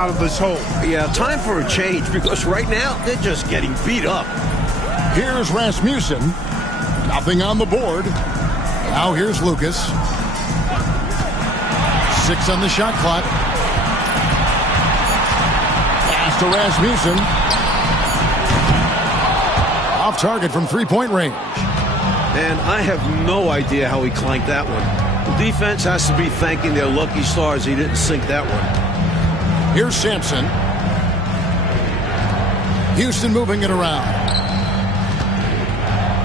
out of this hole. Yeah, time for a change because right now they're just getting beat up. Here's Rasmussen. Nothing on the board. Now here's Lucas. 6 on the shot clock. Pass to Rasmussen. Off target from three-point range. And I have no idea how he clanked that one. The defense has to be thanking their lucky stars he didn't sink that one. Here's Sampson. Houston moving it around.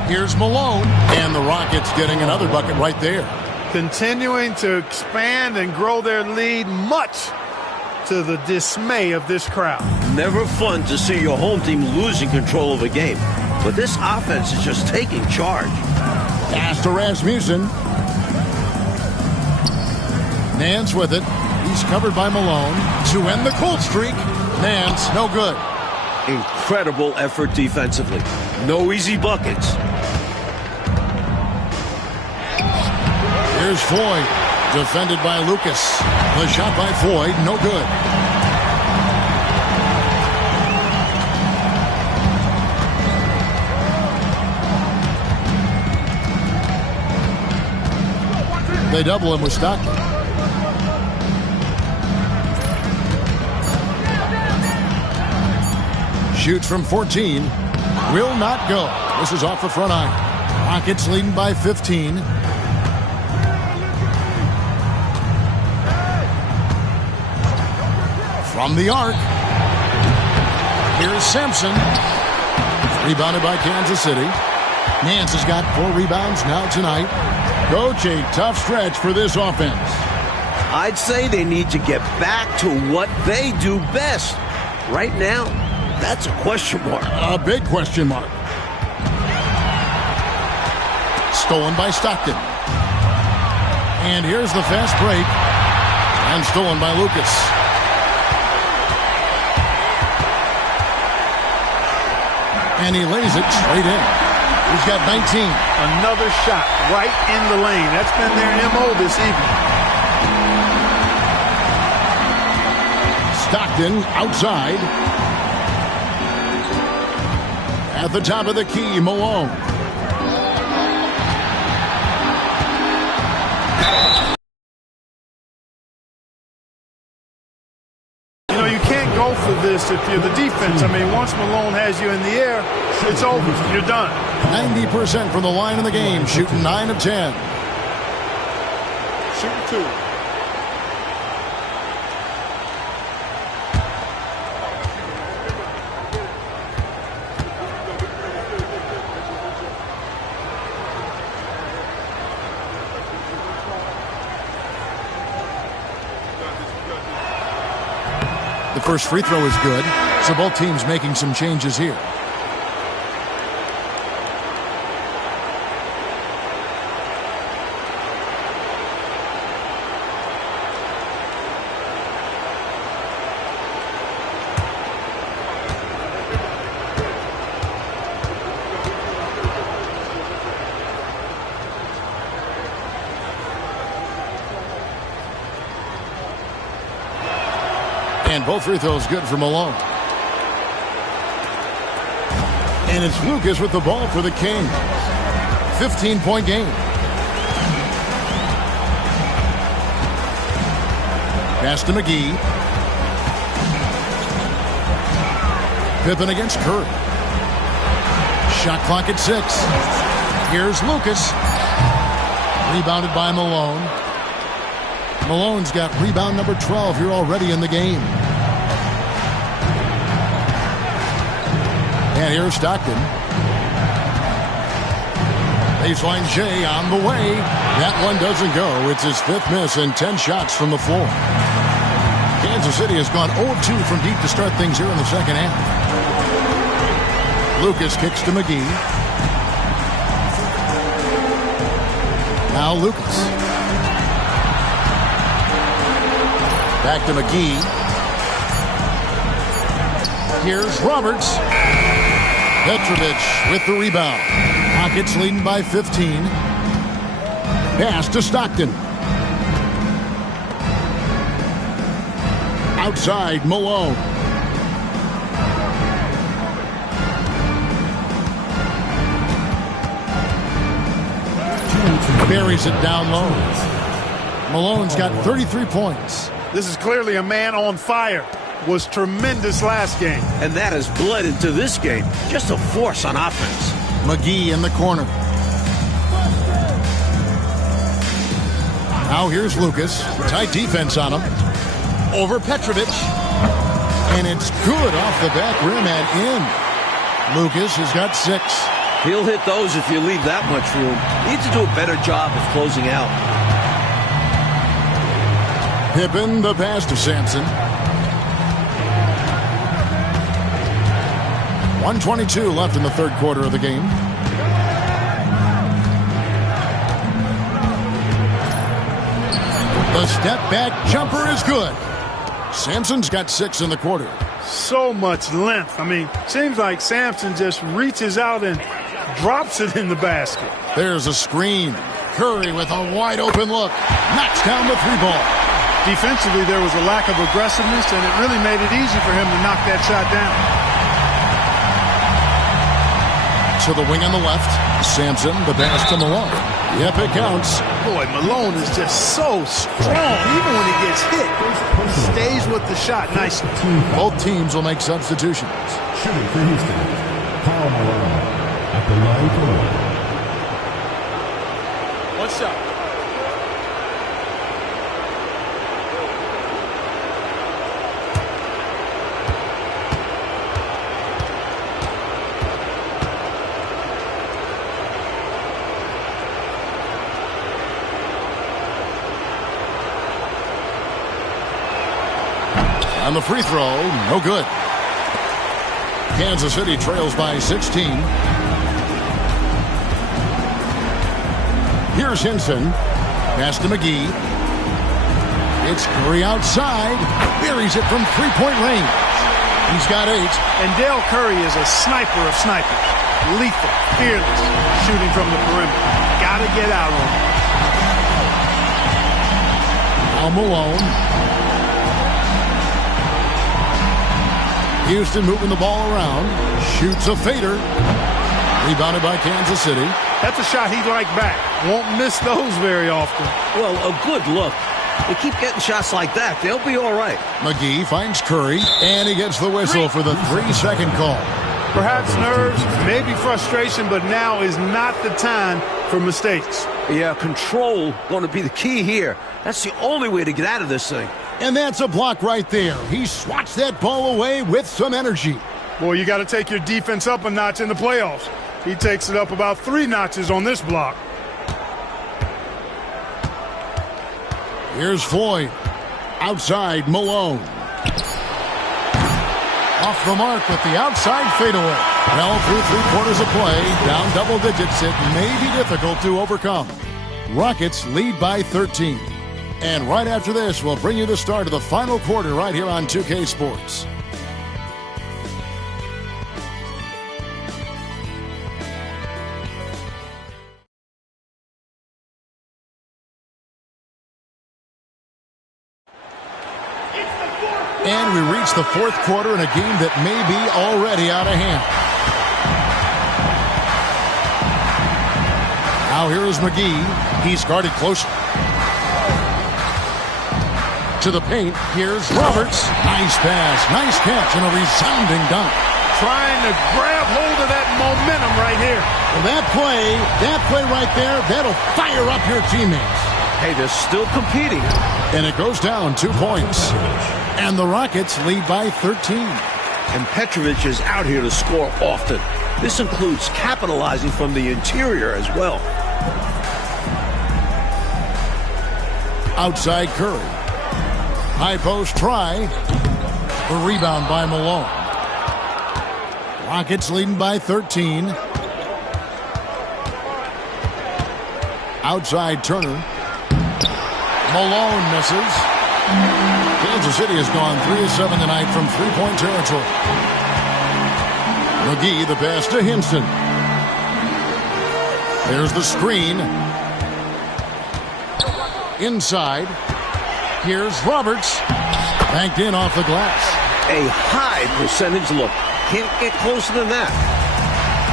Here's Malone. And the Rockets getting another bucket right there. Continuing to expand and grow their lead, much to the dismay of this crowd. Never fun to see your home team losing control of a game. But this offense is just taking charge. Pass to Rasmussen. Nance with it. He's covered by Malone to end the cold streak. Nance, no good. Incredible effort defensively. No easy buckets. Here's Floyd. Defended by Lucas. The shot by Floyd, no good. They double him with Stockton. Shoots from 14. Will not go. This is off the front iron. Rockets leading by 15. From the arc. Here's Sampson. Rebounded by Kansas City. Nance has got 4 rebounds now tonight. Coach, a tough stretch for this offense. I'd say they need to get back to what they do best. Right now, that's a question mark. A big question mark. Stolen by Stockton. And here's the fast break. And stolen by Lucas. And he lays it straight in. He's got 19. Another shot right in the lane. That's been their MO this evening. Stockton outside. At the top of the key, Malone. You know, you can't go for this if you're the defense. I mean, once Malone has you in the air, it's over. You're done. 90% from the line in the game, shooting 9 of 10. Shooting 2. The first free throw is good, so both teams making some changes here. And both free throws good for Malone. And it's Lucas with the ball for the Kings. 15-point game. Pass to McGee. Pippen against Curry. Shot clock at 6. Here's Lucas. Rebounded by Malone. Malone's got rebound number 12 here already in the game. And here's Stockton. Baseline J on the way. That one doesn't go. It's his 5th miss and 10 shots from the floor. Kansas City has gone 0-2 from deep to start things here in the second half. Lucas kicks to McGee. Now Lucas. Back to McGee. Here's Roberts. Petrovic with the rebound. Rockets leading by 15. Pass to Stockton. Outside, Malone. Buries it down low. Malone's got 33 points. This is clearly a man on fire. Was tremendous last game. And that has bled into this game. Just a force on offense. McGee in the corner. Now here's Lucas. Tight defense on him. Over Petrovic. And it's good off the back rim and in. Lucas has got 6. He'll hit those if you leave that much room. Needs to do a better job of closing out. Pippen, the pass to Sampson. 1:22 left in the third quarter of the game. The step back jumper is good. Sampson's got 6 in the quarter. So much length. I mean, seems like Sampson just reaches out and drops it in the basket. There's a screen. Curry with a wide open look. Knocks down the 3-ball. Defensively, there was a lack of aggressiveness, and it really made it easy for him to knock that shot down. To the wing on the left. Sampson, the pass to Malone. Yep, it counts. Boy, Malone is just so strong. Even when he gets hit, he stays with the shot nicely. Both teams will make substitutions. Shooting for Houston, Karl Malone at the line for one. One shot. On the free throw, no good. Kansas City trails by 16. Here's Hinson. Pass to McGee. It's Curry outside. Buries it from three-point range. He's got 8. And Dale Curry is a sniper of snipers. Lethal, fearless, shooting from the perimeter. Gotta get out on him. Now Malone. Houston moving the ball around. Shoots a fader. Rebounded by Kansas City. That's a shot he'd like back. Won't miss those very often. Well, a good look. They keep getting shots like that. They'll be all right. McGee finds Curry, and he gets the whistle for the 3-second call. Perhaps nerves, maybe frustration, but now is not the time for mistakes. Yeah, control going to be the key here. That's the only way to get out of this thing. And that's a block right there. He swats that ball away with some energy. Boy, you got to take your defense up a notch in the playoffs. He takes it up about 3 notches on this block. Here's Floyd. Outside, Malone. Off the mark with the outside fadeaway. Well, through 3 quarters of play, down double digits, it may be difficult to overcome. Rockets lead by 13. And right after this, we'll bring you the start of the final quarter right here on 2K Sports. And we reach the 4th quarter in a game that may be already out of hand. Now here is McGee. He's guarded closely. To the paint, here's Roberts. Nice pass, nice catch, and a resounding dunk. Trying to grab hold of that momentum right here. Well, that play right there, that'll fire up your teammates. Hey, they're still competing. And it goes down 2 points. And the Rockets lead by 13. And Petrovic is out here to score often. This includes capitalizing from the interior as well. Outside Curry. High post try. The rebound by Malone. Rockets leading by 13. Outside Turner. Malone misses. Kansas City has gone 3 of 7 tonight from 3-point territory. McGee, the pass to Hinson. There's the screen. Inside. Here's Roberts. Banked in off the glass. A high percentage look. Can't get closer than that.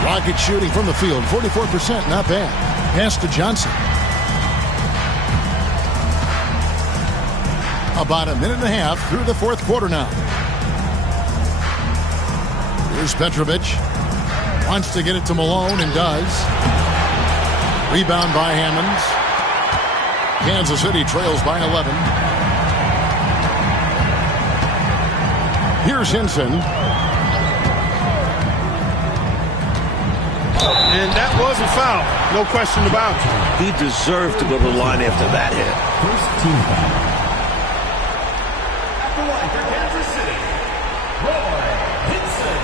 Rocket shooting from the field, 44%, not bad. Pass to Johnson. About a minute and a half through the fourth quarter now. Here's Petrovic. Wants to get it to Malone and does. Rebound by Hammonds. Kansas City trails by 11. Here's Hinson. And that was a foul. No question about it. He deserved to go to the line after that hit. First team foul. At the line for Kansas City, Roy Hinson.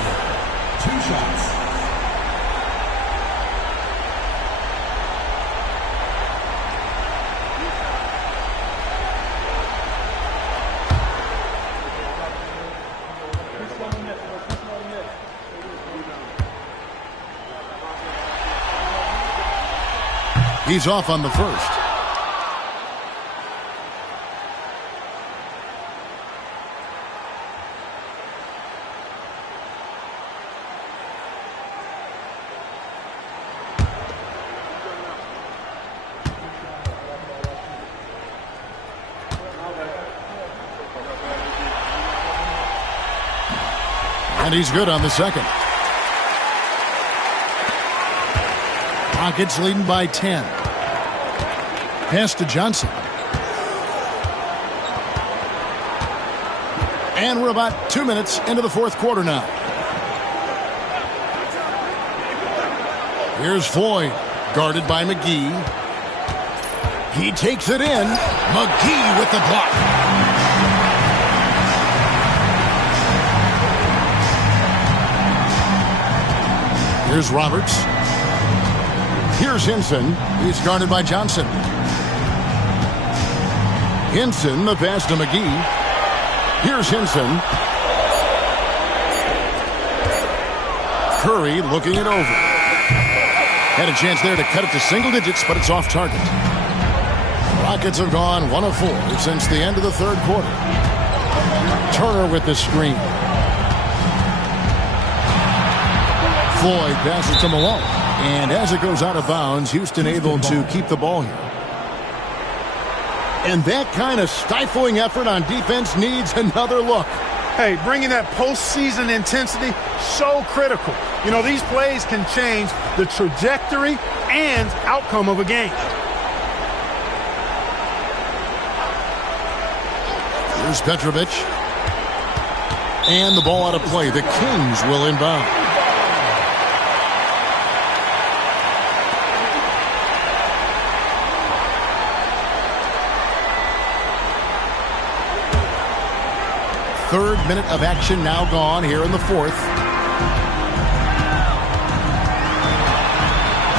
2 shots. He's off on the first. And he's good on the second. Rockets leading by 10. Pass to Johnson. And we're about 2 minutes into the fourth quarter now. Here's Floyd, guarded by McGee. He takes it in. McGee with the block. Here's Roberts. Here's Hinson. He's guarded by Johnson. Hinson, the pass to McGee. Here's Hinson. Curry looking it over. Had a chance there to cut it to single digits, but it's off target. Rockets have gone 1 of 4 since the end of the third quarter. Turner with the screen. Floyd passes to Malone. And as it goes out of bounds, Houston able to keep the ball here. And that kind of stifling effort on defense needs another look. Hey, bringing that postseason intensity, so critical. You know, these plays can change the trajectory and outcome of a game. Here's Petrovic. And the ball out of play. The Kings will inbound. Third minute of action now gone here in the fourth.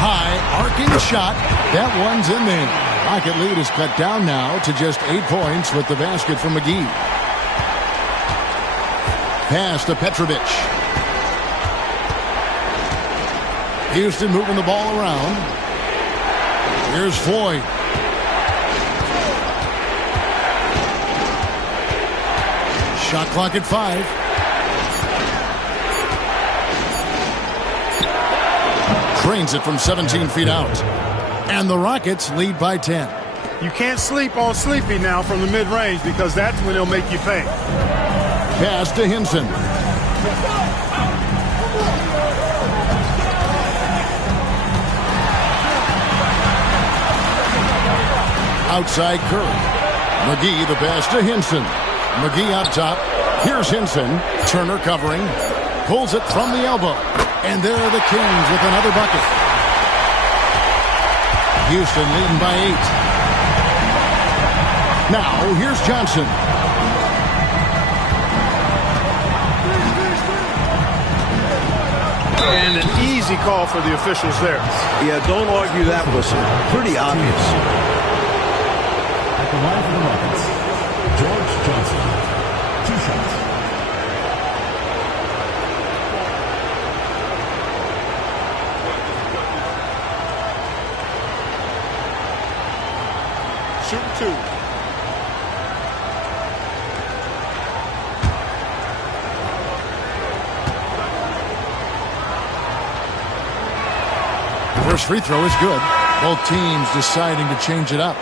High arcing shot. That one's in there. Rocket lead is cut down now to just 8 points with the basket from McGee. Pass to Petrovic. Houston moving the ball around. Here's Floyd. Shot clock at 5. Trains it from 17 feet out. And the Rockets lead by 10. You can't sleep on Sleepy now from the mid-range because that's when he'll make you pay. Pass to Hinson. Outside Curry. McGee the pass to Hinson. McGee up top. Here's Hinson. Turner covering. Pulls it from the elbow. And there are the Kings with another bucket. Houston leading by 8. Now, here's Johnson. And an easy call for the officials there. Yeah, don't argue that whistle. Pretty obvious. At the line for the Rockets, George Johnson. 2 shots. Shooting 2. First free throw is good. Both teams deciding to change it up.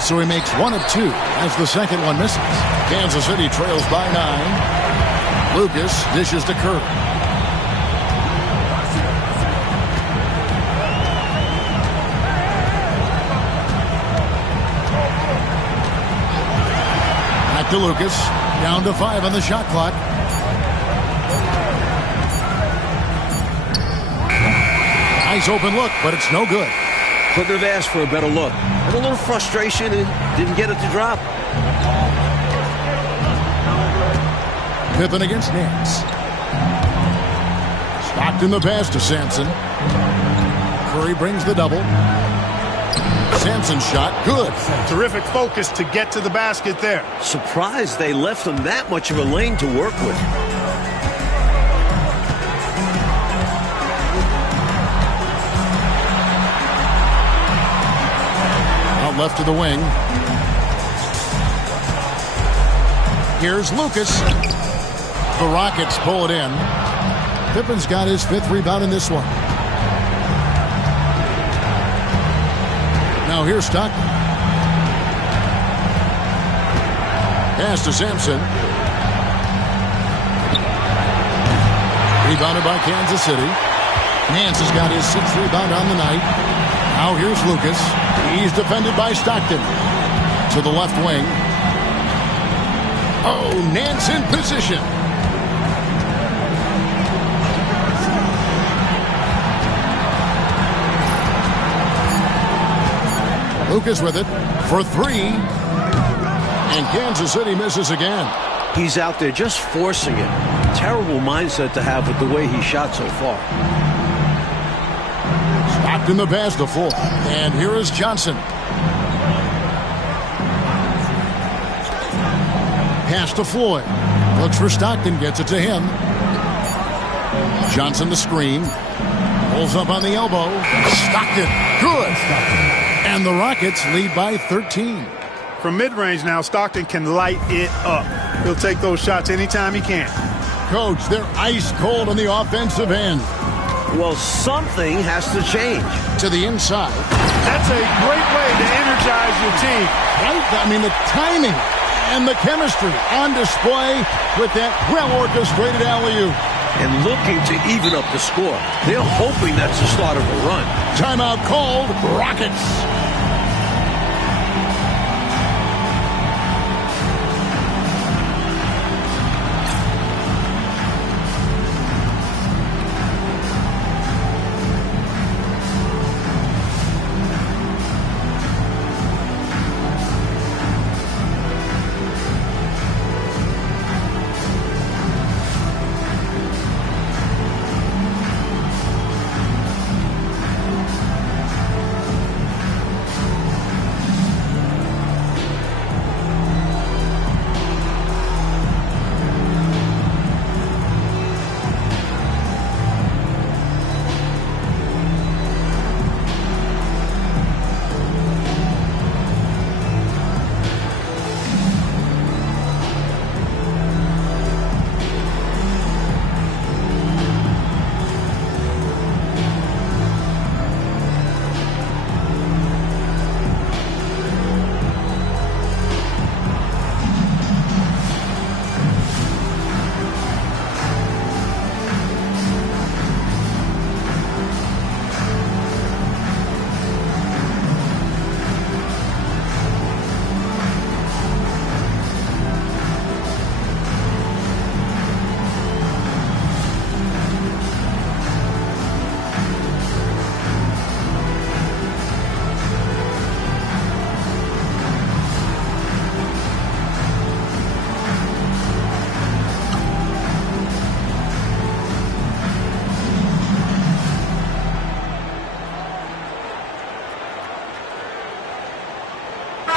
So he makes one of two as the second one misses. Kansas City trails by 9. Lucas dishes to Curry. Back to Lucas. Down to 5 on the shot clock. Nice open look, but it's no good. Couldn't have asked for a better look. Had a little frustration and didn't get it to drop. Pippen against Nance. Stockton the pass to Sampson. Curry brings the double. Sampson's shot, good. Terrific focus to get to the basket there. Surprised they left him that much of a lane to work with. Left of the wing. Here's Lucas. The Rockets pull it in. Pippen's got his 5th rebound in this one. Now here's Stockton. Pass to Sampson. Rebounded by Kansas City. Nance has got his 6th rebound on the night. Now here's Lucas. He's defended by Stockton. To the left wing. Oh, Nance in position. Lucas with it for 3. And Kansas City misses again. He's out there just forcing it. Terrible mindset to have with the way he shot so far. Stockton the pass to Full. And here is Johnson. Pass to Floyd. Looks for Stockton, gets it to him. Johnson the screen. Pulls up on the elbow. Stockton, good. And the Rockets lead by 13. From mid-range now, Stockton can light it up. He'll take those shots anytime he can. Coach, they're ice cold on the offensive end. Well, something has to change. To the inside. That's a great way to energize your team. Right? I mean, the timing and the chemistry on display with that well-orchestrated alley-oop. And looking to even up the score. They're hoping that's the start of a run. Timeout called. Rockets.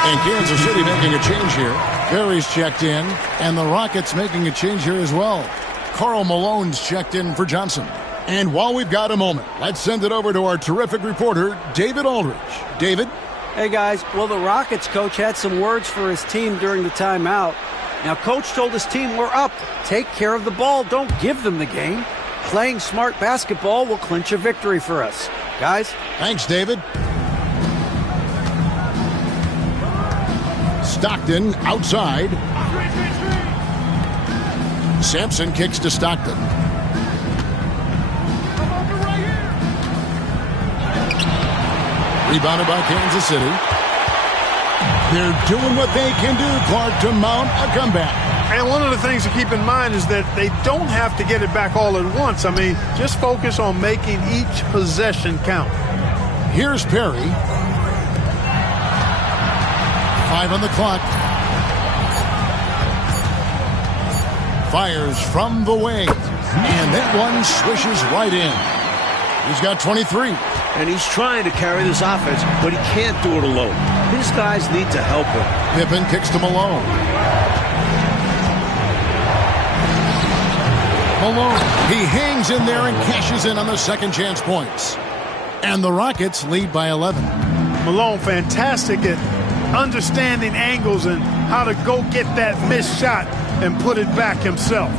And Kansas City making a change here. Perry's checked in, and the Rockets making a change here as well. Karl Malone's checked in for Johnson. And while we've got a moment, let's send it over to our terrific reporter, David Aldridge. David? Hey, guys. Well, the Rockets coach had some words for his team during the timeout. Now, coach told his team, we're up. Take care of the ball. Don't give them the game. Playing smart basketball will clinch a victory for us. Guys? Thanks, David. Stockton outside. Sampson kicks to Stockton. Rebounded by Kansas City. They're doing what they can do, Clark, to mount a comeback. And one of the things to keep in mind is that they don't have to get it back all at once. I mean, just focus on making each possession count. Here's Perry. 5 on the clock. Fires from the wing. And that one swishes right in. He's got 23. And he's trying to carry this offense, but he can't do it alone. His guys need to help him. Pippen kicks to Malone. Malone, he hangs in there and cashes in on the second chance points. And the Rockets lead by 11. Malone, fantastic at understanding angles and how to go get that missed shot and put it back himself.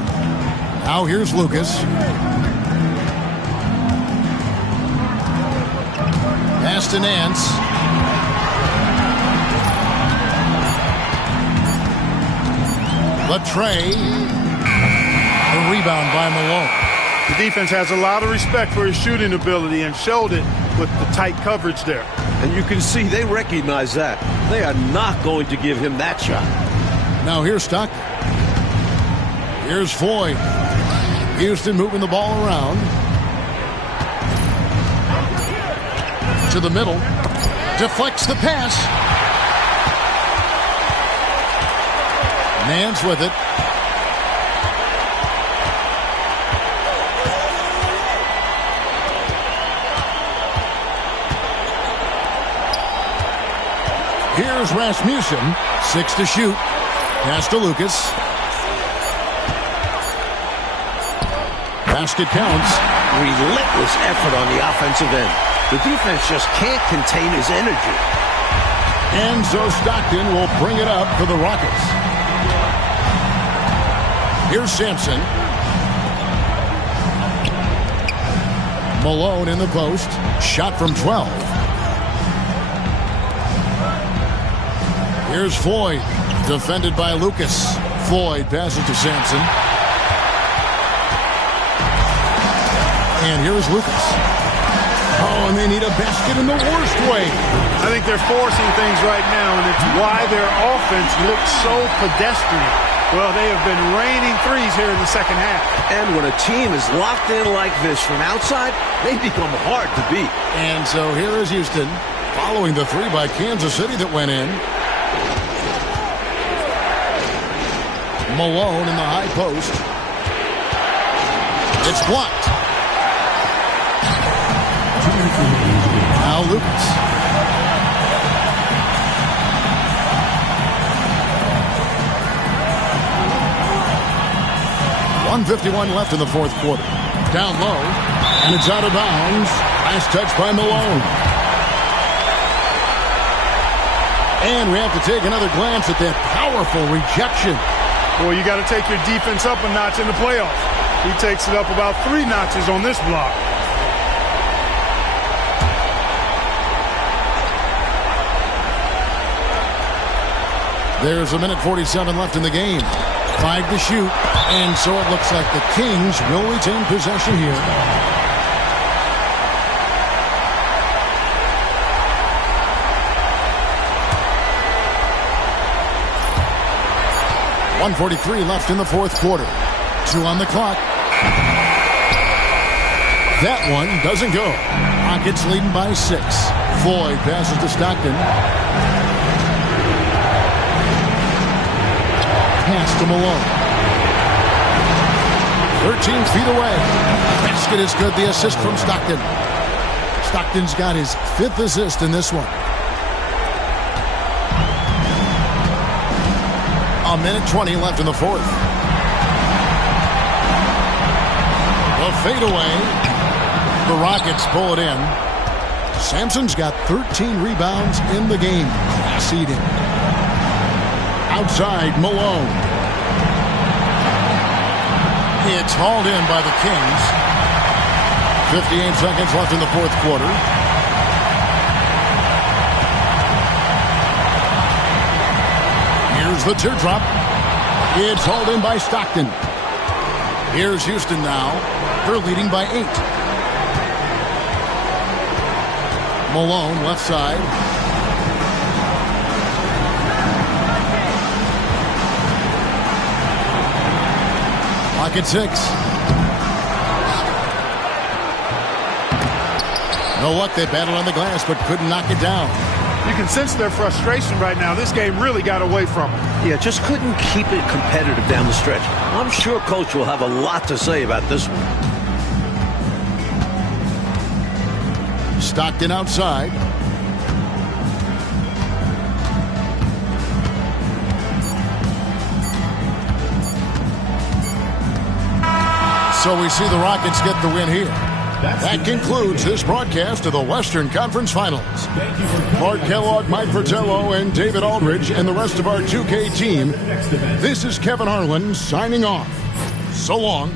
Now here's Lucas. Pass to Nance. Latrey. A rebound by Malone. The defense has a lot of respect for his shooting ability and showed it with the tight coverage there. And you can see they recognize that. They are not going to give him that shot. Now here's Stockton. Here's Foy. Houston moving the ball around. To the middle. Deflects the pass. Nance with it. Here's Rasmussen. 6 to shoot. Pass to Lucas. Basket counts. Relentless effort on the offensive end. The defense just can't contain his energy. And so Stockton will bring it up for the Rockets. Here's Sampson. Malone in the post. Shot from 12. Here's Floyd. Defended by Lucas. Floyd passes to Sampson. And here's Lucas. Oh, and they need a basket in the worst way. I think they're forcing things right now, and it's why their offense looks so pedestrian. Well, they have been raining threes here in the second half. And when a team is locked in like this from outside, they become hard to beat. And so here is Houston following the three by Kansas City that went in. Malone in the high post. It's blocked. Now Lucas. .151 left in the fourth quarter. Down low, and it's out of bounds. Last touch by Malone. And we have to take another glance at that powerful rejection. Well, you got to take your defense up a notch in the playoffs. He takes it up about 3 notches on this block. There's 1:47 left in the game. 5 to shoot. And so it looks like the Kings will retain possession here. .143 left in the fourth quarter. 2 on the clock. That one doesn't go. Rockets leading by 6. Floyd passes to Stockton. Pass to Malone. 13 feet away. Basket is good. The assist from Stockton. Stockton's got his 5th assist in this one. A minute 20 left in the fourth. The fadeaway. The Rockets pull it in. Sampson's got 13 rebounds in the game. Seeding. Outside, Malone. It's hauled in by the Kings. 58 seconds left in the fourth quarter. Here's the teardrop. It's hauled in by Stockton. Here's Houston now. They're leading by 8. Malone, left side. Clock at 6. No luck. They battled on the glass, but couldn't knock it down. You can sense their frustration right now. This game really got away from them. Yeah, just couldn't keep it competitive down the stretch. I'm sure Coach will have a lot to say about this one. Stockton outside. So we see the Rockets get the win here. That concludes this broadcast of the Western Conference Finals. Mark Kellogg, Mike Fratello, and David Aldridge, and the rest of our 2K team. This is Kevin Harlan signing off. So long.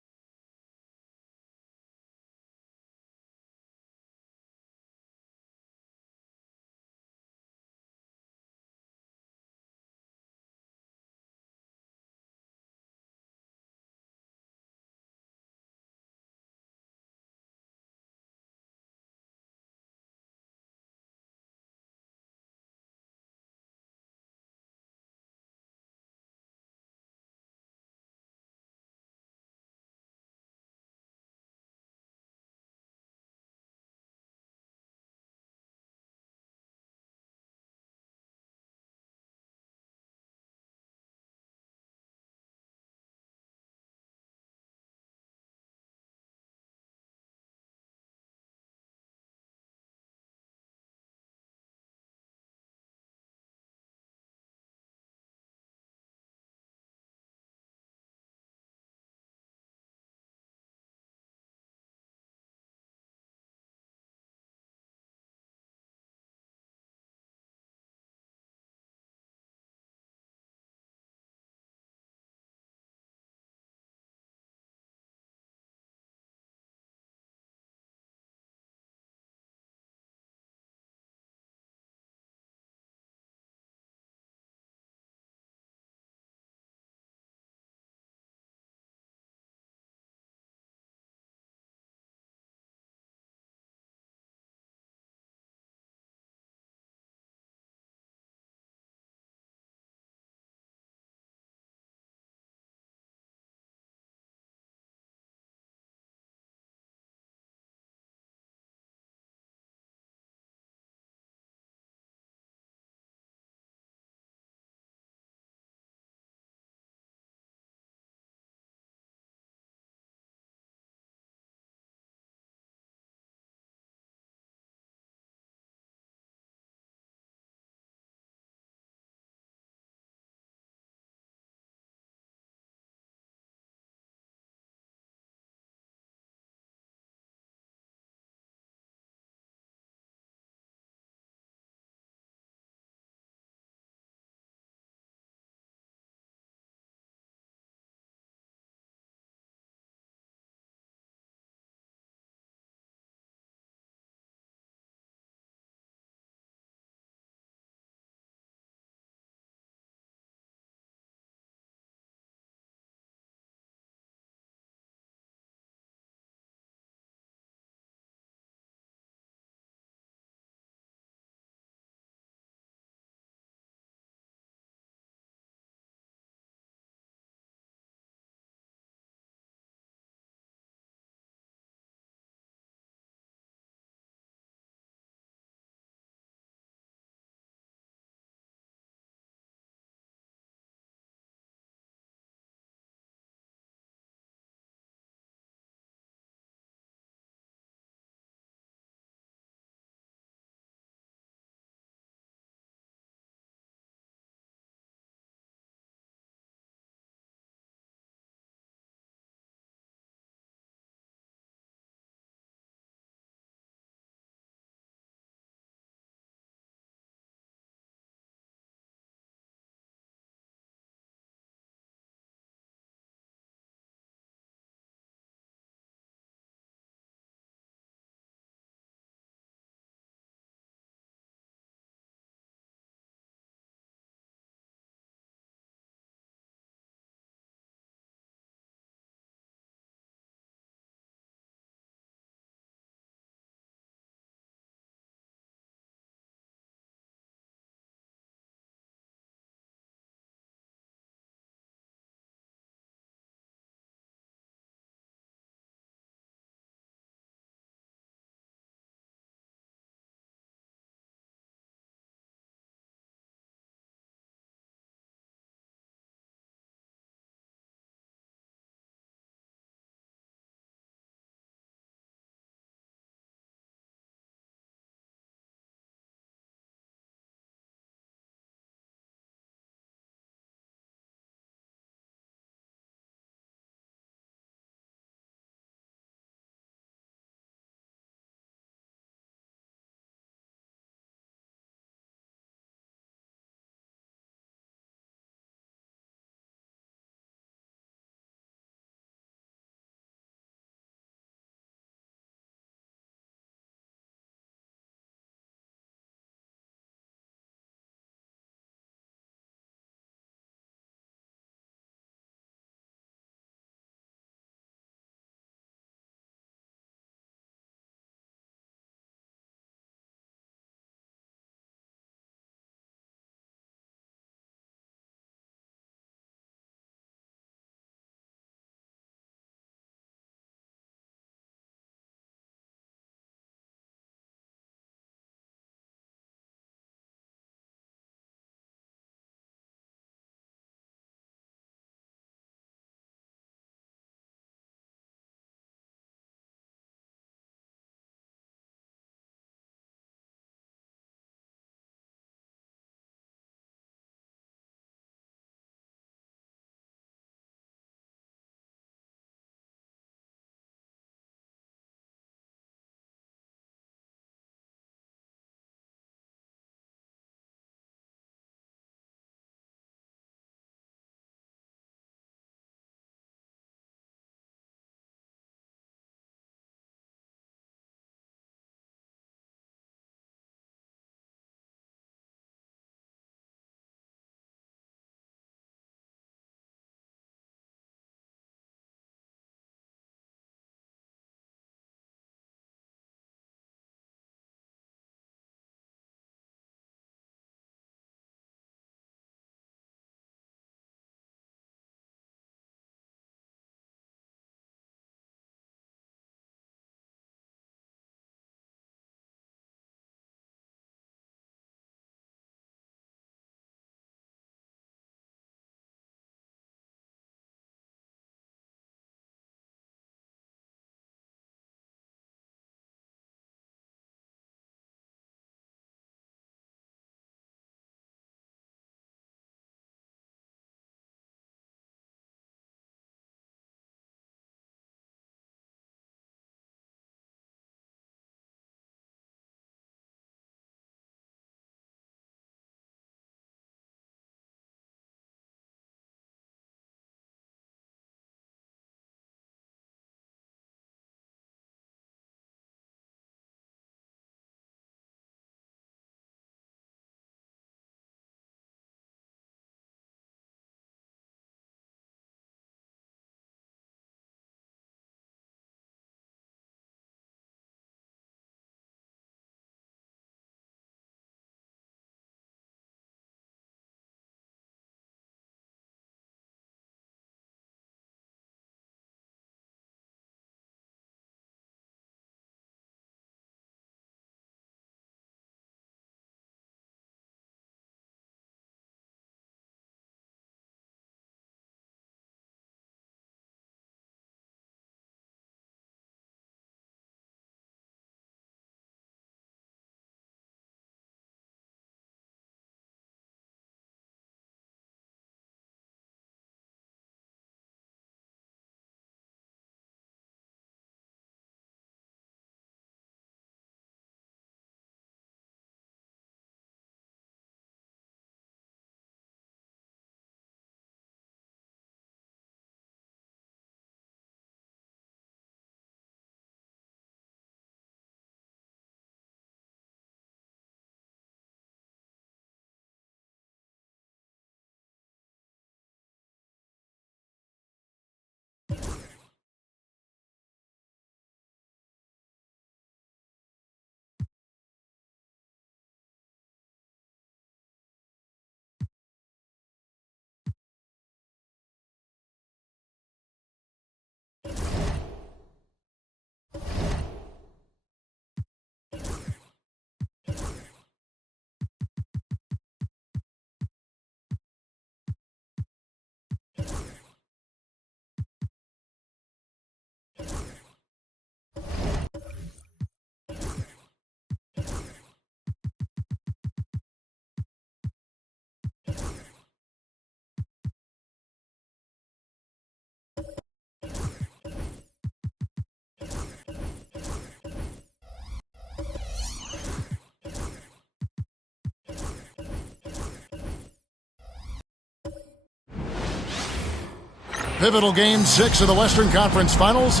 Pivotal Game 6 of the Western Conference Finals.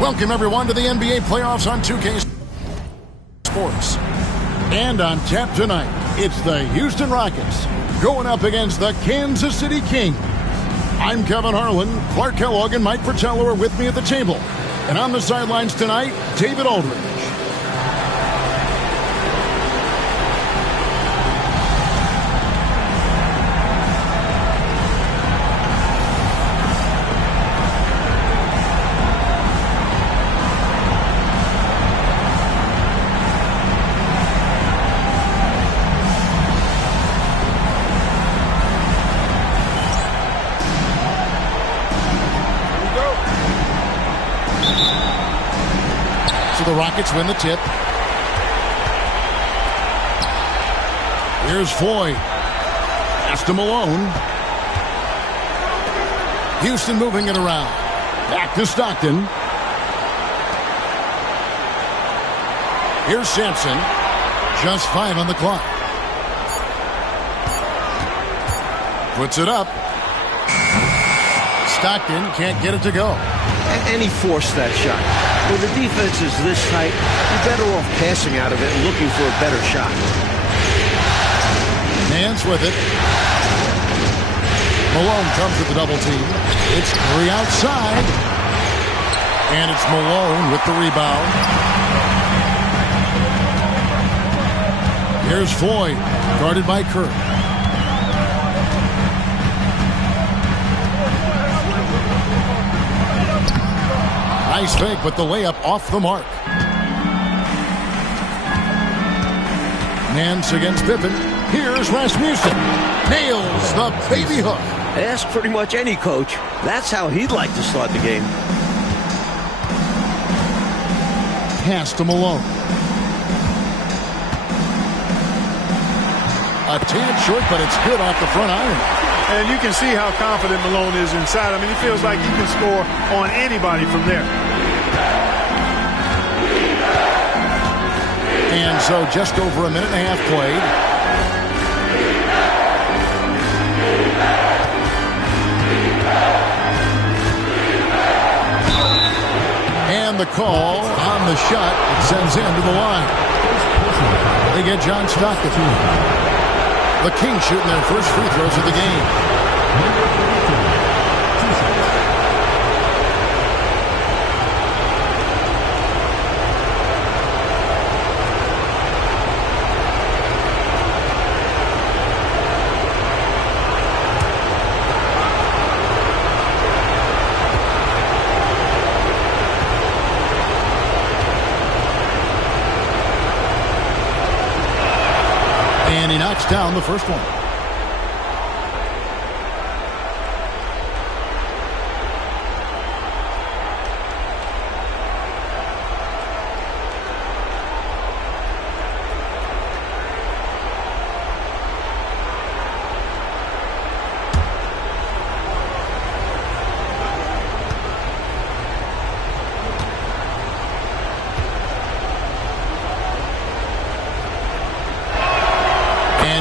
Welcome, everyone, to the NBA playoffs on 2K Sports. And on tap tonight, it's the Houston Rockets going up against the Kansas City Kings. I'm Kevin Harlan. Clark Kellogg and Mike Fratello are with me at the table. And on the sidelines tonight, David Aldridge. The Rockets win the tip. Here's Foy. Pass to Malone. Houston moving it around. Back to Stockton. Here's Sampson. Just 5 on the clock. Puts it up. Stockton can't get it to go. And he forced that shot. When the defense is this tight, you're better off passing out of it and looking for a better shot. Nance with it. Malone comes with the double team. It's Curry outside. And it's Malone with the rebound. Here's Foy, guarded by Curry. Nice fake, but the layup off the mark. Nance against Pippen. Here's Rasmussen. Nails the baby hook. Ask pretty much any coach. That's how he'd like to start the game. Pass to Malone. A tad short, but it's good off the front iron. And you can see how confident Malone is inside. I mean, he feels like he can score on anybody from there. And so just over a minute and a half played. And the call on the shot. It sends him to the line. They get John Stockton. The Kings shooting their first free throws of the game. And he knocks down the first one.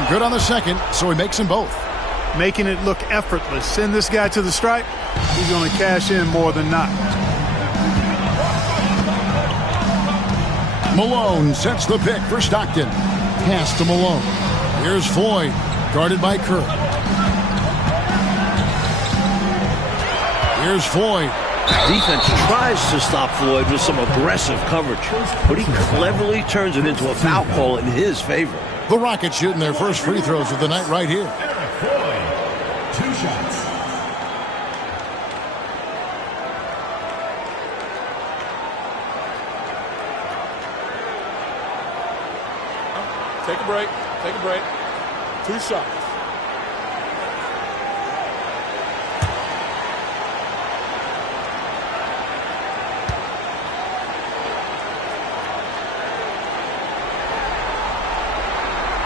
Good on the second, so he makes them both. Making it look effortless. Send this guy to the stripe, he's going to cash in more than not. Malone sets the pick for Stockton. Pass to Malone. Here's Foy, guarded by Curry. Here's Foy. Defense tries to stop Floyd with some aggressive coverage, but he cleverly turns it into a foul call in his favor. The Rockets shooting their first free throws of the night right here. Floyd, 2 shots. Take a break. Take a break. 2 shots.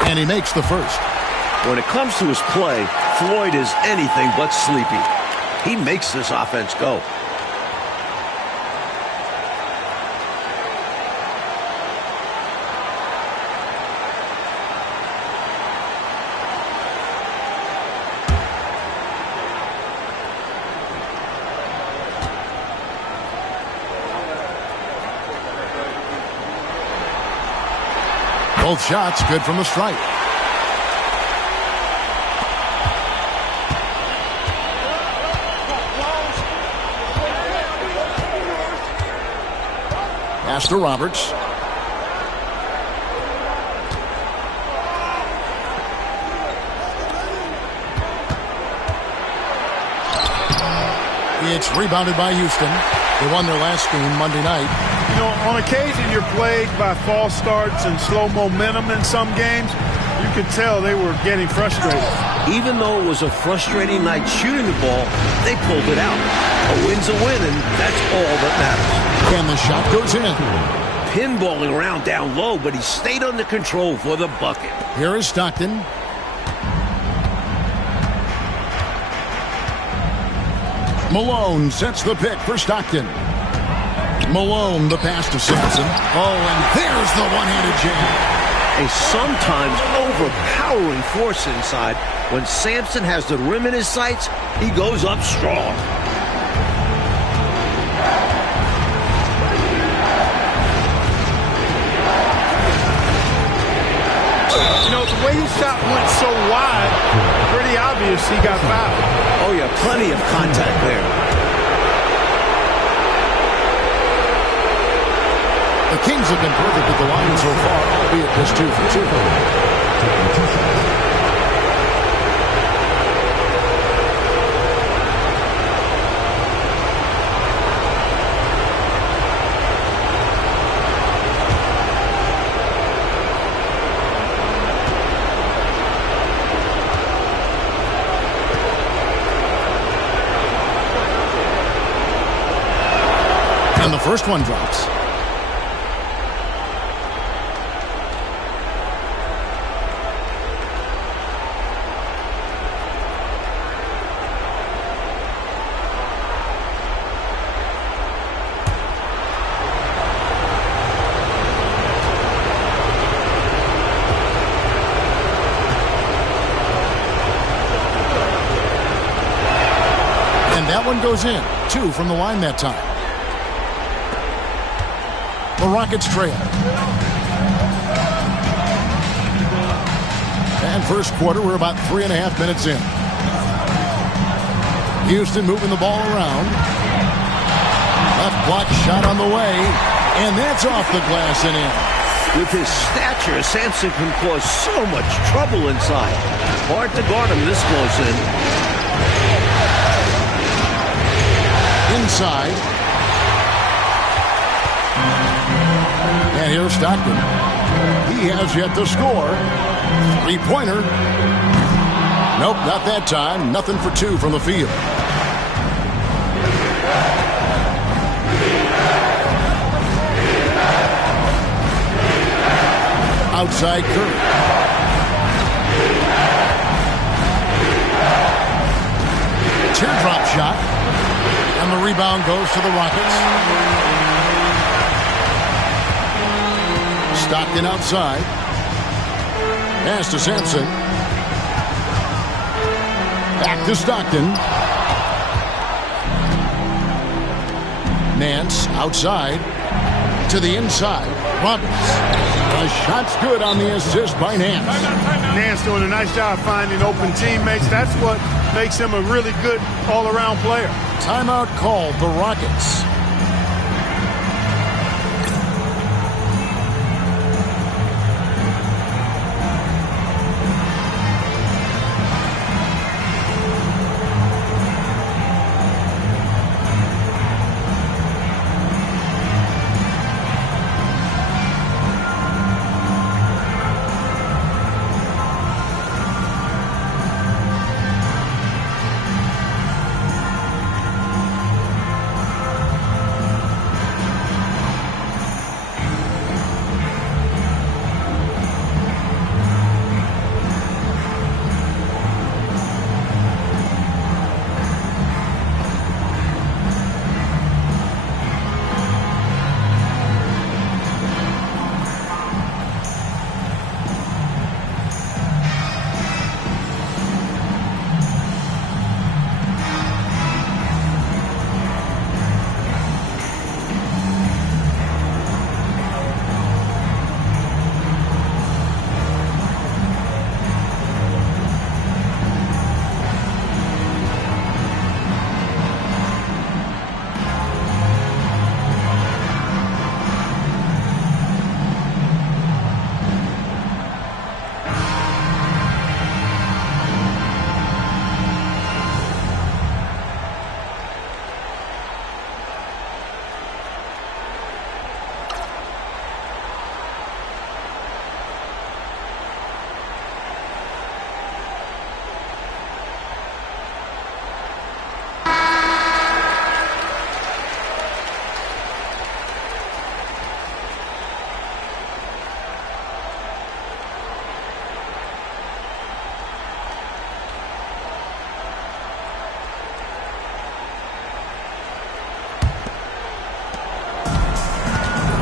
And he makes the first. When it comes to his play, Floyd is anything but sleepy. He makes this offense go. Both shots good from the stripe. Pass to Roberts. It's rebounded by Houston. They won their last game Monday night. You know, on occasion you're plagued by false starts and slow momentum in some games. You could tell they were getting frustrated. Even though it was a frustrating night shooting the ball, they pulled it out. A win's a win, and that's all that matters. And the shot goes in. Pinballing around down low, but he stayed under control for the bucket. Here is Stockton. Malone sets the pick for Stockton. Malone, the pass to Sampson. Oh, and there's the one-handed jam. A sometimes overpowering force inside. When Sampson has the rim in his sights, he goes up strong. You know, the way his shot went so wide, pretty obvious he got fouled. Oh, yeah, plenty of contact there. The Kings have been perfect at the line so far, albeit just 2 for 2. Taking 2 shots. And the first one drops. That one goes in. 2 from the line that time. The Rockets trail. And first quarter, we're about 3.5 minutes in. Houston moving the ball around. Left block shot on the way. And that's off the glass and in. With his stature, Sampson can cause so much trouble inside. Hard to guard him this close in. Inside. And here's Stockton. He has yet to score. 3-pointer. Nope, not that time. Nothing for 2 from the field. Outside Curry. Teardrop shot. And the rebound goes to the Rockets. Stockton outside. Pass to Sampson. Back to Stockton. Nance outside. To the inside. Roberts. The shot's good on the assist by Nance. Nance doing a nice job finding open teammates. That's what makes him a really good all-around player. Timeout called the Rockets.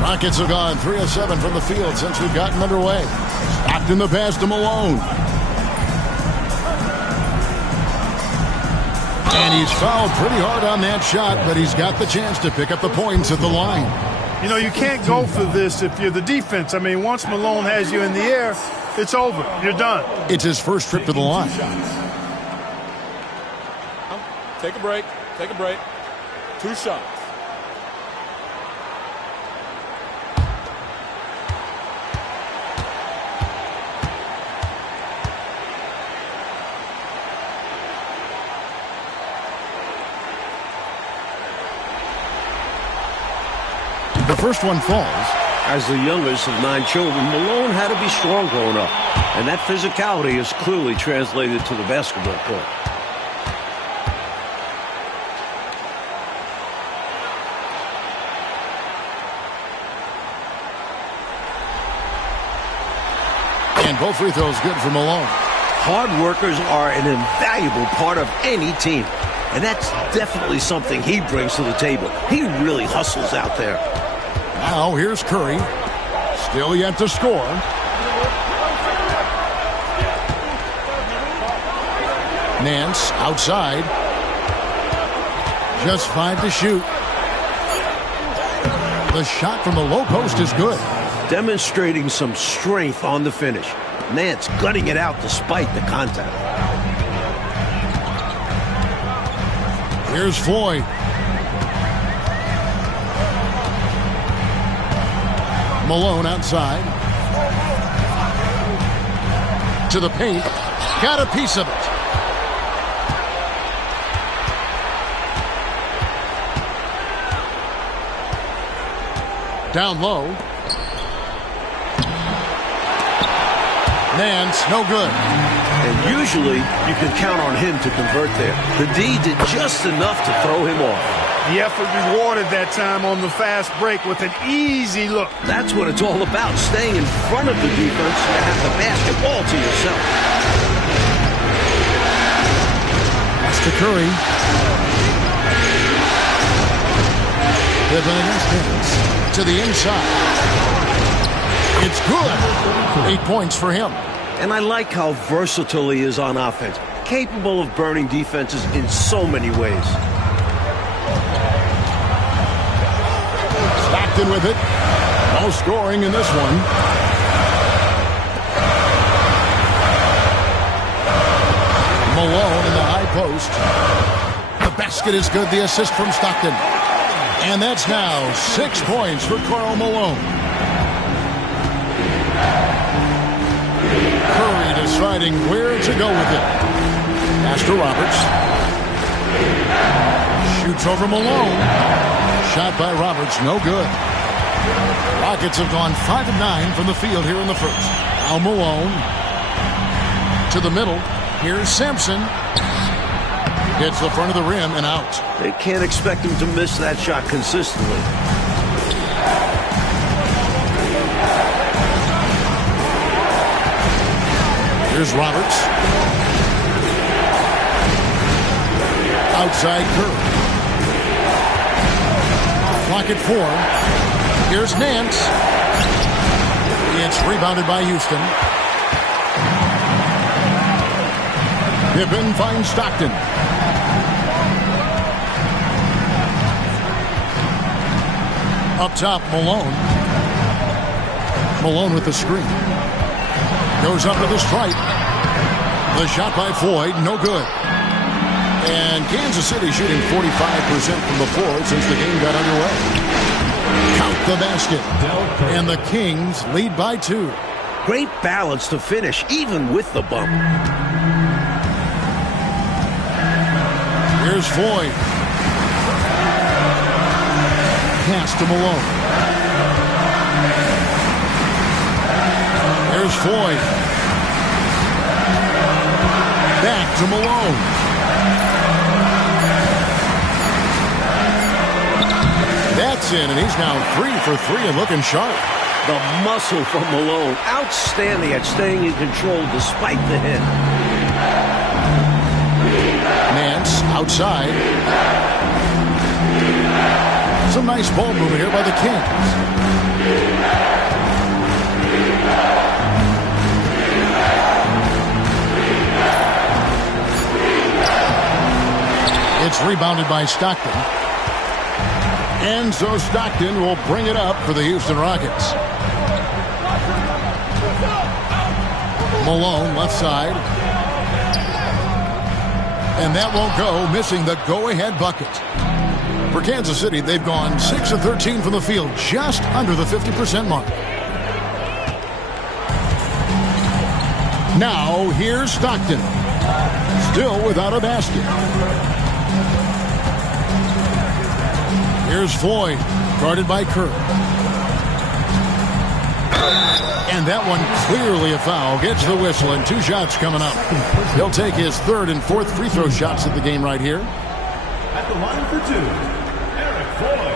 Rockets have gone 3 of 7 from the field since we've gotten underway. Stockton the pass to Malone. And he's fouled pretty hard on that shot, but he's got the chance to pick up the points at the line. You know, you can't go for this if you're the defense. I mean, once Malone has you in the air, it's over. You're done. It's his first trip to the line. Take a break. Take a break. 2 shots. The first one falls. As the youngest of 9 children, Malone had to be strong growing up. And that physicality is clearly translated to the basketball court. And both free throws good for Malone. Hard workers are an invaluable part of any team. And that's definitely something he brings to the table. He really hustles out there. Now here's Curry. Still yet to score. Nance outside. Just 5 to shoot. The shot from the low post is good. Demonstrating some strength on the finish. Nance gutting it out despite the contact. Here's Floyd. Malone outside. To the paint. Got a piece of it. Down low. Nance, no good. And usually you can count on him to convert there. The D did just enough to throw him off. The effort rewarded that time on the fast break with an easy look. That's what it's all about, staying in front of the defense and have the basketball to yourself. That's to Curry. Pippen against Nance. To the inside. It's good. 8 points for him. And I like how versatile he is on offense. Capable of burning defenses in so many ways. Stockton with it. No scoring in this one. Malone in the high post. The basket is good. The assist from Stockton. And that's now 6 points for Karl Malone. Curry deciding where to go with it. Pass to Roberts. Shoots over Malone. Shot by Roberts, no good. Rockets have gone 5 of 9 from the field here in the first. Now Malone. To the middle. Here's Sampson. Hits the front of the rim and out. They can't expect him to miss that shot consistently. Here's Roberts. Outside Curry. Clock at 4. Here's Nance. It's rebounded by Houston. Pippen finds Stockton. Up top, Malone. Malone with the screen. Goes up to the stripe. The shot by Floyd, no good. And Kansas City shooting 45% from the floor since the game got underway. Count the basket. And the Kings lead by 2. Great balance to finish, even with the bump. Here's Floyd. Pass to Malone. Here's Floyd. Back to Malone. That's in, and he's now 3 for 3 and looking sharp. The muscle from Malone, outstanding at staying in control despite the hit. Nance outside. Some nice ball movement here by the Kings. Rebounded by Stockton. And so Stockton will bring it up for the Houston Rockets. Malone, left side. And that won't go, missing the go-ahead bucket. For Kansas City, they've gone 6 of 13 from the field, just under the 50% mark. Now, here's Stockton. Still without a basket. Here's Floyd, guarded by Kerr. And that one clearly a foul. Gets the whistle, and 2 shots coming up. He'll take his 3rd and 4th free throw shots of the game right here. At the line for 2, Eric Floyd.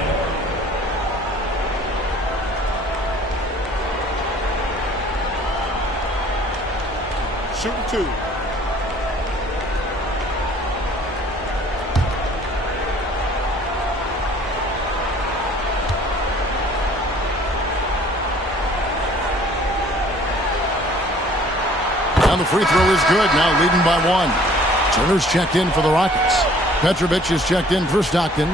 Shooting 2. And the free throw is good, now leading by 1. Turner's checked in for the Rockets. Petrovic is checked in for Stockton.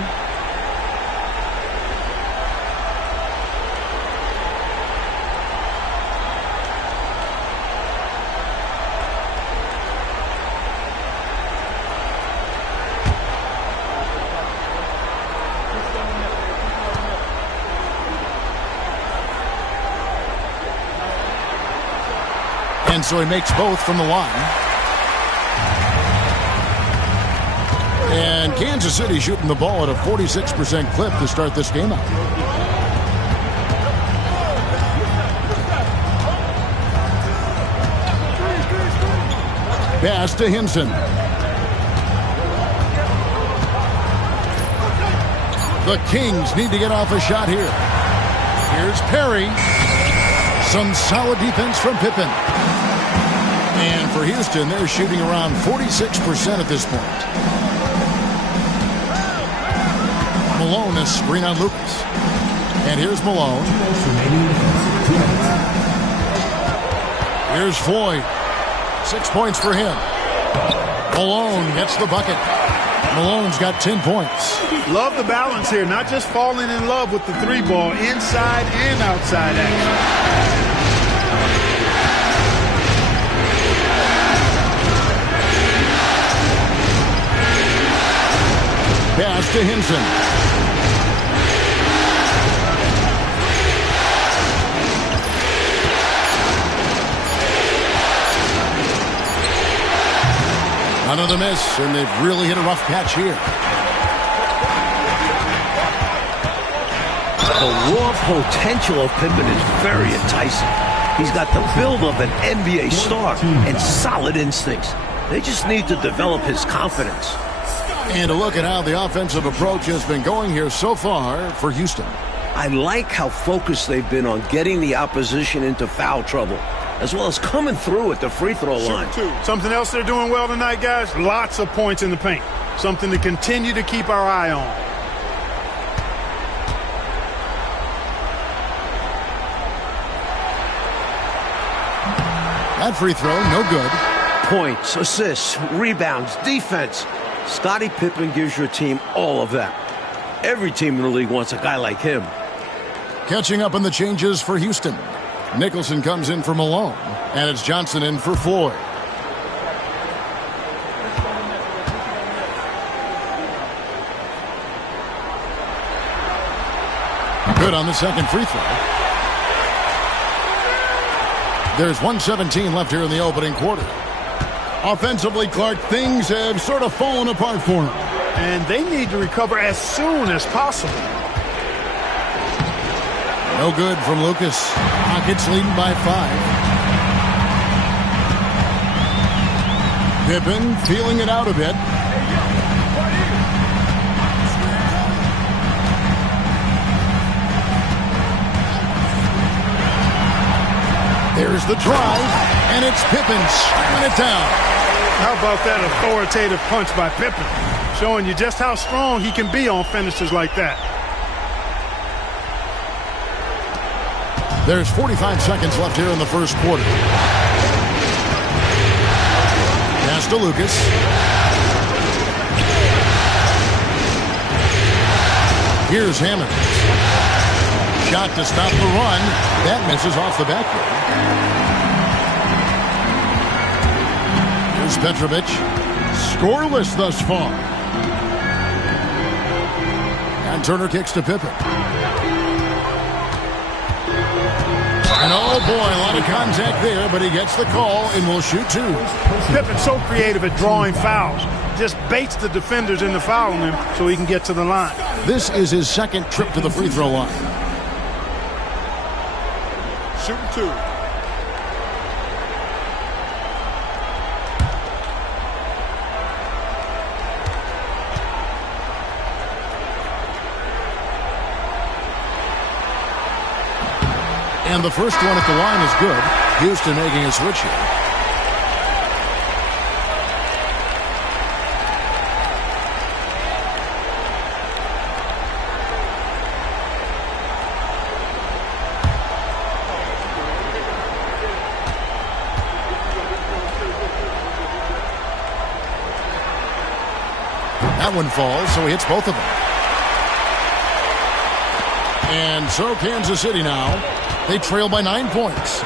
And so he makes both from the line. And Kansas City shooting the ball at a 46% clip to start this game out. Pass to Hinson. The Kings need to get off a shot here. Here's Perry. Some solid defense from Pippen. And for Houston, they're shooting around 46% at this point. Malone has screen on Lucas. And here's Malone. Here's Floyd. 6 points for him. Malone gets the bucket. Malone's got 10 points. Love the balance here, not just falling in love with the 3-ball, inside and outside action. Pass to Hinson. Another miss, and they've really hit a rough patch here. The raw potential of Pippen is very enticing. He's got the build of an NBA star and solid instincts. They just need to develop his confidence. And a look at how the offensive approach has been going here so far for Houston. I like how focused they've been on getting the opposition into foul trouble, as well as coming through at the free throw line. Something else they're doing well tonight, guys, lots of points in the paint. Something to continue to keep our eye on. That free throw, no good. Points, assists, rebounds, defense. Scottie Pippen gives your team all of that. Every team in the league wants a guy like him. Catching up on the changes for Houston. Nicholson comes in for Malone, and it's Johnson in for Floyd. Good on the second free throw. There's 1:17 left here in the opening quarter. Offensively, Clark, things have sort of fallen apart for him. And they need to recover as soon as possible. No good from Lucas. Rockets leading by 5. Pippen feeling it out a bit. There's the drive, and it's Pippen slamming it down. How about that authoritative punch by Pippen? Showing you just how strong he can be on finishes like that. There's 45 seconds left here in the first quarter. Pass to Lucas. Here's Hammond. Shot to stop the run. That misses off the backboard. Here's Petrovic. Scoreless thus far. And Turner kicks to Pippen. And oh boy, a lot of contact there, but he gets the call and will shoot two. Pippen's so creative at drawing fouls. Just baits the defenders into fouling him so he can get to the line. This is his second trip to the free throw line. Shooting two. And the first one at the line is good. Houston making a switch here. That one falls, so he hits both of them. And so Kansas City now, they trail by 9 points.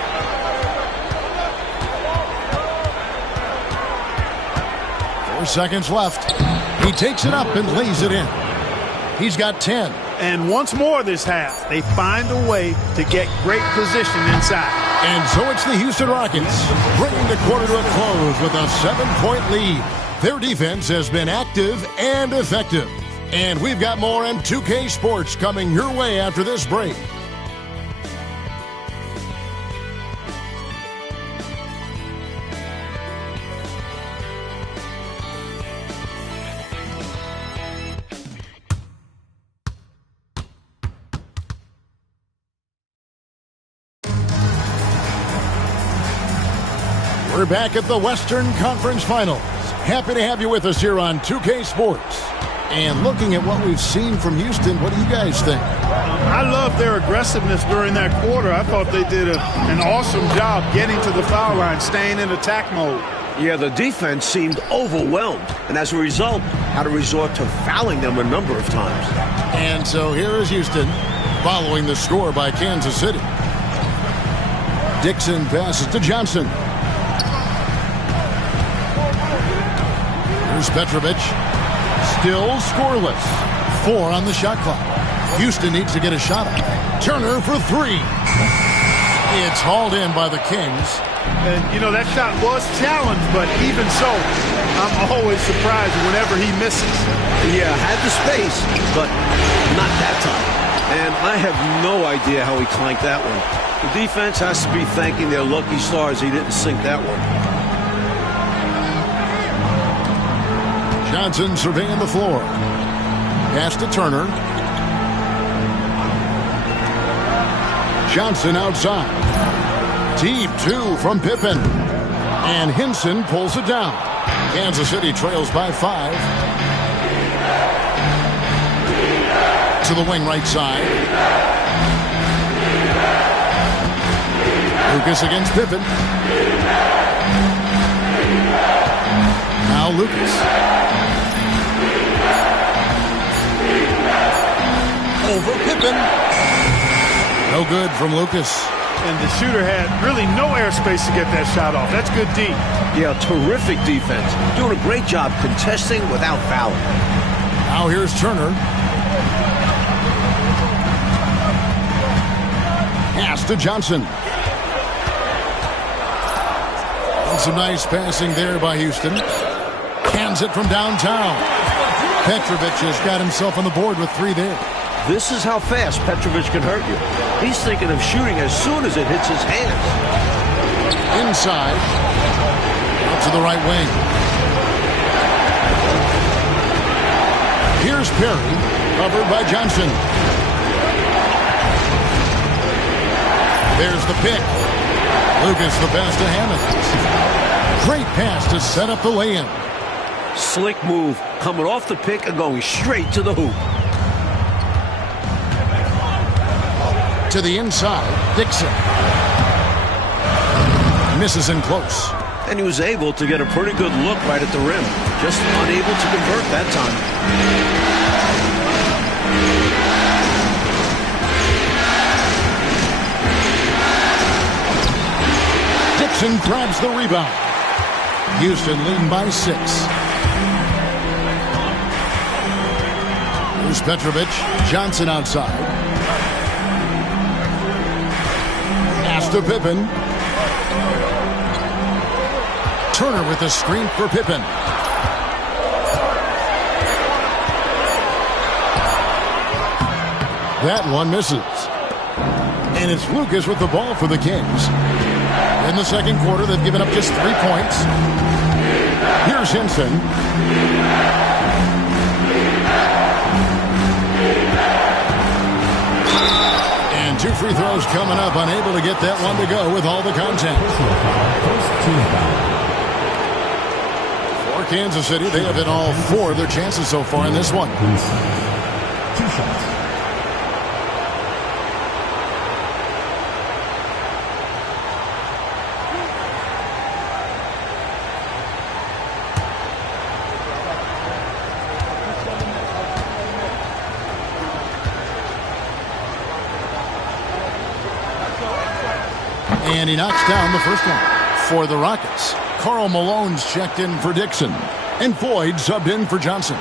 Four seconds left. He takes it up and lays it in. He's got 10. And once more this half, they find a way to get great position inside. And so it's the Houston Rockets bringing the quarter to a close with a 7-point lead. Their defense has been active and effective. And we've got more on 2K Sports coming your way after this break. We're back at the Western Conference Finals. Happy to have you with us here on 2K Sports. And looking at what we've seen from Houston, what do you guys think? I love their aggressiveness during that quarter. I thought they did an awesome job getting to the foul line, staying in attack mode. Yeah, the defense seemed overwhelmed, and as a result, had to resort to fouling them a number of times. And so here is Houston, following the score by Kansas City. Dixon passes to Johnson. Here's Petrovic. Still scoreless. 4 on the shot clock. Houston needs to get a shot up. Turner for 3. It's hauled in by the Kings. And, you know, that shot was challenged, but even so, I'm always surprised whenever he misses. Yeah, had the space, but not that time. And I have no idea how he clanked that one. The defense has to be thanking their lucky stars he didn't sink that one. Johnson surveying the floor. Pass to Turner. Johnson outside. Deep 2 from Pippen. And Hinson pulls it down. Kansas City trails by 5. To the wing right side. Lucas against Pippen. Now Lucas. Over Pippen. No good from Lucas. And the shooter had really no airspace to get that shot off. That's good D. Yeah, terrific defense. Doing a great job contesting without fouling. Now here's Turner. Pass to Johnson. And some nice passing there by Houston. Cans it from downtown. Petrovic has got himself on the board with 3 there. This is how fast Petrovic can hurt you. He's thinking of shooting as soon as it hits his hands. Inside. Out to the right wing. Here's Perry. Covered by Johnson. There's the pick. Lucas the pass to Hammond. Great pass to set up the lay-in. Slick move. Coming off the pick and going straight to the hoop. To the inside, Dixon. Misses in close. And he was able to get a pretty good look right at the rim. Just unable to convert that time. Henson grabs the rebound. Houston leading by 6. Here's Petrovic. Johnson outside. Pass to Pippen. Turner with the screen for Pippen. That one misses. And it's Lucas with the ball for the Kings. In the second quarter, they've given up just 3 points. Here's Henson. And 2 free throws coming up. Unable to get that one to go with all the contact. For Kansas City, they have hit all 4 of their chances so far in this one. 2 shots. And he knocks down the first one. For the Rockets, Karl Malone's checked in for Dixon. And Floyd subbed in for Johnson.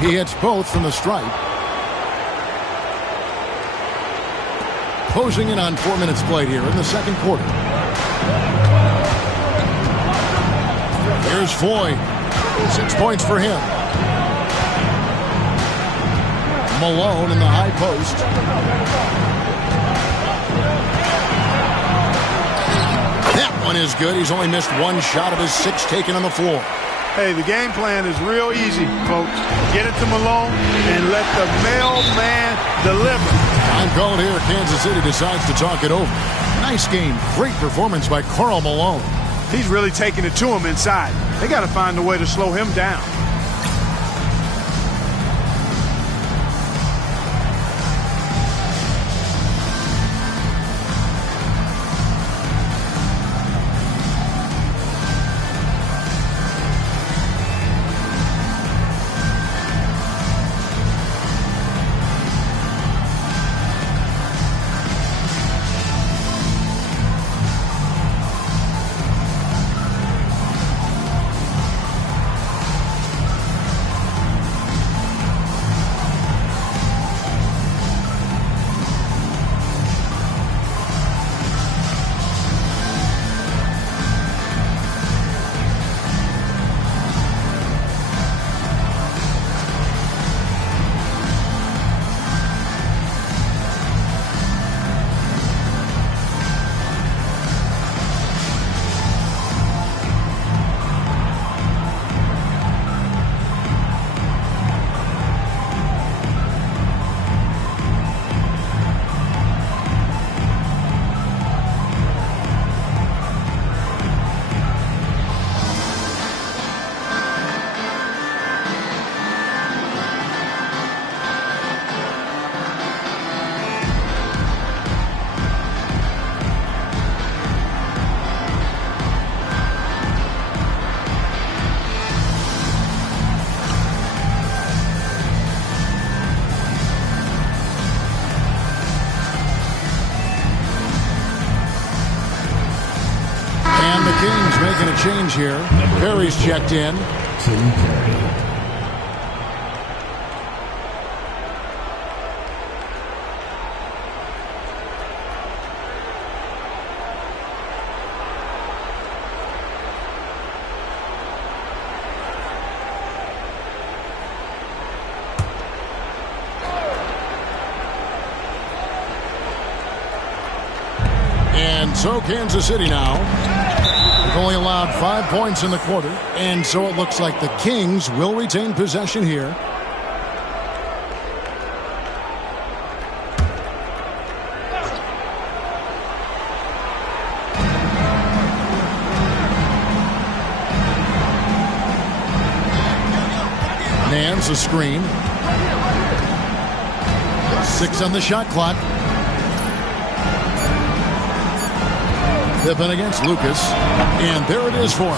He hits both from the stripe. Closing in on 4 minutes played here in the second quarter. Here's Floyd. 6 points for him. Malone in the high post. That one is good. He's only missed 1 shot of his 6 taken on the floor. Hey, the game plan is real easy, folks. Get it to Malone and let the mailman deliver. Time called here. Kansas City decides to talk it over. Nice game. Great performance by Karl Malone. He's really taking it to him inside. They got to find a way to slow him down. Kings making a change here. Perry's checked in. Tim Perry. And so Kansas City now, they've only allowed 5 points in the quarter, and so it looks like the Kings will retain possession here. Nance a screen. 6 on the shot clock. Pippen against Lucas. And there it is for him.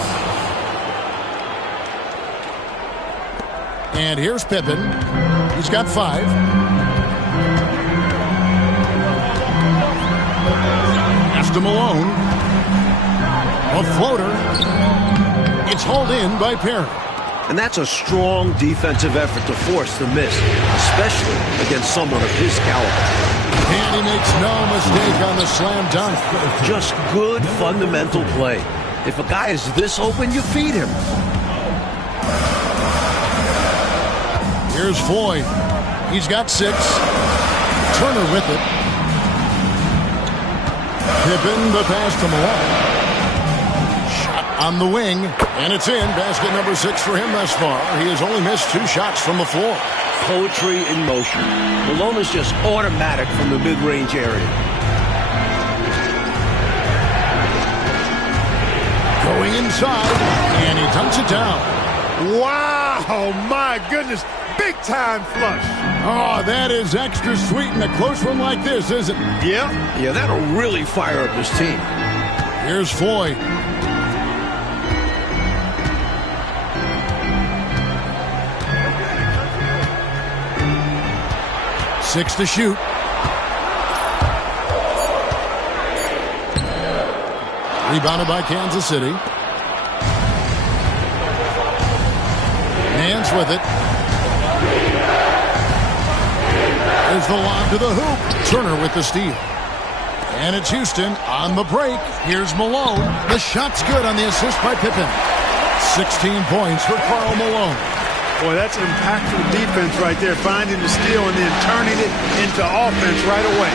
And here's Pippen. He's got 5. Pass to Malone. A floater. It's hauled in by Perry. And that's a strong defensive effort to force the miss, especially against someone of his caliber. And he makes no mistake on the slam dunk. Just good fundamental play. If a guy is this open, you feed him. Here's Floyd. He's got 6. Turner with it. Pippen, the pass to Malone. Shot on the wing, and it's in. Basket number 6 for him thus far. He has only missed 2 shots from the floor. Poetry in motion. Malone is just automatic from the mid-range area. Going inside, and he dunks it down. Wow, my goodness. Big-time flush. Oh, that is extra sweet in a close one like this, isn't it? Yeah. Yeah, that'll really fire up his team. Here's Floyd. Six to shoot. Rebounded by Kansas City. Nance with it. There's the lob to the hoop. Turner with the steal. And it's Houston on the break. Here's Malone. The shot's good on the assist by Pippen. 16 points for Karl Malone. Boy, that's impactful defense right there, finding the steal and then turning it into offense right away.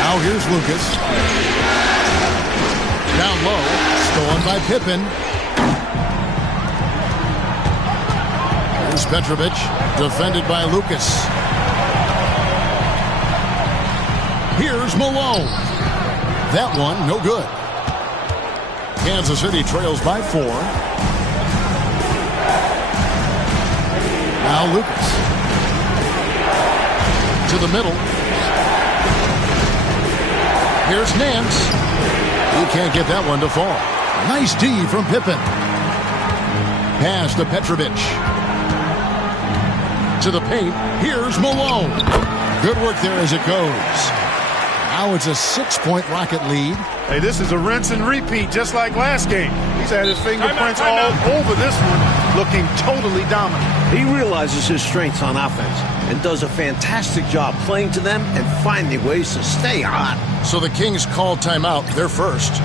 Now here's Lucas. Down low, stolen by Pippen. Here's Petrovic, defended by Lucas. Here's Malone. That one, no good. Kansas City trails by 4. Now Lucas. To the middle. Here's Nance. He can't get that one to fall. Nice D from Pippen. Pass to Petrovic. To the paint. Here's Malone. Good work there as it goes. Now it's a 6-point Rocket lead. Hey, this is a rinse and repeat just like last game. He's had his fingerprints all over this one, looking totally dominant. He realizes his strengths on offense and does a fantastic job playing to them and finding ways to stay hot. So the Kings call timeout. They're first.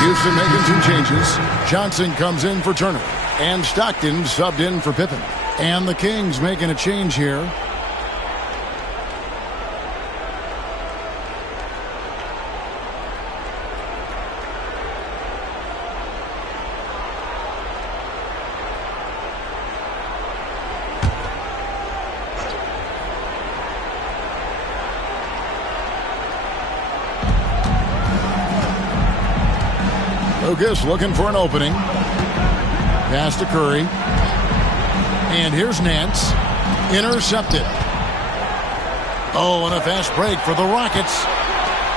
Houston making 2 changes. Johnson comes in for Turner. And Stockton subbed in for Pippen. And the Kings making a change here. Lucas looking for an opening. Pass to Curry. And here's Nance. Intercepted. Oh, and a fast break for the Rockets.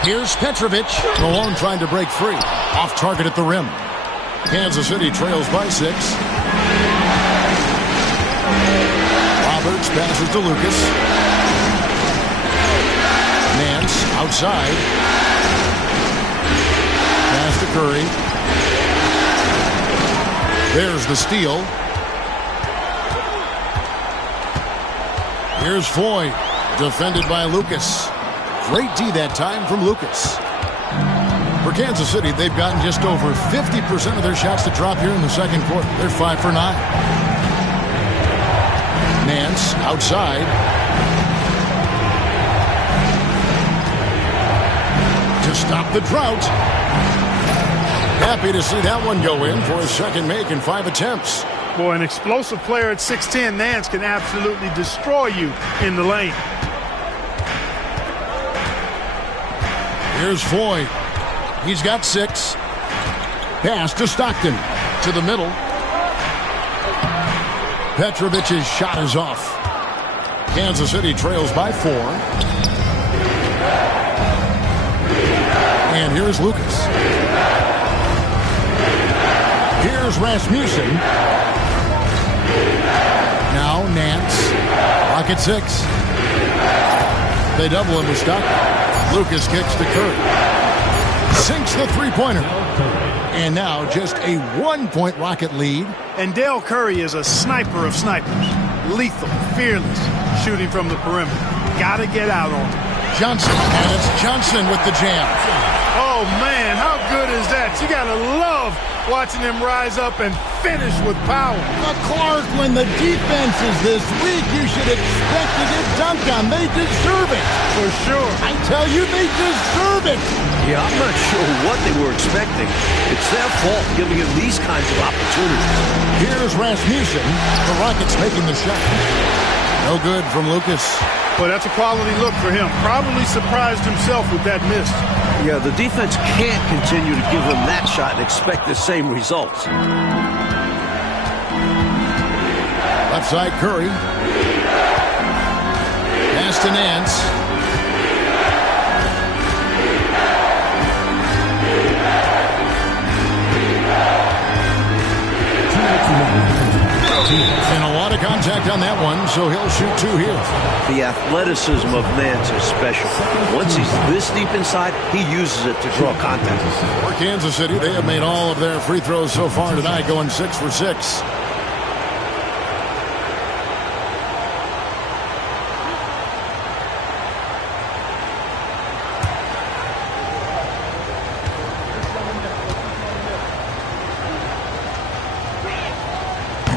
Here's Petrovic. Malone trying to break free. Off target at the rim. Kansas City trails by 6. Roberts passes to Lucas. Nance outside. Pass to Curry. There's the steal. Here's Floyd. Defended by Lucas. Great D that time from Lucas. For Kansas City, they've gotten just over 50% of their shots to drop here in the second quarter. They're 5 for 9. Nance outside. To stop the drought. Happy to see that one go in for his second make in 5 attempts. Boy, an explosive player at 6'10", Nance can absolutely destroy you in the lane. Here's Floyd. He's got 6. Pass to Stockton. To the middle. Petrovic's shot is off. Kansas City trails by 4. And here's Lucas. Here's Rasmussen. Now Nance. Rocket 6. They double him to Stockton. Lucas kicks to Curry. Sinks the three-pointer. And now just a 1-point Rocket lead. And Dell Curry is a sniper of snipers. Lethal, fearless, shooting from the perimeter. Gotta get out on him. Johnson. And it's Johnson with the jam. Oh, man, how good is that? You gotta love watching him rise up and finish with power. Well, Clark, when the defense is this weak, you should expect to get dunked on. They deserve it. For sure. I tell you, they deserve it. Yeah, I'm not sure what they were expecting. It's their fault giving him these kinds of opportunities. Here's Rasmussen. The Rockets making the shot. No good from Lucas. Well, that's a quality look for him. Probably surprised himself with that miss. Yeah, the defense can't continue to give him that shot and expect the same results. Left side Curry. Pass to Nance. And a lot of contact on that one, so he'll shoot 2 here. The athleticism of Nance is special. Once he's this deep inside, he uses it to draw contact. For Kansas City, they have made all of their free throws so far tonight, going 6 for 6.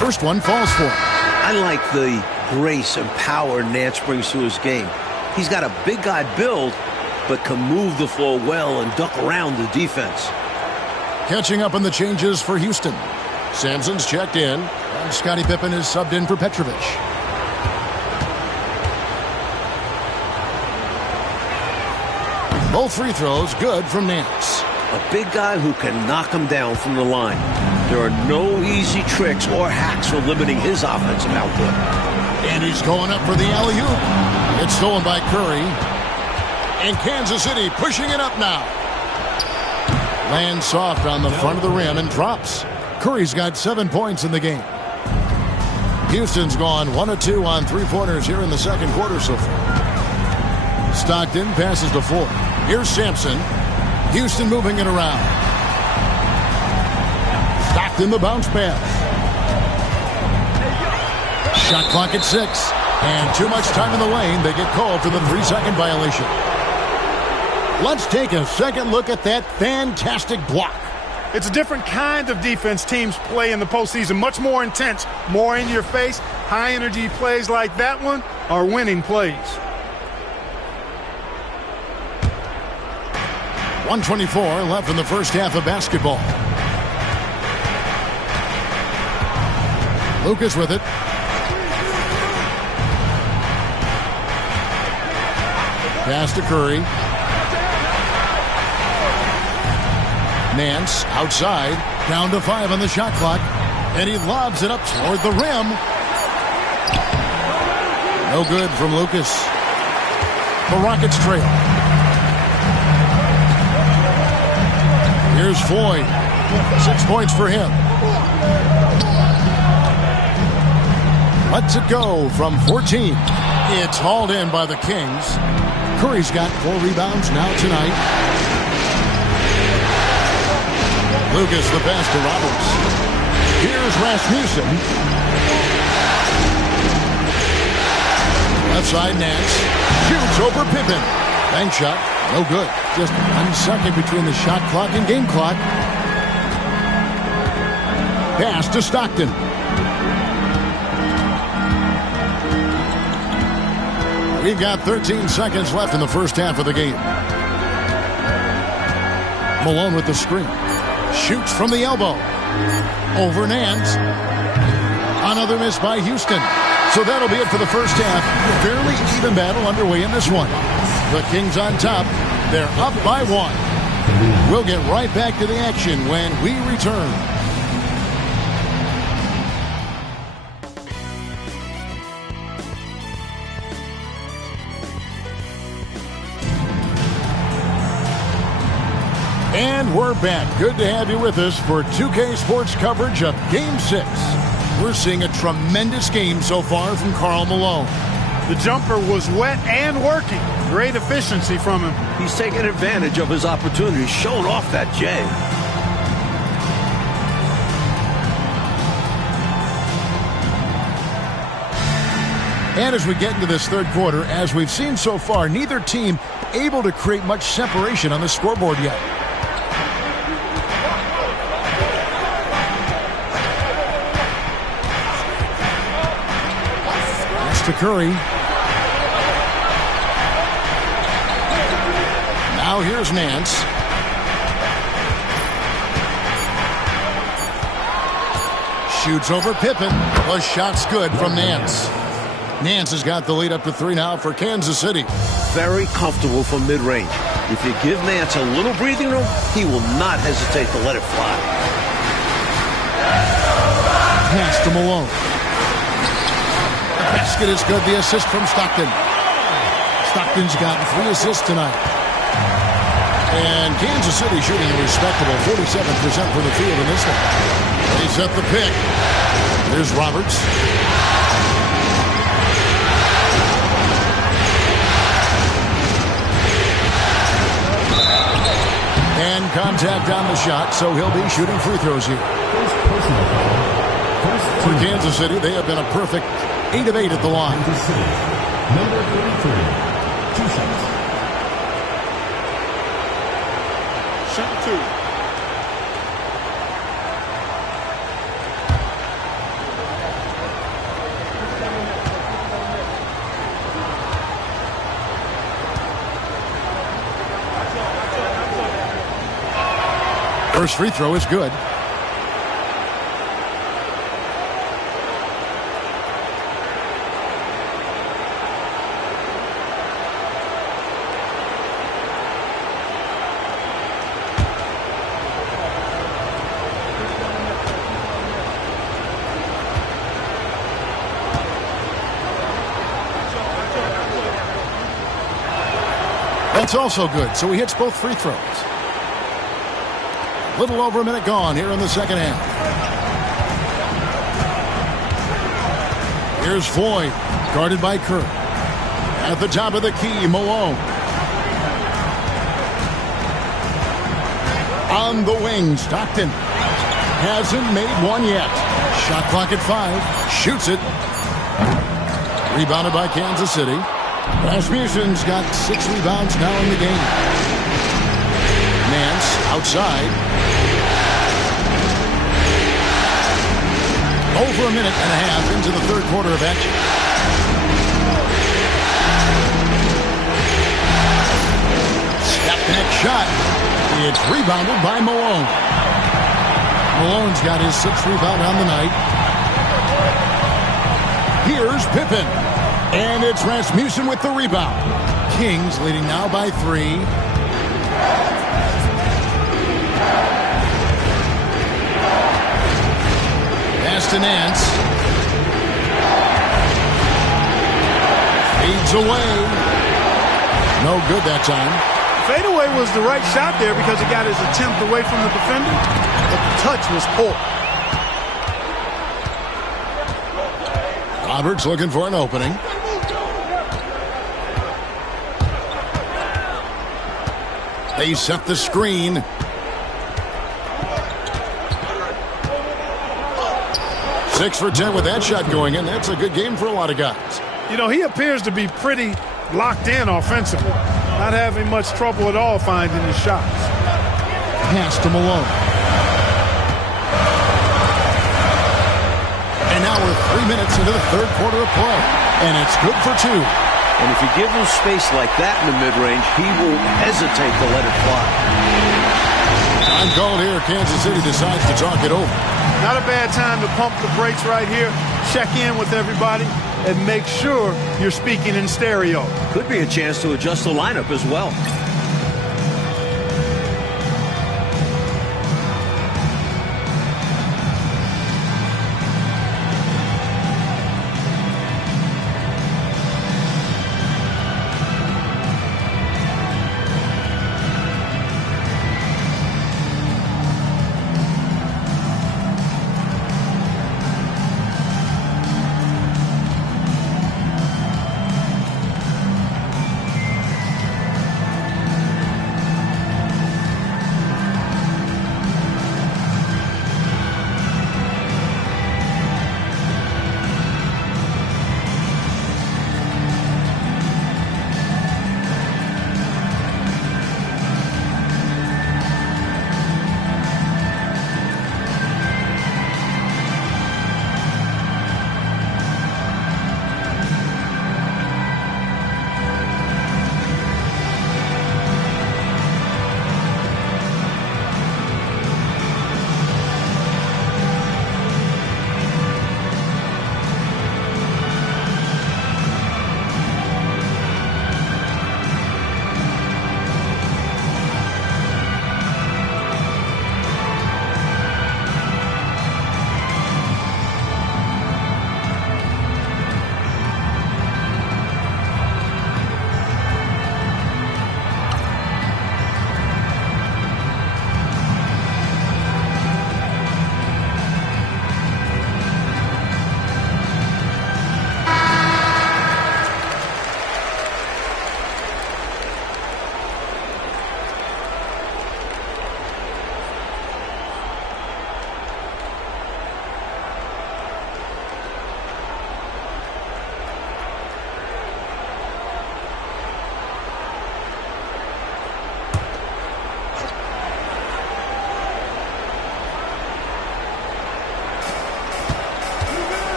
First one falls for him. I like the grace and power Nance brings to his game. He's got a big guy build, but can move the floor well and duck around the defense. Catching up on the changes for Houston. Sampson's checked in, and Scottie Pippen is subbed in for Petrovic. Both free throws good from Nance. A big guy who can knock him down from the line. There are no easy tricks or hacks for limiting his offensive output. And he's going up for the alley-oop. It's stolen by Curry. And Kansas City pushing it up now. Lands soft on the front of the rim and drops. Curry's got 7 points in the game. Houston's gone 1 of 2 on three-pointers here in the second quarter so far. Stockton passes to Ford. Here's Sampson. Houston moving it around. Stockton the bounce pass. Shot clock at 6. And too much time in the lane. They get called for the 3-second violation. Let's take a second look at that fantastic block. It's a different kind of defense teams play in the postseason. Much more intense, more in your face. High energy plays like that one are winning plays. 1:24 left in the first half of basketball. Lucas with it. Pass to Curry. Nance outside, down to 5 on the shot clock, and he lobs it up toward the rim. No good from Lucas. The Rockets trail. Here's Floyd. 6 points for him. Lets it go from 14. It's hauled in by the Kings. Curry's got 4 rebounds now tonight. Lucas the pass to Roberts. Here's Rasmussen. Left side Nance. Shoots over Pippen. Bank shot. No good. Just 1 second between the shot clock and game clock. Pass to Stockton. We've got 13 seconds left in the first half of the game. Malone with the screen. Shoots from the elbow. Over Nance. Another miss by Houston. So that'll be it for the first half. Fairly even battle underway in this one. The Kings on top. They're up by 1. We'll get right back to the action when we return. And we're back. Good to have you with us for 2K Sports coverage of Game 6. We're seeing a tremendous game so far from Karl Malone. The jumper was wet and working. Great efficiency from him. He's taking advantage of his opportunity, showing off that J. And as we get into this third quarter, as we've seen so far, neither team able to create much separation on the scoreboard yet. To Curry. Now here's Nance. Shoots over Pippen. The shot's good from Nance. Nance has got the lead up to 3 now for Kansas City. Very comfortable from mid-range. If you give Nance a little breathing room, he will not hesitate to let it fly. Pass to Malone. Basket is good. The assist from Stockton. Stockton's gotten 3 assists tonight. And Kansas City shooting a respectable 47% from the field in this one. They set the pick. There's Roberts. And contact on the shot, so he'll be shooting free throws here. For Kansas City, they have been a perfect 8 of 8 at the line. Number 33, 2 shots. Shoot 2. First free throw is good. That's also good, so he hits both free throws. Little over a minute gone here in the second half. Here's Floyd, guarded by Kerr. At the top of the key, Malone. On the wing, Stockton. Hasn't made one yet. Shot clock at 5. Shoots it. Rebounded by Kansas City. Rasmussen's got 6 rebounds now in the game. Nance outside. Over a minute and a half into the third quarter of action. Step back shot. It's rebounded by Malone. Malone's got his 6th rebound on the night. Here's Pippen. And it's Rasmussen with the rebound. Kings leading now by 3. Nance. Fades away. No good that time. Fadeaway was the right shot there because he got his attempt away from the defender, but the touch was poor. Roberts looking for an opening. They set the screen. Six for 10 with that shot going in. That's a good game for a lot of guys. You know, he appears to be pretty locked in offensively. Not having much trouble at all finding his shots. Pass to Malone. And now we're 3 minutes into the third quarter of play. And it's good for 2. And if you give him space like that in the mid-range, he won't hesitate to let it fly. Time called here. Kansas City decides to talk it over. Not a bad time to pump the brakes right here. Check in with everybody and make sure you're speaking in stereo. Could be a chance to adjust the lineup as well.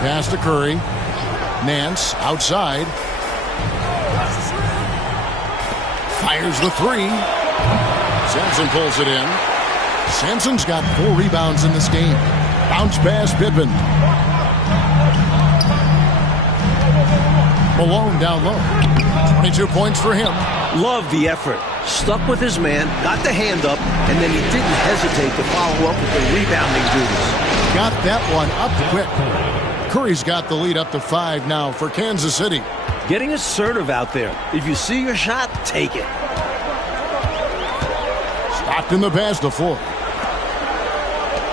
Pass to Curry. Nance outside. Fires the three. Sampson pulls it in. Sampson's got 4 rebounds in this game. Bounce pass, Pippen. Malone down low. 22 points for him. Love the effort. Stuck with his man, got the hand up, and then he didn't hesitate to follow up with the rebounding duties. Got that one up quick. Curry's got the lead up to 5 now for Kansas City. Getting assertive out there. If you see your shot, take it. Stockton the pass to Ford.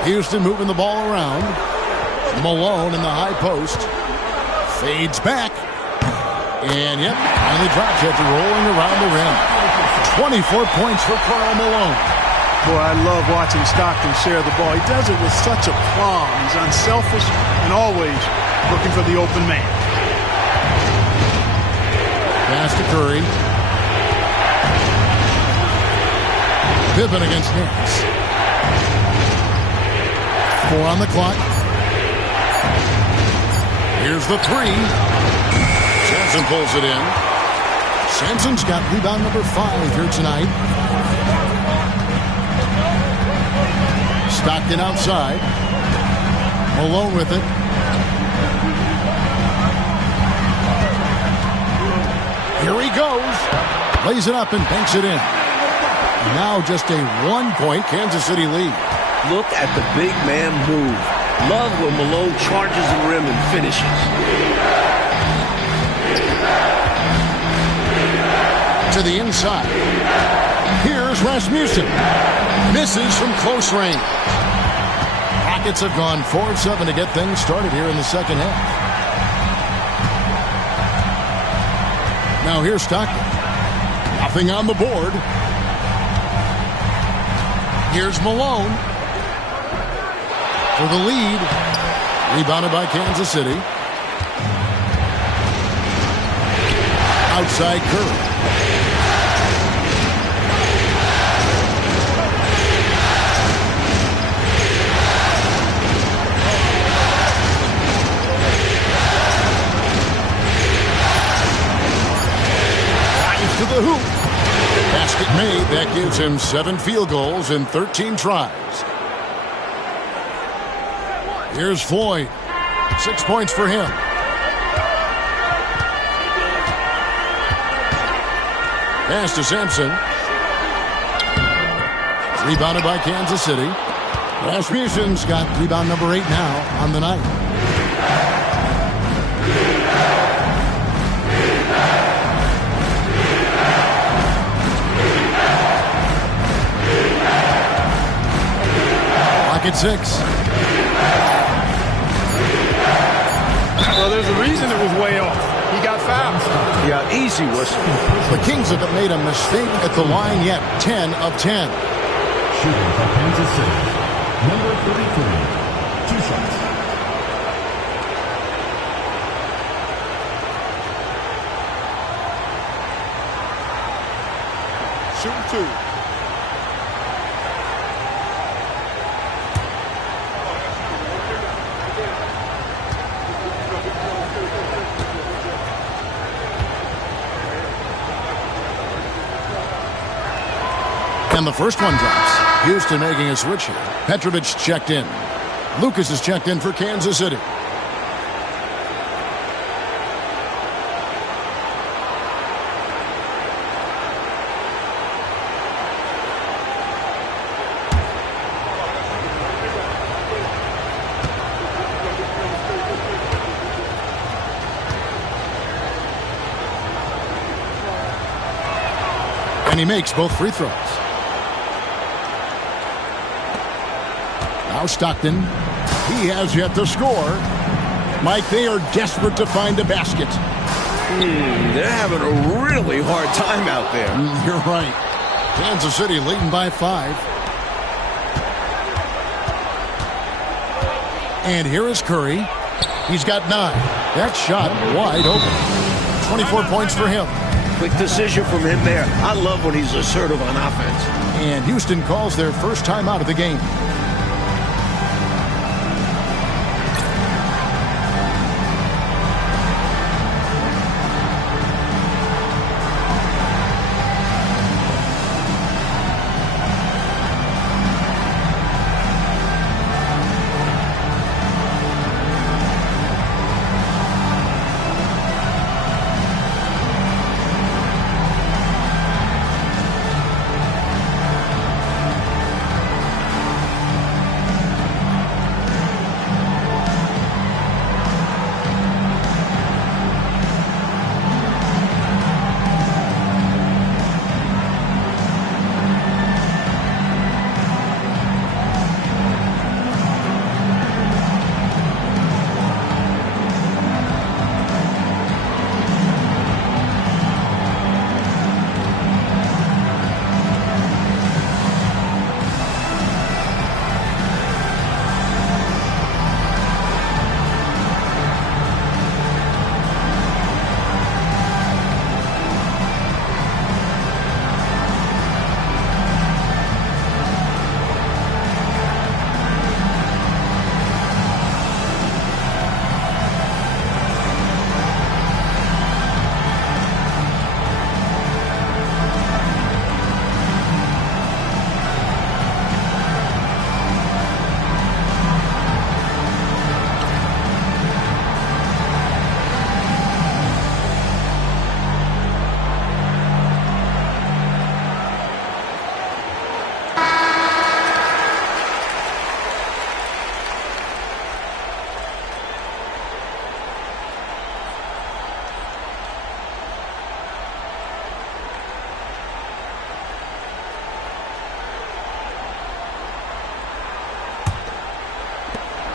Houston moving the ball around. Malone in the high post. Fades back. And yep, finally drops after rolling around the rim. 24 points for Karl Malone. Boy, I love watching Stockton share the ball. He does it with such aplomb. He's unselfish and always looking for the open man. Pass to Curry. Pippen against Nance. 4 on the clock. Here's the 3. Sampson pulls it in. Sampson's got rebound number 5 here tonight. Stockton outside. Malone with it. Here he goes. Lays it up and banks it in. Now just a 1-point Kansas City lead. Look at the big man move. Love when Malone charges the rim and finishes. To the inside. Here's Rasmussen. Misses from close range. Rockets have gone 4 of 7 to get things started here in the second half. Now here's Stockton. Nothing on the board. Here's Malone for the lead. Rebounded by Kansas City. Outside Curry. To the hoop. Basket made. That gives him 7 field goals in 13 tries. Here's Floyd. 6 points for him. Pass to Sampson. Rebounded by Kansas City. Rasmussen's got rebound number 8 now on the night. At 6. Well, there's a reason it was way off. He got fouled. Yeah, easy whistle. The Kings haven't made a mistake at the line yet. 10 of 10. Shooting for Kansas City, number 33. 2 shots. Shooting 2. And the first one drops. Houston making a switch here. Petrovic checked in. Lucas is checked in for Kansas City. And he makes both free throws. Now Stockton. He has yet to score. Mike, they are desperate to find a basket. They're having a really hard time out there. You're right. Kansas City leading by 5. And here is Curry. He's got 9. That shot wide open. 24 points for him. Quick decision from him there. I love when he's assertive on offense. And Houston calls their first time out of the game.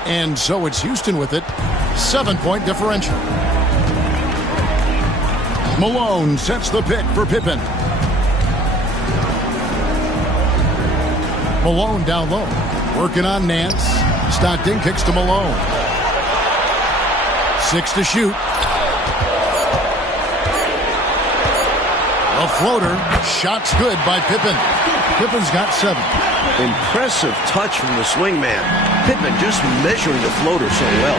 And so it's Houston with it. 7-point differential. Malone sets the pick for Pippen. Malone down low. Working on Nance. Stockton kicks to Malone. 6 to shoot. A floater. Shot's good by Pippen. Pippen's got 7. Impressive touch from the swingman. Pippen just measuring the floater so well.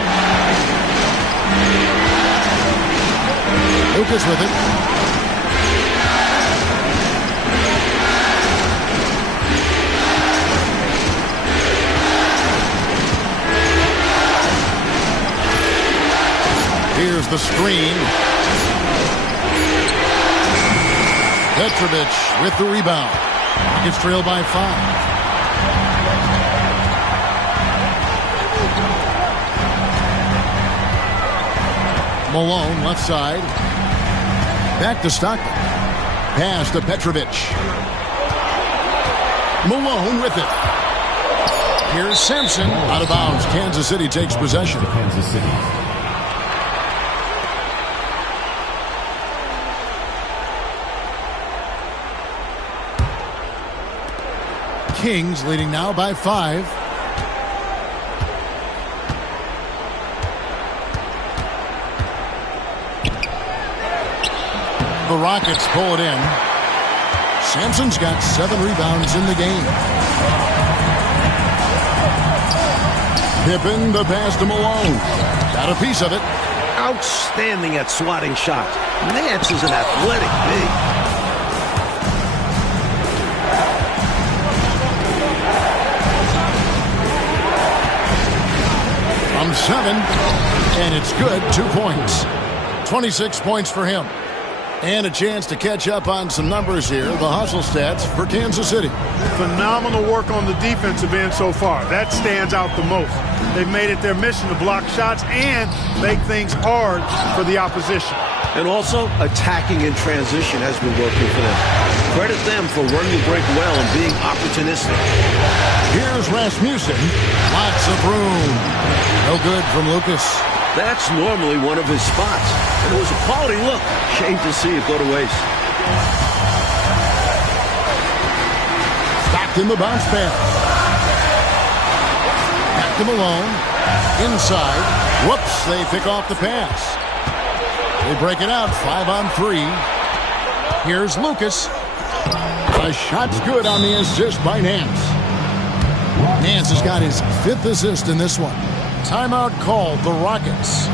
Lucas with it. Here's the screen. Petrovic with the rebound. Gets trailed by 5. Malone left side. Back to Stockton. Pass to Petrovic. Malone with it. Here's Sampson. Out of bounds. Kansas City takes possession. Kansas City. Kings leading now by 5. The Rockets pull it in. Sampson's got 7 rebounds in the game. Pippen, the pass to Malone. Got a piece of it. Outstanding at swatting shots. Nance is an athletic big. From 7, and it's good. 2 points. 26 points for him. And a chance to catch up on some numbers here. The hustle stats for Kansas City. Phenomenal work on the defensive end so far. That stands out the most. They've made it their mission to block shots and make things hard for the opposition. And also, attacking in transition has been working for them. Credit them for running the break well and being opportunistic. Here's Rasmussen. Lots of room. No good from Lucas. That's normally one of his spots. And it was a quality look. Shame to see it go to waste. Stockton the bounce pass. Back to Malone. Inside. Whoops, they pick off the pass. They break it out. 5 on 3. Here's Lucas. The shot's good on the assist by Nance. Nance has got his 5th assist in this one. Timeout called the Rockets.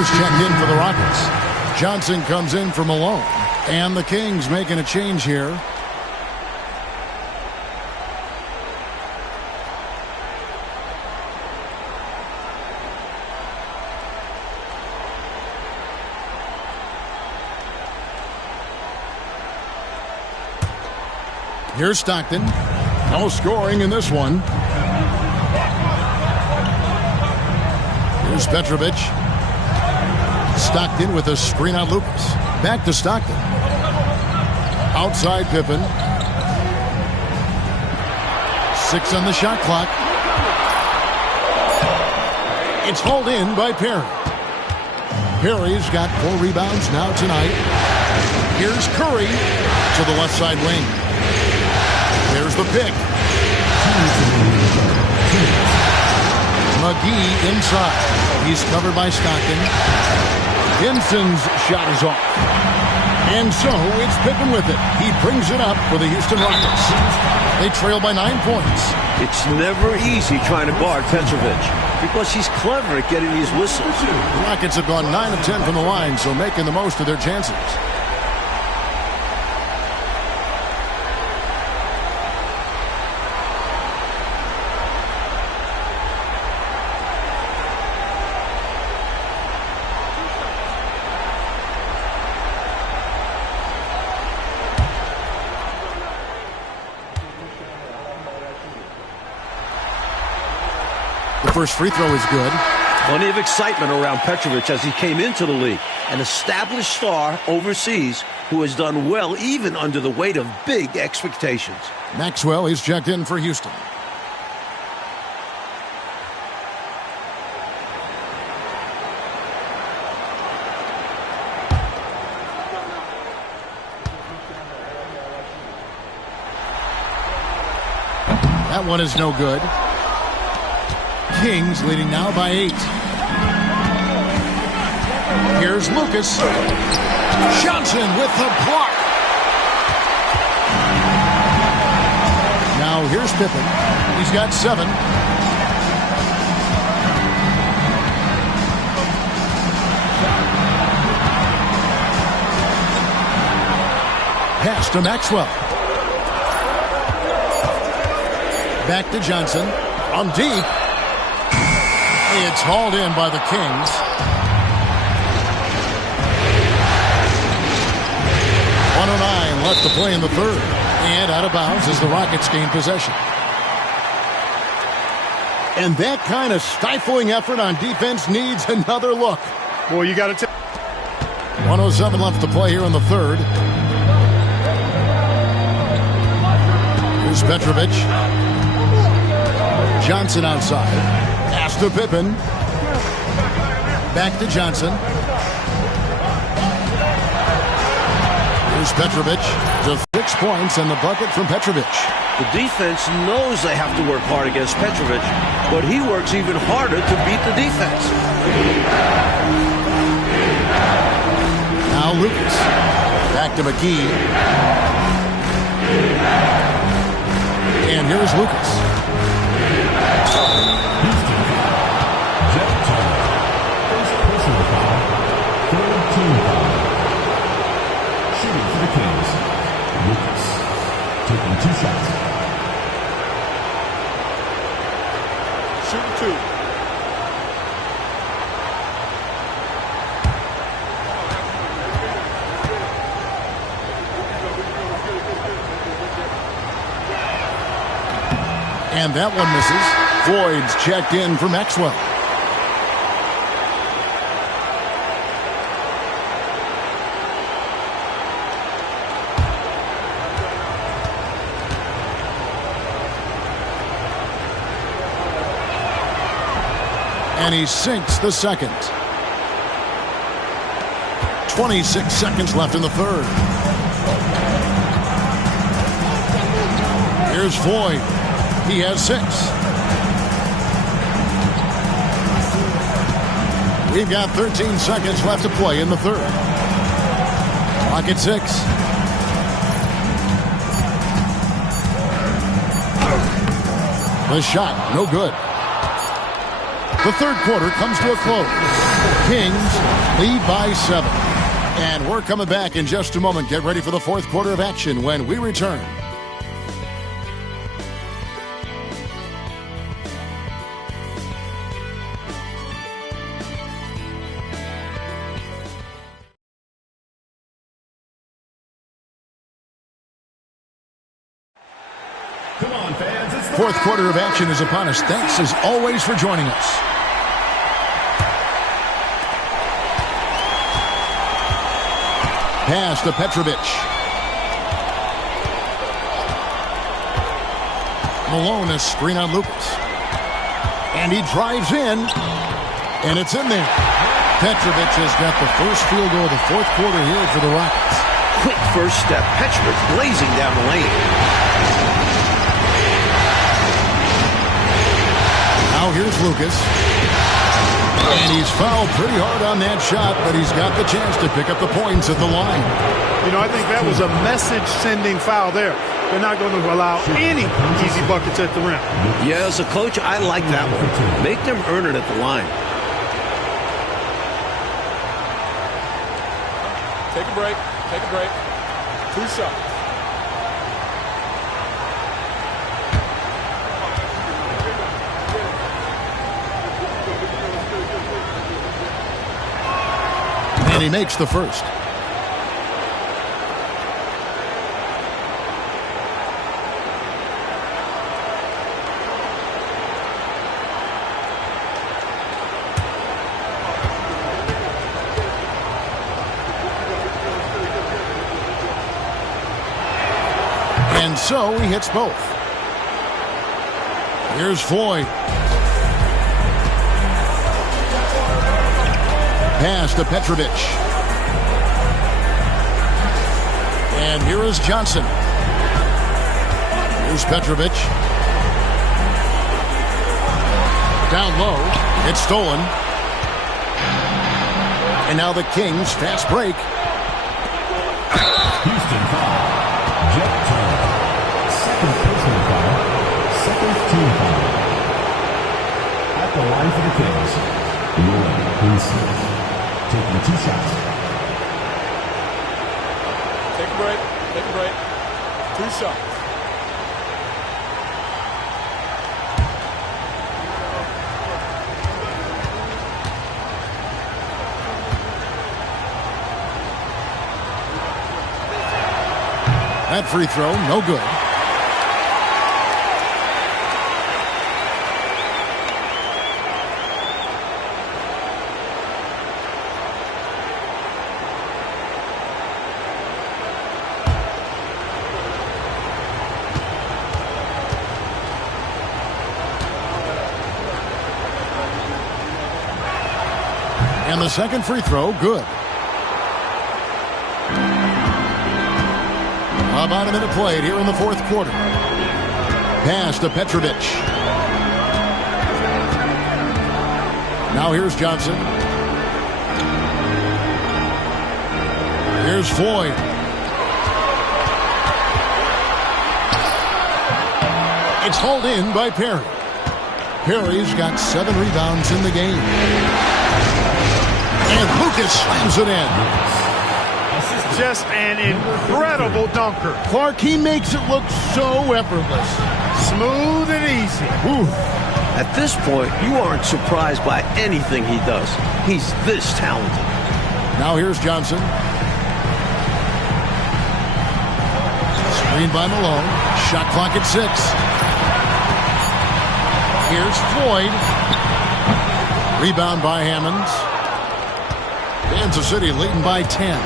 Checked in for the Rockets. Johnson comes in for Malone. And the Kings making a change here. Here's Stockton. No scoring in this one. Here's Petrovic. Stockton with a screen on Lucas. Back to Stockton. Outside Pippen. 6 on the shot clock. It's hauled in by Perry. Perry's got 4 rebounds now tonight. Here's Curry to the left side wing. There's the pick. McGee inside. He's covered by Stockton. Vinson's shot is off. And so it's Pippen with it. He brings it up for the Houston Rockets. They trail by 9 points. It's never easy trying to guard Petrovic because he's clever at getting these whistles. The Rockets have gone 9 of 10 from the line, so making the most of their chances. The first free throw is good. Plenty of excitement around Petrovic as he came into the league. An established star overseas who has done well even under the weight of big expectations. Maxwell is checked in for Houston. That one is no good. Kings leading now by 8. Here's Lucas. Johnson with the block. Now here's Pippen. He's got 7. Pass to Maxwell. Back to Johnson. On deep. It's hauled in by the Kings. 1:09 left to play in the third. And out of bounds as the Rockets gain possession. And that kind of stifling effort on defense needs another look. Well, you got to 1:07 left to play here in the third. Here's Petrovic. Johnson outside. Pass to Pippen. Back to Johnson. Here's Petrovic. To 6 points and the bucket from Petrovic. The defense knows they have to work hard against Petrovic, but he works even harder to beat the defense. Now Lucas. Back to McGee. And here's Lucas. Shooting for the Kings, Lucas, taking 2 shots. Shooting 2. And that one misses. Floyd's checked in for Maxwell. And he sinks the second. 26 seconds left in the third. Here's Floyd. He has 6. We've got 13 seconds left to play in the third. Clock at 6. The shot, no good. The third quarter comes to a close. Kings lead by 7. And we're coming back in just a moment. Get ready for the fourth quarter of action when we return. Come on, fans. It's the Fourth quarter of action is upon us. Thanks as always for joining us. Pass to Petrovic. Malone, a screen on Lucas. And he drives in. And it's in there. Petrovic has got the first field goal of the fourth quarter here for the Rockets. Quick first step. Petrovic blazing down the lane. Now here's Lucas. And he's fouled pretty hard on that shot, but he's got the chance to pick up the points at the line. You know, I think that was a message-sending foul there. They're not going to allow any easy buckets at the rim. Yeah, as a coach, I like that one. Make them earn it at the line. Take a break. Take a break. 2 shots. And he makes the first. And so he hits both. Here's Floyd. Pass to Petrovic. And here is Johnson. Here's Petrovic. Down low. It's stolen. And now the Kings fast break. Houston foul. Jet turn. Second personal foul. Second team foul. At the line for the Kings, Roy Hinston. Taking 2 shots. Take a break. Take a break. 2 shots. That free throw, no good. And the second free throw, good. About a minute played here in the fourth quarter. Pass to Petrovic. Now here's Johnson. Here's Floyd. It's hauled in by Perry. Perry's got 7 rebounds in the game. And Lucas slams it in. Just an incredible dunker. Clark, he makes it look so effortless. Smooth and easy. Ooh. At this point, you aren't surprised by anything he does. He's this talented. Now here's Johnson. Screened by Malone. Shot clock at 6. Here's Floyd. Rebound by Hammonds. Kansas City leading by 10.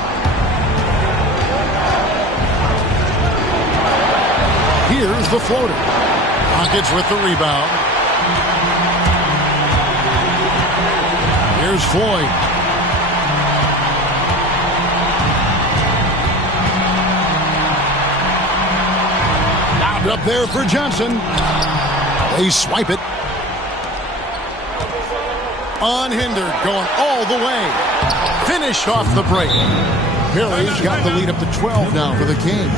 Here's the floater. Rockets with the rebound. Here's Floyd. Knocked up there for Johnson. They swipe it. Unhindered, going all the way. Finished off the break. Perry's got the lead up to 12 now for the Kings.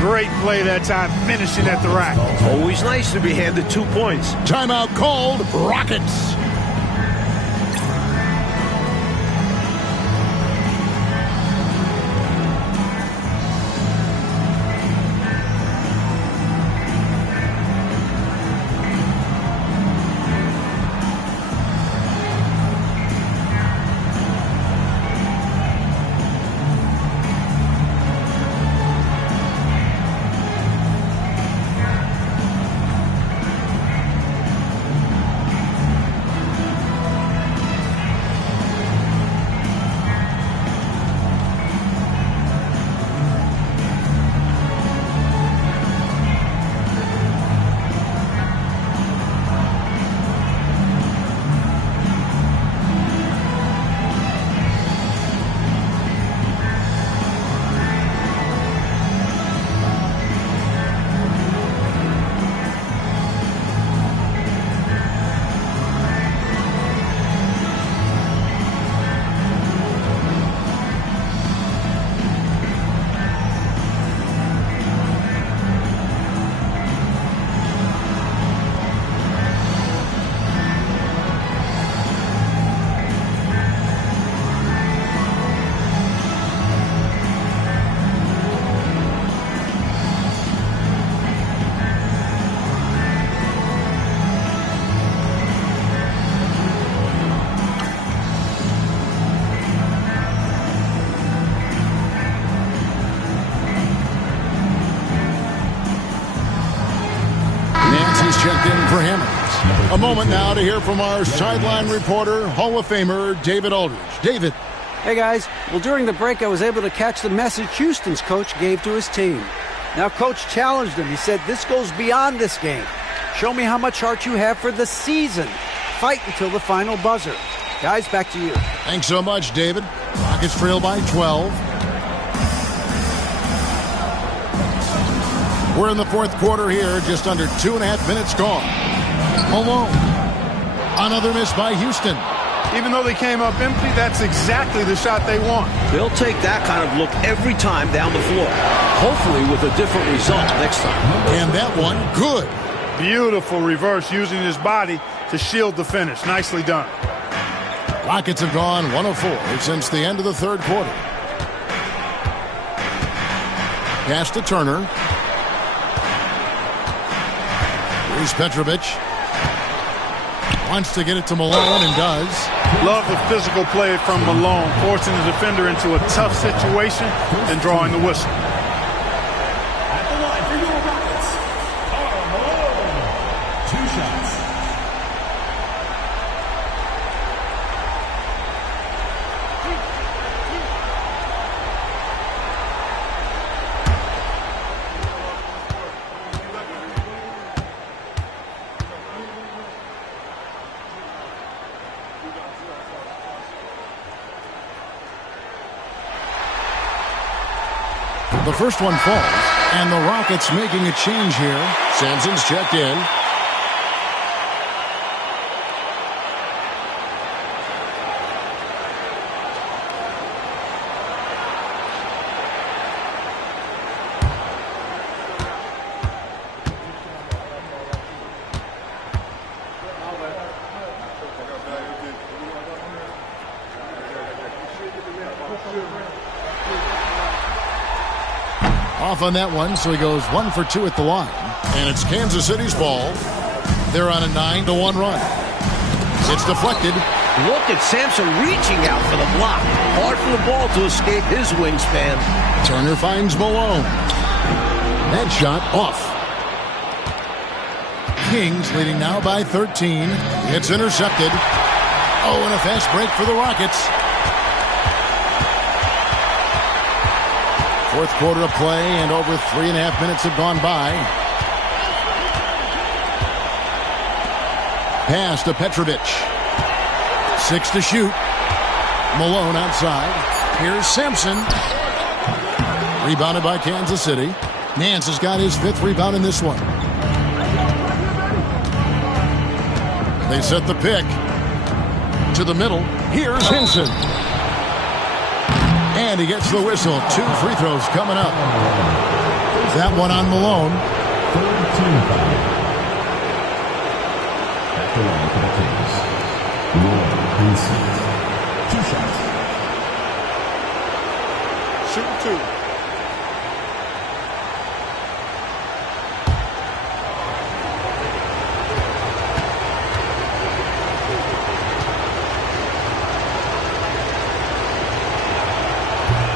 Great play that time, finishing at the rack. Always nice to be handed 2 points. Timeout called. Rockets. looking for Hammonds. A moment now to hear from our sideline reporter, Hall of Famer David Aldridge. David. Hey, guys. Well, during the break, I was able to catch the message Houston's coach gave to his team. Now, Coach challenged him. He said, this goes beyond this game. Show me how much heart you have for the season. Fight until the final buzzer. Guys, back to you. Thanks so much, David. Rockets trail by 12. We're in the fourth quarter here, just under 2.5 minutes gone. Malone. Another miss by Houston. Even though they came up empty, that's exactly the shot they want. They'll take that kind of look every time down the floor. Hopefully with a different result next time. And that one, good. Beautiful reverse using his body to shield the finish. Nicely done. Rockets have gone 1 of 4 since the end of the third quarter. Pass to Turner. Here's Petrovic. Wants to get it to Malone and does. Love the physical play from Malone, forcing the defender into a tough situation and drawing the whistle. At the line for your Rockets, Karl Malone. 2 shots. The first one falls, and the Rockets making a change here. Sampson's checked in. Off on that one, so he goes 1 for 2 at the line. And it's Kansas City's ball. They're on a 9-1 run. It's deflected. Look at Sampson reaching out for the block. Hard for the ball to escape his wingspan. Turner finds Malone. That shot off. Kings leading now by 13. It's intercepted. Oh, and a fast break for the Rockets. Fourth quarter of play, and over 3.5 minutes have gone by. Pass to Petrovic. 6 to shoot. Malone outside. Here's Sampson. Rebounded by Kansas City. Nance has got his 5th rebound in this one. They set the pick. To the middle. Here's Hinson. And he gets the whistle. 2 free throws coming up. That one on Malone. Third team foul. At the line for the Kings, Roy Hinson. 2 shots. Shoot 2.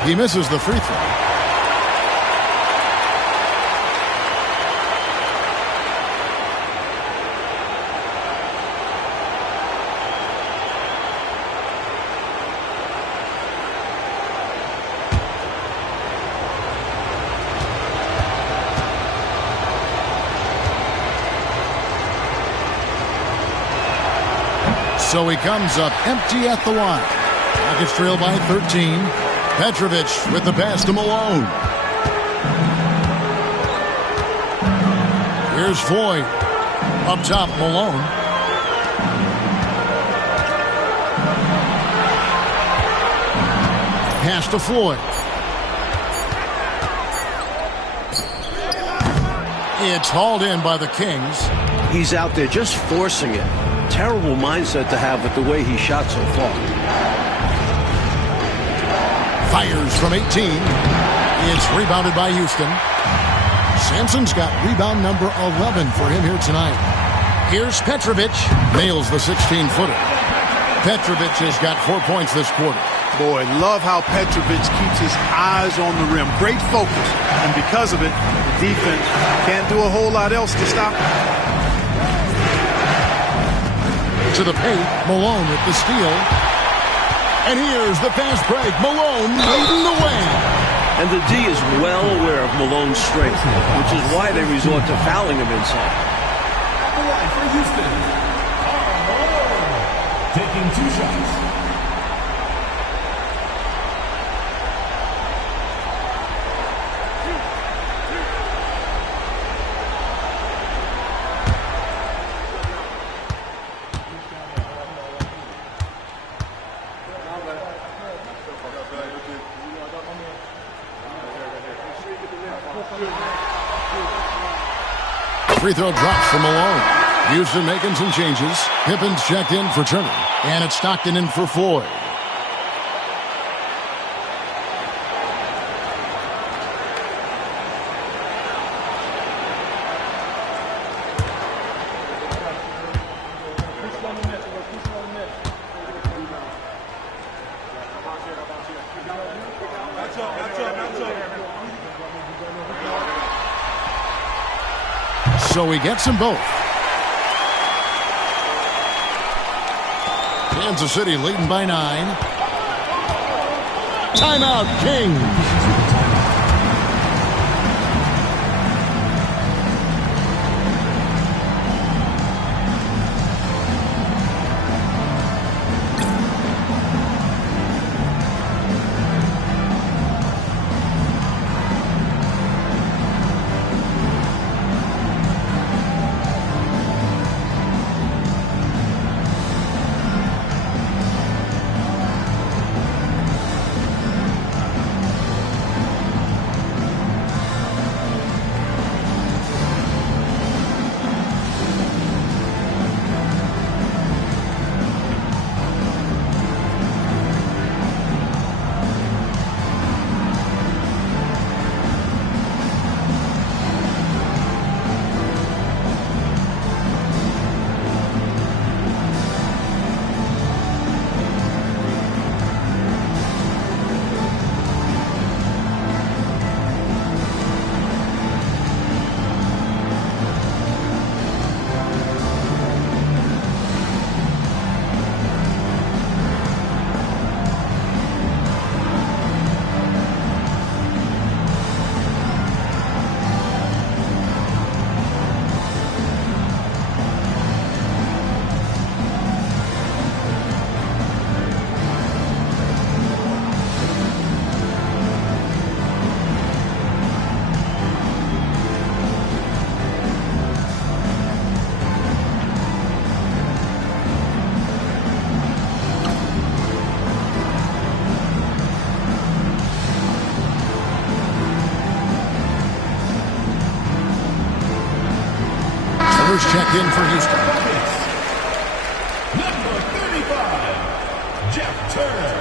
He misses the free throw. So he comes up empty at the line. Rockets trail by 13. Petrovic with the pass to Malone. Here's Floyd. Up top, Malone. Pass to Floyd. It's hauled in by the Kings. He's out there just forcing it. Terrible mindset to have with the way he shot so far. Fires from 18. It's rebounded by Houston. Sampson's got rebound number 11 for him here tonight. Here's Petrovic. Nails the 16-footer. Petrovic has got 4 points this quarter. Boy, love how Petrovic keeps his eyes on the rim. Great focus. And because of it, the defense can't do a whole lot else to stop him. To the paint, Malone with the steal. And here's the fast break. Malone leading the way. And the D is well aware of Malone's strength, which is why they resort to fouling him inside. At the line for Houston, Karl Malone, taking 2 shots. Free throw drops for Malone. Houston making some changes. Pippen's checked in for Turner. And it's Stockton in for Floyd. So he gets them both. Kansas City leading by 9. Timeout, Kings. Checked in for Houston. Number 35, Jeff Turner.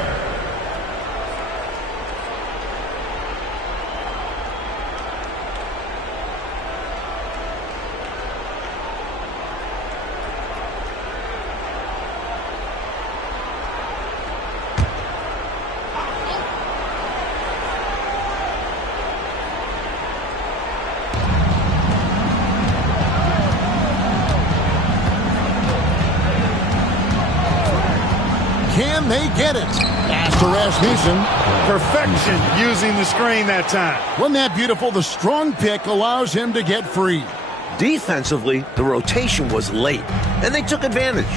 Can they get it? Pass to Rasmussen. Perfection using the screen that time. Wasn't that beautiful? The strong pick allows him to get free. Defensively, the rotation was late, and they took advantage.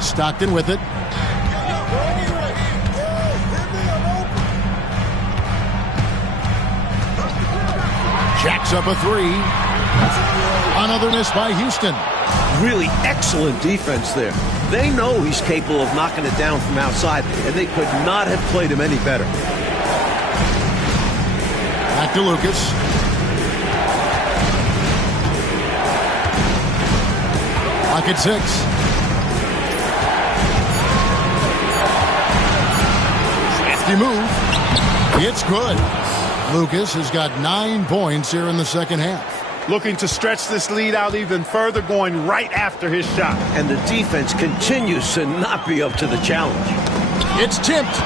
Stockton with it. Jacks up a 3. Another miss by Houston. Really excellent defense there. They know he's capable of knocking it down from outside, and they could not have played him any better. Back to Lucas. Clock at 6. Crafty move. It's good. Lucas has got 9 points here in the second half. Looking to stretch this lead out even further, going right after his shot. And the defense continues to not be up to the challenge. It's tipped.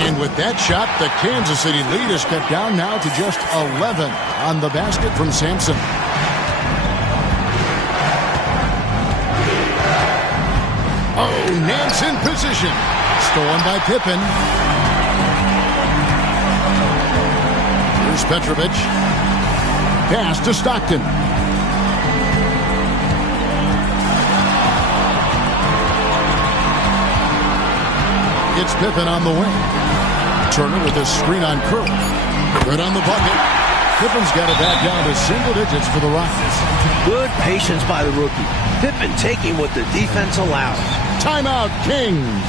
And with that shot, the Kansas City lead is cut down now to just 11 on the basket from Sampson. Oh, Nance in position. Stolen by Pippen. Here's Petrovic. Pass to Stockton. It's Pippen on the wing. Turner with his screen on Curry. Good on the bucket. Pippen's got it back down to single digits for the Rockets. Good patience by the rookie. Pippen taking what the defense allows. Timeout, Kings.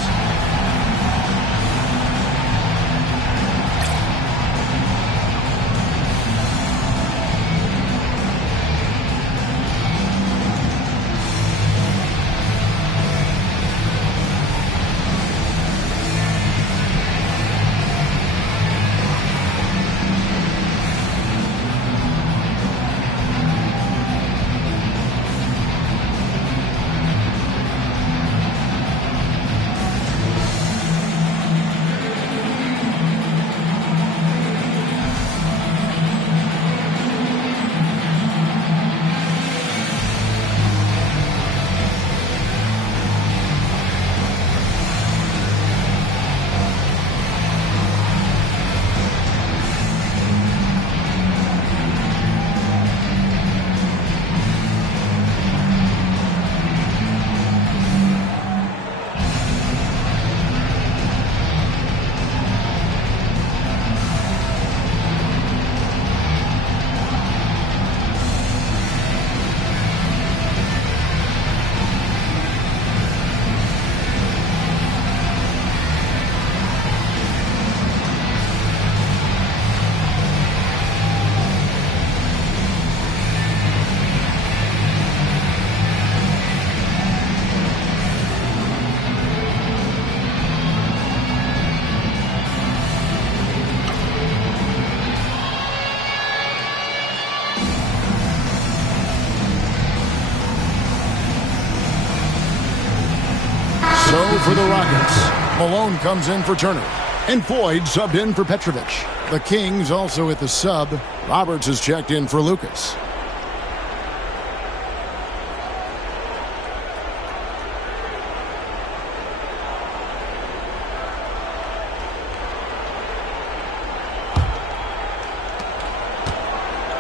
So for the Rockets, Malone comes in for Turner. And Floyd subbed in for Petrovic. The Kings also at the sub. Roberts has checked in for Lucas.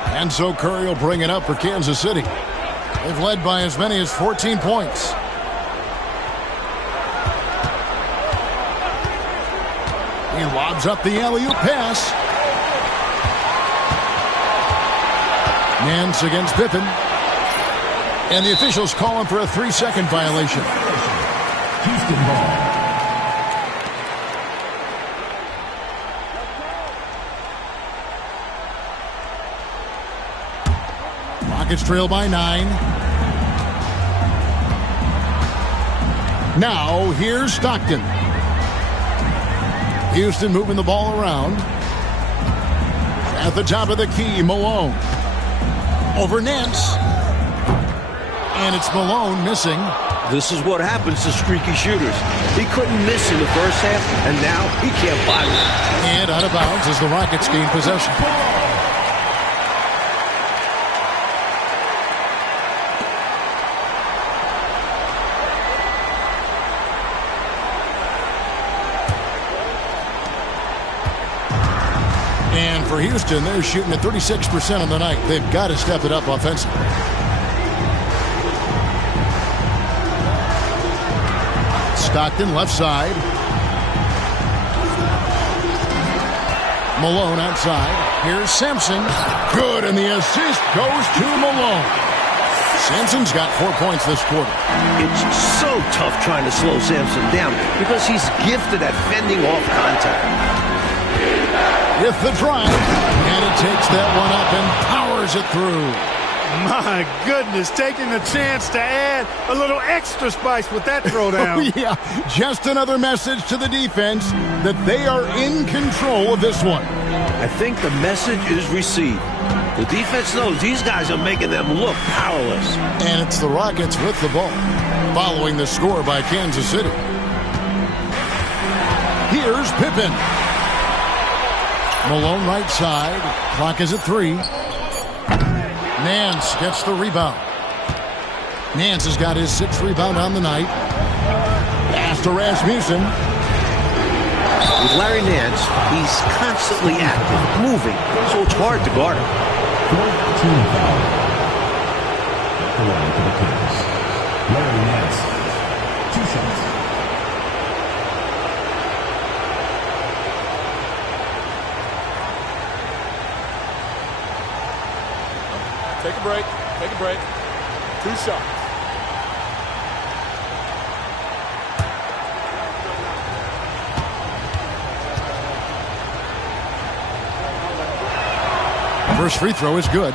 And so Curry will bring it up for Kansas City. They've led by as many as 14 points. He lobs up the alley-oop pass. Nance against Pippen. And the officials call him for a 3-second violation. Houston ball. Rockets trail by 9. Now, here's Stockton. Houston moving the ball around. At the top of the key, Malone. Over Nance. And it's Malone missing. This is what happens to streaky shooters. He couldn't miss in the first half, and now he can't buy one. And out of bounds as the Rockets gain possession. And for Houston, they're shooting at 36% on the night. They've got to step it up offensively. Stockton left side. Malone outside. Here's Sampson. Good, and the assist goes to Malone. Sampson's got 4 points this quarter. It's so tough trying to slow Sampson down because he's gifted at fending off contact. With the drive, and it takes that one up and powers it through. My goodness, taking the chance to add a little extra spice with that throwdown. Oh, yeah, just another message to the defense that they are in control of this one. I think the message is received. The defense knows these guys are making them look powerless. And it's the Rockets with the ball, following the score by Kansas City. Here's Pippen. Malone right side. Clock is at 3. Nance gets the rebound. Nance has got his 6th rebound on the night. Pass to Rasmussen. With Larry Nance, he's constantly active, moving, so it's hard to guard him. Fourth team foul. At the line for the Kings. Larry Nance. 2 shots. Take a break. Take a break. 2 shots. First free throw is good.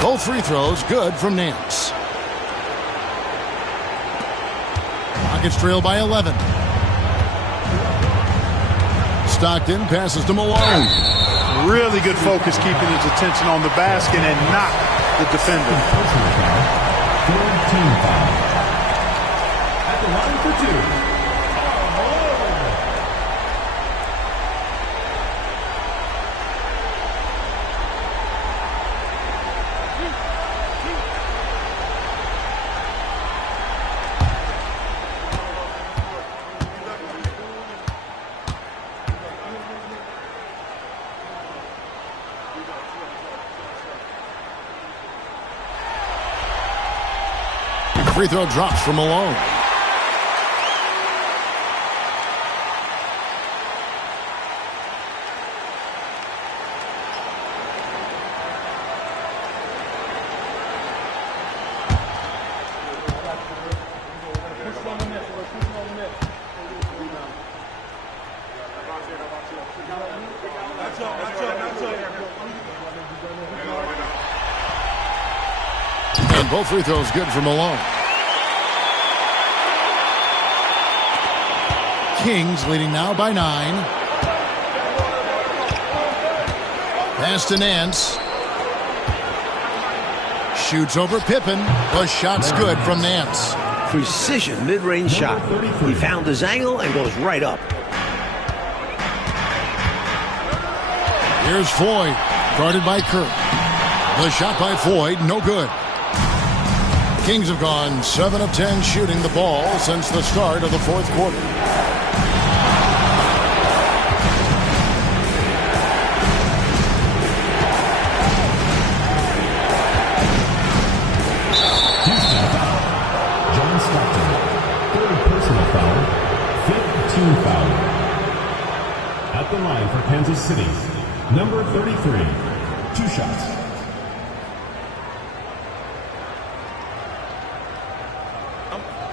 Both free throws good from Nance. Rockets trail by 11. Stockton passes to Malone. Really good focus keeping his attention on the basket and not the defender. Personal foul. Third team foul. At the line for 2. Free throw drops from Malone. And both free throws good for Malone. Kings leading now by 9. Pass to Nance. Shoots over Pippen. The shot's good from Nance. Precision mid-range shot. He found his angle and goes right up. Here's Floyd, guarded by Kirk. The shot by Floyd, no good. Kings have gone 7 of 10 shooting the ball since the start of the fourth quarter. John Stockton. Third personal foul. Fifth team foul. At the line for Kansas City. Number 33. 2 shots.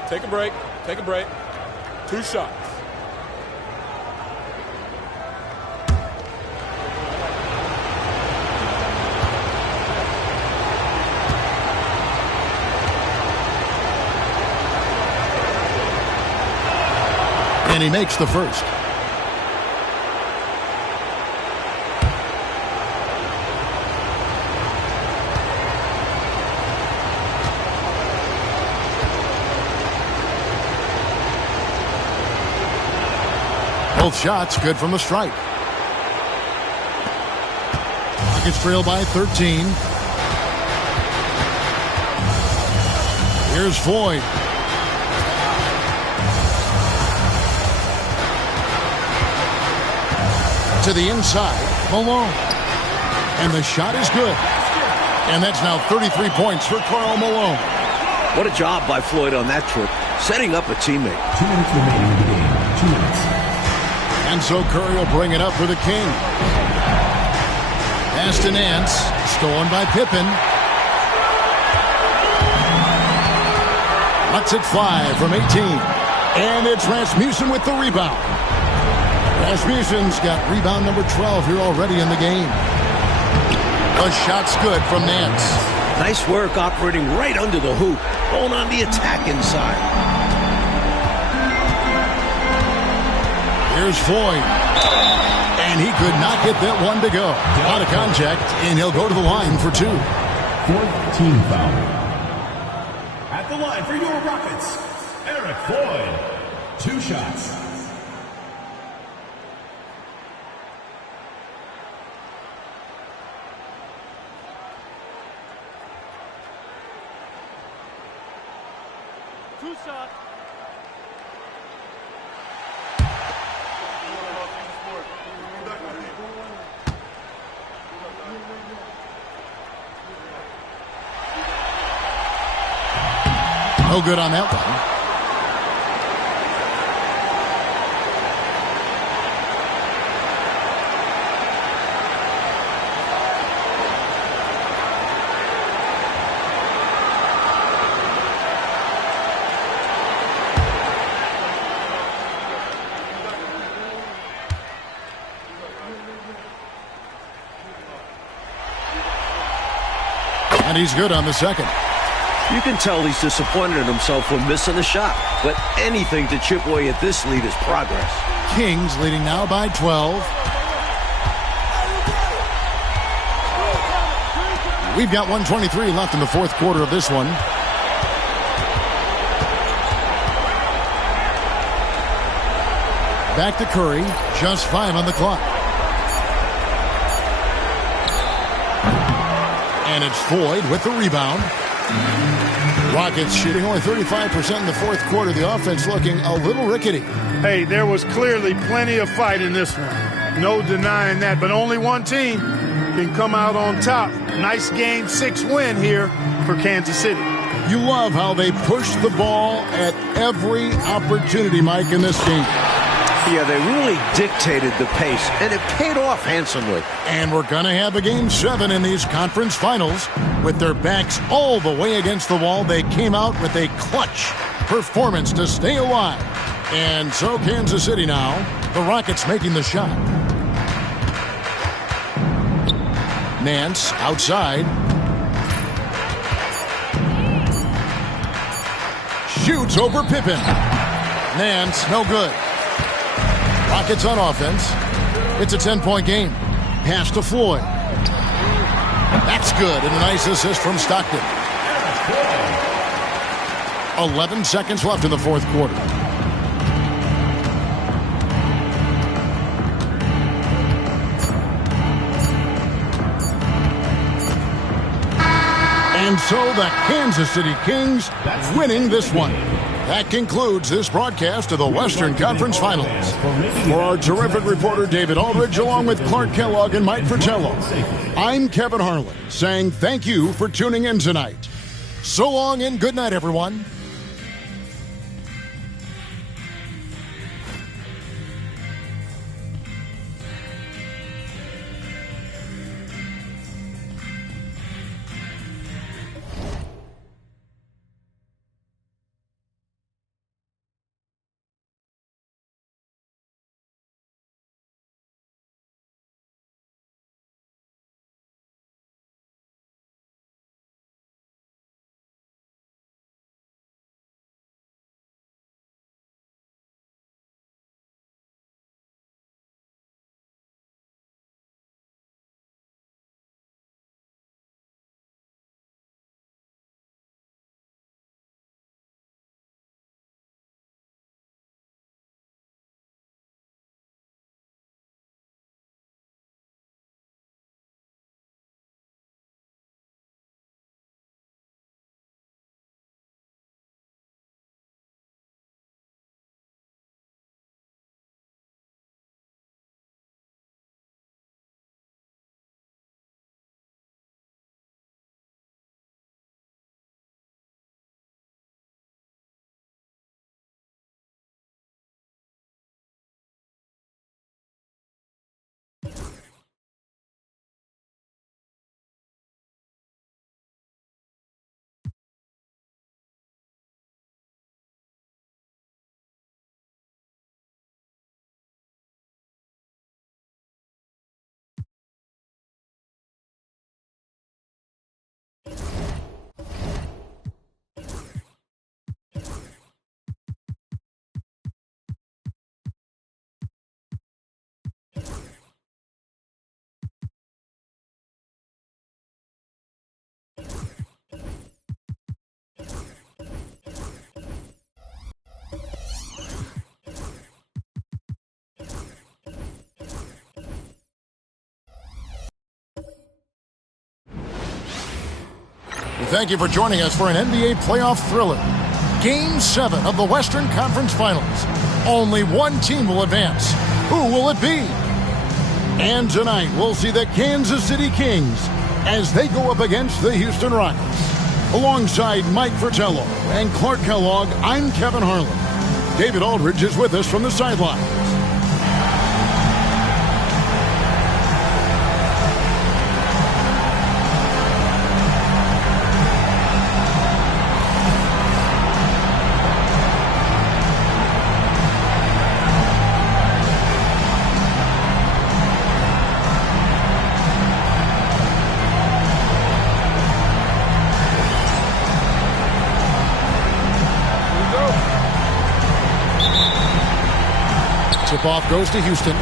Take a break. Take a break. 2 shots. And he makes the first. Both shots good from the stripe. Rockets trail by 13. Here's Floyd. To the inside, Malone. And the shot is good. And that's now 33 points for Karl Malone. What a job by Floyd on that trip, setting up a teammate. 2 minutes remaining in the game. 2 minutes. And so Curry will bring it up for the King. Pass to Nance. Stolen by Pippen. Lets it fly from 18. And it's Rasmussen with the rebound. Rasmussen's got rebound number 12 here already in the game. The shot's good from Nance. Nice work operating right under the hoop, going on the attack inside. Here's Floyd. And he could not get that one to go. Out of contact, and he'll go to the line for 2. Fourth team foul. At the line for your Rockets, Eric Floyd. 2 shots. 2 shots. No good on that one. And he's good on the second. You can tell he's disappointed in himself for missing the shot, but anything to chip away at this lead is progress. Kings leading now by 12. We've got 1:23 left in the fourth quarter of this one. Back to Curry, just 5 on the clock. And it's Floyd with the rebound. Rockets shooting only 35% in the fourth quarter. The offense looking a little rickety. Hey, there was clearly plenty of fight in this one. No denying that, but only one team can come out on top. Nice Game 6 win here for Kansas City. You love how they push the ball at every opportunity, Mike, in this game. Yeah, they really dictated the pace, and it paid off handsomely. And we're going to have a Game 7 in these conference finals. With their backs all the way against the wall, they came out with a clutch performance to stay alive. And so Kansas City now, the Rockets making the shot. Nance outside. Shoots over Pippen. Nance, no good. Rockets on offense. It's a 10-point game. Pass to Floyd. That's good, and a nice assist from Stockton. 11 seconds left in the fourth quarter. And so the Kansas City Kings winning this one. That concludes this broadcast of the Western Conference Finals. For our terrific reporter David Aldridge, along with Clark Kellogg and Mike Fratello, I'm Kevin Harlan saying thank you for tuning in tonight. So long and good night, everyone. Thank you for joining us for an NBA playoff thriller. Game 7 of the Western Conference Finals. Only one team will advance. Who will it be? And tonight, we'll see the Kansas City Kings as they go up against the Houston Rockets. Alongside Mike Fratello and Clark Kellogg, I'm Kevin Harlan. David Aldridge is with us from the sidelines. Tip-off goes to Houston.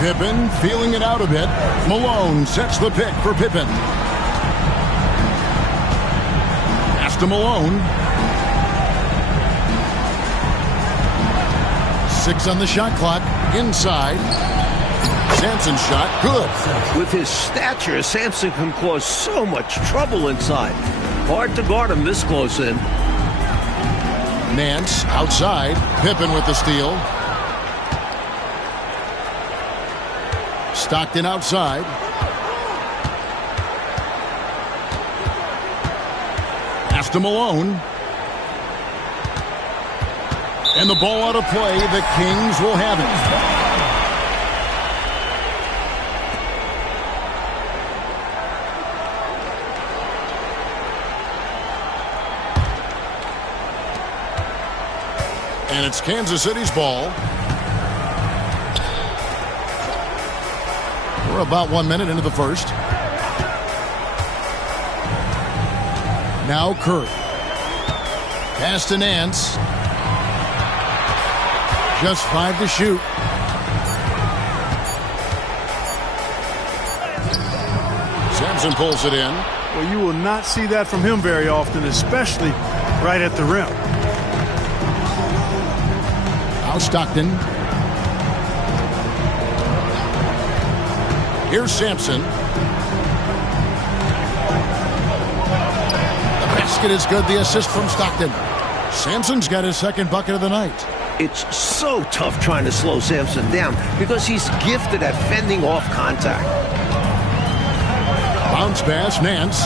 Pippen feeling it out a bit. Malone sets the pick for Pippen. Pass to Malone. 6 on the shot clock. Inside. Sampson's shot, good. With his stature, Sampson can cause so much trouble inside. Hard to guard him this close in. Nance outside. Pippen with the steal. Stockton outside. Pass to Malone. And the ball out of play. The Kings will have it. And it's Kansas City's ball. We're about 1 minute into the first. Now Curry. Pass to Nance. Just 5 to shoot. Sampson pulls it in. Well, you will not see that from him very often, especially right at the rim. Stockton. Here's Sampson. The basket is good. The assist from Stockton. Sampson's got his second bucket of the night. It's so tough trying to slow Sampson down because he's gifted at fending off contact. Bounce pass, Nance.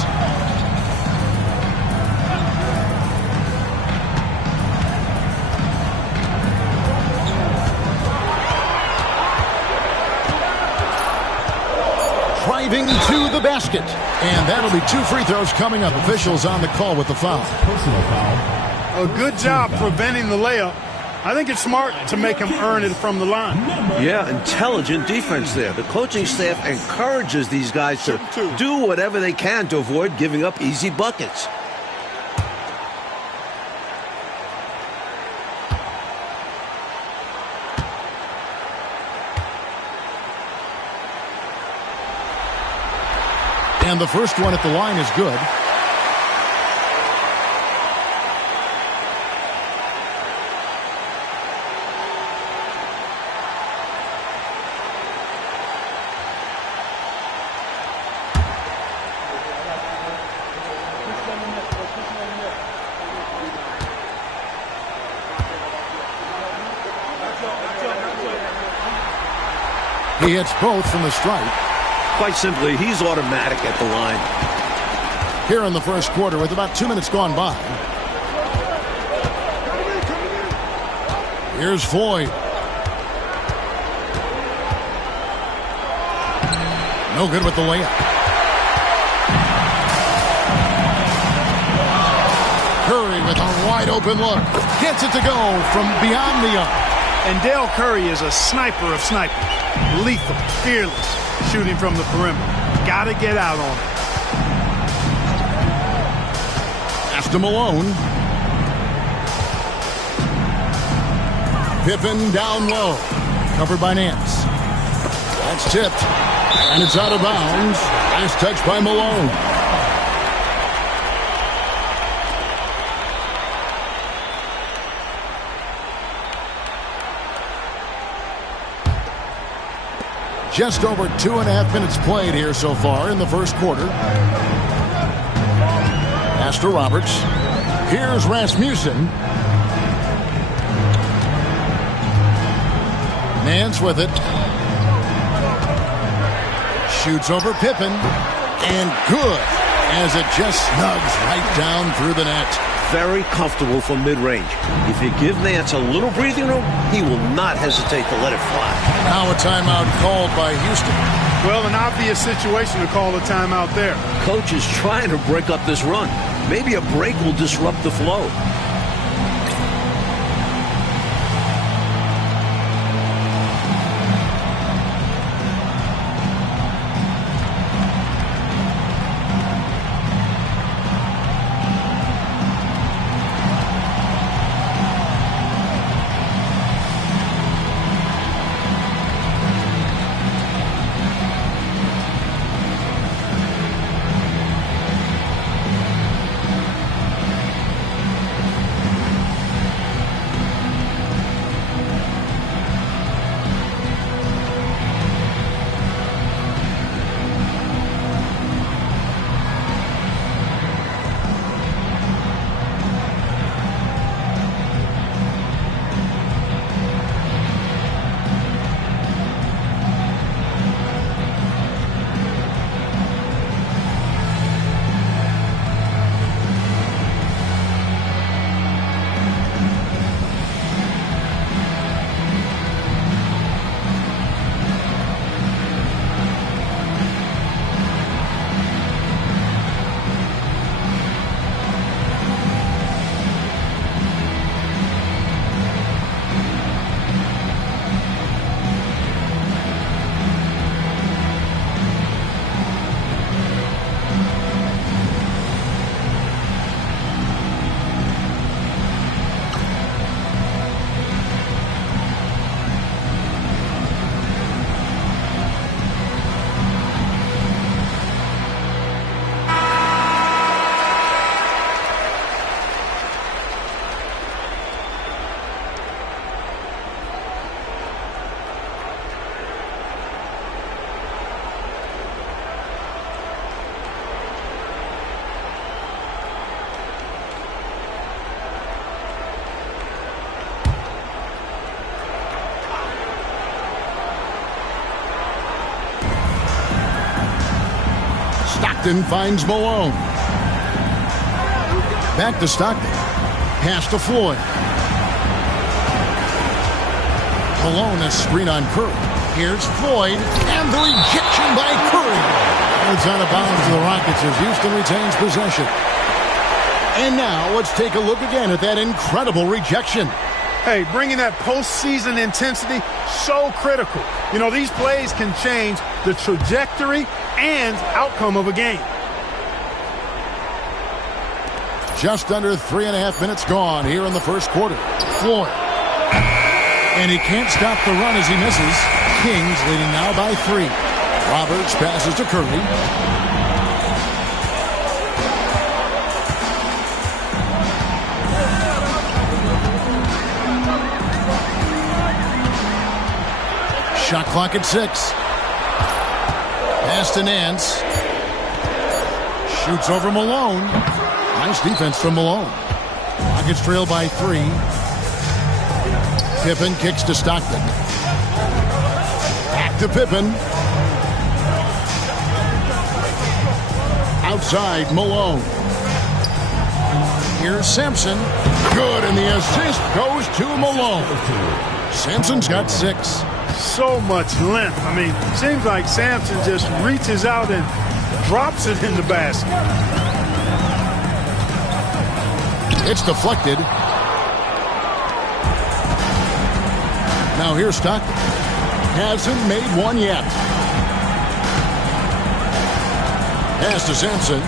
Driving to the basket. And that'll be 2 free throws coming up. Officials on the call with the foul. Personal foul. A good job preventing the layup. I think it's smart to make him earn it from the line. Yeah, intelligent defense there. The coaching staff encourages these guys to do whatever they can to avoid giving up easy buckets. And the first one at the line is good. He hits both from the stripe. Quite simply, he's automatic at the line. Here in the first quarter with about 2 minutes gone by. Here's Floyd. No good with the layup. Curry with a wide open look. Gets it to go from beyond the arc. And Dale Curry is a sniper of snipers. Lethal, fearless, shooting from the perimeter. Got to get out on it. Pass to Malone. Pippen down low. Covered by Nance. That's tipped. And it's out of bounds. Last touch by Malone. Just over 2.5 minutes played here so far in the first quarter. pass to Roberts. Here's Rasmussen. Nance with it. Shoots over Pippen. And good, as it just snugs right down through the net. Very comfortable from mid-range. If you give Nance a little breathing room, he will not hesitate to let it fly. Now a timeout called by Houston. Well, an obvious situation to call a timeout there. Coach is trying to break up this run. Maybe a break will disrupt the flow. Stockton finds Malone. Back to Stockton. Pass to Floyd. Malone a screen on Curry. Here's Floyd. And the rejection by Curry. It's out of bounds to the Rockets as Houston retains possession. And now let's take a look again at that incredible rejection. Hey, bringing that postseason intensity, so critical. You know, these plays can change the trajectory and outcome of a game. Just under 3.5 minutes gone here in the first quarter. Floyd. And he can't stop the run as he misses. Kings leading now by 3. Roberts passes to Curry. Shot clock at 6. Pass to Nance. Shoots over Malone. Nice defense from Malone. Rockets trail by 3. Pippen kicks to Stockton. Back to Pippen. Outside Malone. Here's Sampson. Good, and the assist goes to Malone. Sampson's got 6. So much length. I mean, seems like Sampson just reaches out and drops it in the basket. It's deflected. Now here's Stockton. Hasn't made one yet. Pass to Sampson.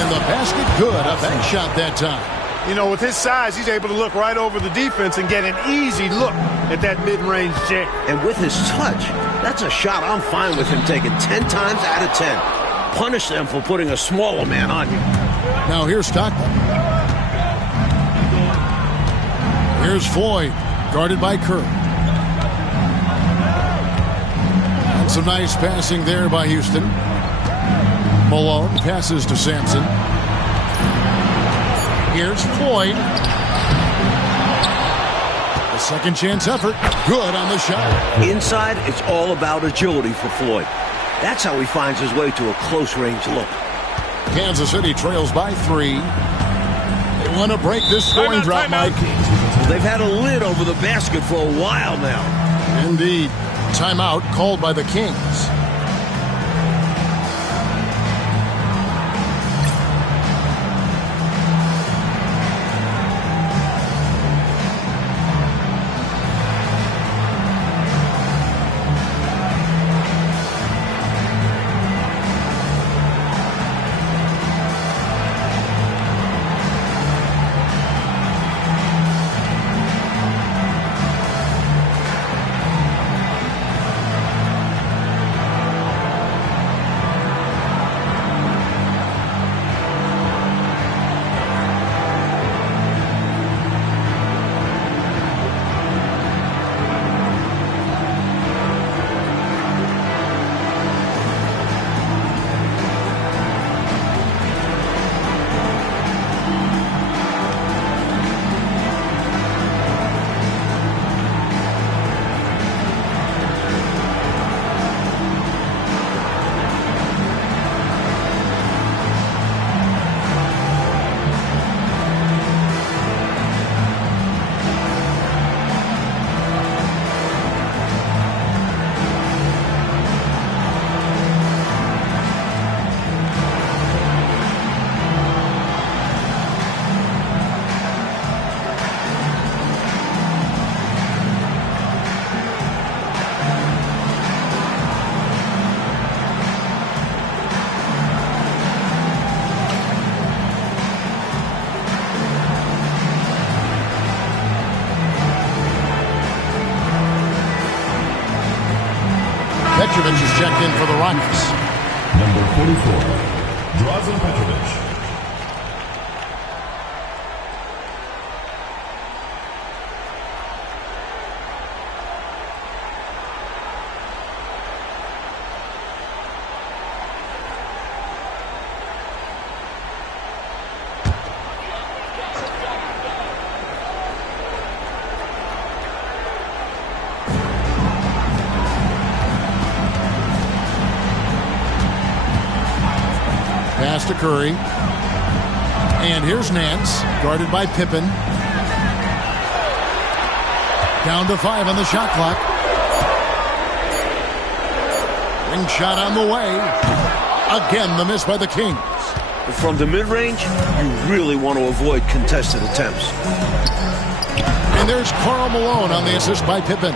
And the basket good. A bank shot that time. You know, with his size, he's able to look right over the defense and get an easy look at that mid-range jam. And with his touch, that's a shot I'm fine with him taking 10 times out of 10. Punish them for putting a smaller man on you. Now here's Stockton. Here's Floyd, guarded by Curry. And some nice passing there by Houston. Malone passes to Sampson. Here's Floyd. A second chance effort. Good on the shot. Inside, it's all about agility for Floyd. That's how he finds his way to a close-range look. Kansas City trails by 3. They want to break this scoring drought, Mike. They've had a lid over the basket for a while now. Indeed. Timeout called by the Kings. Petrovic is checked in for the Rockets. Number 44, Drazen Petrovic. Pass to Curry. And here's Nance, guarded by Pippen. Down to 5 on the shot clock. Ring shot on the way. Again, the miss by the Kings. From the mid-range, you really want to avoid contested attempts. And there's Karl Malone on the assist by Pippen.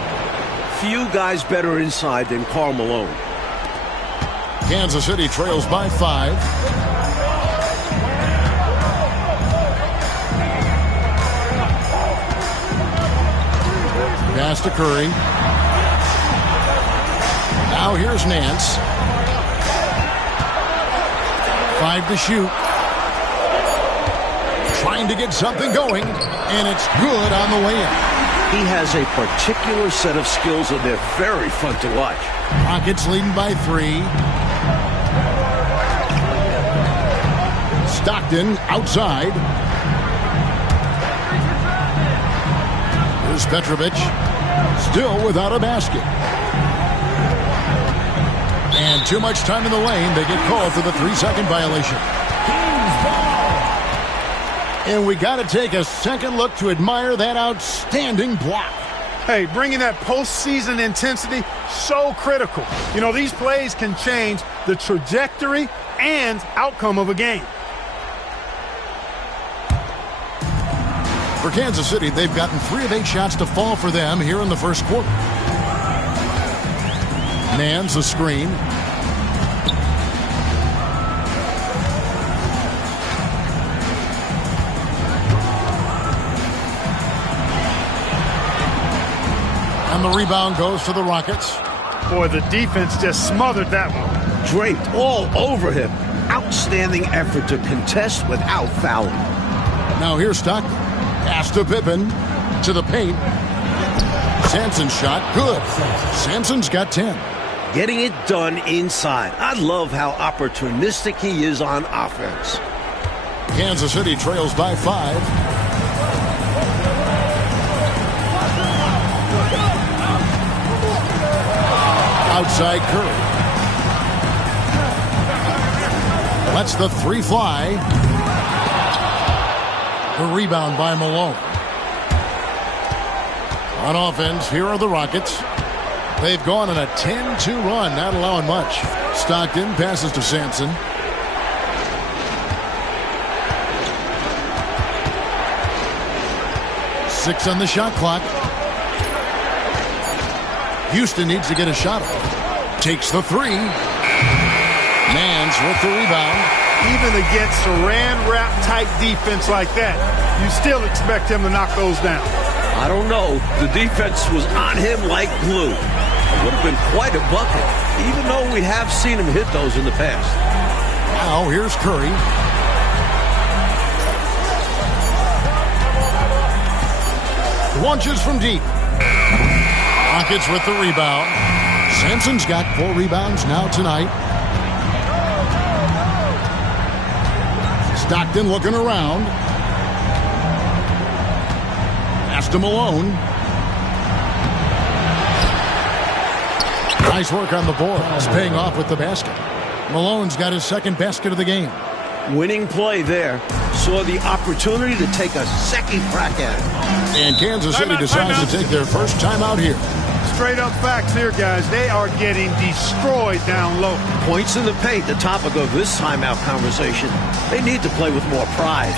Few guys better inside than Karl Malone. Kansas City trails by 5. Pass to Curry. Now here's Nance. 5 to shoot. Trying to get something going, and it's good on the way in. He has a particular set of skills, and they're very fun to watch. Rockets leading by 3. Stockton outside. Here's Petrovic. Still without a basket. And too much time in the lane. They get called for the 3-second violation. And we got to take a second look to admire that outstanding block. Hey, bringing that postseason intensity, so critical. You know, these plays can change the trajectory and outcome of a game. For Kansas City, they've gotten 3 of 8 shots to fall for them here in the first quarter. Nance the screen. And the rebound goes to the Rockets. Boy, the defense just smothered that one. Draped all over him. Outstanding effort to contest without fouling. Now here's Stockton. Pass to Pippen. To the paint. Sampson's shot. Good. Sampson's got 10. getting it done inside. I love how opportunistic he is on offense. Kansas City trails by 5. Outside Curry. Lets the 3 fly. The rebound by Malone. On offense, here are the Rockets. They've gone on a 10-2 run, not allowing much. Stockton passes to Sampson. Six on the shot clock. Houston needs to get a shot off. Takes the 3. Mans with the rebound. Even against saran-wrap type defense like that, you still expect him to knock those down. I don't know. The defense was on him like glue. It would have been quite a bucket, even though we have seen him hit those in the past. Now here's Curry. Launches from deep. Rockets with the rebound. Sampson's got 4 rebounds now tonight. Stockton looking around. Pass to Malone. Nice work on the boards, paying off with the basket. Malone's got his second basket of the game. Winning play there. Saw the opportunity to take a second crack at it. And Kansas City decides to take their first time out here. Straight up facts here, guys. They are getting destroyed down low. Points in the paint, the topic of this timeout conversation. They need to play with more pride.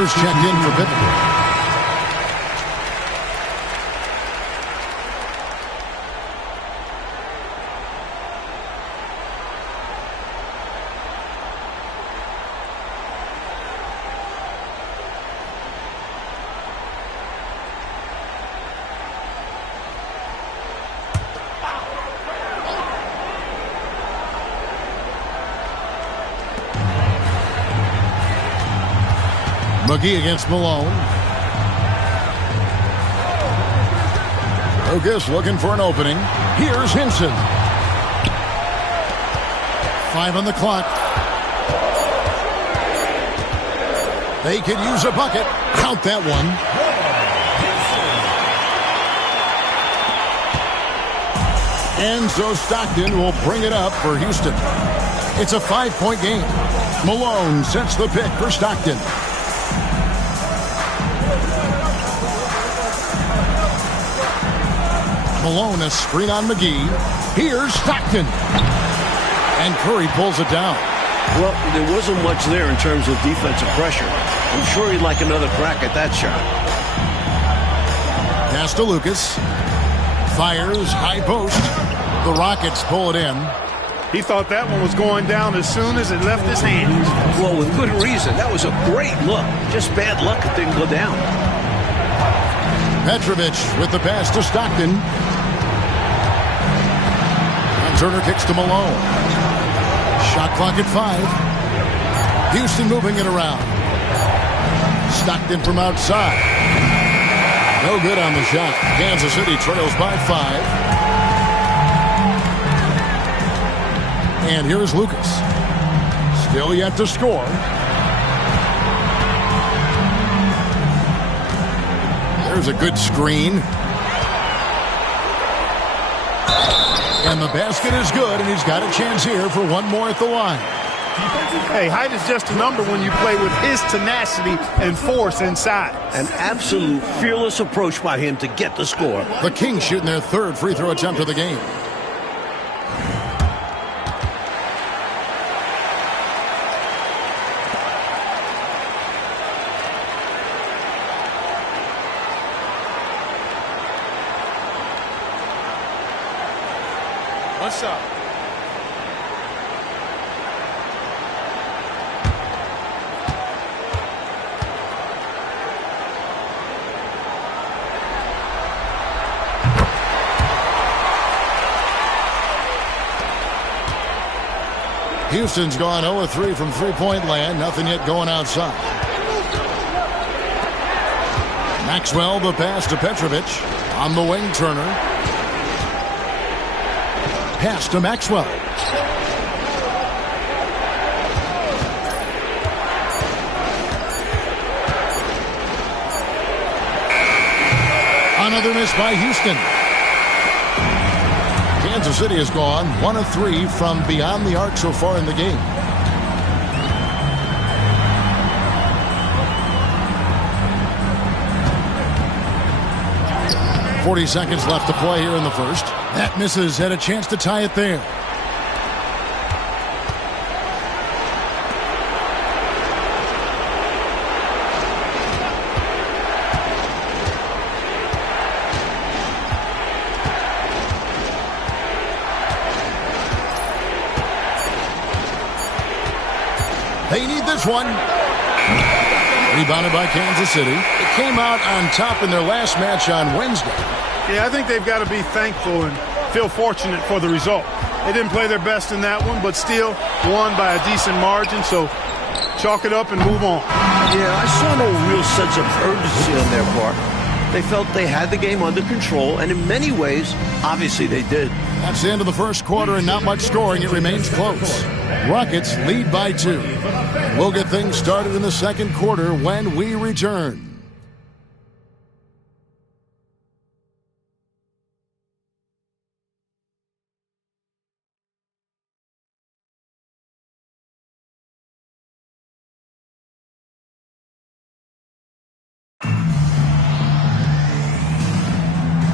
There's checked in for Pippen. McGee against Malone. Lucas looking for an opening. Here's Hinson. 5 on the clock. They could use a bucket. Count that one. And so Stockton will bring it up for Houston. It's a 5-point game. Malone sets the pick for Stockton. Malone, a screen on McGee. Here's Stockton. And Curry pulls it down. Well, there wasn't much there in terms of defensive pressure. I'm sure he'd like another crack at that shot. Pass to Lucas. Fires, high post. The Rockets pull it in. He thought that one was going down as soon as it left his hands. Well, with good reason. That was a great look. Just bad luck it didn't go down. Petrovic with the pass to Stockton. And Turner kicks to Malone. Shot clock at 5. Houston moving it around. Stockton from outside. No good on the shot. Kansas City trails by 5. And here's Lucas. Still yet to score. There's a good screen. And the basket is good, and he's got a chance here for one more at the line. Hey, height is just a number when you play with his tenacity and force inside. An absolute fearless approach by him to get the score. The Kings shooting their 3rd free throw attempt of the game. One shot. Houston's gone 0-3 from three-point land. Nothing yet going outside. Maxwell, the pass to Petrovic. On the wing, Turner. Pass to Maxwell. Another miss by Houston. Kansas City has gone 1 of 3 from beyond the arc so far in the game. .40 seconds left to play here in the first. That misses. Had a chance to tie it there. They need this one. Rebounded by Kansas City. It came out on top in their last match on Wednesday. Yeah, I think they've got to be thankful and feel fortunate for the result. They didn't play their best in that one, but still won by a decent margin, so chalk it up and move on. Yeah, I saw no real sense of urgency on their part. They felt they had the game under control, and in many ways, obviously they did. That's the end of the first quarter and not much scoring. It remains close. Rockets lead by 2. We'll get things started in the second quarter when we return.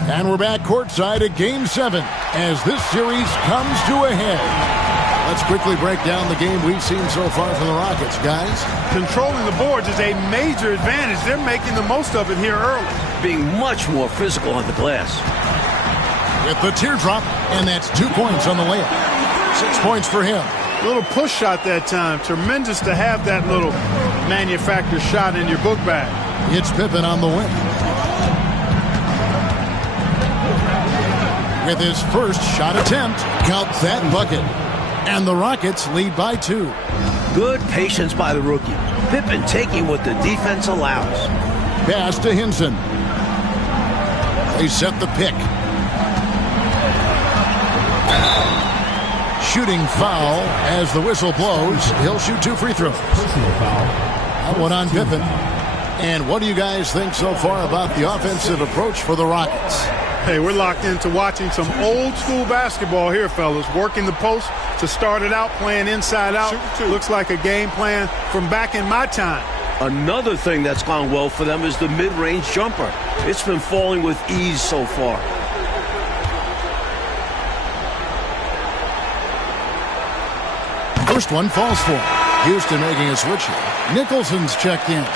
And we're back courtside at Game 7 as this series comes to a head. Let's quickly break down the game we've seen so far from the Rockets, guys. Controlling the boards is a major advantage. They're making the most of it here early. Being much more physical on the glass. With the teardrop, and that's 2 points on the layup. 6 points for him. Little push shot that time. Tremendous to have that little manufactured shot in your book bag. It's Pippen on the wing. With his first shot attempt, count that bucket. And the Rockets lead by 2. Good patience by the rookie. Pippen taking what the defense allows. Pass to Hinson. They set the pick. Shooting foul as the whistle blows. He'll shoot 2 free throws. Personal foul. That one on Pippen. And what do you guys think so far about the offensive approach for the Rockets? Hey, we're locked into watching some old school basketball here, fellas. Working the post to start it out, playing inside out. Looks like a game plan from back in my time. Another thing that's gone well for them is the mid-range jumper. It's been falling with ease so far. First one falls for him. Houston making a switch here. Nicholson's checked in.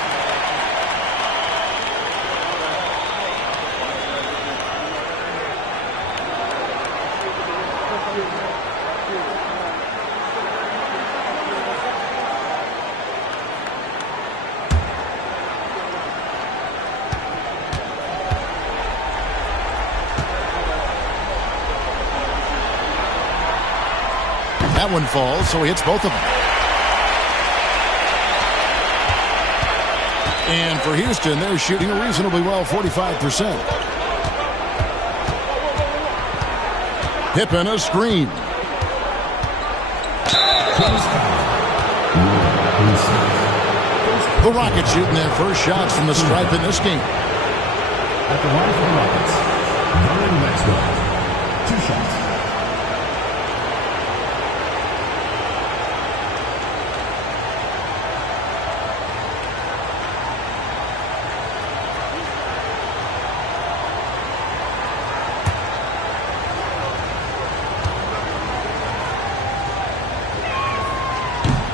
That one falls, so he hits both of them. And for Houston, they're shooting reasonably well, 45%. Pippen a screen. The Rockets shooting their first shots from the stripe in this game. At the line for the Rockets, Garland Maxwell. 2 shots.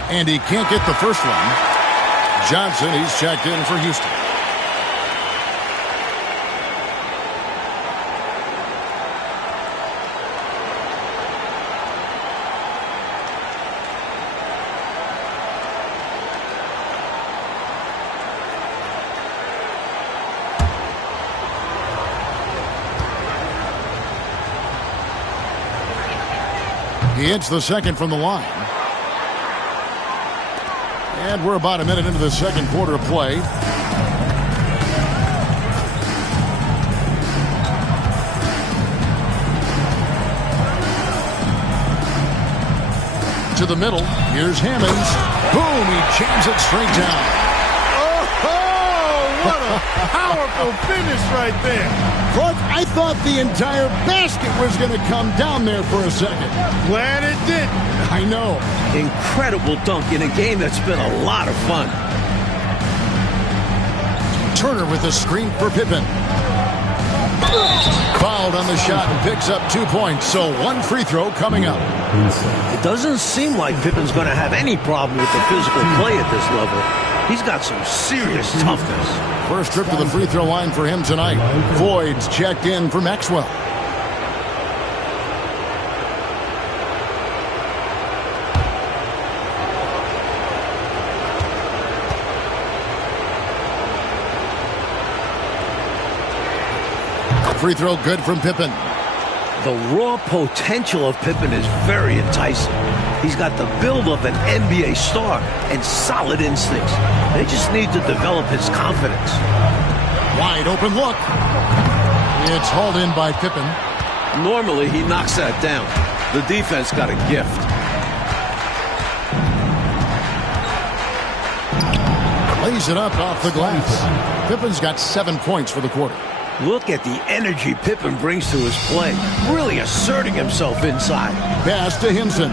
And he can't get the first one. Johnson, he's checked in for Houston. He hits the second from the line. And we're about a minute into the second quarter of play. To the middle. Here's Hammonds. Boom! He jams it straight down. Oh, what a powerful finish right there. Coach, I thought the entire basket was going to come down there for a second. Glad it didn't. I know. Incredible dunk in a game that's been a lot of fun. Turner with the screen for Pippen. Fouled on the shot and picks up 2 points. So 1 free throw coming up. It doesn't seem like Pippen's going to have any problem with the physical play at this level. He's got some serious toughness. First trip to the free throw line for him tonight. Voigt's checked in for Maxwell. Free throw good from Pippen. The raw potential of Pippen is very enticing. He's got the build of an NBA star and solid instincts. They just need to develop his confidence. Wide open look. It's hauled in by Pippen. Normally, he knocks that down. The defense got a gift. Lays it up off the glass. Pippen's got 7 points for the quarter. Look at the energy Pippen brings to his play. Really asserting himself inside. Pass to Hinson.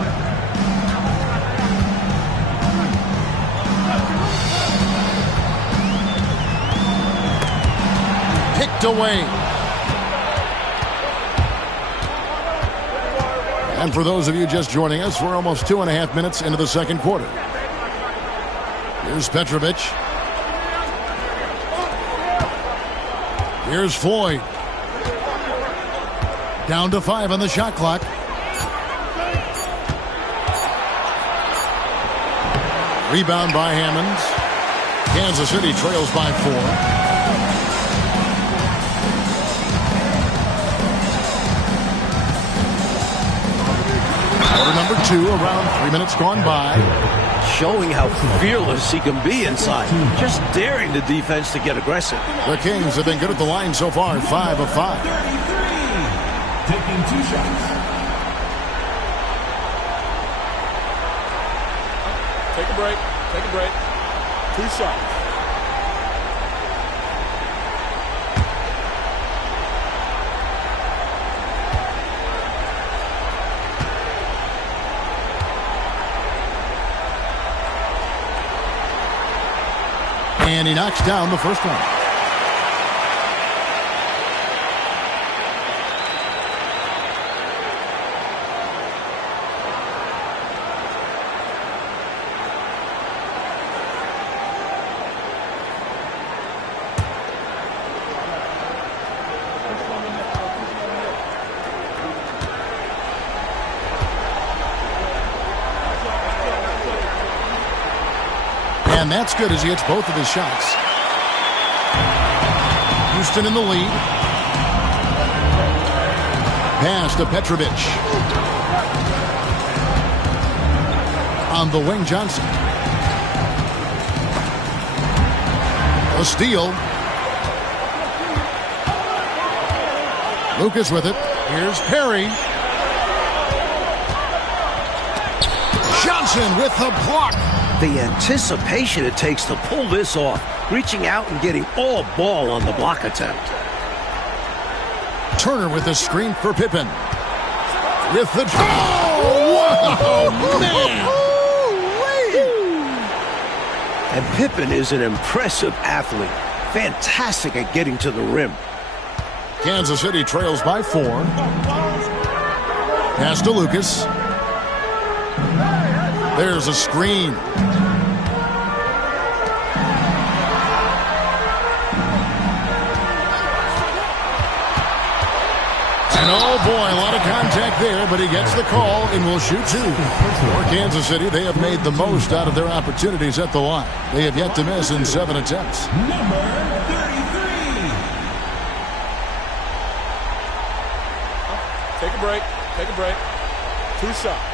Picked away. And for those of you just joining us, we're almost 2.5 minutes into the second quarter. Here's Petrovic. Here's Floyd. Down to 5 on the shot clock. Rebound by Hammonds. Kansas City trails by 4. Quarter number 2, around 3 minutes gone by. Showing how fearless he can be inside. Just daring the defense to get aggressive. The Kings have been good at the line so far, 5 of 5. 33. Taking 2 shots. Take a break. Take a break. 2 shots. And he knocks down the first one. And that's good as he hits both of his shots. Houston in the lead. Pass to Petrovic. on the wing. Johnson. A steal. Lucas with it. Here's Perry. Johnson with the block. The anticipation it takes to pull this off, reaching out and getting all ball on the block attempt. Turner with the screen for Pippen. With the... Oh, wow, man! And Pippen is an impressive athlete. Fantastic at getting to the rim. Kansas City trails by 4. Pass to Lucas. There's a screen. And oh boy, a lot of contact there, but he gets the call and will shoot 2. For Kansas City, they have made the most out of their opportunities at the line. They have yet to miss in 7 attempts. Number 33. Take a break. Take a break. 2 shots.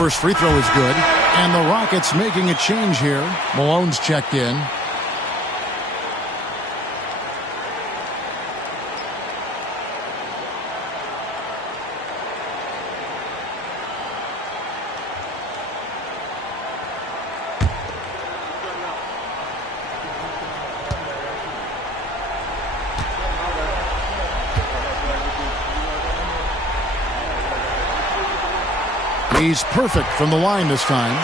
First free throw is good. And the Rockets making a change here. Malone's checked in. He's perfect from the line this time.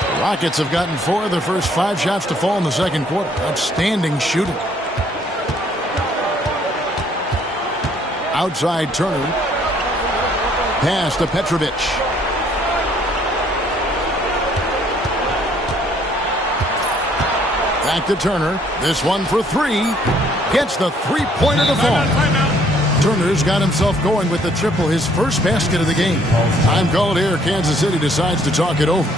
The Rockets have gotten 4 of their first 5 shots to fall in the second quarter. Outstanding shooting. Outside Turner. Pass to Petrovic. Back to Turner. This one for 3. Gets the three-pointer to fall. Turner's got himself going with the triple, his first basket of the game. Time called here. Kansas City decides to talk it over.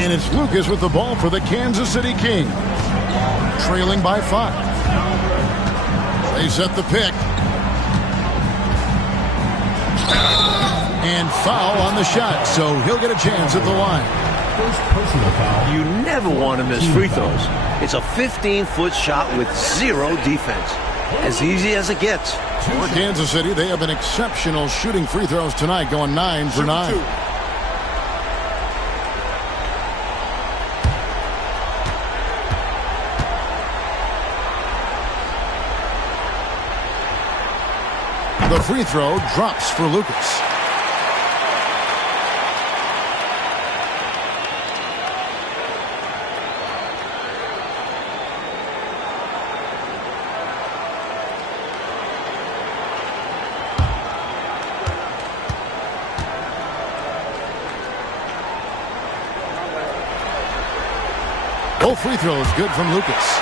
And it's Lucas with the ball for the Kansas City Kings. Trailing by 5. They set the pick. And foul on the shot, so he'll get a chance at the line. First personal foul. You never want to miss free throws. It's a 15-foot shot with 0 defense. as easy as it gets. For Kansas City, they have been exceptional shooting free throws tonight, going 9 for 9. The free throw drops for Lucas. Both free throws good from Lucas.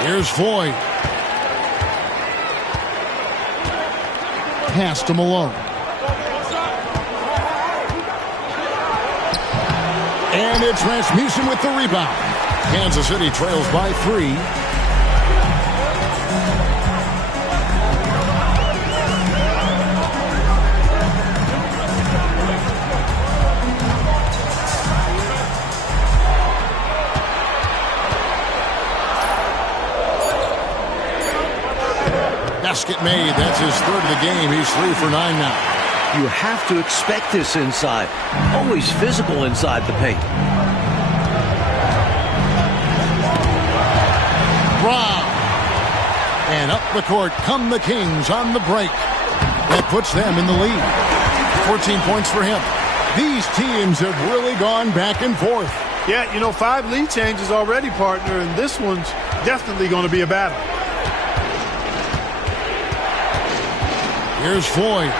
Here's Floyd. Pass to Malone. And it's Rasmussen with the rebound. Kansas City trails by 3. Basket made. That's his third of the game. He's 3 for 9 now. You have to expect this inside. Always physical inside the paint. Brown. And up the court come the Kings on the break. That puts them in the lead. 14 points for him. These teams have really gone back and forth. Yeah, 5 lead changes already, partner, and this one's definitely going to be a battle. Here's Floyd.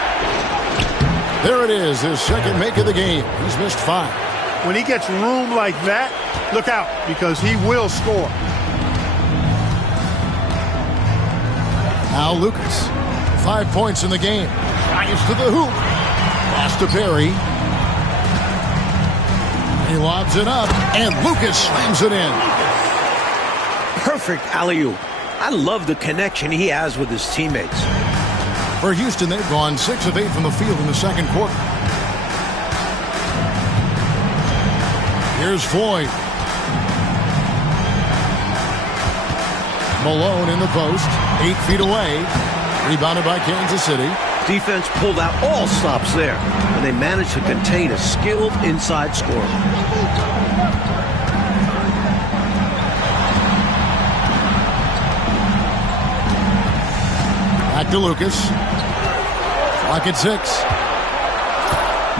There it is, his second make of the game. He's missed 5. When he gets room like that, look out, because he will score. Now Lucas. 5 points in the game. Drives to the hoop. Pass to Perry. He lobs it up, and Lucas slams it in. Perfect alley-oop. I love the connection he has with his teammates. For Houston, they've gone 6 of 8 from the field in the second quarter. Here's Floyd. Malone in the post, 8 feet away. Rebounded by Kansas City. Defense pulled out all stops there, and they managed to contain a skilled inside scorer. Back to Lucas. Clock at 6.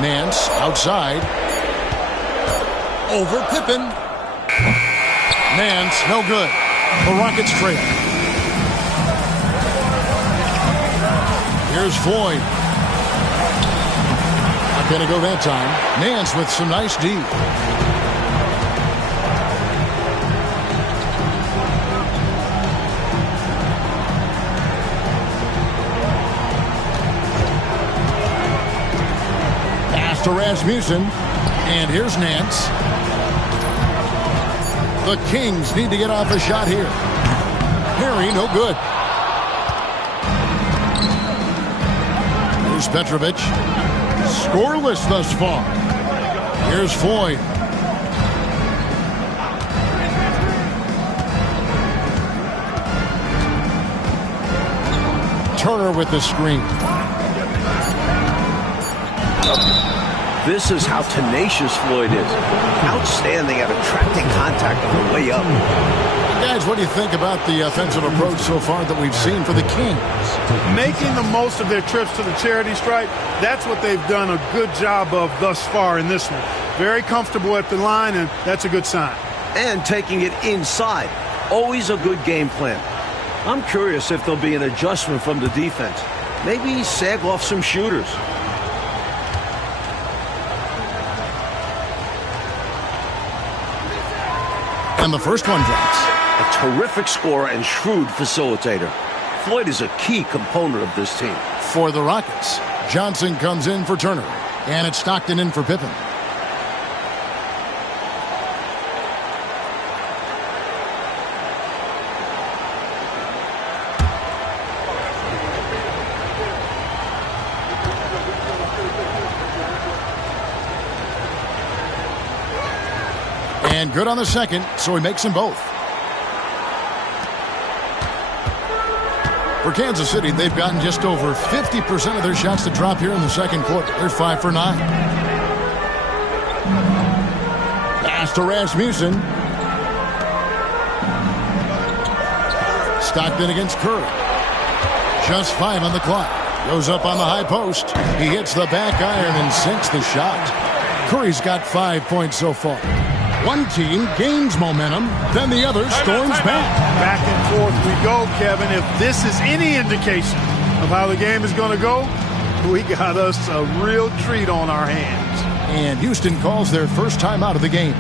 Nance outside. Over Pippen. Nance, no good. The Rockets trail. Here's Floyd. Not going to go that time. Nance with some nice D. Pass to Rasmussen. And here's Nance. The Kings need to get off a shot here. Perry, no good. Here's Petrovic. Scoreless thus far. Here's Floyd. Turner with the screen. This is how tenacious Floyd is. Outstanding at attracting contact on the way up. Guys, what do you think about the offensive approach so far that we've seen for the Kings? Making the most of their trips to the charity stripe, that's what they've done a good job of thus far in this one. Very comfortable at the line, and that's a good sign. And taking it inside. Always a good game plan. I'm curious if there'll be an adjustment from the defense. Maybe sag off some shooters. And the first one drops. A terrific scorer and shrewd facilitator. Floyd is a key component of this team. For the Rockets, Johnson comes in for Turner. And it's Stockton in for Pippen. And good on the second, so he makes them both. For Kansas City, they've gotten just over 50% of their shots to drop here in the second quarter. They're 5 for 9. Pass to Rasmussen. Stockton against Curry. Just 5 on the clock. Goes up on the high post. He hits the back iron and sinks the shot. Curry's got 5 points so far. One team gains momentum, then the other storms back. Back and forth we go, Kevin. If this is any indication of how the game is going to go, we got us a real treat on our hands. And Houston calls their first time out of the game.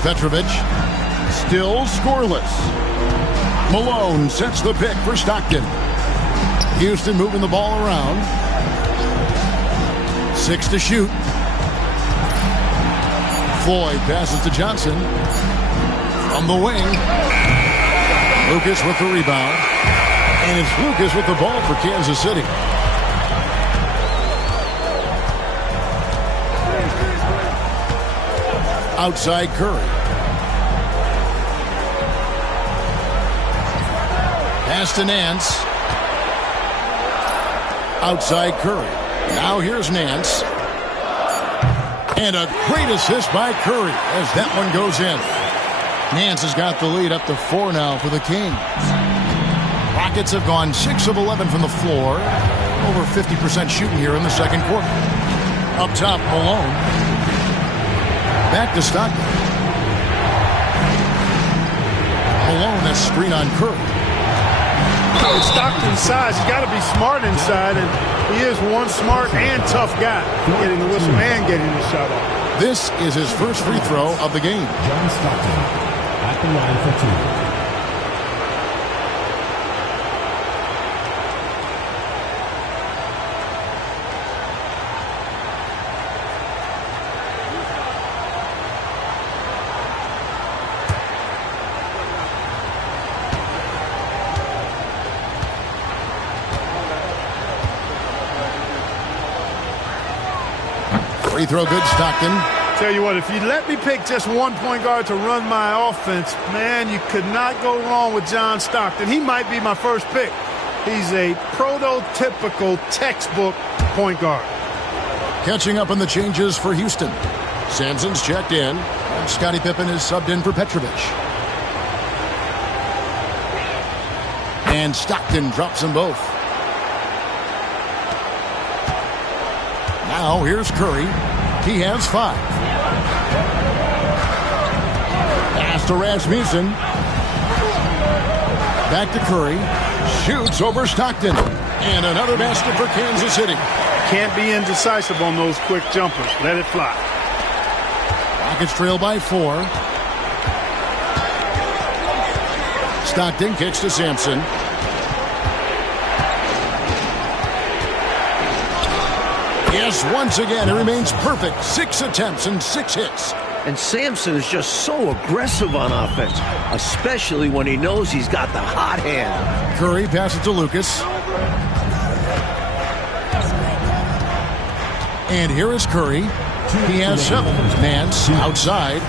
Petrovic, still scoreless. Malone sets the pick for Stockton. Houston moving the ball around. 6 to shoot. Floyd passes to Johnson. From the wing. Lucas with the rebound. And it's Lucas with the ball for Kansas City. Outside Curry. Pass to Nance. Outside Curry. Now here's Nance. And a great assist by Curry as that one goes in. Nance has got the lead up to 4 now for the Kings. Rockets have gone 6 of 11 from the floor. Over 50% shooting here in the second quarter. Up top, Malone. Back to Stockton. Malone, a screen on Curry. With Stockton's size, he's got to be smart inside, and he is one smart and tough guy, getting the whistle and getting the shot off. This is his first free throw of the game. John Stockton at the line for 2. Free throw good, Stockton. Tell you what, if you let me pick just one point guard to run my offense, man, you could not go wrong with John Stockton. He might be my first pick. He's a prototypical textbook point guard. Catching up on the changes for Houston. Sampson's checked in. And Scottie Pippen is subbed in for Petrovic. And Stockton drops them both. Now here's Curry. He has 5. Pass to Rasmussen. Back to Curry. Shoots over Stockton. And another basket for Kansas City. Can't be indecisive on those quick jumpers. Let it fly. Rockets trail by 4. Stockton kicks to Sampson. Yes, once again, it remains perfect. 6 attempts and 6 hits. And Sampson is just so aggressive on offense, especially when he knows he's got the hot hand. Curry passes to Lucas. And here is Curry. He has 7. Nance outside.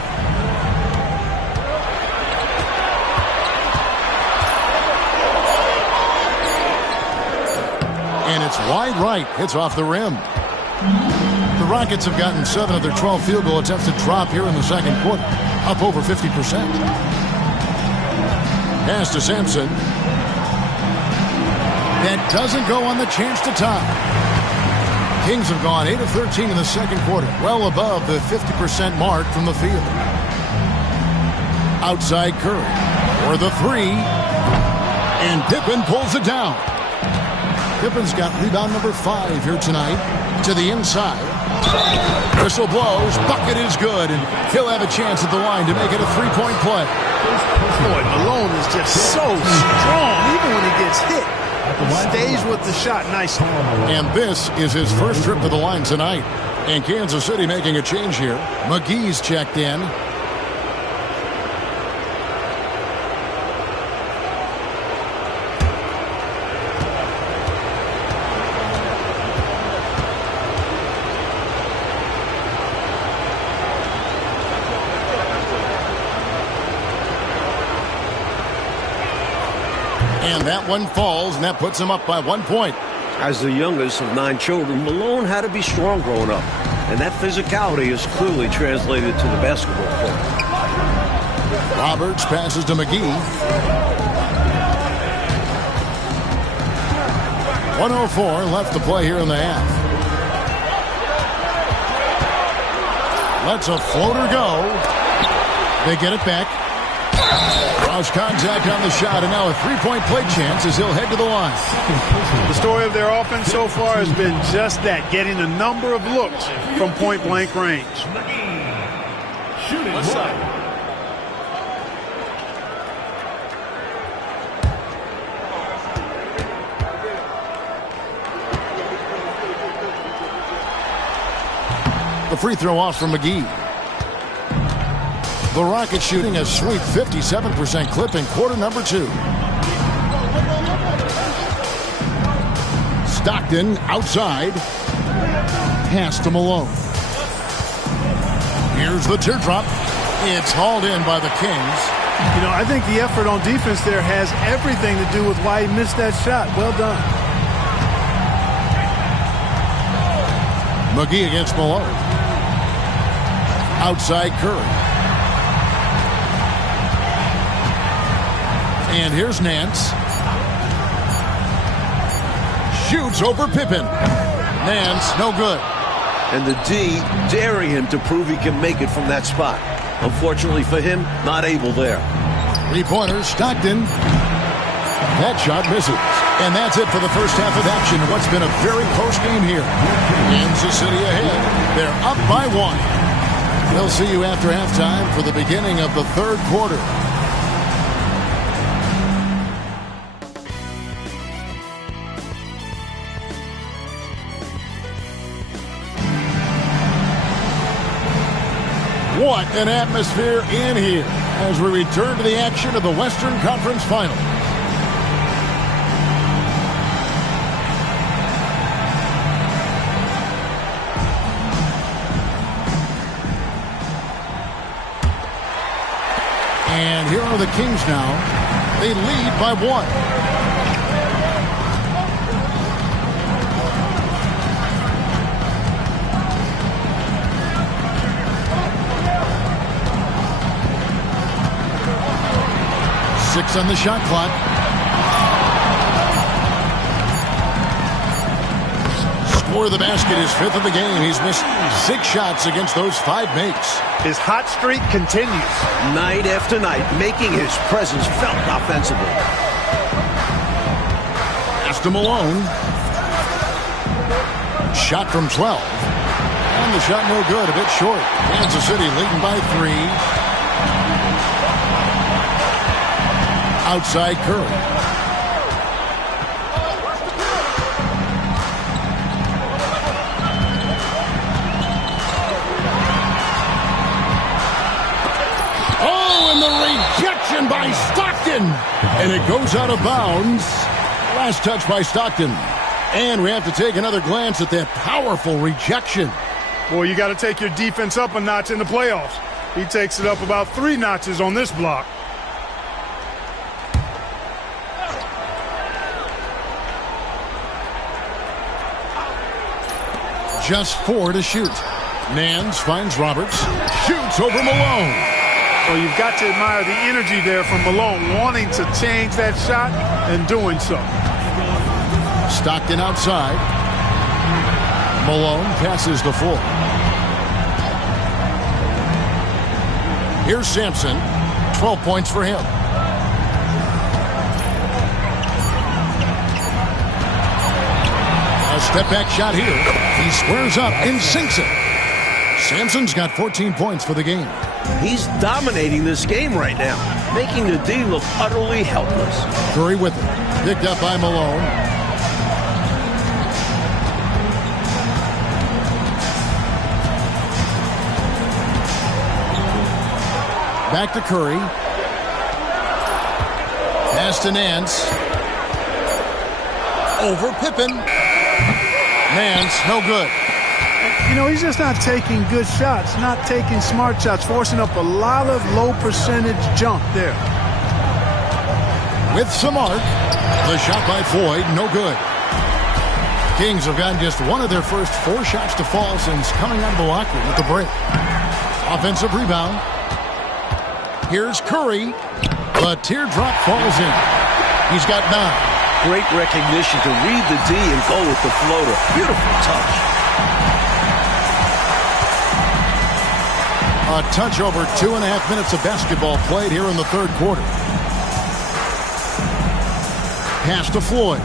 And it's wide right. Hits off the rim. The Rockets have gotten 7 of their 12 field goal attempts to drop here in the second quarter. Up over 50%. Pass to Sampson. That doesn't go on the chance to tie. Kings have gone 8 of 13 in the second quarter. Well above the 50% mark from the field. Outside Curry. For the 3. And Pippen pulls it down. Pippen's got rebound number 5 here tonight. To the inside. Whistle blows. Bucket is good. And he'll have a chance at the line to make it a 3-point play. Boy, Malone is just so strong. Even when he gets hit, he stays with the shot nicely. And this is his first trip to the line tonight. And Kansas City making a change here. McGee's checked in. And that one falls, and that puts him up by 1 point. As the youngest of 9 children, Malone had to be strong growing up. And that physicality is clearly translated to the basketball court. Roberts passes to McGee. 1:04 left to play here in the half. Lets a floater go. They get it back. Cross contact on the shot, and now a 3-point play chance as he'll head to the line. The story of their offense so far has been just that, getting a number of looks from point-blank range. Shooting side. The free throw off from McGee. The Rockets shooting a sweet 57% clip in quarter number 2. Stockton outside. Pass to Malone. Here's the teardrop. It's hauled in by the Kings. You know, I think the effort on defense there has everything to do with why he missed that shot. Well done. McGee against Malone. Outside Curry. And here's Nance. Shoots over Pippen. Nance, no good. And the D daring him to prove he can make it from that spot. Unfortunately for him, not able there. 3-pointer, Stockton. That shot misses. And that's it for the first half of action. What's been a very close game here. Kansas City ahead. They're up by 1. We'll see you after halftime for the beginning of the third quarter. What an atmosphere in here as we return to the action of the Western Conference Final. And here are the Kings now. They lead by 1. Six on the shot clock. For the basket, his 5th of the game. He's missed 6 shots against those 5 makes. His hot streak continues. Night after night, making his presence felt offensively. Pass to Malone. Shot from 12. And the shot no good, a bit short. Kansas City leading by 3. Outside Curry. By Stockton, and it goes out of bounds. Last touch by Stockton, and we have to take another glance at that powerful rejection. Boy, you got to take your defense up a notch in the playoffs. He takes it up about 3 notches on this block. Just 4 to shoot. Nance finds Roberts, shoots over Malone. Well, you've got to admire the energy there from Malone, wanting to change that shot and doing so. Stockton outside. Malone passes the floor. Here's Sampson. 12 points for him. A step-back shot here. He squares up and sinks it. Sampson's got 14 points for the game. He's dominating this game right now, making the D look utterly helpless. Curry with it. Picked up by Malone. Back to Curry. Pass to Nance. Over Pippen. Nance, no good. You know, he's just not taking good shots, not taking smart shots, forcing up a lot of low percentage jump there. With some arc, the shot by Floyd, no good. Kings have gotten just one of their first 4 shots to fall since coming out of the locker room at the break. Offensive rebound. Here's Curry. The teardrop falls in. He's got 9. Great recognition to read the D and go with the floater. Beautiful touch. A touch over 2.5 minutes of basketball played here in the 3rd quarter. Pass to Floyd.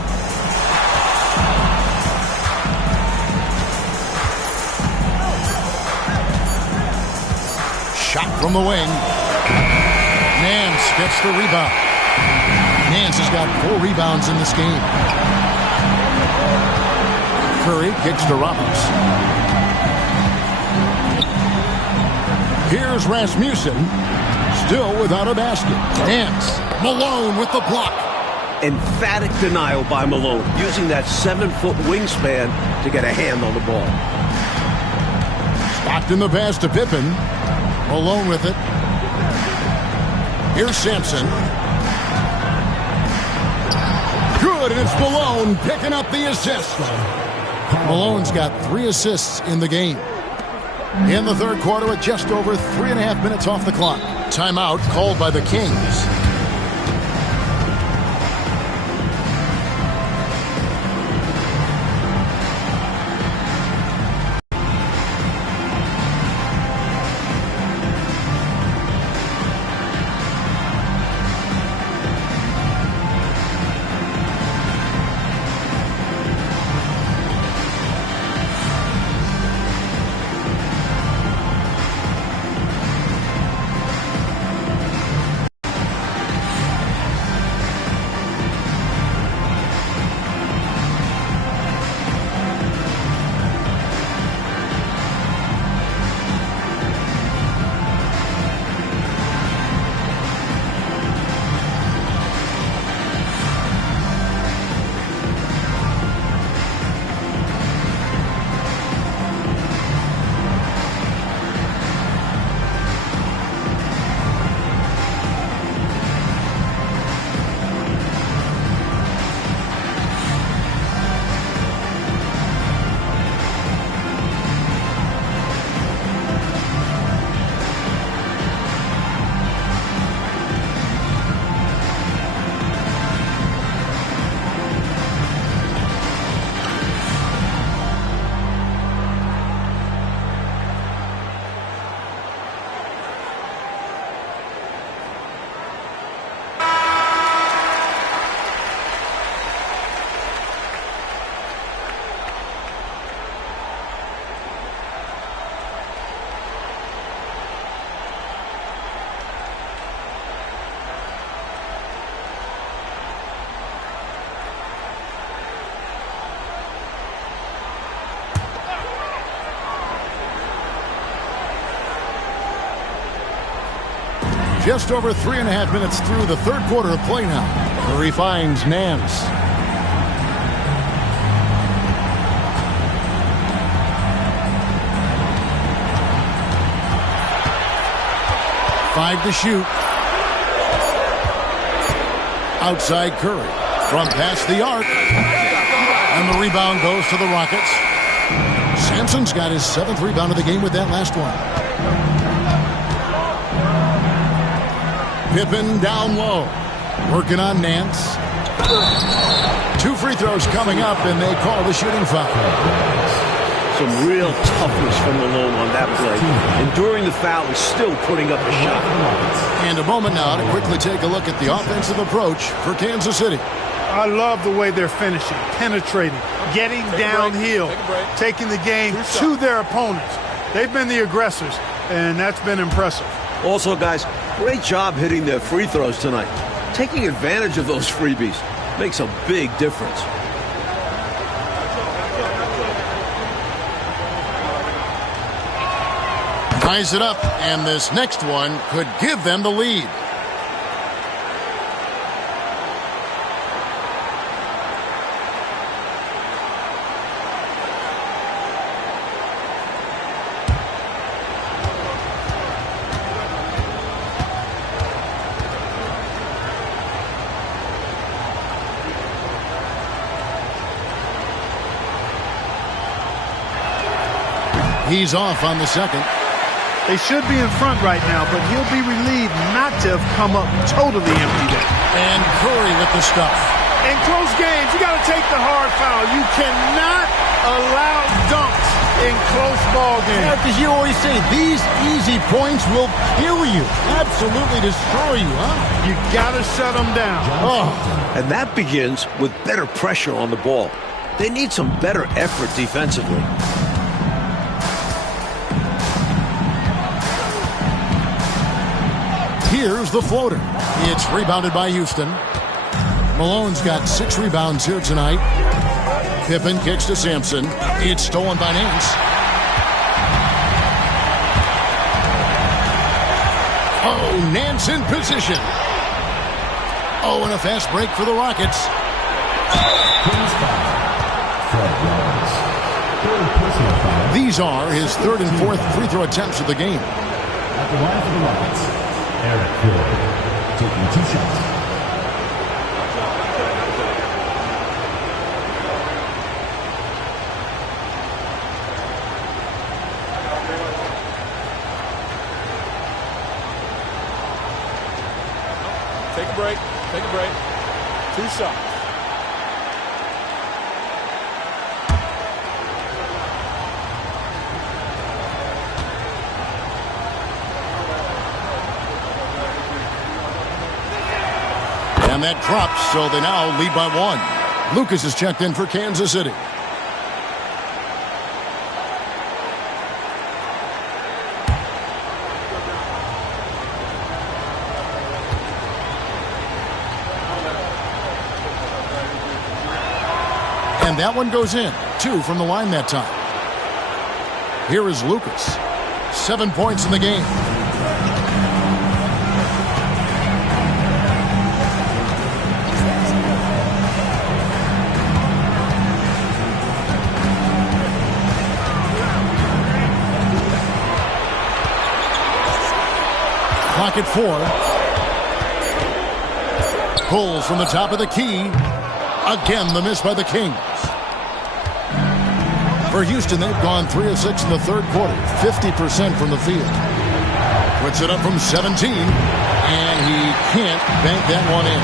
Shot from the wing. Nance gets the rebound. Nance has got 4 rebounds in this game. Curry kicks to Roberts. Here's Rasmussen, still without a basket. Nance, Malone with the block. Emphatic denial by Malone, using that 7-foot wingspan to get a hand on the ball. Stockton the pass to Pippen. Malone with it. Here's Sampson. Good, and it's Malone picking up the assist. Malone's got 3 assists in the game. In the 3rd quarter at just over 3.5 minutes off the clock. Timeout called by the Kings. Just over 3.5 minutes through the third quarter of play now. Curry finds Nance. Five to shoot. Outside Curry. From past the arc. And the rebound goes to the Rockets. Sampson's got his 7th rebound of the game with that last one. Pippen down low. Working on Nance. 2 free throws coming up, and they call the shooting foul. Some real toughness from Malone on that play. Enduring the foul and still putting up a shot. And a moment now to quickly take a look at the offensive approach for Kansas City. I love the way they're finishing, penetrating, getting downhill, taking the game to their opponents. They've been the aggressors, and that's been impressive. Also, guys, great job hitting their free throws tonight. Taking advantage of those freebies makes a big difference. Ties it up, and this next one could give them the lead. He's off on the second. They should be in front right now, but he'll be relieved not to have come up totally empty there. And Curry with the stuff. In close games, you got to take the hard foul. You cannot allow dunks in close ball games. Yeah, because you always say these easy points will kill you, absolutely destroy you, huh? You got to shut them down. Oh. And that begins with better pressure on the ball. They need some better effort defensively. Here's the floater. It's rebounded by Houston. Malone's got 6 rebounds here tonight. Pippen kicks to Sampson. It's stolen by Nance. Oh, Nance in position. Oh, and a fast break for the Rockets. These are his 3rd and 4th free throw attempts of the game. At the line for the Rockets, Eric Gordon, taking 2 shots. Take a break. Take a break. 2 shots. And that drops, so they now lead by 1. Lucas is checked in for Kansas City. And that one goes in. 2 from the line that time. Here is Lucas. 7 points in the game. Clock at 4. Pulls from the top of the key. Again, the miss by the Kings. For Houston, they've gone 3 of 6 in the third quarter, 50% from the field. Puts it up from 17, and he can't bank that one in.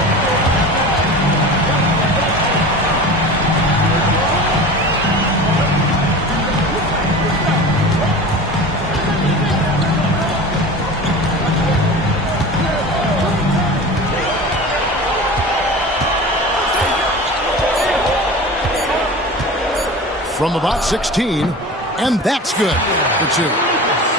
From about 16, and that's good for 2.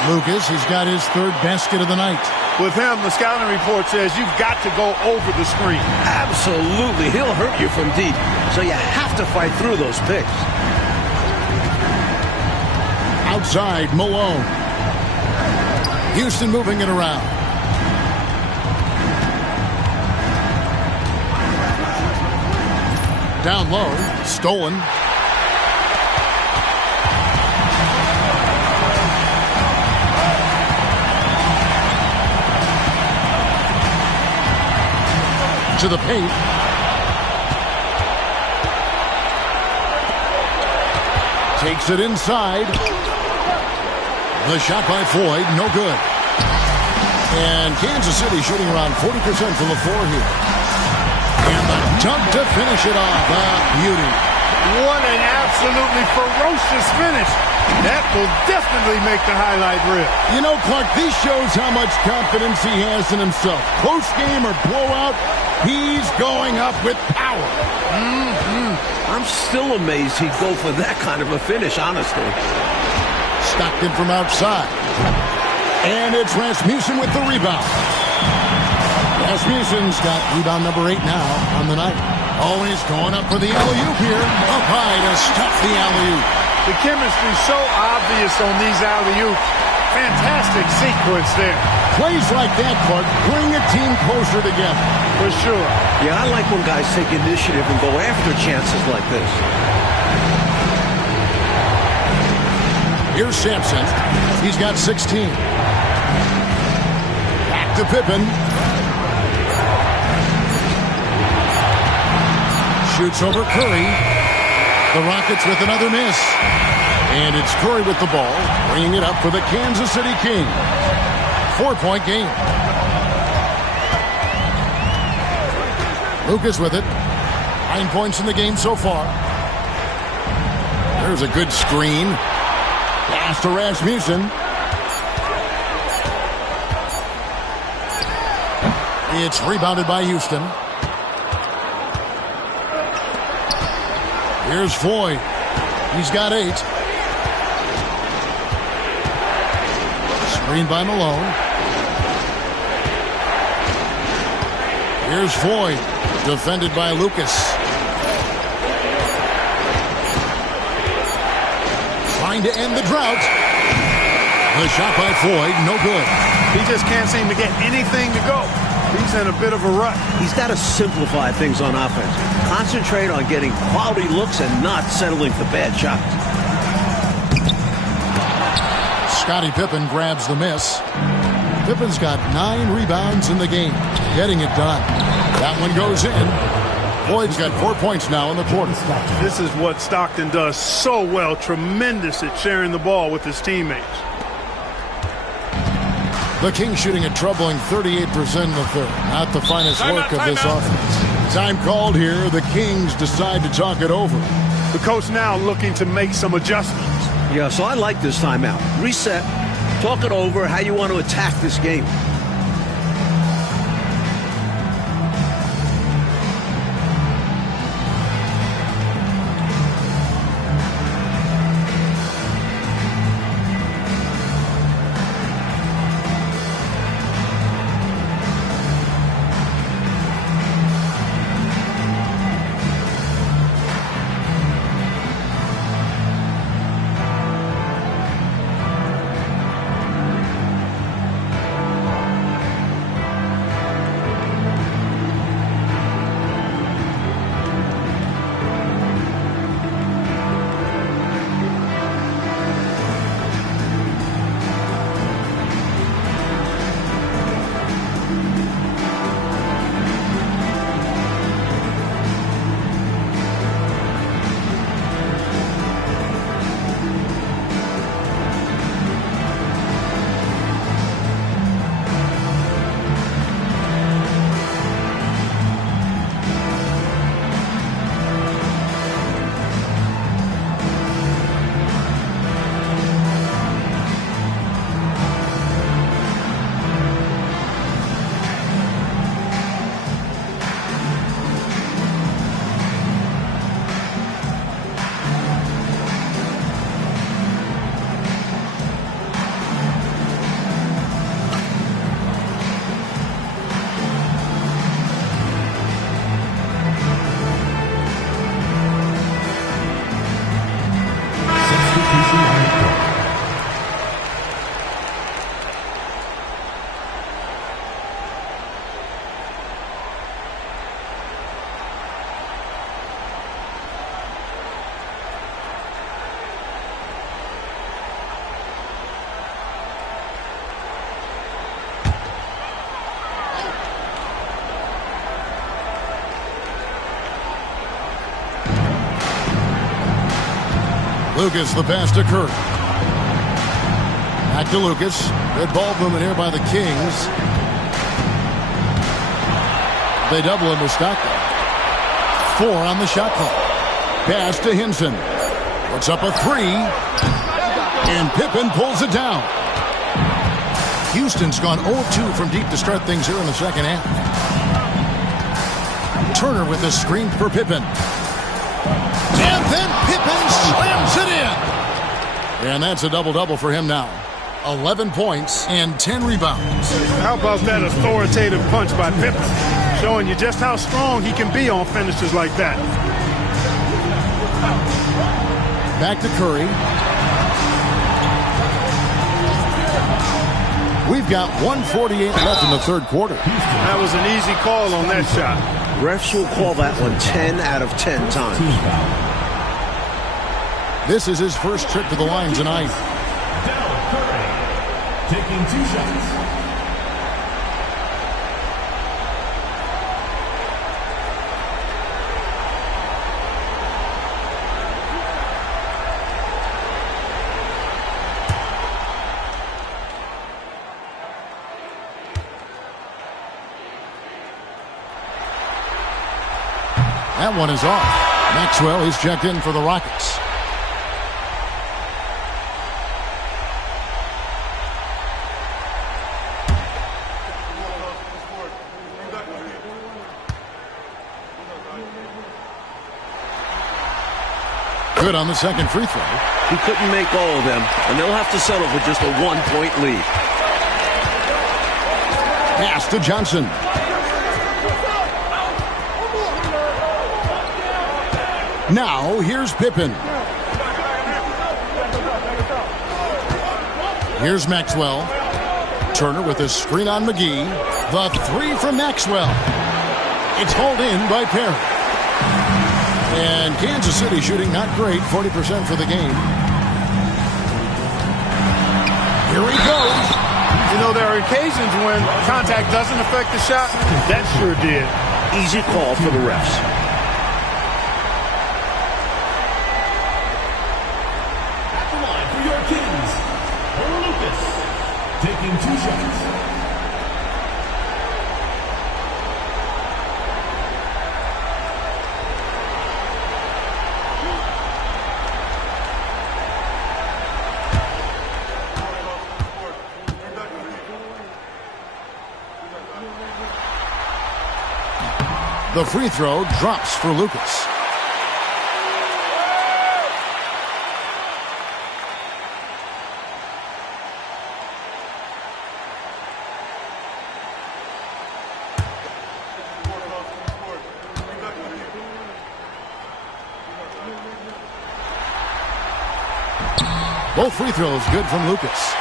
Lucas has got his 3rd basket of the night. With him, the scouting report says you've got to go over the screen. Absolutely. He'll hurt you from deep, so you have to fight through those picks. Outside, Malone. Houston moving it around. Down low. Stolen. To the paint. Takes it inside. The shot by Floyd, no good. And Kansas City shooting around 40% from the floor here. And the dunk to finish it off. Beauty. What an absolutely ferocious finish. That will definitely make the highlight reel. You know, Clark, this shows how much confidence he has in himself. Close game or blowout, he's going up with power. I'm still amazed he'd go for that kind of a finish, honestly. Stockton from outside. And it's Rasmussen with the rebound. Rasmussen's got rebound number 8 now on the night. Always going up for the alley-oop here. Up high to stuff the alley-oop. The chemistry so obvious on these alley-oops. Fantastic sequence there. Plays like that, Clark, bring a team closer together. For sure. Yeah, I like when guys take initiative and go after chances like this. Here's Sampson. He's got 16. Back to Pippen. Shoots over Curry. The Rockets with another miss. And it's Curry with the ball, bringing it up for the Kansas City Kings. 4-point game. Lucas with it. 9 points in the game so far. There's a good screen. Pass to Rasmussen. It's rebounded by Houston. Here's Floyd. He's got 8. Screen by Malone. Here's Floyd. Defended by Lucas. Trying to end the drought. The shot by Floyd, no good. He just can't seem to get anything to go. He's in a bit of a rut. He's got to simplify things on offense. Concentrate on getting quality looks and not settling for bad shots. Scottie Pippen grabs the miss. Pippen's got 9 rebounds in the game. Getting it done. That one goes in. Floyd's got 4 points now in the quarter. This is what Stockton does so well. Tremendous at sharing the ball with his teammates. The Kings shooting a troubling 38% in the third. Not the finest work of this offense. Time called here. The Kings decide to talk it over. The coach now looking to make some adjustments. Yeah, so I like this timeout. Reset, talk it over, how you want to attack this game. Lucas, the pass to Curry. Back to Lucas. Good ball movement here by the Kings. They double him with Stockton. 4 on the shot clock. Pass to Hinson. Puts up a 3. And Pippen pulls it down. Houston's gone 0-2 from deep to start things here in the second half. Turner with a screen for Pippen. And then Pippen slams it in. And that's a double-double for him now. 11 points and 10 rebounds. How about that authoritative punch by Pippen? Showing you just how strong he can be on finishes like that. Back to Curry. We've got 1:48 left in the third quarter. That was an easy call on that shot. Refs will call that one 10 out of 10 times. This is his first trip to the line tonight. Dell Curry taking 2 shots. That one is off. Maxwell is checked in for the Rockets. Good on the second free throw. He couldn't make all of them, and they'll have to settle for just a 1-point lead. Pass to Johnson. Now, here's Pippen. Here's Maxwell. Turner with a screen on McGee. The 3 from Maxwell. It's hauled in by Perry. And Kansas City shooting not great, 40% for the game. Here he goes. You know, there are occasions when contact doesn't affect the shot. That sure did. Easy call for the refs. Taking 2 shots. The free throw drops for Lucas. Both free throws good from Lucas.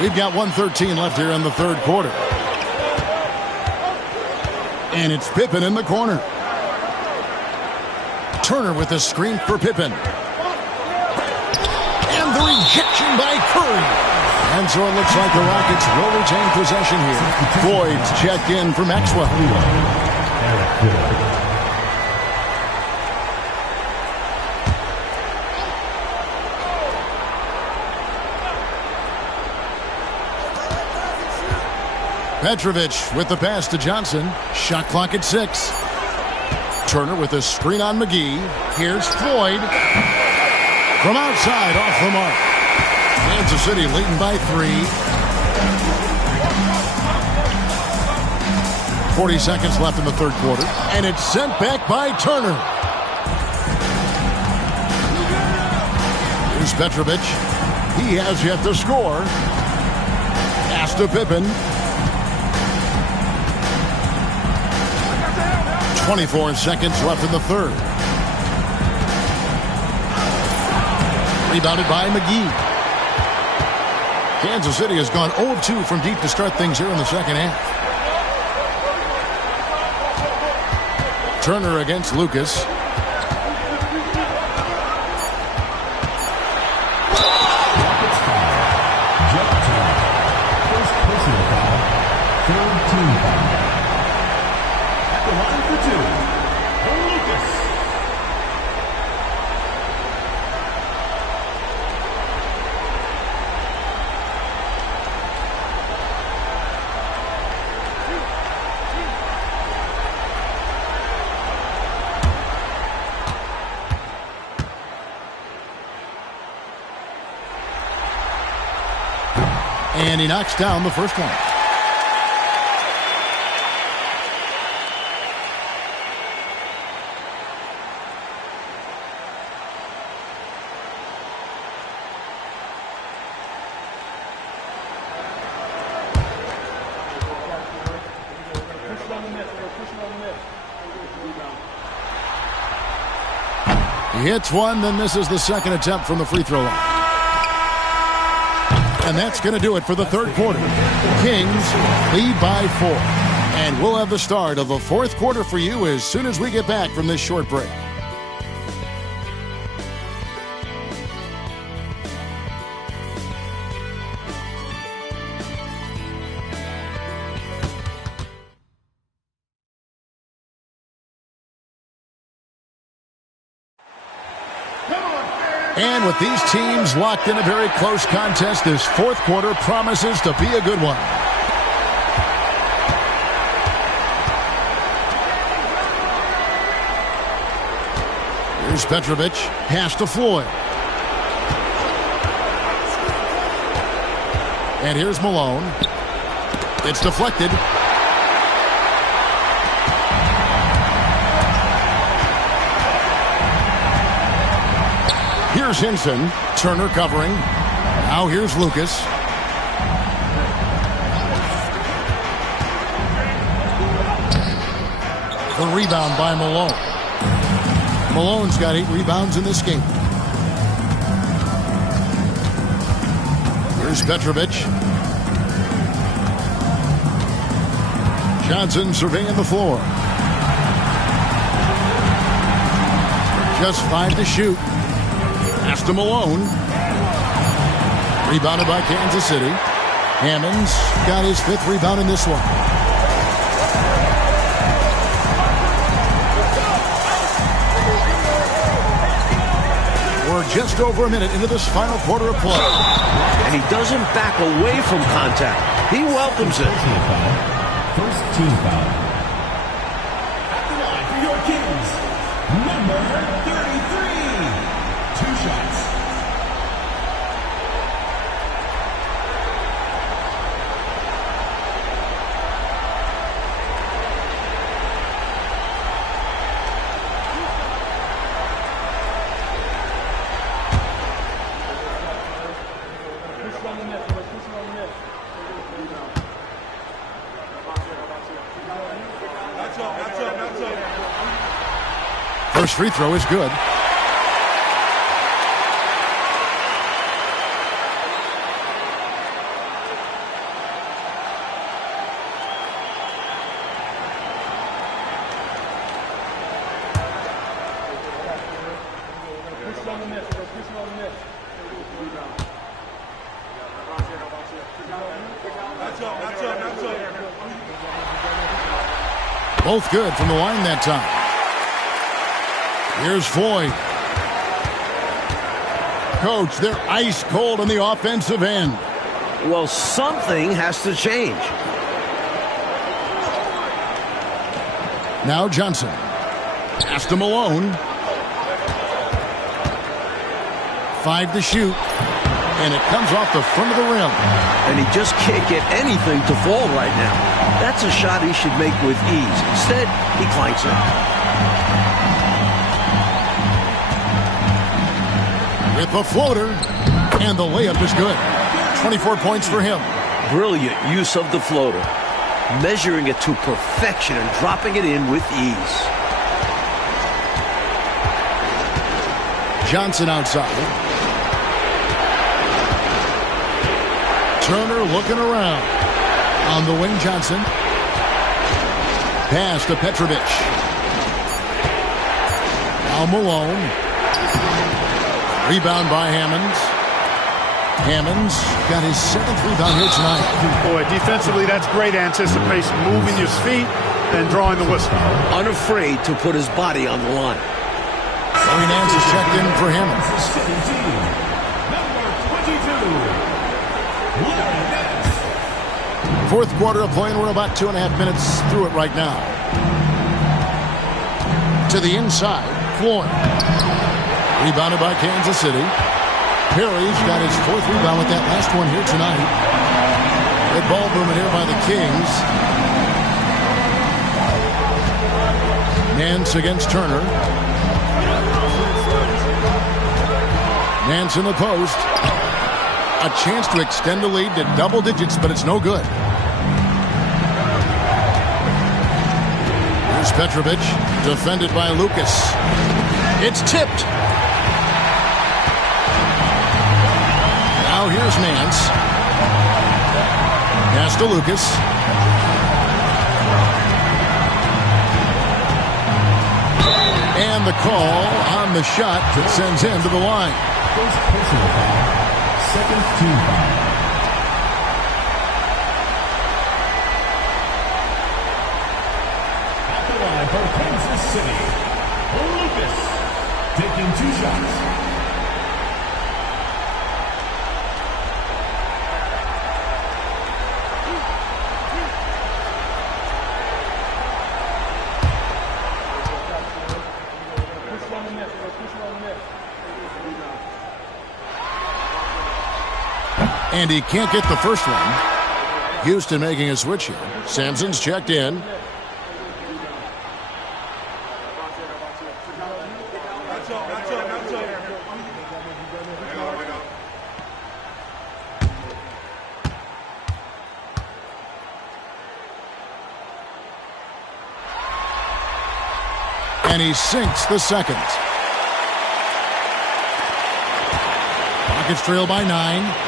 We've got 1:13 left here in the third quarter. And it's Pippen in the corner. Turner with a screen for Pippen. And the rejection by Curry. And so it looks like the Rockets will retain possession here. Boyd's checked in for Maxwell. Petrovic with the pass to Johnson. Shot clock at 6. Turner with a screen on McGee. Here's Floyd. From outside, off the mark. Kansas City leading by 3. 40 seconds left in the third quarter. And it's sent back by Turner. Here's Petrovic. He has yet to score. Pass to Pippen. 24 seconds left in the third. Rebounded by McGee. Kansas City has gone 0-2 from deep to start things here in the second half. Turner against Lucas. And he knocks down the first one. He hits one, then misses the second attempt from the free throw line. And that's going to do it for the third quarter. Kings lead by 4. And we'll have the start of the fourth quarter for you as soon as we get back from this short break. And with these teams locked in a very close contest, this fourth quarter promises to be a good one. Here's Petrovic, pass to Floyd. And here's Malone. It's deflected. Here's Hinson. Turner covering. Now here's Lucas. The rebound by Malone. Malone's got 8 rebounds in this game. Here's Petrovic. Johnson surveying the floor. Just 5 to shoot. Pass to Malone. Rebounded by Kansas City. Hammonds got his 5th rebound in this one. We're just over a minute into this final quarter of play. And he doesn't back away from contact. He welcomes it. First team foul. At the line for your Kings, number 33. 2 shots. First free throw is good. Both good from the line that time. Here's Floyd. Coach, they're ice cold on the offensive end. Well, something has to change. Now Johnson. Pass to Malone. 5 to shoot. And it comes off the front of the rim. And he just can't get anything to fall right now. That's a shot he should make with ease. Instead, he clanks it. With the floater, and the layup is good. 24 points for him. Brilliant use of the floater. Measuring it to perfection and dropping it in with ease. Johnson outside. Turner looking around. On the wing, Johnson. Pass to Petrovic. Now Malone. Rebound by Hammonds. Hammonds got his 7th rebound here tonight. Boy, defensively, that's great anticipation. Moving your feet and drawing the whistle. Unafraid to put his body on the line. Larry Nance is checked in for Hammonds. Fourth quarter of play, and we're about 2.5 minutes through it right now. To the inside, Floyd. Rebounded by Kansas City. Perry's got his 4th rebound with that last one here tonight. Good ball movement here by the Kings. Nance against Turner. Nance in the post. A chance to extend the lead to double digits, but it's no good. Here's Petrovic, defended by Lucas. It's tipped. Now here's Nance. Pass to Lucas. And the call on the shot that sends him to the line. First personal foul. Second team foul. At the line for Kansas City, Lucas taking 2 shots. And he can't get the first one. Houston making a switch here. Sampson's checked in. And he sinks the second. Rockets trail by 9.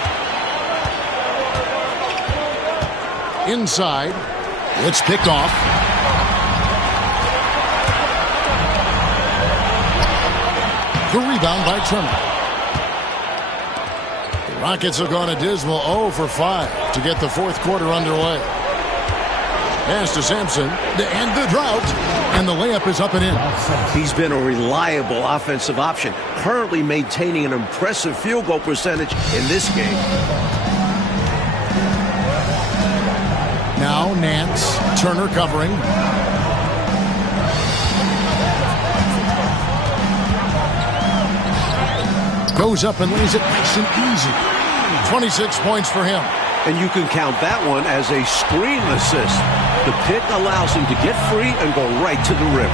Inside. It's picked off. The rebound by Turner. The Rockets have gone a dismal 0 for 5 to get the fourth quarter underway. Pass to Sampson to end the drought, and the layup is up and in. He's been a reliable offensive option, currently maintaining an impressive field goal percentage in this game. Now Nance, Turner covering. Goes up and lays it nice and easy. 26 points for him. And you can count that one as a screen assist. The pick allows him to get free and go right to the rim.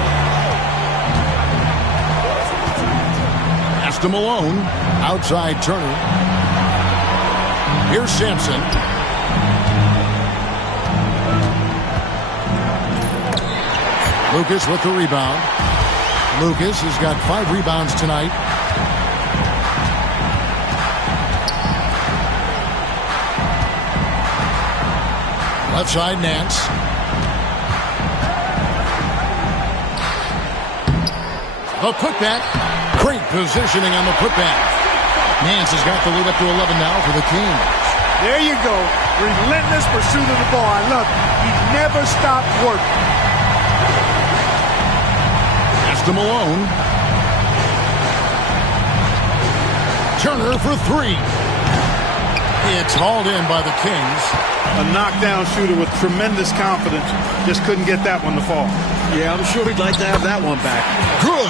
Pass to Malone. Outside Turner. Here's Sampson. Lucas with the rebound. Lucas has got 5 rebounds tonight. Left side, Nance. The putback. Great positioning on the putback. Nance has got the lead up to 11 now for the Kings. There you go. Relentless pursuit of the ball. I love it. He never stopped working. Pass to Malone. Turner for 3. It's hauled in by the Kings. A knockdown shooter with tremendous confidence. Just couldn't get that one to fall. Yeah, I'm sure he'd like to have that one back. Good.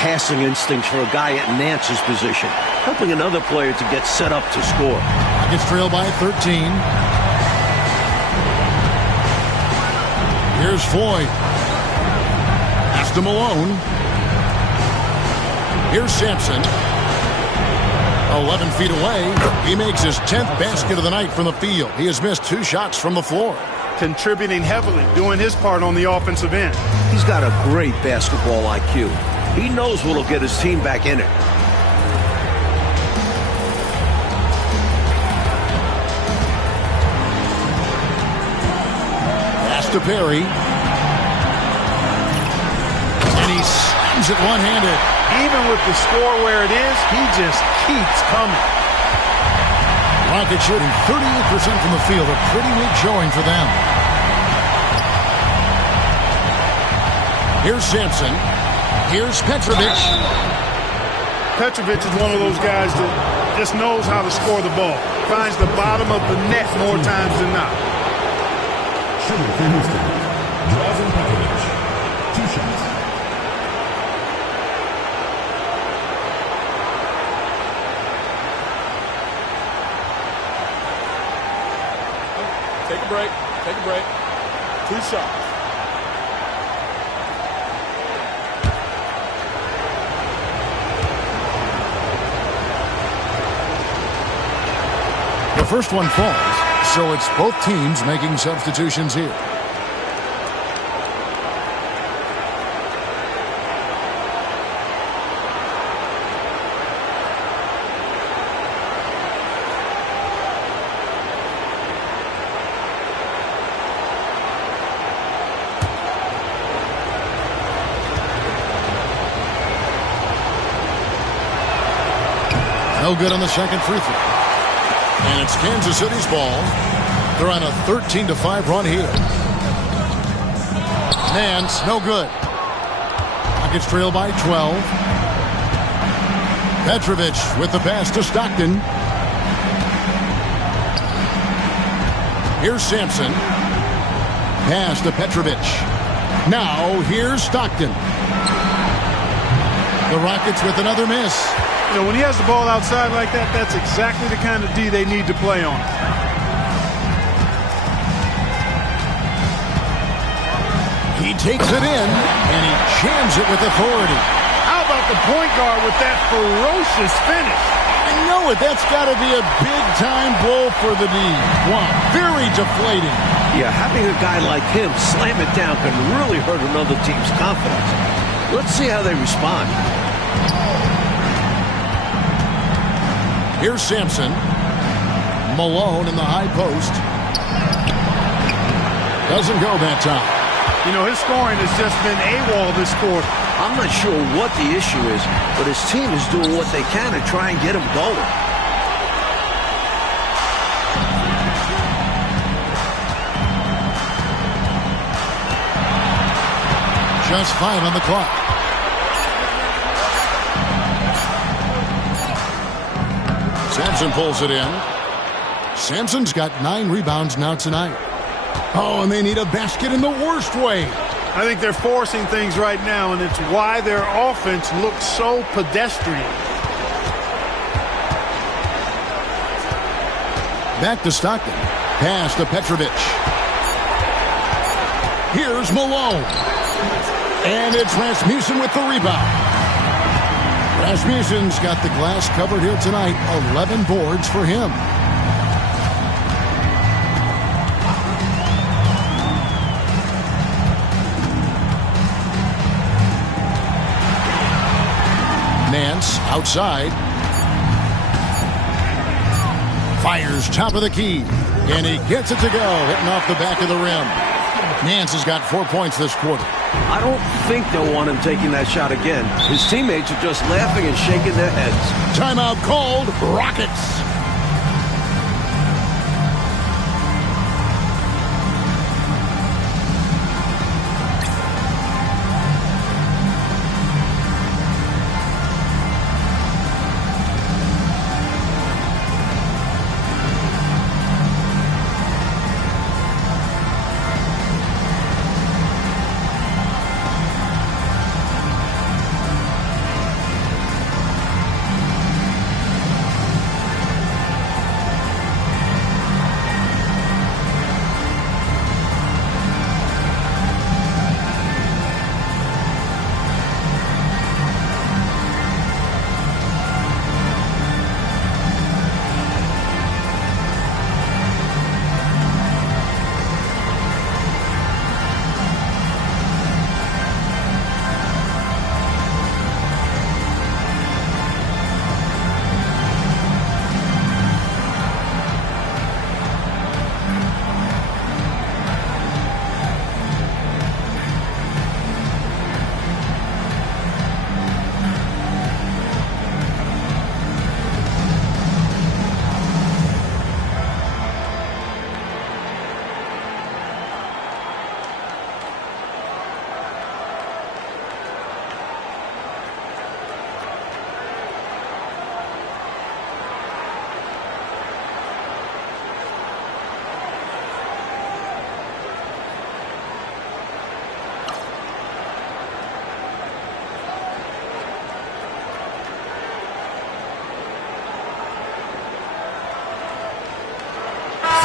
Passing instincts for a guy at Nance's position, helping another player to get set up to score. Rockets trail by 13. Here's Floyd. Pass to Malone. Here's Sampson. 11 feet away. He makes his 10th basket of the night from the field. He has missed 2 shots from the floor. Contributing heavily, doing his part on the offensive end. He's got a great basketball IQ. He knows what'll get his team back in it. Pass to Perry. And he slams it one-handed. Even with the score where it is, he just keeps coming. Rockets shooting 38% from the field. A pretty weak showing for them. Here's Sampson. Here's Petrovic. Petrovic is one of those guys that just knows how to score the ball. Finds the bottom of the net more times than not. Shooting for Houston, Drazen Petrovic. 2 shots. break. Take a break. 2 shots. The first one falls, so it's both teams making substitutions here. No good on the second free throw. And it's Kansas City's ball. They're on a 13-5 run here. Nance, no good. Rockets trail by 12. Petrovic with the pass to Stockton. Here's Sampson. Pass to Petrovic. Now here's Stockton. The Rockets with another miss. You know, when he has the ball outside like that, that's exactly the kind of D they need to play on. He takes it in, and he jams it with authority. How about the point guard with that ferocious finish? I know it. That's got to be a big-time blow for the D. Wow, very deflating. Yeah, having a guy like him slam it down can really hurt another team's confidence. Let's see how they respond. Here's Sampson. Malone in the high post. Doesn't go that time. You know, his scoring has just been AWOL this quarter. I'm not sure what the issue is, but his team is doing what they can to try and get him going. Just 5 on the clock. Sampson pulls it in. Sampson's got 9 rebounds now tonight. Oh, and they need a basket in the worst way. I think they're forcing things right now, and it's why their offense looks so pedestrian. Back to Stockton. Pass to Petrovic. Here's Malone. And it's Rasmussen with the rebound. Rasmussen's got the glass covered here tonight. 11 boards for him. Nance outside. Fires top of the key. And he gets it to go, hitting off the back of the rim. Nance has got 4 points this quarter. I don't think they'll want him taking that shot again. His teammates are just laughing and shaking their heads. Timeout called. Rockets.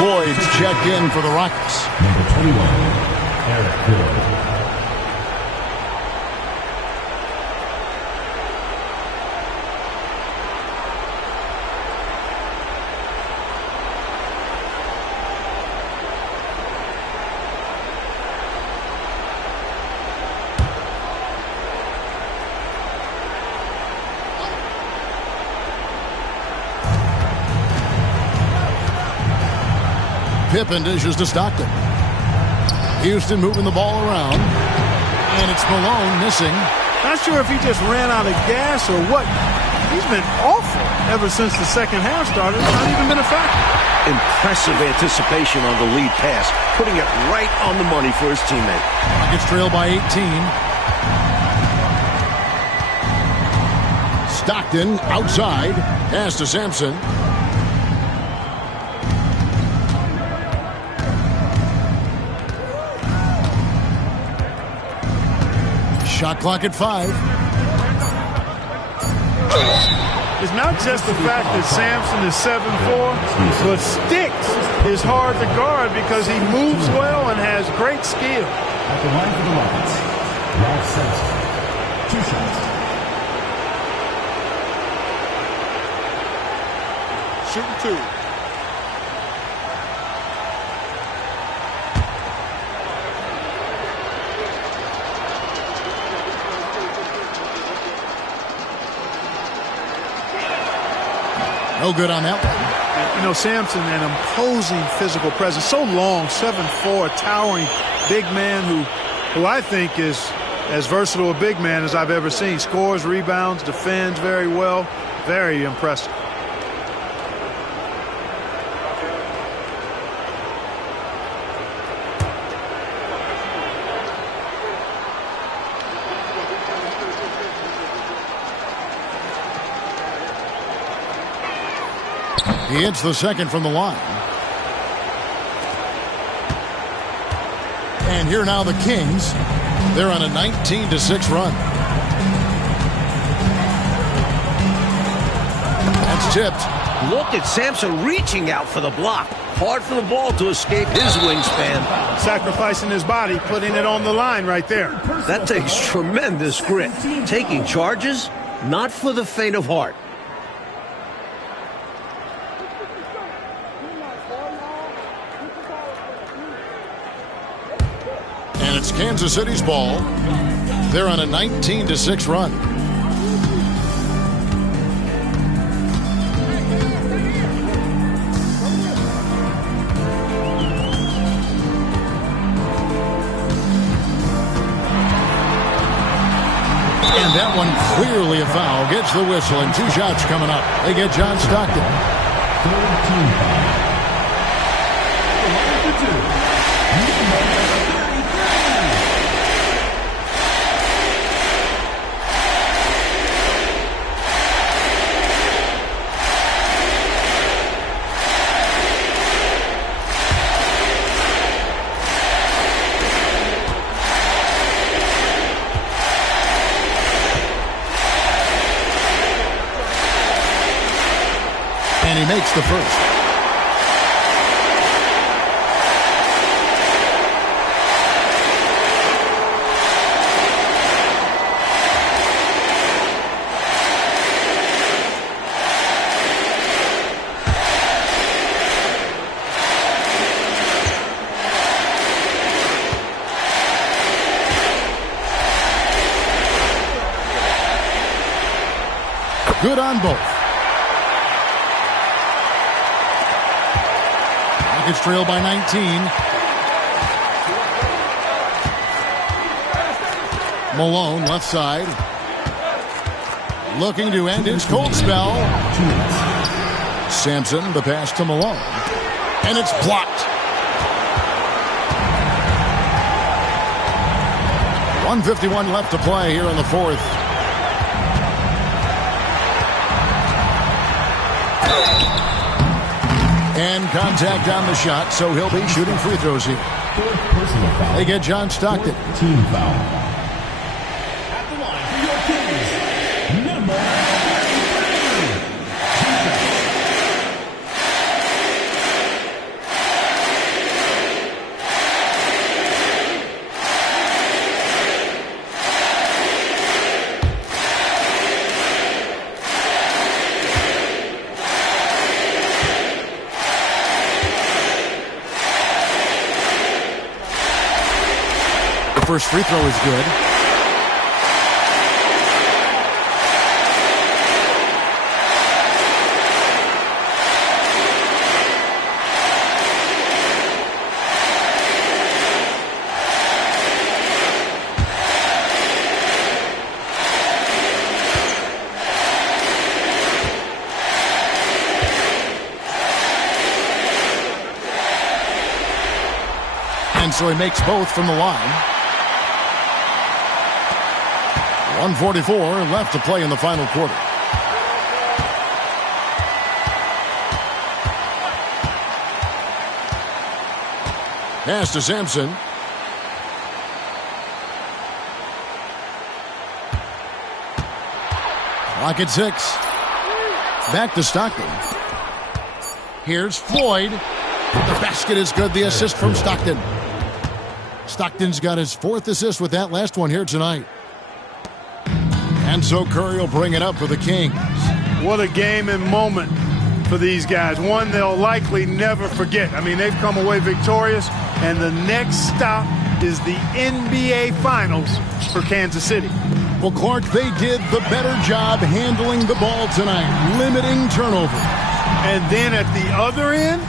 Floyd checked in for the Rockets. Number 21, Eric Floyd. Pippen dishes to Stockton. Houston moving the ball around. And it's Malone missing. Not sure if he just ran out of gas or what. He's been awful ever since the second half started. It's not even been a factor. Impressive anticipation on the lead pass, putting it right on the money for his teammate. Rockets trail by 18. Stockton outside. Pass to Sampson. Shot clock at 5. It's not just the fact that Sampson is 7'4", but Sticks is hard to guard because he moves well and has great skill. At the line for the Rockets, Ralph Sampson. 2 shots. Shooting 2. No good on that one. You know, Sampson, an imposing physical presence. So long, 7'4", towering big man who I think is as versatile a big man as I've ever seen. Scores, rebounds, defends very well. Very impressive. He hits the second from the line. And here now the Kings. They're on a 19-6 run. That's tipped. Look at Sampson reaching out for the block. Hard for the ball to escape his wingspan. Sacrificing his body, putting it on the line right there. That takes tremendous grit. Taking charges, not for the faint of heart. And it's Kansas City's ball. They're on a 19-6 run. And that one clearly a foul. Gets the whistle, and 2 shots coming up. They get John Stockton. 13 foul. And he makes the first. Good on both. Rockets trail by 19. Malone, left side. Looking to end his cold spell. Sampson, the pass to Malone. And it's blocked. 1:51 left to play here in the fourth. And contact on the shot, so he'll be shooting free throws here. They get John Stockton. Team foul. At the line for your Kings, number 33. First free throw is good. And so he makes both from the line. 1:44 left to play in the final quarter. Pass to Sampson. Clock at 6. Back to Stockton. Here's Floyd. The basket is good. The assist from Stockton. Stockton's got his 4th assist with that last one here tonight. And so Curry will bring it up for the Kings. What a game and moment for these guys. One they'll likely never forget. I mean, they've come away victorious, and the next stop is the NBA Finals for Kansas City. Well, Clark, they did the better job handling the ball tonight, limiting turnover. And then at the other end,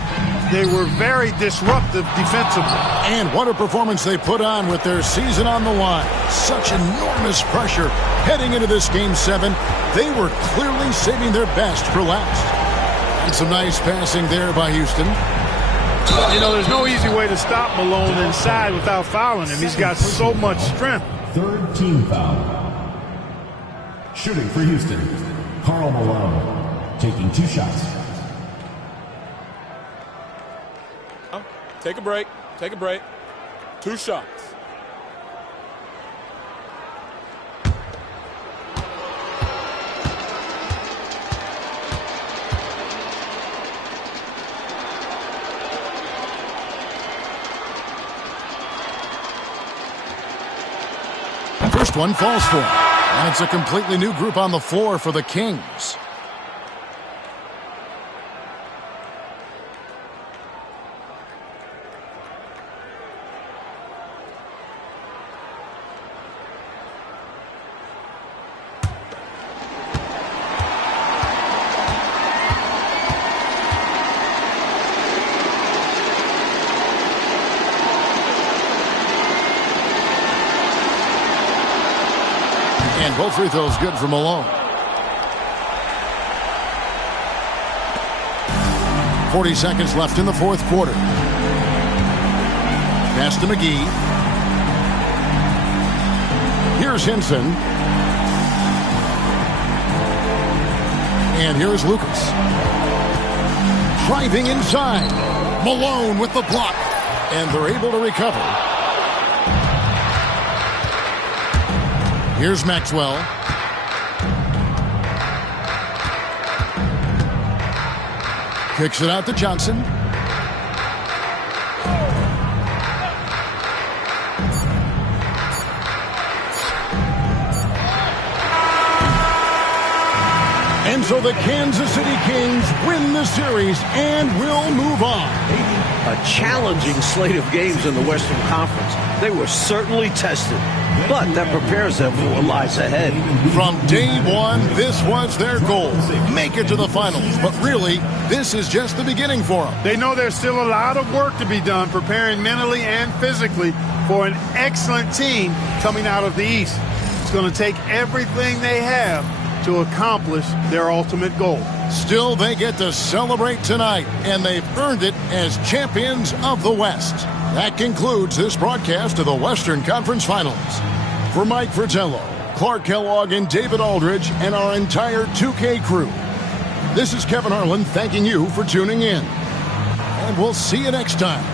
they were very disruptive defensively. And what a performance they put on with their season on the line. Such enormous pressure heading into this Game 7. They were clearly saving their best for last. And some nice passing there by Houston. You know, there's no easy way to stop Malone inside without fouling him. He's got so much strength. Third team foul. Shooting for Houston, Karl Malone, taking 2 shots. Take a break. Take a break. 2 shots. First one falls for him. And it's a completely new group on the floor for the Kings. And both free throws good for Malone. 40 seconds left in the 4th quarter. Pass to McGee. Here's Henson. And here's Lucas. Driving inside. Malone with the block. And they're able to recover. Here's Maxwell. Kicks it out to Johnson. And so the Kansas City Kings win the series and will move on. A challenging slate of games in the Western Conference. They were certainly tested, but that prepares them for what lies ahead. From day one, this was their goal. Make it to the finals. But really, this is just the beginning for them. They know there's still a lot of work to be done preparing mentally and physically for an excellent team coming out of the East. It's going to take everything they have to accomplish their ultimate goal. Still, they get to celebrate tonight, and they've earned it as champions of the West. That concludes this broadcast of the Western Conference Finals. For Mike Fratello, Clark Kellogg, and David Aldridge, and our entire 2K crew, this is Kevin Harlan thanking you for tuning in. And we'll see you next time.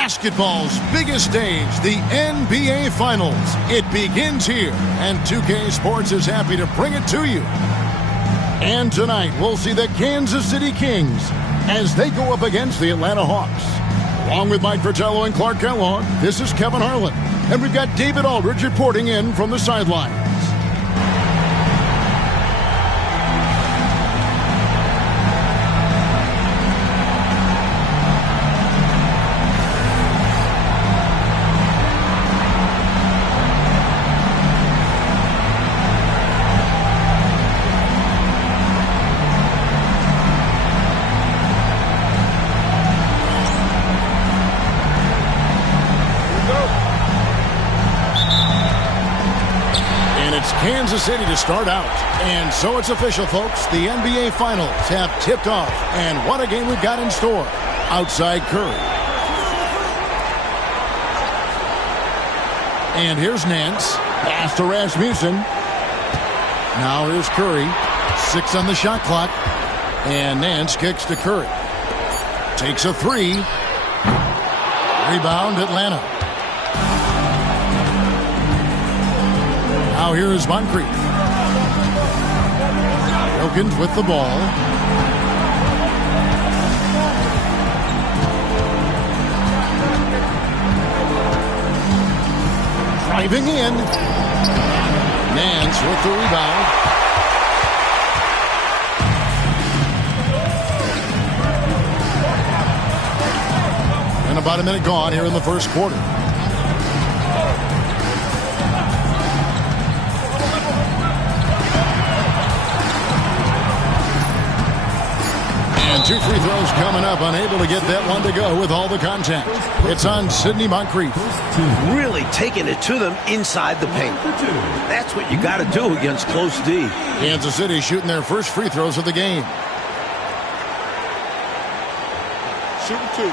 Basketball's biggest stage, the NBA Finals. It begins here, and 2K Sports is happy to bring it to you. And tonight, we'll see the Kansas City Kings as they go up against the Atlanta Hawks. Along with Mike Fratello and Clark Kellogg, this is Kevin Harlan. And we've got David Aldridge reporting in from the sidelines. Kansas City to start out. And so it's official, folks. The NBA Finals have tipped off. And what a game we've got in store. Outside Curry. And here's Nance. Pass to Rasmussen. Now here's Curry. 6 on the shot clock. And Nance kicks to Curry. Takes a 3. Rebound Atlanta. Now here is Moncrief. Wilkins with the ball. Driving in. Nance with the rebound. And about a minute gone here in the first quarter. And 2 free throws coming up, unable to get that one to go with all the contact. It's on Sidney Moncrief. Really taking it to them inside the paint. That's what you got to do against close D. Kansas City shooting their first free throws of the game. Shooting 2.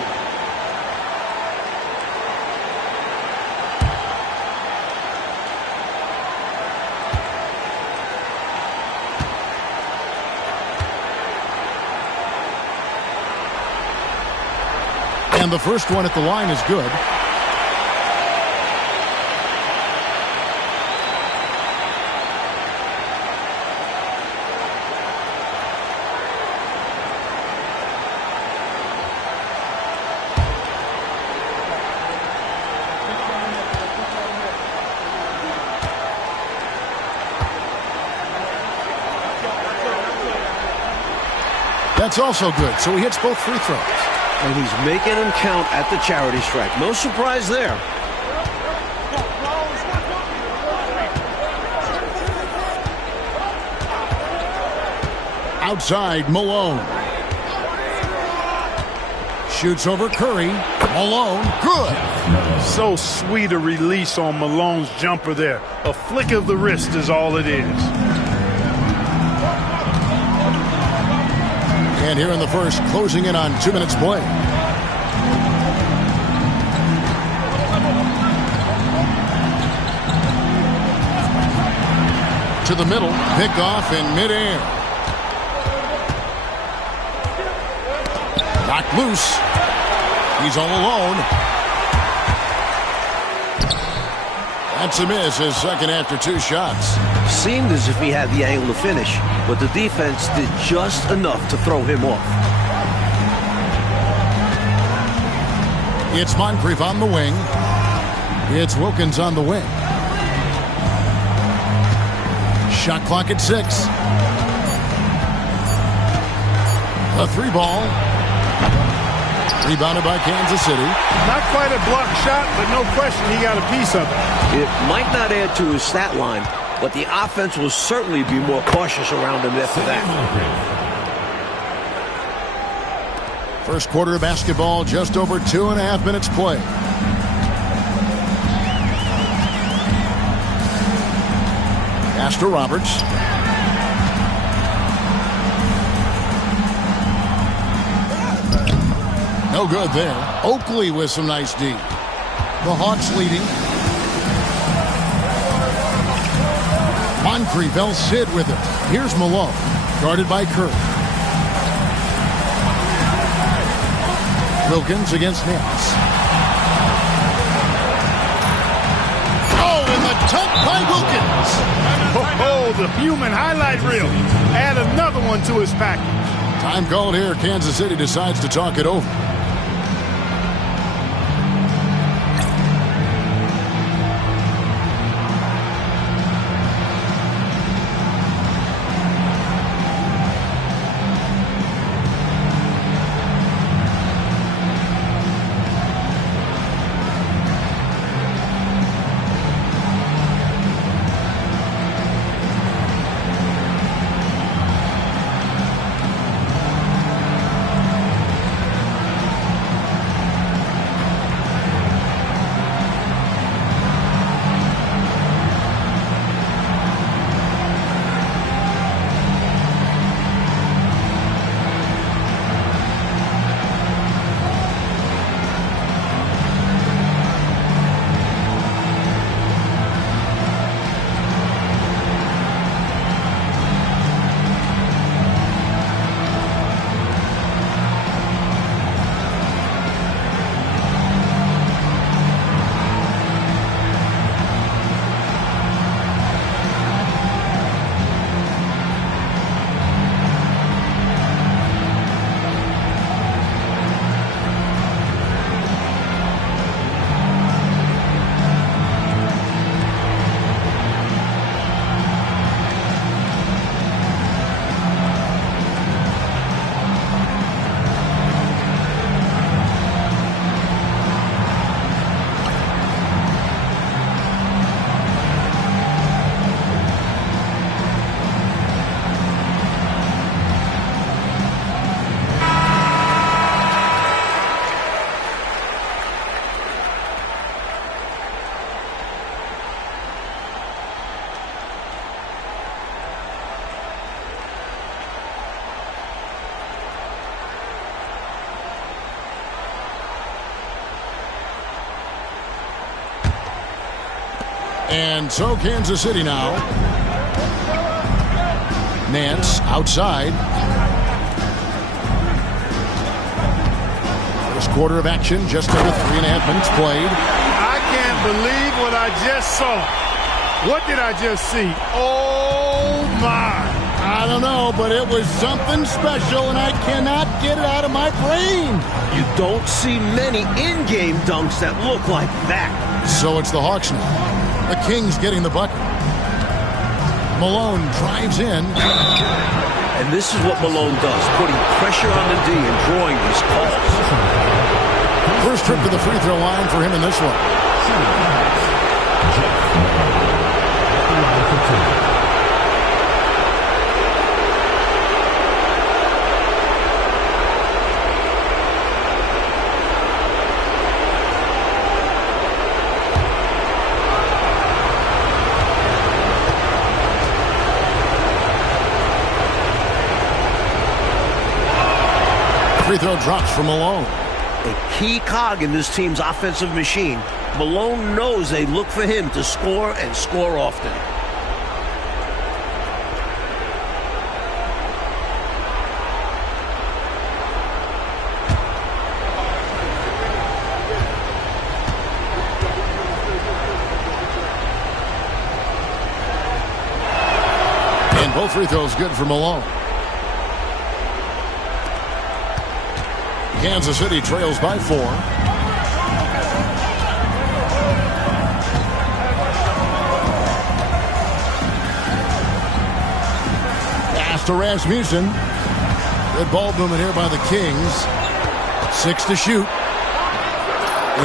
And the first one at the line is good. That's also good, so he hits both free throws. And he's making them count at the charity stripe. No surprise there. Outside, Malone. Shoots over Curry. Malone, good. So sweet a release on Malone's jumper there. A flick of the wrist is all it is. And here in the first, closing in on 2 minutes play. To the middle, picked off in midair. Knocked loose. He's all alone. That's a miss, his second after 2 shots. Seemed as if he had the angle to finish, but the defense did just enough to throw him off. It's Moncrief on the wing. It's Wilkins on the wing. Shot clock at 6. A 3 ball. Rebounded by Kansas City. Not quite a block shot, but no question he got a piece of it. It might not add to his stat line, but the offense will certainly be more cautious around him after that. First quarter of basketball, just over 2.5 minutes play. Pass to Roberts. No good there. Oakley with some nice D. The Hawks leading. Moncrief, El Cid with it. Here's Malone, guarded by Curry. Wilkins against Nance. Tucked by Wilkins. Oh, the human highlight reel. Add another one to his package. Time called here. Kansas City decides to talk it over. And so Kansas City now. Nance outside. First quarter of action, just over 3.5 minutes played. I can't believe what I just saw. What did I just see? Oh, my. I don't know, but it was something special, and I cannot get it out of my brain. You don't see many in-game dunks that look like that. So it's the Hawks now. The Kings getting the bucket. Malone drives in. And this is what Malone does, putting pressure on the D and drawing these calls. First trip to the free throw line for him in this one. Free throw drops from Malone. A key cog in this team's offensive machine. Malone knows they look for him to score and score often. And both free throws good for Malone. Kansas City trails by 4. Pass to Rasmussen. Good ball movement here by the Kings. 6 to shoot.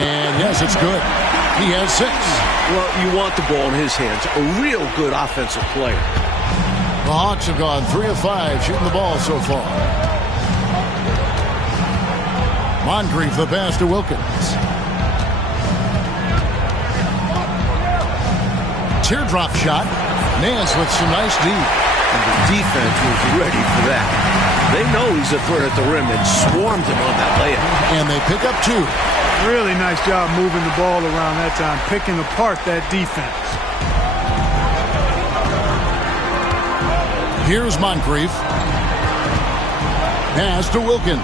And yes, it's good. He has 6. Well, you want the ball in his hands. A real good offensive player. The Hawks have gone 3 of 5 shooting the ball so far. Moncrief, the pass to Wilkins. Teardrop shot. Nance with some nice D. And the defense was ready for that. They know he's a threat at the rim and swarmed him on that layup. And they pick up 2. Really nice job moving the ball around that time, picking apart that defense. Here's Moncrief. Pass to Wilkins.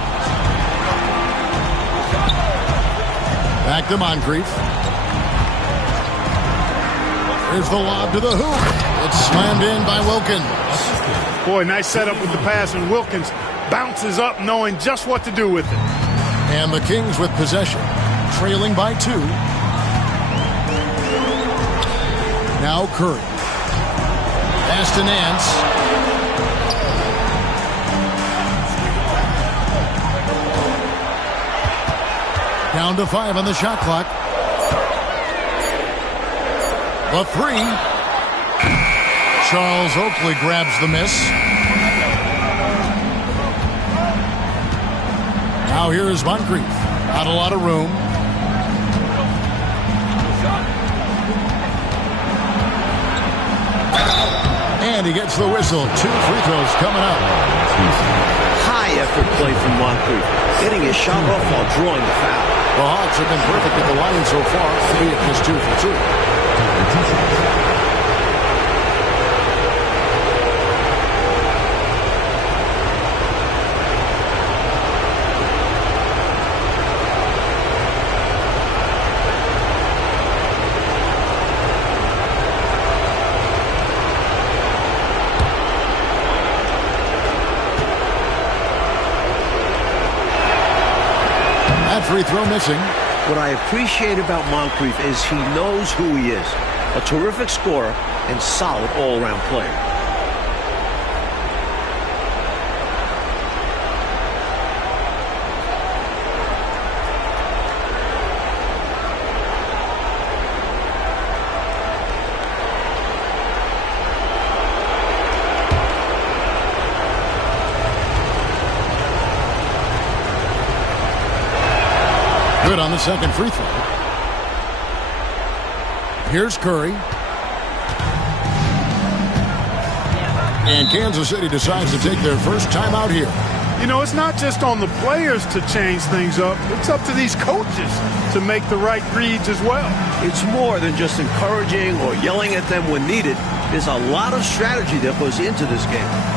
Back to Moncrief. Here's the lob to the hoop. It's slammed in by Wilkins. Boy, nice setup with the pass, and Wilkins bounces up knowing just what to do with it. And the Kings with possession, trailing by 2. Now Curry. Pass to Nance. Down to 5 on the shot clock. The 3. Charles Oakley grabs the miss. Now here is Moncrief. Not a lot of room. And he gets the whistle. 2 free throws coming up. High effort play from Moncrief, getting his shot off while drawing the foul. The Hawks have been perfect at the line so far, albeit just 2 for 2. Free throw missing. What I appreciate about Moncrief is he knows who he is. A terrific scorer and solid all-around player. Good on the second free throw. Here's Curry. And Kansas City decides to take their first timeout here. You know, it's not just on the players to change things up. It's up to these coaches to make the right reads as well. It's more than just encouraging or yelling at them when needed. There's a lot of strategy that goes into this game.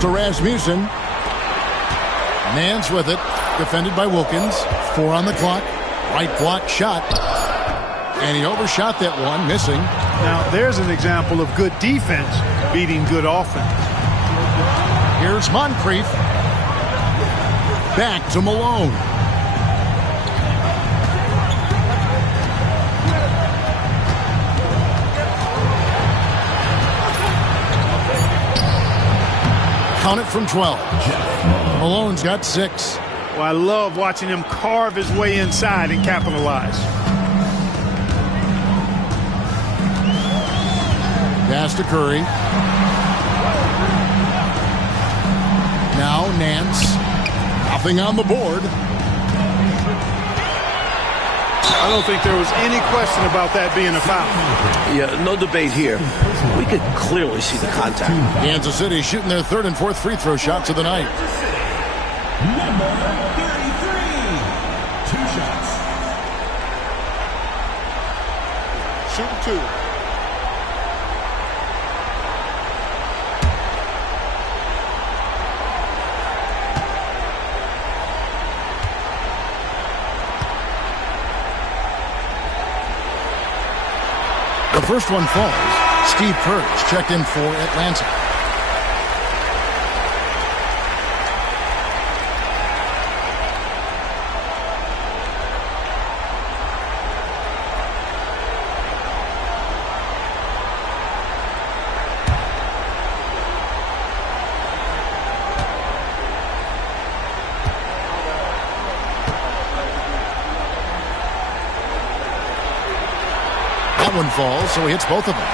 To Rasmussen. Nance with it. Defended by Wilkins. 4 on the clock. Right block shot. And he overshot that one, missing. Now, there's an example of good defense beating good offense. Here's Moncrief. Back to Malone. Count it from 12. Malone's got 6. Well, I love watching him carve his way inside and capitalize. Pass to Curry. Now Nance. Nothing on the board. I don't think there was any question about that being a foul. Yeah, no debate here. We could clearly see the contact. Kansas City shooting their 3rd and 4th free throw shots of the night. Number 33. 2 shots. Shooting 2. The first one falls. Steve Kerr's checked in for Atlanta. One falls, so he hits both of them.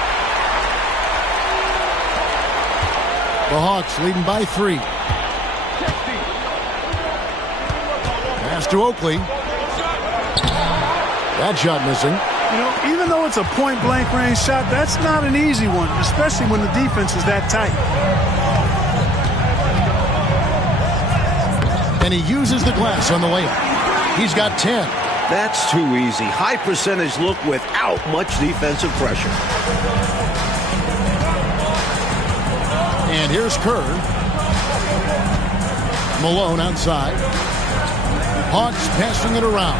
The Hawks leading by 3. Pass to Oakley. That shot missing. You know, even though it's a point-blank range shot, that's not an easy one, especially when the defense is that tight. And he uses the glass on the layup. He's got 10. That's too easy. High percentage look without much defensive pressure. And here's Kerr. Malone outside. Hawks passing it around.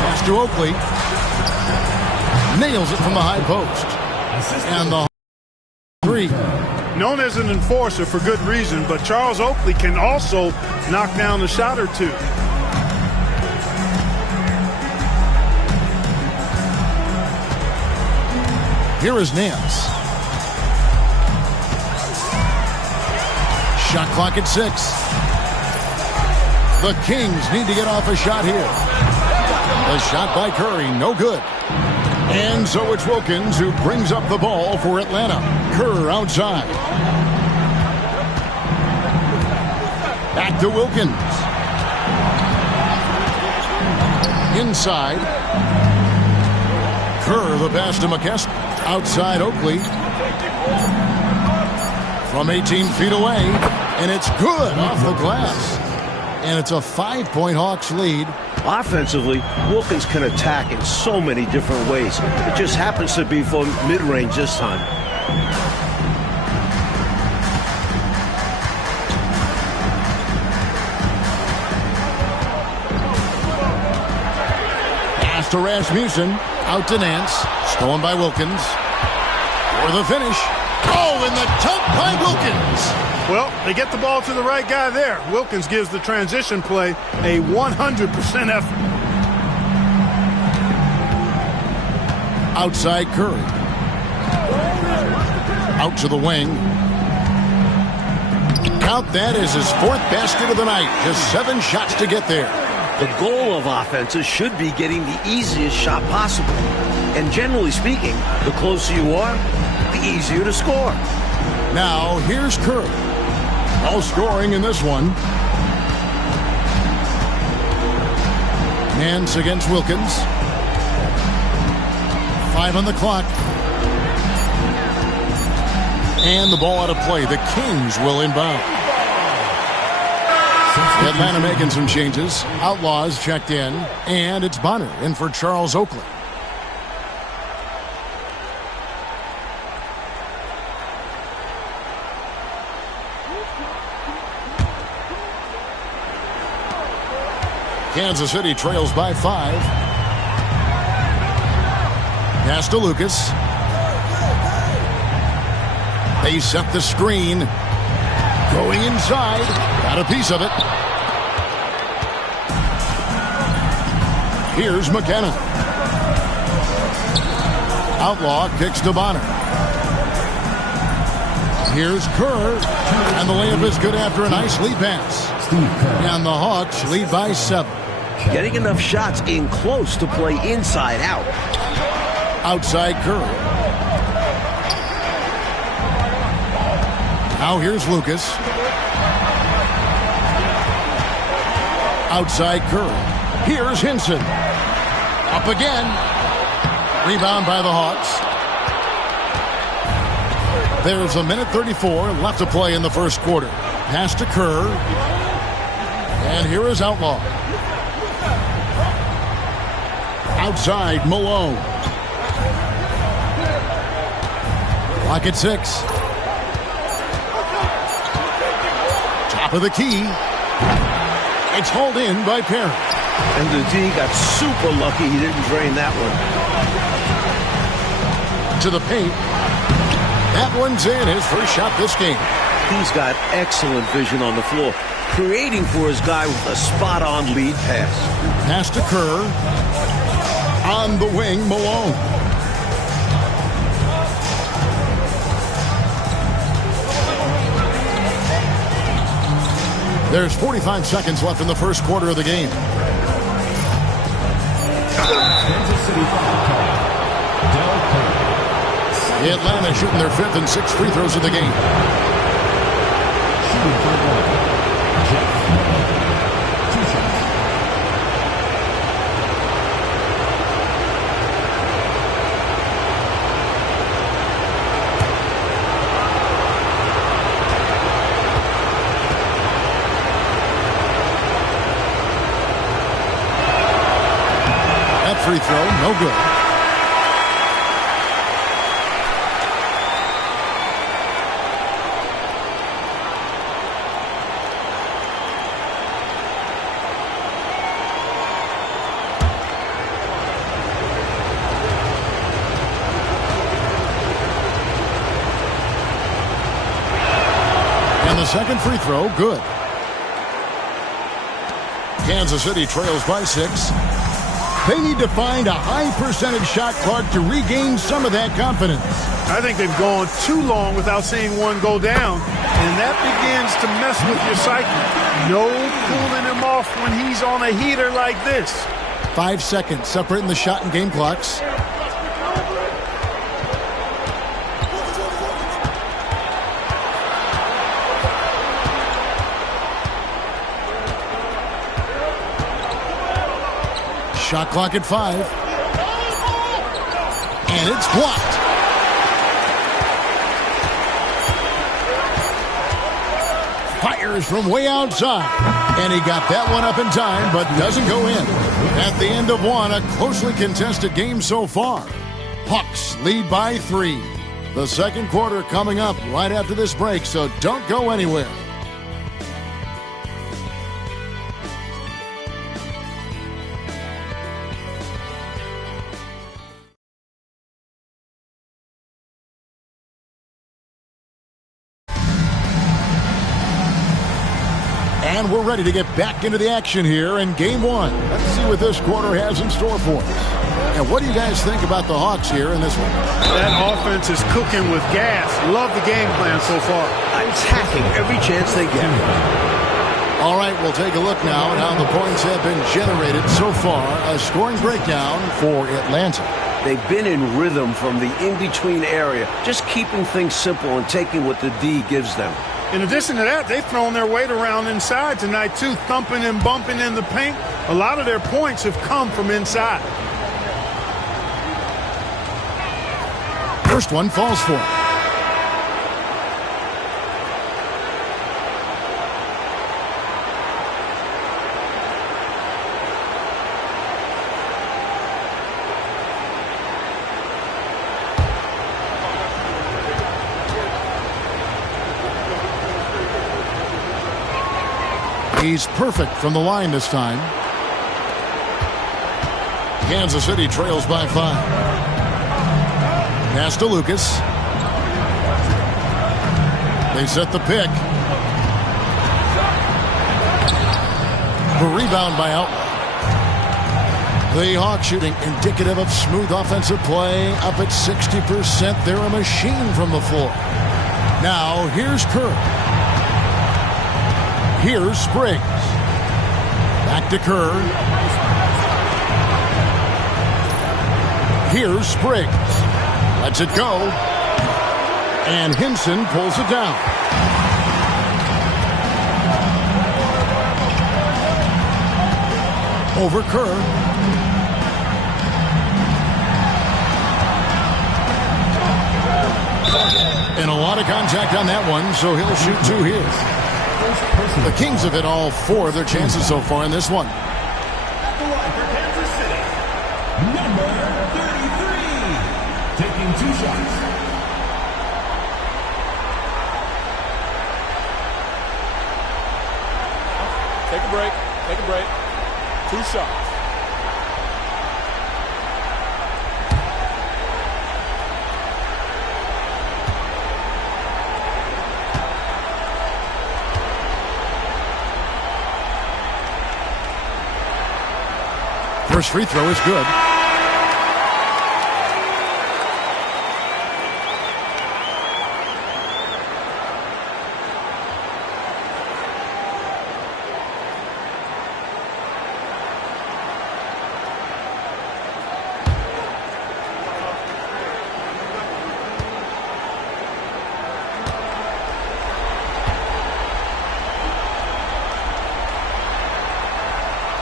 Pass to Oakley. Nails it from the high post. And the 3. Known as an enforcer for good reason, but Charles Oakley can also knock down a shot or two. Here is Nance. Shot clock at 6. The Kings need to get off a shot here. The shot by Curry, no good. And so it's Wilkins who brings up the ball for Atlanta. Kerr outside. Back to Wilkins. Inside. Kerr, the pass to McKesson. Outside Oakley. From 18 feet away. And it's good off the glass. And it's a 5-point Hawks lead. Offensively, Wilkins can attack in so many different ways. It just happens to be from mid-range this time. Pass to Rasmussen. Out to Nance. Stolen by Wilkins. For the finish. Oh, and the dunk by Wilkins. Well, they get the ball to the right guy there. Wilkins gives the transition play a 100% effort. Outside Curry. Out to the wing. Count that as his 4th basket of the night. Just 7 shots to get there. The goal of offenses should be getting the easiest shot possible. And generally speaking, the closer you are, the easier to score. Now, here's Curry. All scoring in this one. Nance against Wilkins. 5 on the clock. And the ball out of play. The Kings will inbound. Atlanta making some changes. Outlaws checked in. And it's Bonner in for Charles Oakley. Kansas City trails by 5. Pass to Lucas. They set the screen. Going inside. Got a piece of it. Here's McKenna. Outlaw kicks to Bonner. Here's Kerr, and the layup is good after a nice lead pass. And the Hawks lead by 7. Getting enough shots in close to play inside out. Outside Kerr. Now here's Lucas. Outside Kerr. Here's Hinson. Up again. Rebound by the Hawks. There's a minute 34 left to play in the first quarter. Pass to Kerr. And here is Outlaw. Outside Malone. Clock at 6. Top of the key. It's hauled in by Perry. And the D got super lucky he didn't drain that one. To the paint. That one's in, his first shot this game. He's got excellent vision on the floor, creating for his guy with a spot-on lead pass. Pass to Kerr. On the wing, Malone. There's 45 seconds left in the first quarter of the game. Kansas City foul call. Del Curry. Atlanta shooting their 5th and 6th free throws of the game. Shooting for one. Jeff Miller. 2 shots. That free throw, no good. Second free throw, good. Kansas City trails by 6. They need to find a high percentage shot clock to regain some of that confidence. I think they've gone too long without seeing one go down, and that begins to mess with your psyche. No cooling him off when he's on a heater like this. 5 seconds separating the shot and game clocks. Shot clock at 5. And it's blocked. Fires from way outside. And he got that one up in time, but doesn't go in. At the end of one, a closely contested game so far. Hawks lead by 3. The second quarter coming up right after this break, so don't go anywhere. And we're ready to get back into the action here in Game 1. Let's see what this quarter has in store for us. And what do you guys think about the Hawks here in this one? That offense is cooking with gas. Love the game plan so far. Attacking every chance they get. All right, we'll take a look now at how the points have been generated so far. A scoring breakdown for Atlanta. They've been in rhythm from the in-between area, just keeping things simple and taking what the D gives them. In addition to that, they've thrown their weight around inside tonight, too, thumping and bumping in the paint. A lot of their points have come from inside. First one falls for him. He's perfect from the line this time. Kansas City trails by 5. Pass to Lucas. They set the pick. The rebound by Outlaw. The Hawks shooting indicative of smooth offensive play, up at 60%. They're a machine from the floor. Now, here's Kerr. Here's Spriggs. Back to Kerr. Here's Spriggs. Lets it go. And Hinson pulls it down. Over Kerr. And a lot of contact on that one, so he'll shoot 2 here. The Kings have hit all 4 of their chances so far in this one. At the line for Kansas City, number 33, taking 2 shots. Take a break. Take a break. 2 shots. First free throw is good.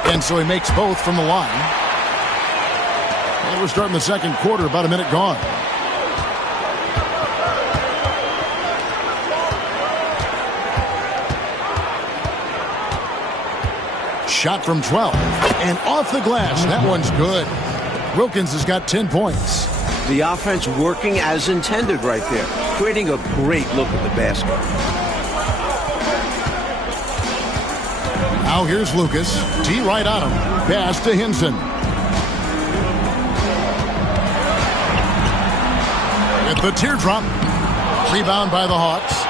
And so he makes both from the line. And we're starting the second quarter, about a minute gone. Shot from 12. And off the glass. That one's good. Wilkins has got 10 points. The offense working as intended right there, creating a great look at the basket. Now here's Lucas. T right on him. Pass to Hinson. At the teardrop. Rebound by the Hawks.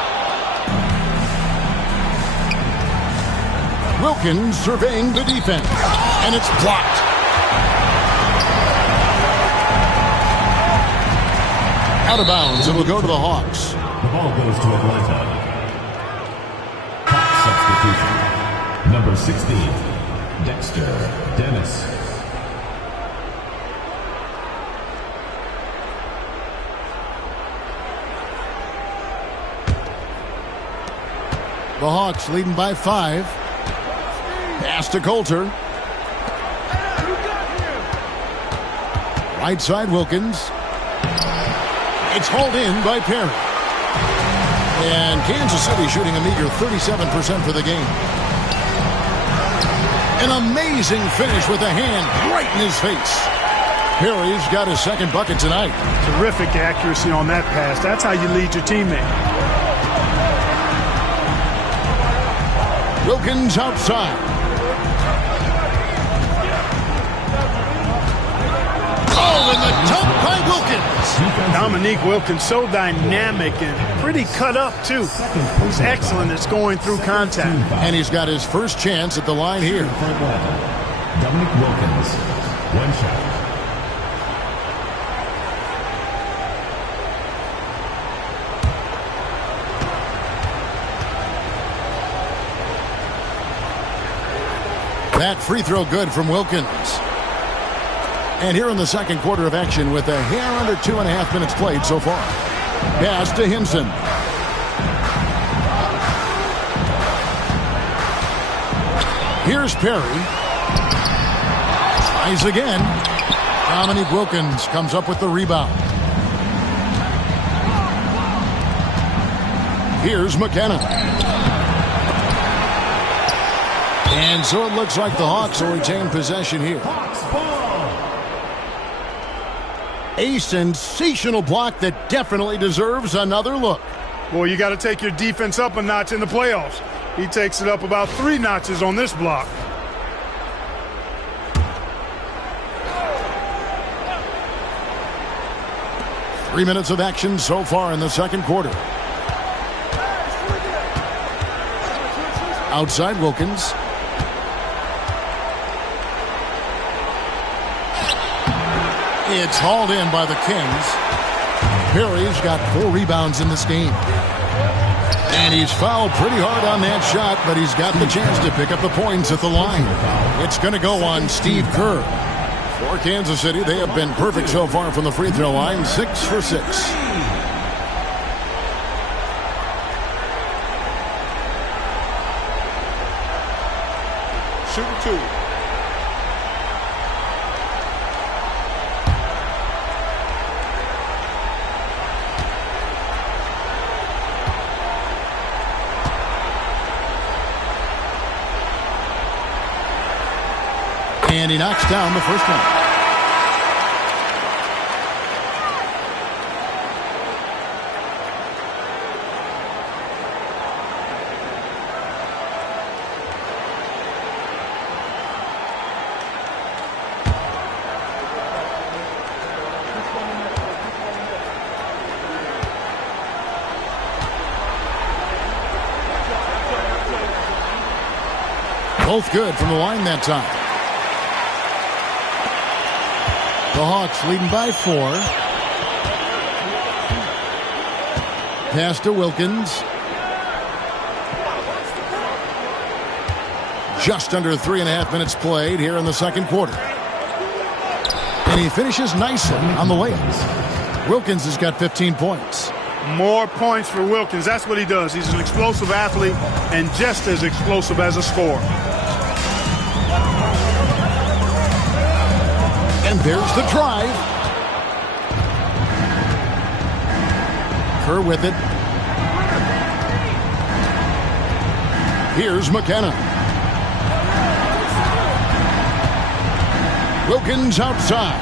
Wilkins surveying the defense. And it's blocked. Out of bounds. It'll go to the Hawks. The ball goes to Atlanta. Substitution. Number 16, Dexter Dennis. The Hawks leading by 5. Pass to Coulter. Right side Wilkins. It's hauled in by Perry. And Kansas City shooting a meager 37% for the game. An amazing finish with a hand right in his face. Perry's got his second bucket tonight. Terrific accuracy on that pass. That's how you lead your teammate. Wilkins outside. Oh, and the dunk by Wilkins. Dominique Wilkins, so dynamic and pretty cut up, too. He's excellent at going through contact. And he's got his first chance at the line here. Dominique Wilkins, 1 shot. That free throw good from Wilkins. And here in the second quarter of action with a hair under 2.5 minutes played so far. Pass to Hinson. Here's Perry. Tries again. Dominique Wilkins comes up with the rebound. Here's McKenna. And so it looks like the Hawks will retain possession here. A sensational block that definitely deserves another look. Well, you got to take your defense up a notch in the playoffs. He takes it up about 3 notches on this block. Three minutes of action so far in the second quarter. Outside Wilkins. It's hauled in by the Kings. Perry's got 4 rebounds in this game. And he's fouled pretty hard on that shot, but he's got the chance to pick up the points at the line. It's going to go on Steve Kerr. For Kansas City, they have been perfect so far from the free throw line, 6 for 6. Shooting 2. And he knocks down the first one. Both good from the line that time. The Hawks leading by 4. Pass to Wilkins. Just under 3.5 minutes played here in the second quarter. And he finishes nicely on the layups. Wilkins has got 15 points. More points for Wilkins. That's what he does. He's an explosive athlete and just as explosive as a scorer. And there's the drive. Kerr with it. Here's McKenna. Wilkins outside.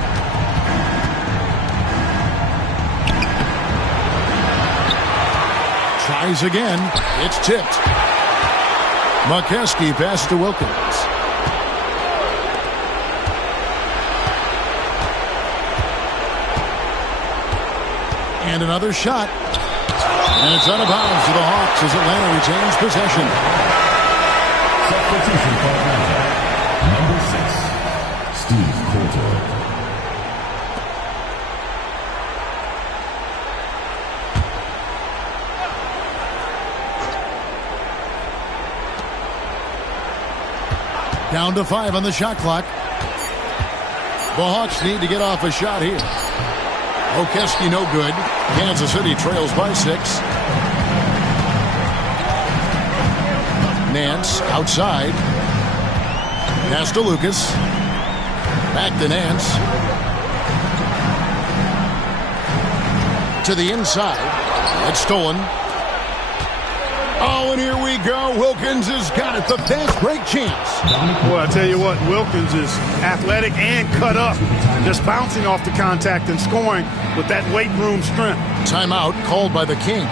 Tries again. It's tipped. McKeskey passes to Wilkins. And another shot. And it's out of bounds to the Hawks as Atlanta retains possession. Substitution for Atlanta. Number 6, Steve Coulter. Down to 5 on the shot clock. The Hawks need to get off a shot here. Okeski no good. Kansas City trails by 6. Nance outside. Pass to Lucas. Back to Nance. To the inside. It's stolen. Oh, and here we go. Wilkins has got it. The fast break chance. Boy, I tell you what, Wilkins is athletic and cut up. Just bouncing off the contact and scoring with that weight room strength. Timeout called by the Kings.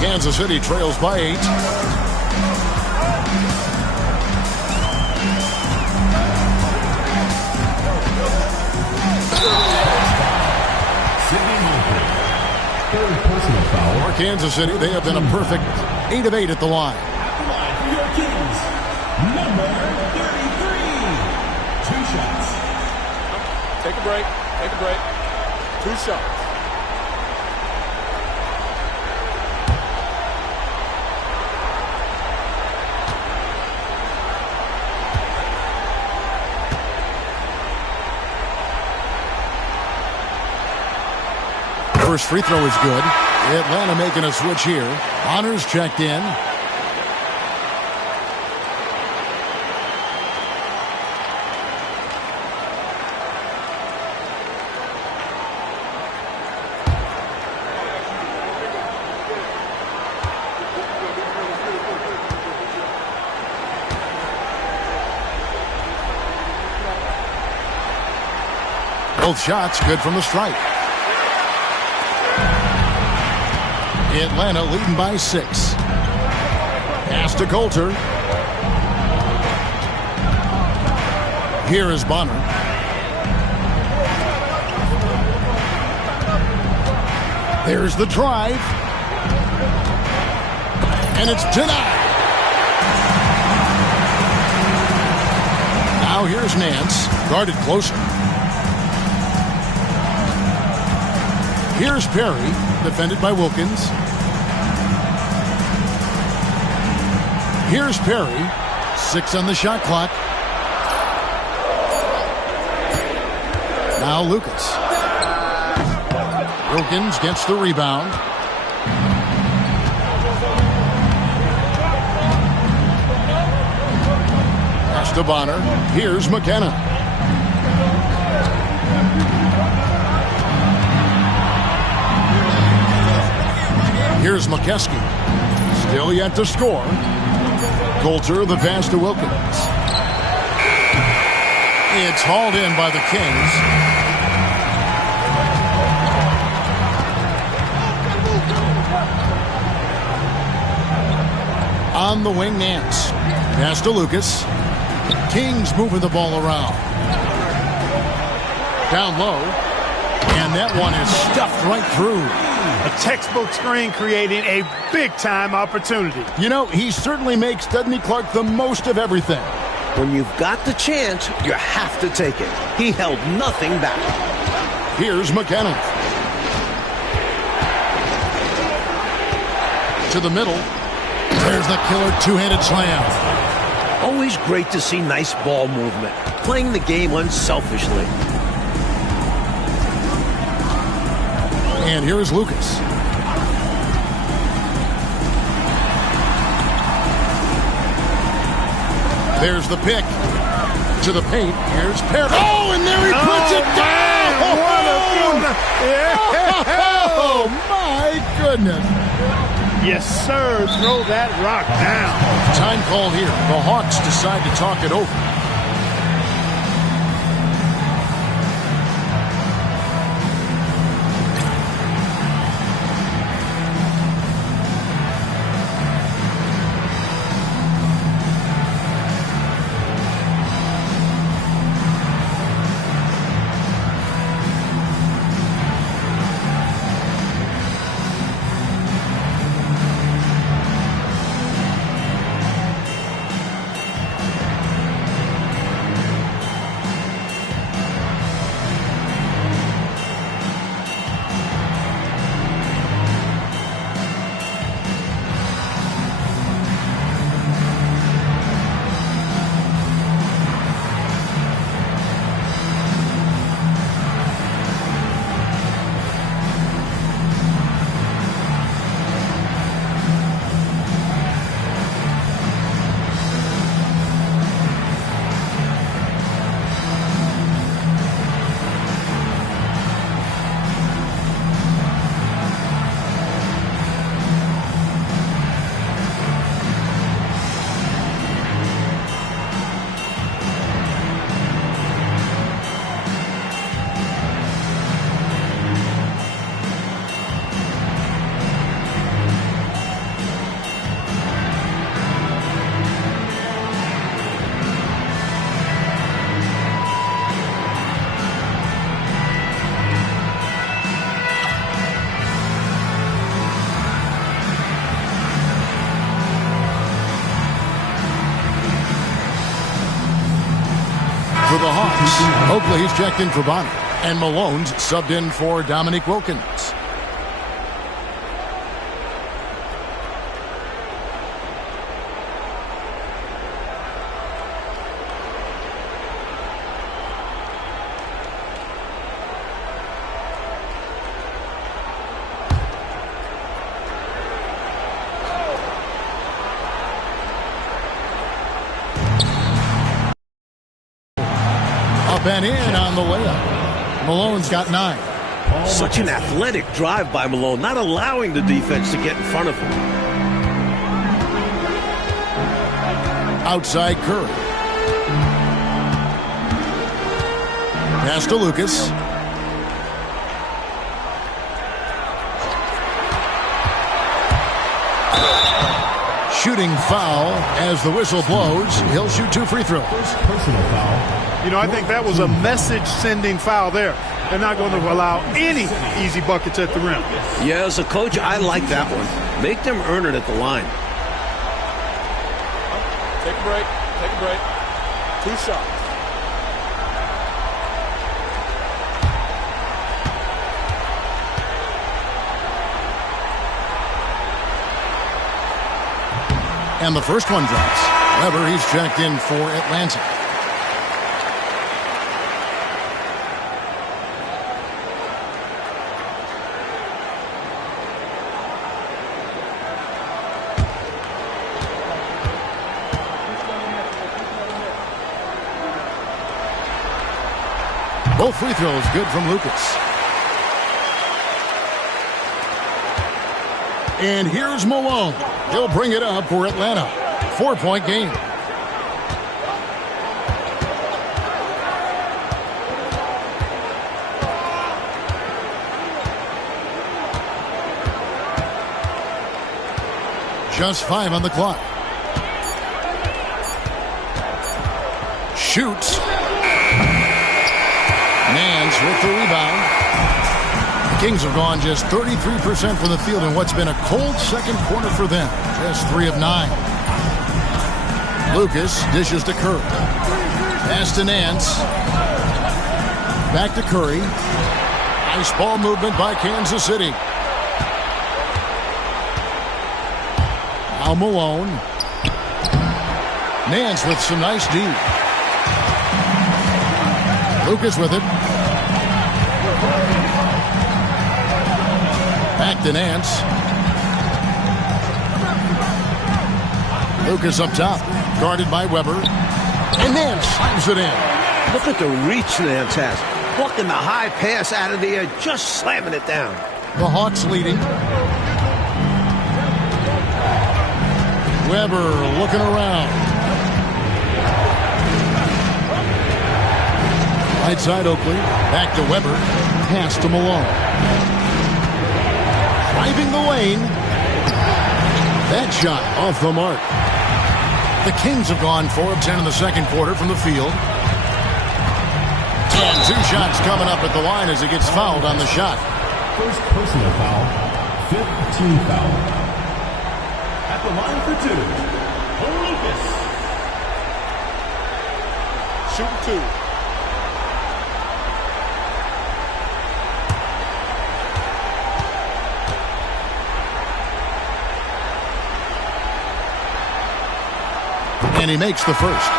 Kansas City trails by 8. Third personal foul. For Kansas City, they have been a perfect 8 of 8 at the line. At the line for your Kings, number 33. 2 shots. Take a break. Take a break. 2 shots. First free throw is good. Atlanta making a switch here. Bonner's checked in. Both shots good from the stripe. Atlanta leading by 6. Pass to Coulter. Here is Bonner. There's the drive. And it's denied. Now here's Nance. Guarded closer. Here's Perry. Defended by Wilkins. Here's Perry. 6 on the shot clock. Now Lucas. Wilkins gets the rebound. Pass to Bonner. Here's McKenna. Here's McKeskey. Still yet to score. Coulter, the pass to Wilkins. It's hauled in by the Kings. On the wing, Nance. Pass to Lucas. Kings moving the ball around. Down low. And that one is stuffed right through. A textbook screen creating a big-time opportunity. You know, he certainly makes, doesn't he, Clark, the most of everything. When you've got the chance, you have to take it. He held nothing back. Here's McKenna. To the middle. There's the killer two-handed slam. Always great to see nice ball movement. Playing the game unselfishly. And here is Lucas. There's the pick. To the paint. Here's Perry. Oh, and there he puts it down! Oh, my goodness. Yes, sir. Throw that rock down. Time call here. The Hawks decide to talk it over. Oakley's checked in for Bonner. And Malone's subbed in for Dominique Wilkins. Up and in on the layup. Malone's got 9. Such an athletic drive by Malone, not allowing the defense to get in front of him. Outside Curry. Pass to Lucas. Shooting foul as the whistle blows. He'll shoot 2 free throws. Personal foul. You know, I think that was a message-sending foul there. They're not going to allow any easy buckets at the rim. Yeah, as a coach, I like that one. Make them earn it at the line. Take a break. Take a break. 2 shots. And the first one drops. Weber, he's checked in for Atlanta. Both free throws good from Lucas. And here's Malone. He'll bring it up for Atlanta. 4-point game. Just 5 on the clock. Shoots. Nance with the rebound. The Kings have gone just 33% from the field in what's been a cold second quarter for them. Just 3 of 9. Lucas dishes to Curry. Pass to Nance. Back to Curry. Nice ball movement by Kansas City. Now Malone. Nance with some nice D. Lucas with it. Back to Nance. Lucas up top. Guarded by Weber. And Nance slams it in. Look at the reach Nance has. Plucking the high pass out of the air, just slamming it down. The Hawks leading. Weber looking around. Right side Oakley. Back to Weber. Pass to Malone. Driving the lane. That shot off the mark. The Kings have gone 4 of 10 in the second quarter from the field. And 2 shots coming up at the line as he gets fouled on the shot. First personal foul. 5th team foul. At the line for 2, Lucas. Shooting 2. And he makes the first.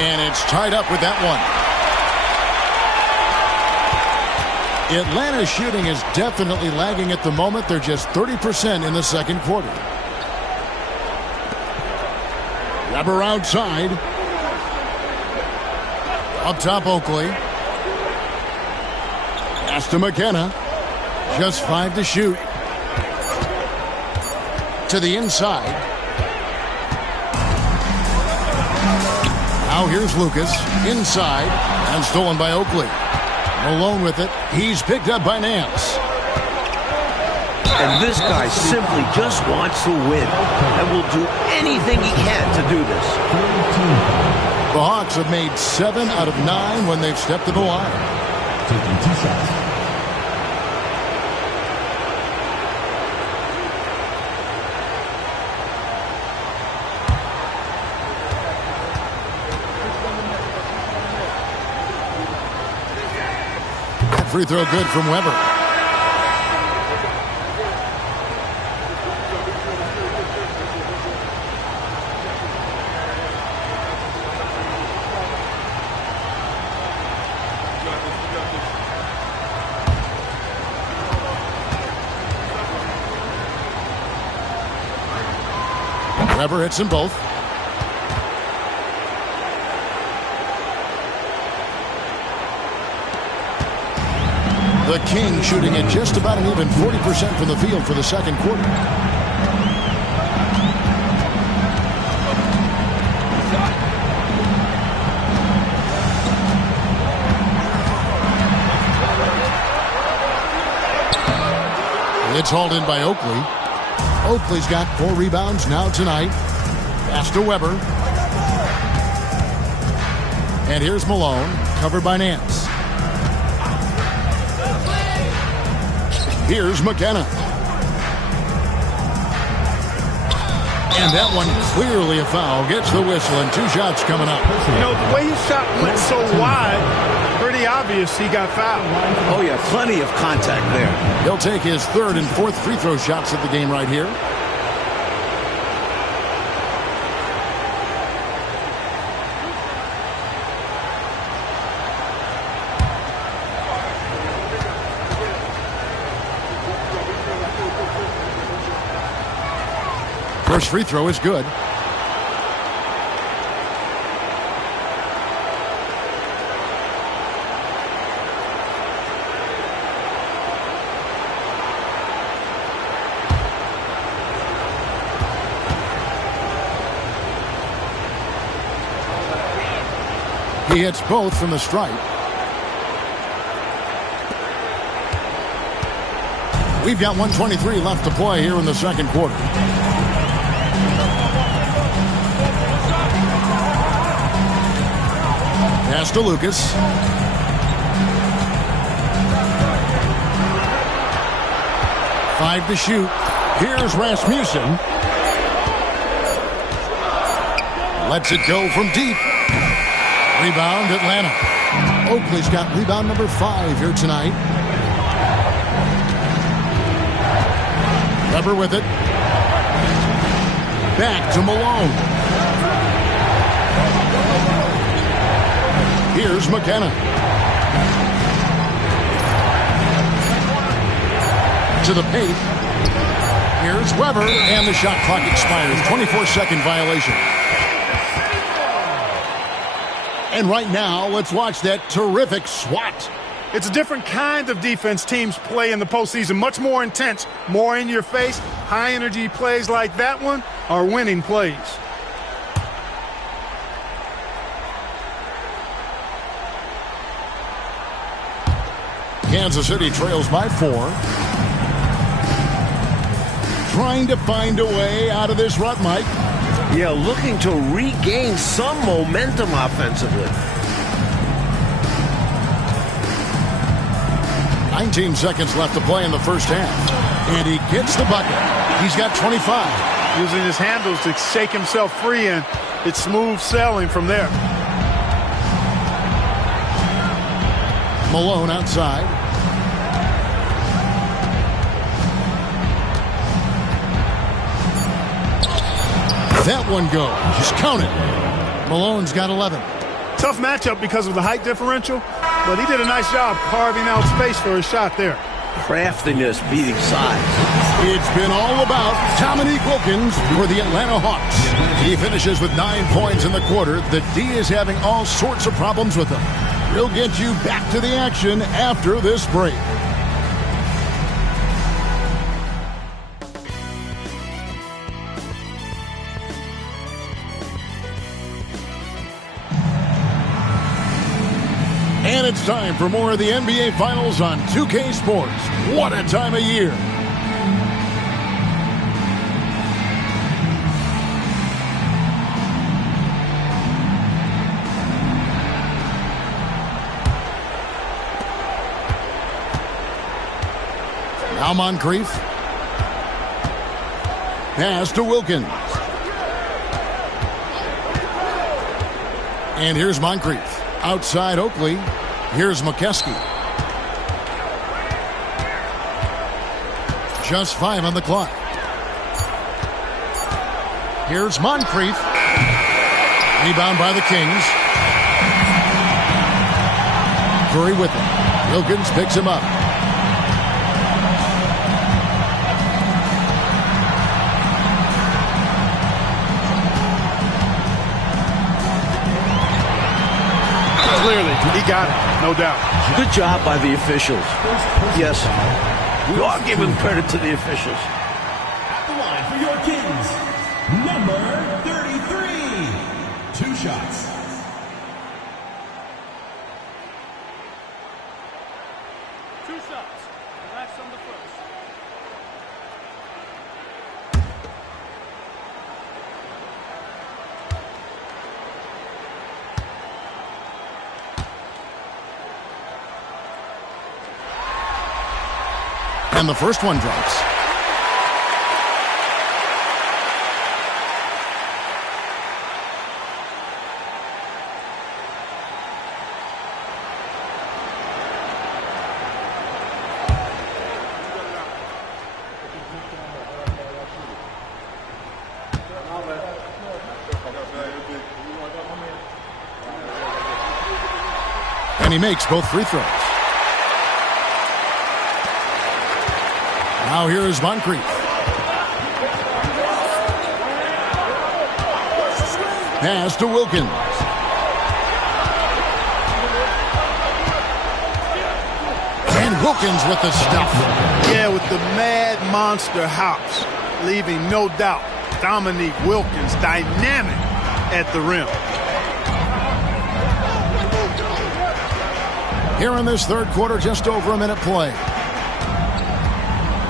And it's tied up with that one. Atlanta's shooting is definitely lagging at the moment. They're just 30% in the second quarter. Weber outside. Up top Oakley. Pass to McKenna. Just 5 to shoot. To the inside. Now here's Lucas. Inside. And stolen by Oakley. Malone with it. He's picked up by Nance. And this guy simply just wants to win and will do anything he can to do this. The Hawks have made 7 out of 9 when they've stepped to the line. Taking 2 shots. Free throw good from Weber. Weber hits them both. The King shooting at just about an even 40% from the field for the second quarter. It's hauled in by Oakley. Oakley's got 4 rebounds now tonight. Pass to Weber. And here's Malone, covered by Nance. Here's McKenna. And that one clearly a foul. Gets the whistle and 2 shots coming up. You know, the way his shot went so wide, pretty obvious he got fouled. Oh, yeah, plenty of contact there. He'll take his 3rd and 4th free throw shots at the game right here. First free throw is good. He hits both from the stripe. We've got 1:23 left to play here in the second quarter. Pass to Lucas. Five to shoot. Here's Rasmussen. Lets it go from deep. Rebound, Atlanta. Oakley's got rebound number 5 here tonight. Weber with it. Back to Malone. Here's McKenna. To the paint. Here's Weber, and the shot clock expires. 24-second violation. And right now, let's watch that terrific swat. It's a different kind of defense teams play in the postseason. Much more intense, more in your face. High-energy plays like that one are winning plays. Kansas City trails by 4. Trying to find a way out of this rut, Mike. Yeah, looking to regain some momentum offensively. 19 seconds left to play in the first half. And he gets the bucket. He's got 25. Using his handles to shake himself free, and it's smooth sailing from there. Malone outside. That one goes. Just count it. Malone's got 11. Tough matchup because of the height differential, but he did a nice job carving out space for his shot there. Craftiness beating size. It's been all about Dominique Wilkins for the Atlanta Hawks. He finishes with 9 points in the quarter. The D is having all sorts of problems with him. We'll get you back to the action after this break. And it's time for more of the NBA Finals on 2K Sports. What a time of year. Now Moncrief. Pass to Wilkins. And here's Moncrief. Outside Oakley. Here's McKeskey. Just 5 on the clock. Here's Moncrief. Rebound by the Kings. Curry with it. Wilkins picks him up. Clearly, he got it, no doubt. Good job by the officials. Yes, we are giving credit to the officials. At the line for your Kings, number 33. 2 shots. And the first one drops. And he makes both free throws. Now here is Moncrief. Pass to Wilkins. And Wilkins with the stuff. Yeah, with the mad monster hops, leaving no doubt Dominique Wilkins dynamic at the rim. Here in this third quarter, just over a minute play.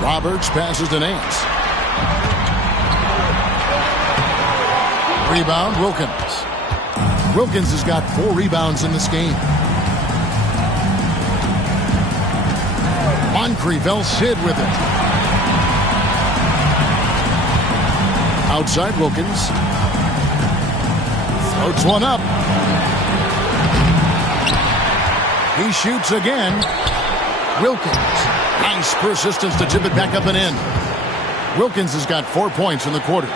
Roberts passes to Nance. Rebound, Wilkins. Wilkins has got 4 rebounds in this game. Moncrief, El Cid with it. Outside Wilkins. Floats one up. He shoots again. Wilkins. Nice persistence to tip it back up and in. Wilkins has got 4 points in the quarter.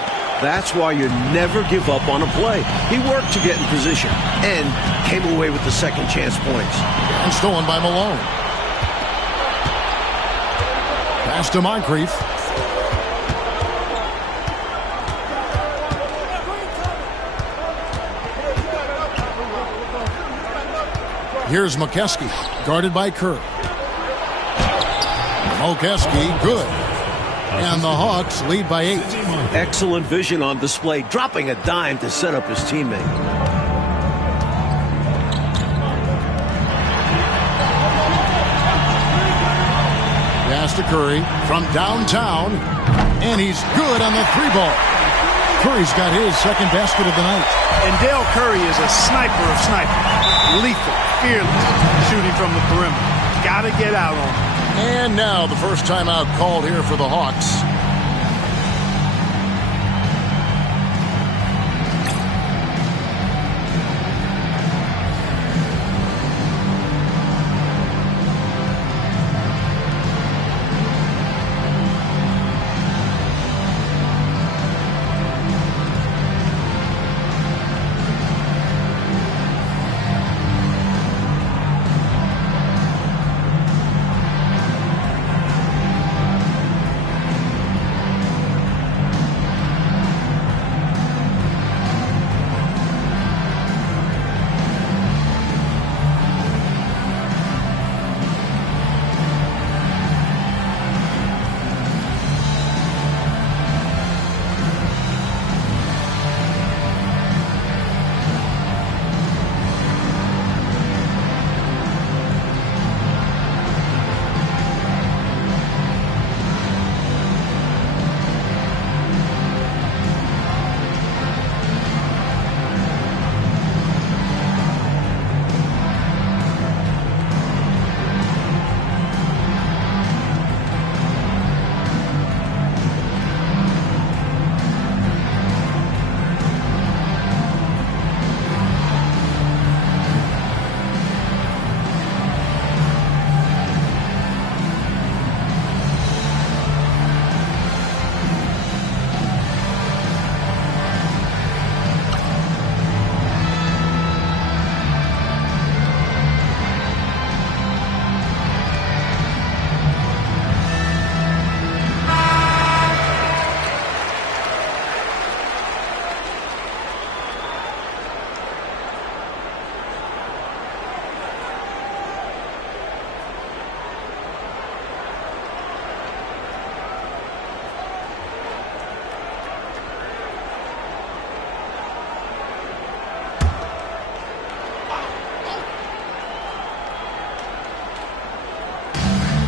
That's why you never give up on a play. He worked to get in position and came away with the second chance points. And stolen by Malone. Pass to Moncrief. Here's McKeskey, guarded by Kerr. McKeskey, good. And the Hawks lead by 8. Excellent vision on display, dropping a dime to set up his teammate. Pass to Curry from downtown, and he's good on the 3-ball. Curry's got his second basket of the night. And Dale Curry is a sniper of snipers. Lethal, fearless, shooting from the perimeter. Gotta get out on him. And now the first timeout called here for the Hawks.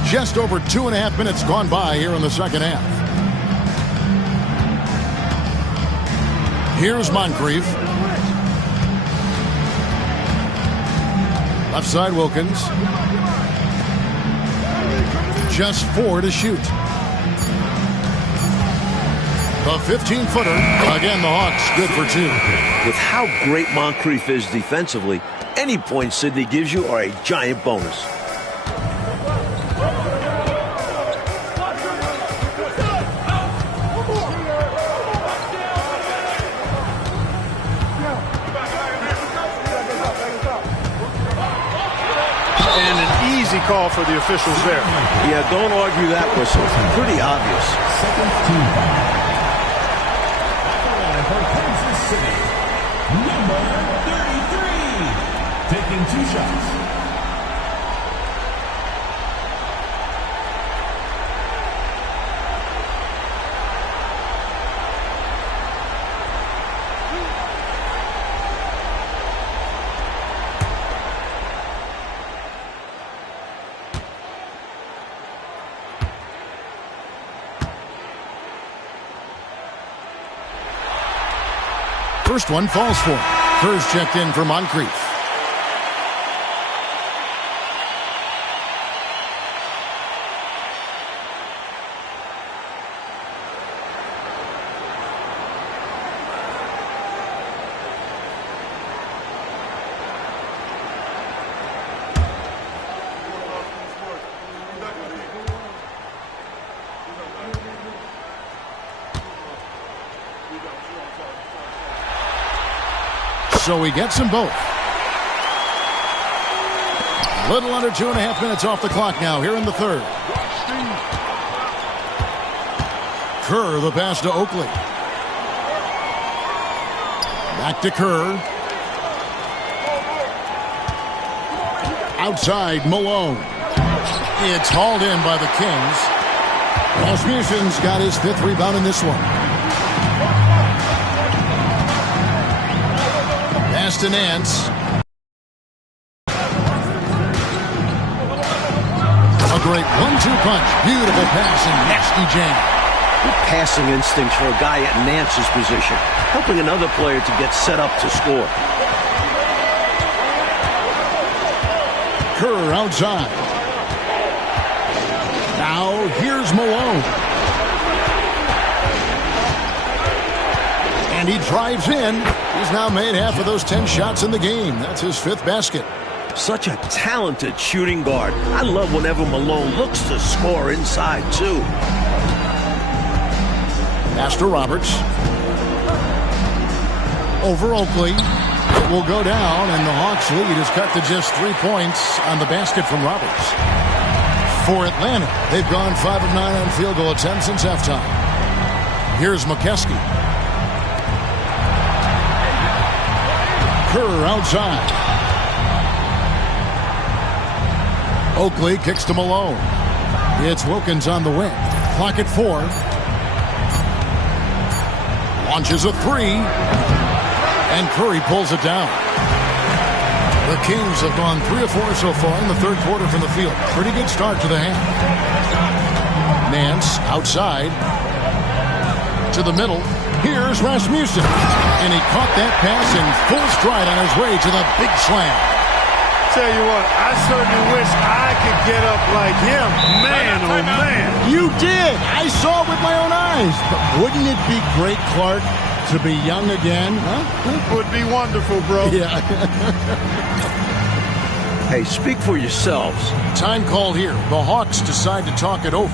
Just over 2.5 minutes gone by here in the second half. Here's Moncrief. Left side Wilkins. Just 4 to shoot. The 15-footer. Again, the Hawks good for 2. With how great Moncrief is defensively, any points Sidney gives you are a giant bonus. And an easy call for the officials there. Yeah, don't argue that whistle. Pretty obvious. Second team foul. For Kansas City, number 33, taking 2 shots. First one falls for him. Kerr's checked in for Moncrief. So he gets them both. A little under 2.5 minutes off the clock now here in the third. Kerr, the pass to Oakley. Back to Kerr. Outside, Malone. It's hauled in by the Kings. Rasmussen's got his 5th rebound in this one. Pass to Nance. A great 1-2 punch. Beautiful pass and nasty jam. Good passing instincts for a guy at Nance's position, helping another player to get set up to score. Kerr outside. Now here's Malone. And he drives in. He's now made half of those 10 shots in the game. That's his 5th basket. Such a talented shooting guard. I love whenever Malone looks to score inside, too. Pass to Roberts. Over Oakley. It will go down, and the Hawks' lead is cut to just 3 points on the basket from Roberts. For Atlanta, they've gone 5 of 9 on field goal attempts since halftime. Here's McKeskey. Kerr outside. Oakley kicks to Malone. It's Wilkins on the wing. Clock at 4. Launches a 3. And Curry pulls it down. The Kings have gone 3 of 4 so far in the third quarter from the field. Pretty good start to the half. Nance outside. To the middle. Here's Rasmussen. And he caught that pass in full stride on his way to the big slam. Tell you what, I certainly wish I could get up like him. Man, oh man. You did. I saw it with my own eyes. But wouldn't it be great, Clark, to be young again? Huh? Would be wonderful, bro. Yeah. Hey, speak for yourselves. Time called here. The Hawks decide to talk it over.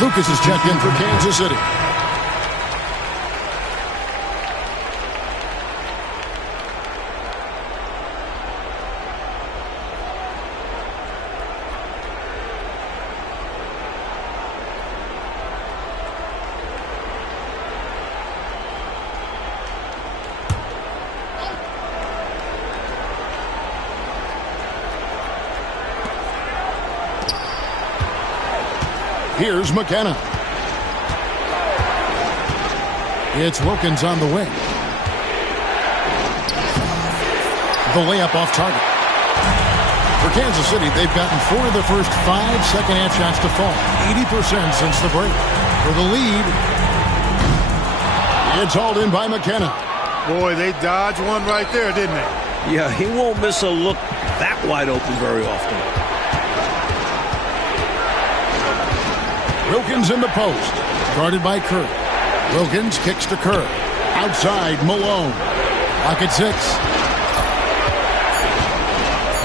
Lucas is checked in for Kansas City. Here's McKenna. It's Wilkins on the wing. The layup off target. For Kansas City, they've gotten 4 of the first 5 second-half shots to fall. 80% since the break. For the lead, it's hauled in by McKenna. Boy, they dodged one right there, didn't they? Yeah, he won't miss a look that wide open very often. Wilkins in the post. Guarded by Kerr. Wilkins kicks to Kerr. Outside, Malone. Clock at 6.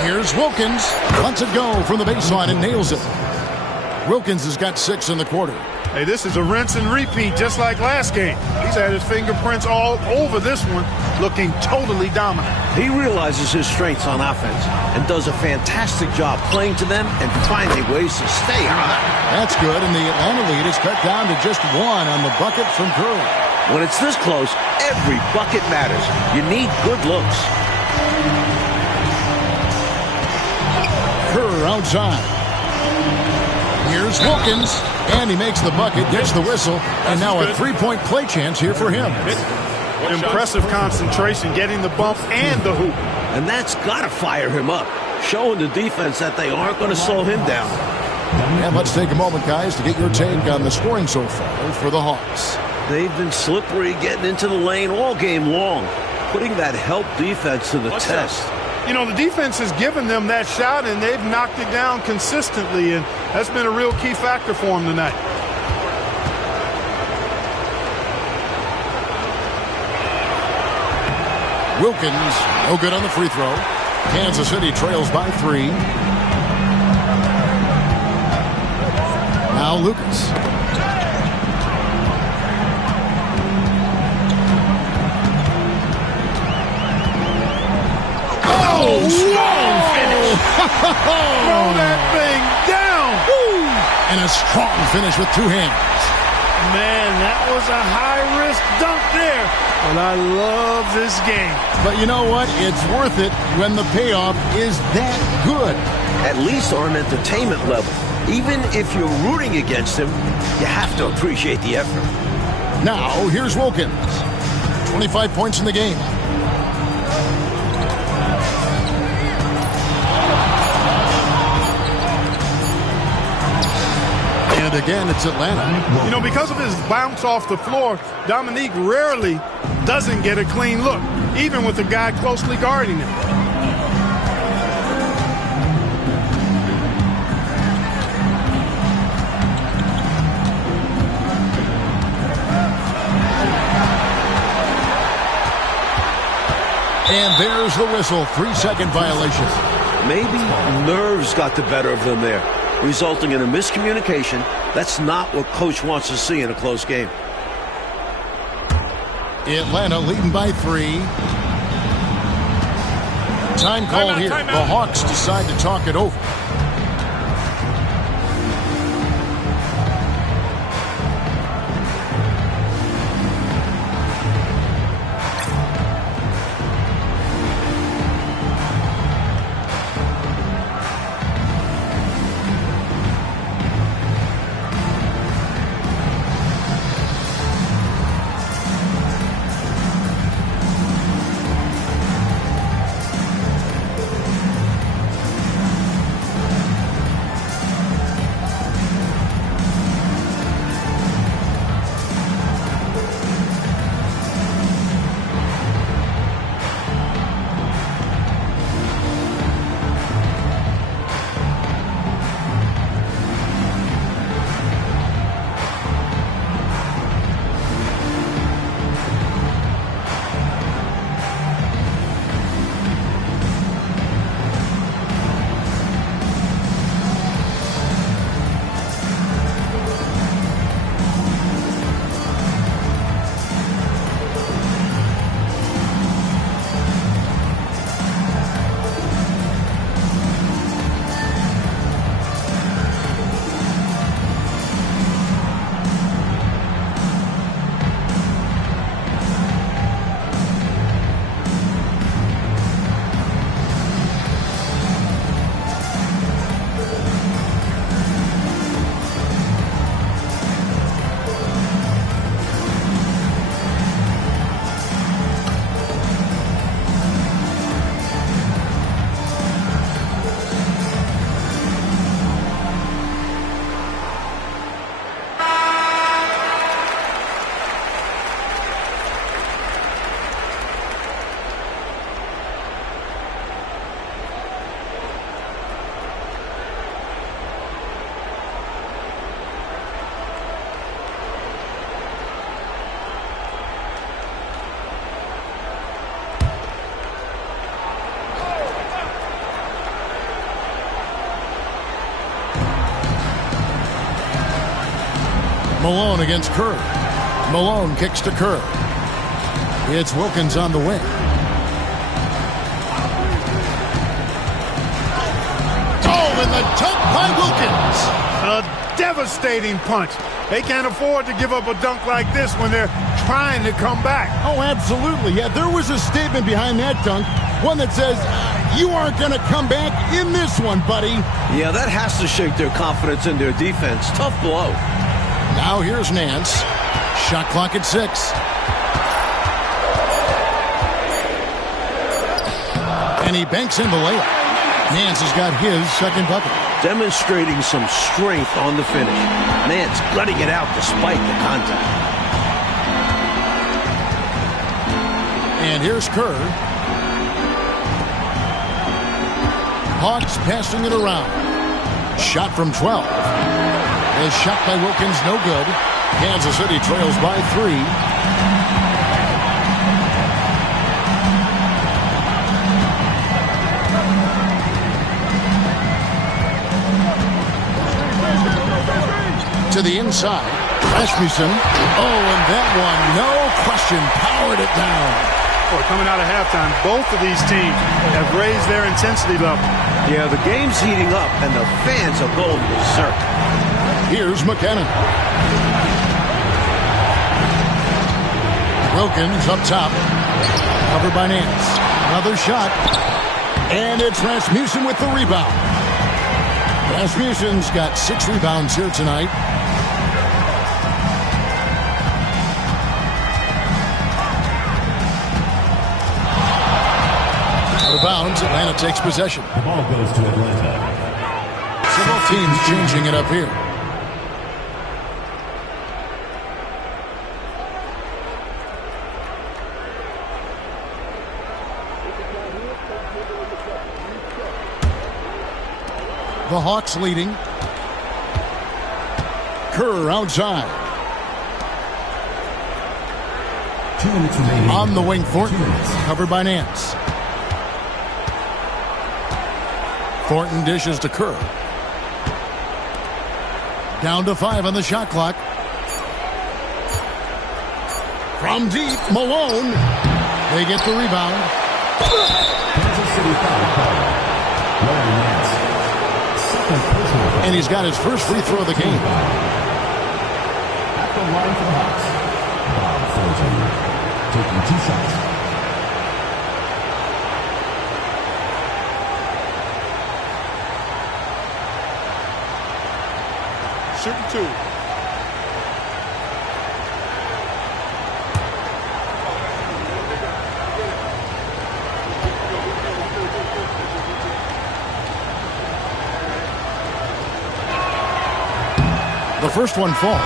Here's Wilkins. Lets it go from the baseline and nails it. Wilkins has got 6 in the quarter. Hey, this is a rinse and repeat just like last game. He's had his fingerprints all over this one, looking totally dominant. He realizes his strengths on offense and does a fantastic job playing to them and finding ways to stay hot. That's good, and the Atlanta lead is cut down to just 1 on the bucket from Curry. When it's this close, every bucket matters. You need good looks. Kerr outside. Here's Wilkins, and he makes the bucket, gets the whistle, and now a 3-point play chance here for him. Impressive concentration, getting the bump and the hoop. And that's got to fire him up, showing the defense that they aren't going to slow him down. And let's take a moment, guys, to get your take on the scoring so far for the Hawks. They've been slippery getting into the lane all game long, putting that help defense to the test. You know, the defense has given them that shot, and they've knocked it down consistently, and that's been a real key factor for them tonight. Wilkins, no good on the free throw. Kansas City trails by 3. Now Lucas. Oh, strong finish. Throw that thing down. Woo. And a strong finish with 2 hands. Man, that was a high-risk dunk there. But I love this game. But you know what? It's worth it when the payoff is that good. At least on an entertainment level. Even if you're rooting against him, you have to appreciate the effort. Now, here's Wilkins. 25 points in the game. And again, it's Atlanta. You know, because of his bounce off the floor, Dominique rarely doesn't get a clean look, even with a guy closely guarding him. And there's the whistle. 3-second violation. Maybe nerves got the better of them there, resulting in a miscommunication. That's not what coach wants to see in a close game. Atlanta leading by 3. Time called here. The Hawks decide to talk it over. Malone against Kerr. Malone kicks to Kerr. It's Wilkins on the wing. Oh, and the dunk by Wilkins. A devastating punch. They can't afford to give up a dunk like this when they're trying to come back. Oh, absolutely. Yeah, there was a statement behind that dunk. One that says, you aren't going to come back in this one, buddy. Yeah, that has to shake their confidence in their defense. Tough blow. Now here's Nance. Shot clock at 6. And he banks in the layup. Nance has got his second bucket. Demonstrating some strength on the finish. Nance gutting it out despite the contact. And here's Kerr. Hawks passing it around. Shot from 12. Is shot by Wilkins, no good. Kansas City trails by 3. To the inside. Rasmussen. Oh, and that one, no question, powered it down. Boy, coming out of halftime, both of these teams have raised their intensity level. Yeah, the game's heating up, and the fans are going berserk. Here's McKenna. Wilkins up top. Covered by Nance. Another shot. And it's Rasmussen with the rebound. Rasmussen's got 6 rebounds here tonight. Out of bounds, Atlanta takes possession. The ball goes to Atlanta. Several teams changing it up here. The Hawks leading. Kerr outside. 2 minutes remaining. On the wing, 2 Thornton. minutes. Covered by Nance. Thornton dishes to Kerr. Down to 5 on the shot clock. From deep, Malone. They get the rebound. Kansas City foul call. Larry Nance. Second personal foul. And he's got his first free throw of the game. At the line for the Hawks, Bob Thornton taking 2 shots. Shooting 2. The first one falls.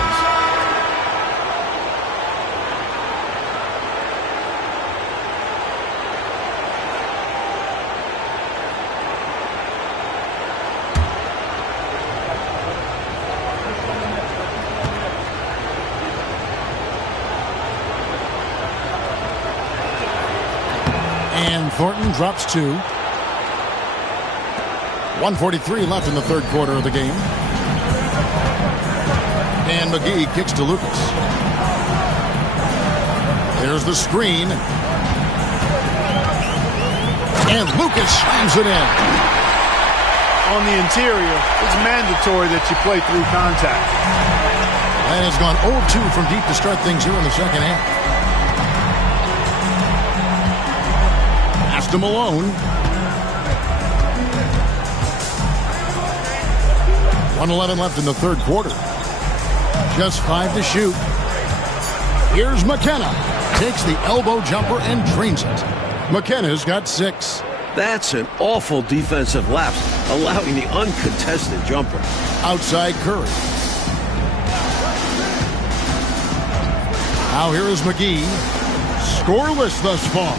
And Thornton drops 2. 1:43 left in the third quarter of the game. And McGee kicks to Lucas. There's the screen. And Lucas slams it in. On the interior, it's mandatory that you play through contact. And has gone 0-2 from deep to start things here in the second half. Pass to Malone. 1:11 left in the third quarter. Just 5 to shoot. Here's McKenna. Takes the elbow jumper and drains it. McKenna's got 6. That's an awful defensive lapse, allowing the uncontested jumper. Outside Curry. Now here is McGee. Scoreless thus far.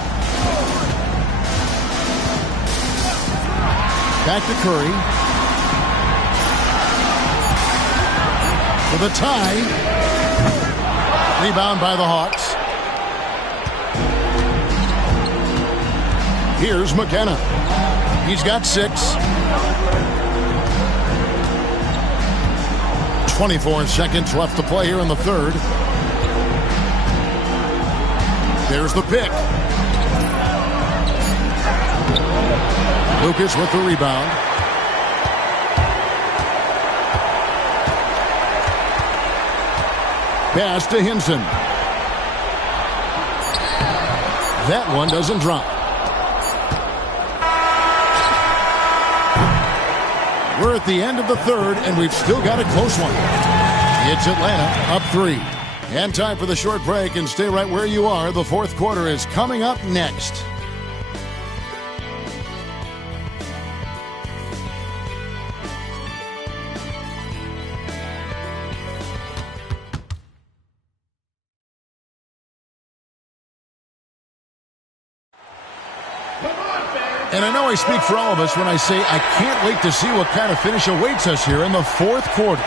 Back to Curry. For the tie. Rebound by the Hawks. Here's McKenna. He's got 6. 24 seconds left to play here in the third. There's the pick. Lucas with the rebound. Pass to Hinson. That one doesn't drop. We're at the end of the third, and we've still got a close one. It's Atlanta up 3. And time for the short break, and stay right where you are. The fourth quarter is coming up next. And I know I speak for all of us when I say I can't wait to see what kind of finish awaits us here in the fourth quarter.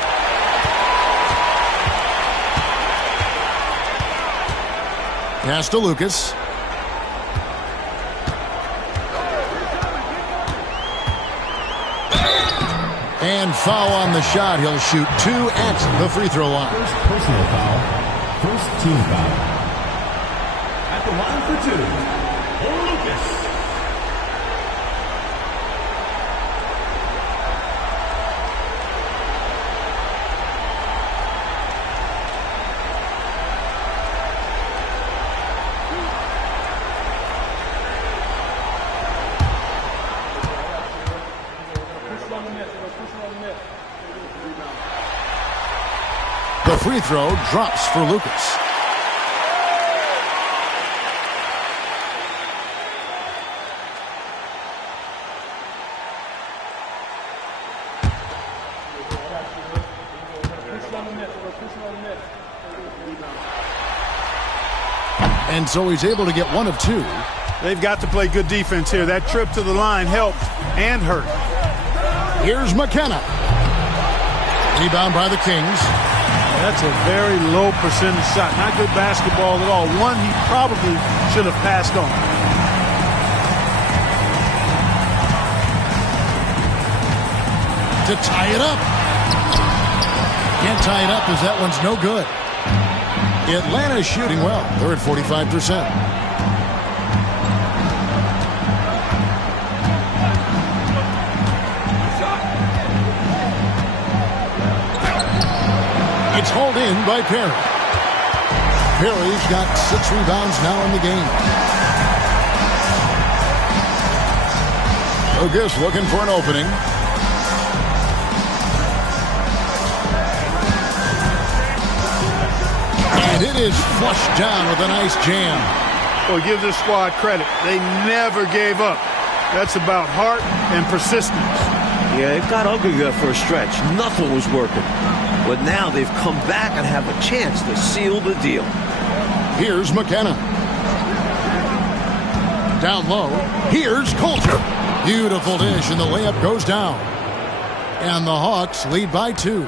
Pass to Lucas. And foul on the shot. He'll shoot 2 at the free throw line. First personal foul. First team foul. At the line for 2, for Lucas. The free throw drops for Lucas. And so he's able to get 1 of 2. They've got to play good defense here. That trip to the line helped and hurt. Here's McKenna. Rebound by the Kings. That's a very low percentage shot. Not good basketball at all. One he probably should have passed on. To tie it up. Can't tie it up as that one's no good. Atlanta's shooting well. They're at 45%. It's hauled in by Perry. Perry's got 6 rebounds now in the game. Lucas looking for an opening. And it is flushed down with a nice jam. Well, give this squad credit. They never gave up. That's about heart and persistence. Yeah, it got ugly there for a stretch. Nothing was working. But now they've come back and have a chance to seal the deal. Here's McKenna. Down low. Here's Coulter. Beautiful dish, and the layup goes down. And the Hawks lead by 2.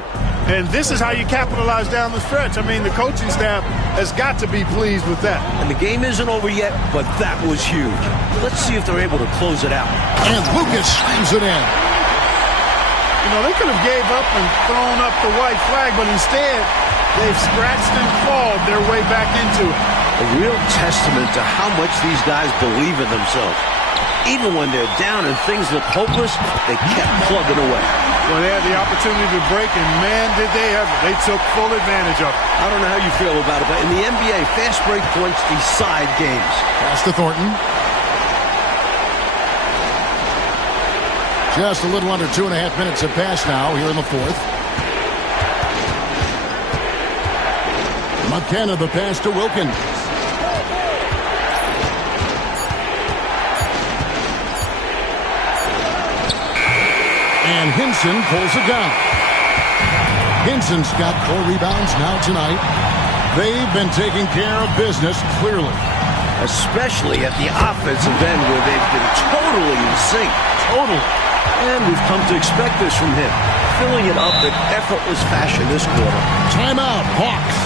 And this is how you capitalize down the stretch. I mean, the coaching staff has got to be pleased with that. And the game isn't over yet, but that was huge. Let's see if they're able to close it out. And Lucas slams it in. You know, they could have gave up and thrown up the white flag, but instead, they've scratched and clawed their way back into it. A real testament to how much these guys believe in themselves. Even when they're down and things look hopeless, they kept plugging away. Well, they had the opportunity to break, and man, did they ever. They took full advantage of it. I don't know how you feel about it, but in the NBA, fast break points decide games. Pass to Thornton. Just a little under 2.5 minutes have passed now here in the fourth. McKenna the pass to Wilkins. And Hinson pulls it down. Hinson's got 4 rebounds now tonight. They've been taking care of business clearly. Especially at the offensive end where they've been totally in sync. Totally. And we've come to expect this from him. Filling it up in effortless fashion this quarter. Timeout, Hawks.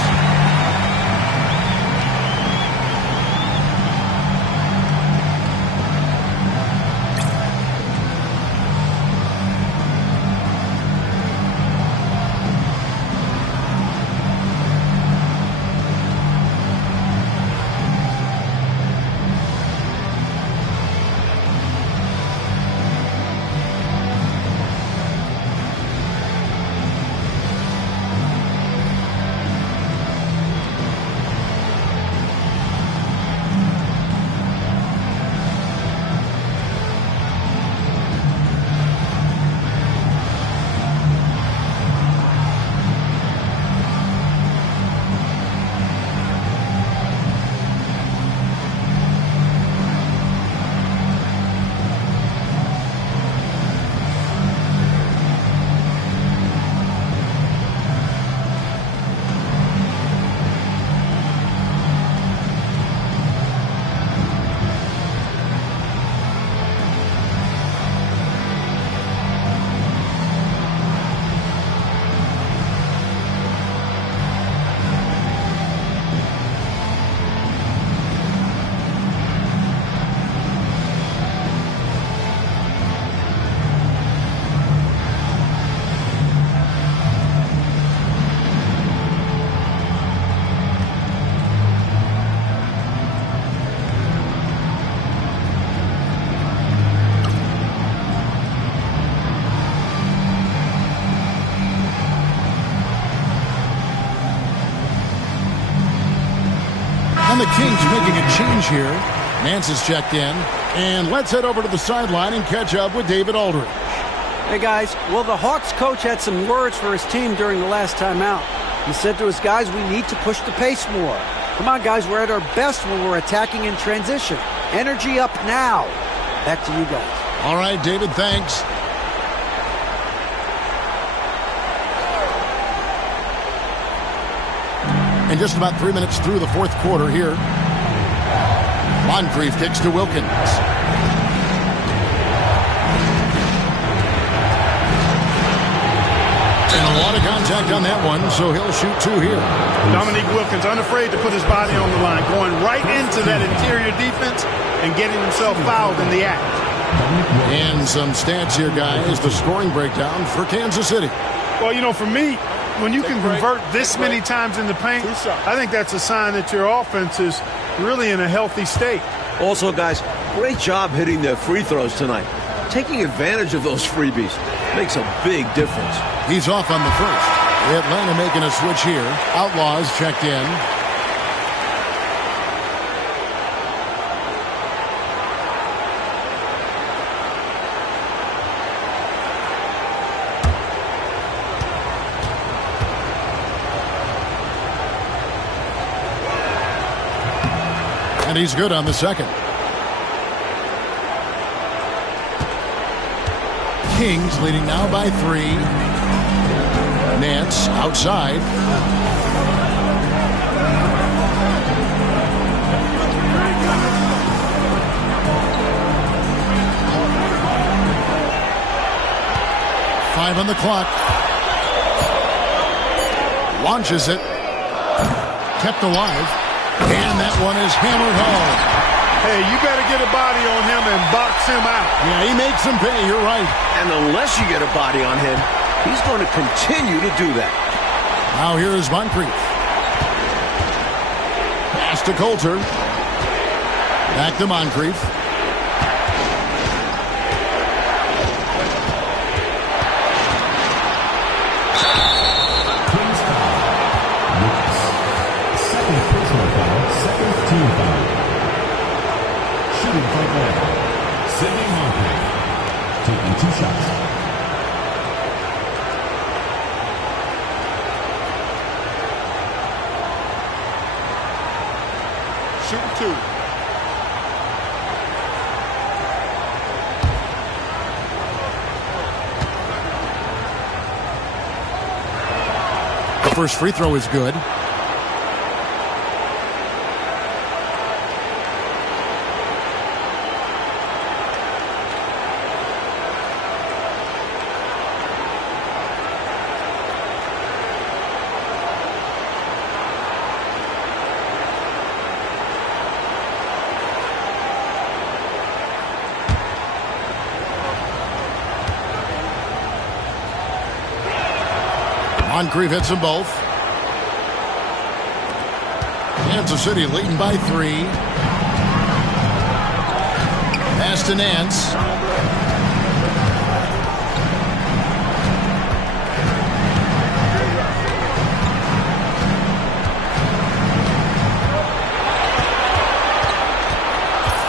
And the Kings making a change here. Nance is checked in. And let's head over to the sideline and catch up with David Aldridge. Hey, guys. Well, the Hawks coach had some words for his team during the last timeout. He said to his guys, we need to push the pace more. Come on, guys. We're at our best when we're attacking in transition. Energy up now. Back to you guys. All right, David, thanks. And just about 3 minutes through the fourth quarter here. Moncrief kicks to Wilkins. And a lot of contact on that one, so he'll shoot two here. Dominique Wilkins, unafraid to put his body on the line, going right into that interior defense and getting himself fouled in the act. And some stats here, guys. The scoring breakdown for Kansas City. Well, you know, for me, when you can convert this many times in the paint, I think that's a sign that your offense is really in a healthy state. Also, guys, great job hitting their free throws tonight. Taking advantage of those freebies makes a big difference. He's off on the first. Atlanta making a switch here. Outlaws checked in. And he's good on the second. Kings leading now by 3. Nance outside. Five on the clock. Launches it. Kept alive. And that one is hammered home. Hey, you better get a body on him and box him out. Yeah, he makes him pay. You're right. And unless you get a body on him, he's going to continue to do that. Now here is Moncrief. Pass to Coulter. Back to Moncrief. Second personal foul, second team foul. Shooting from there, Sidney Moncrief, taking 2 shots. Shooting 2. The first free throw is good. Moncrief hits them both. Kansas City leading by 3. Pass to Nance.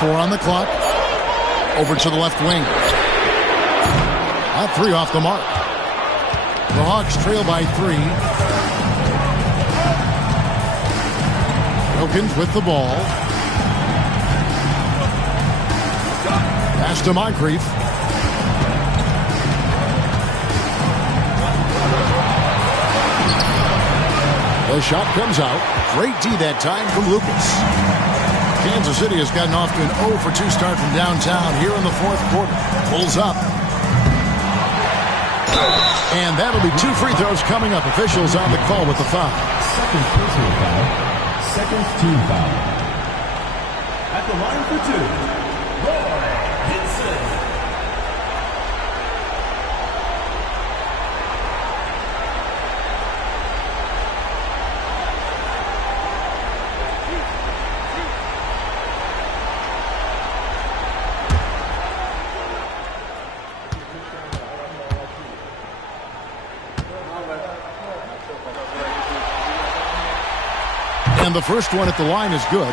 Four on the clock. Over to the left wing. That 3 off the mark. The Hawks trail by 3. Wilkins with the ball. Pass to Moncrief. The shot comes out. Great D that time from Lucas. Kansas City has gotten off to an 0 for 2 start from downtown here in the fourth quarter. Pulls up. And that'll be 2 free throws coming up. Officials on the call with the foul. Second personal foul, second team foul. At the line for 2, Roy Hinson. And the first one at the line is good.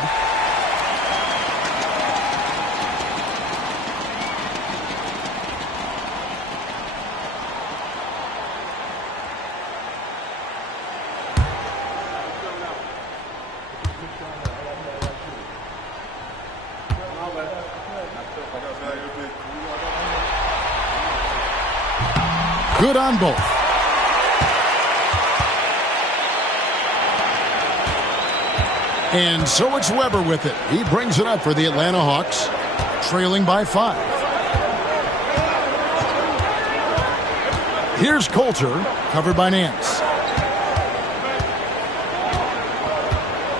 Good on both. And so it's Weber with it. He brings it up for the Atlanta Hawks, trailing by 5. Here's Coulter, covered by Nance.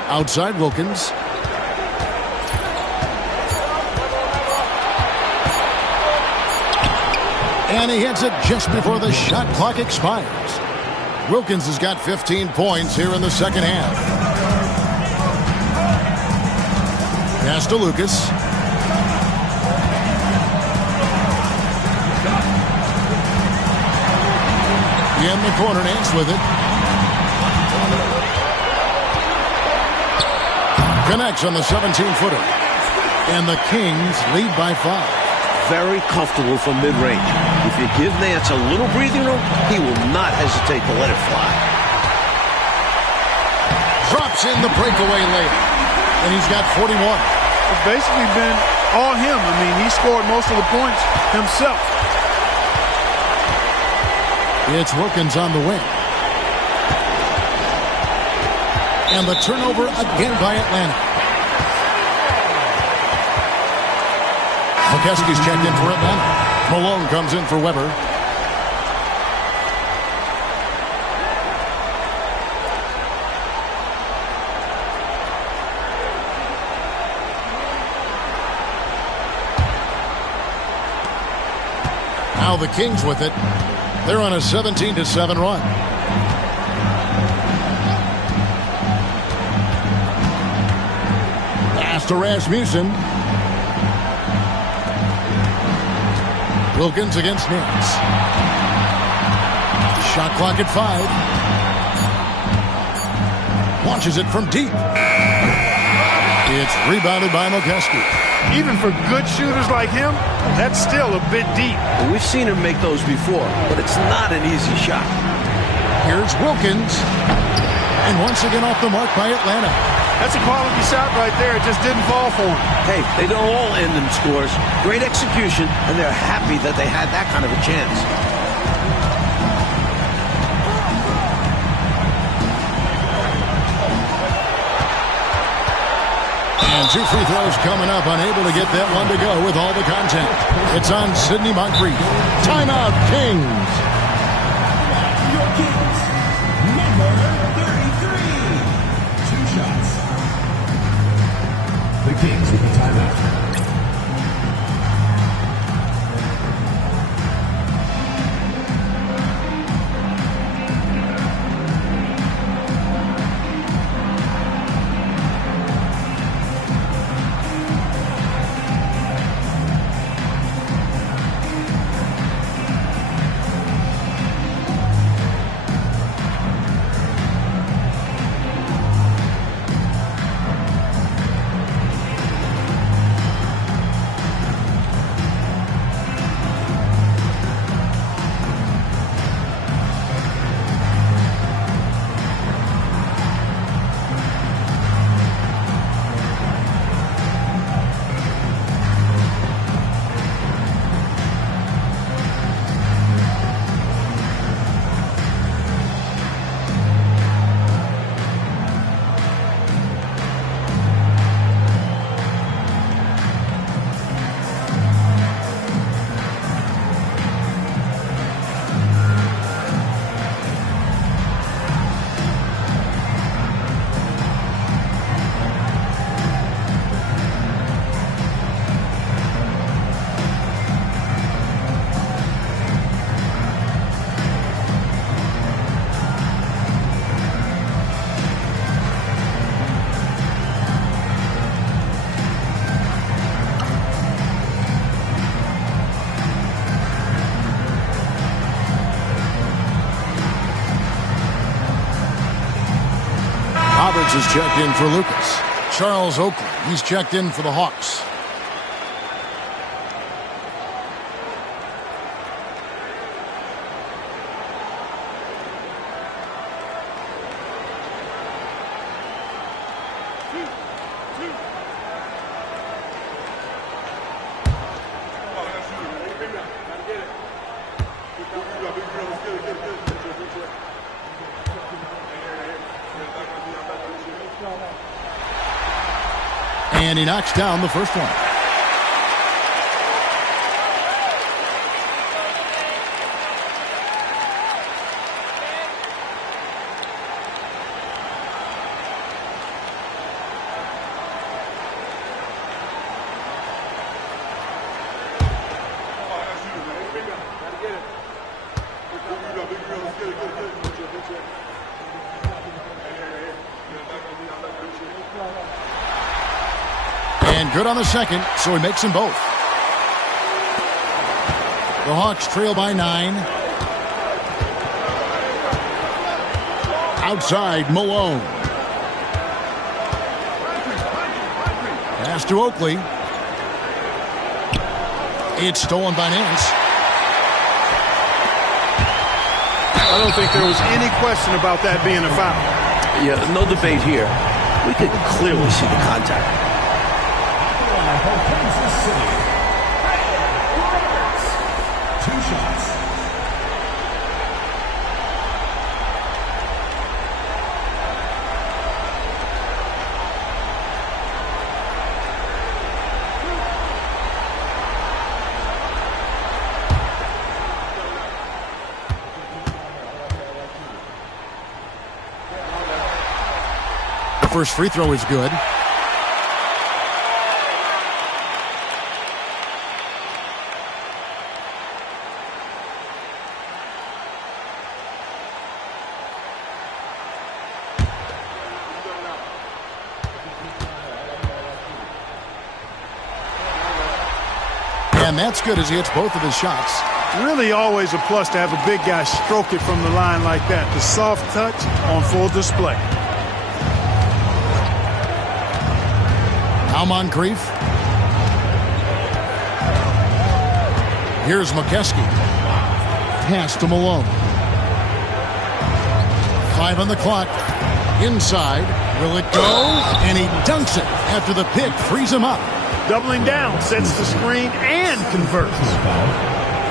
Outside Wilkins. And he hits it just before the shot clock expires. Wilkins has got 15 points here in the second half. Pass to Lucas. In the corner, Nance with it. Connects on the 17-footer. And the Kings lead by 5. Very comfortable from mid-range. If you give Nance a little breathing room, he will not hesitate to let it fly. Drops in the breakaway layup. And he's got 41. It's basically been all him. I mean, he scored most of the points himself. It's Wilkins on the wing. And the turnover again by Atlanta. McKeskey's checked in for Atlanta. Malone comes in for Weber. Now the Kings with it. They're on a 17-7 run. Pass to Rasmussen. Wilkins against Nance. Shot clock at 5. Launches it from deep. It's rebounded by McKeskey. Even for good shooters like him, that's still a bit deep. We've seen him make those before, but it's not an easy shot. Here's Wilkins. And once again off the mark by Atlanta. That's a quality shot right there. It just didn't fall for him. Hey, they don't all end in scores. Great execution, and they're happy that they had that kind of a chance. And 2 free throws coming up. Unable to get that one to go with all the contact. It's on Sidney Moncrief. Timeout, Kings. Your Kings, number 33. 2 shots. The Kings with the timeout. Edwards is checked in for Lucas. Charles Oakley, he's checked in for the Hawks. And he knocks down the first one. And good on the second, so he makes them both. The Hawks trail by 9. Outside, Malone. Pass to Oakley. It's stolen by Nance. I don't think there was any question about that being a foul. Yeah, no debate here. We could clearly see the contact. Kansas City. 2 shots. The first free throw is good. And that's good as he hits both of his shots. Really always a plus to have a big guy stroke it from the line like that. The soft touch on full display. Now Moncrief. Here's McKeskey. Pass to Malone. 5 on the clock. Inside. Will it go? And he dunks it after the pick frees him up. Doubling down, sets the screen, and converts.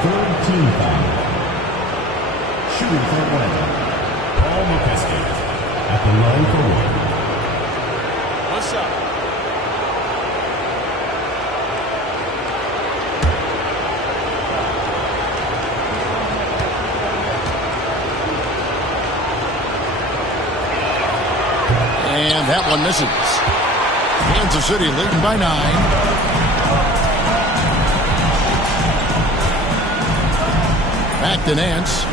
Third team foul. Shooting for one. Paul McKeskey at the line for one. One shot. And that one misses. Kansas City leading by 9. Back to Nance.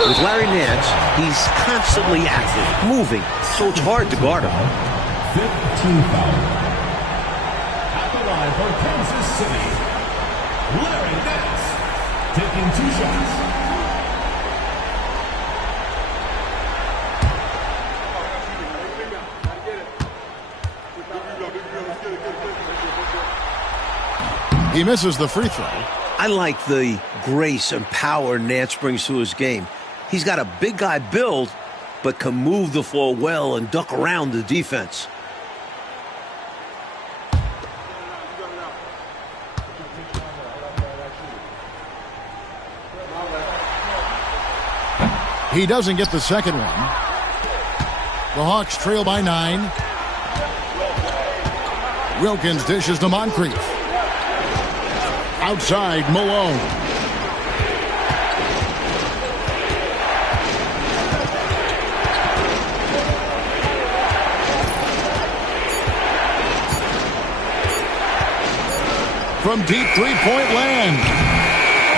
With Larry Nance, he's constantly active, moving, so it's hard to guard him. 15 foul. At the line for Kansas City, Larry Nance taking 2 shots. He misses the free throw. I like the grace and power Nance brings to his game. He's got a big guy build, but can move the floor well and duck around the defense. He doesn't get the second one. The Hawks trail by 9. Wilkins dishes to Moncrief. Outside, Malone. From deep three-point land.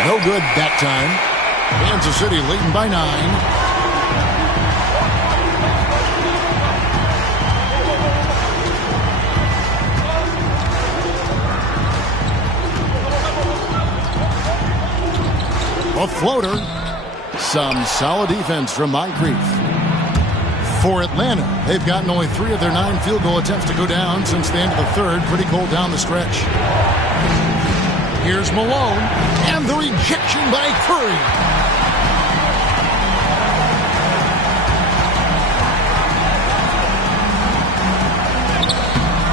No good that time. Kansas City leading by 9. A floater. Some solid defense from Moncrief. For Atlanta, they've gotten only 3 of their 9 field goal attempts to go down since the end of the third. Pretty cold down the stretch. Here's Malone, and the rejection by Curry.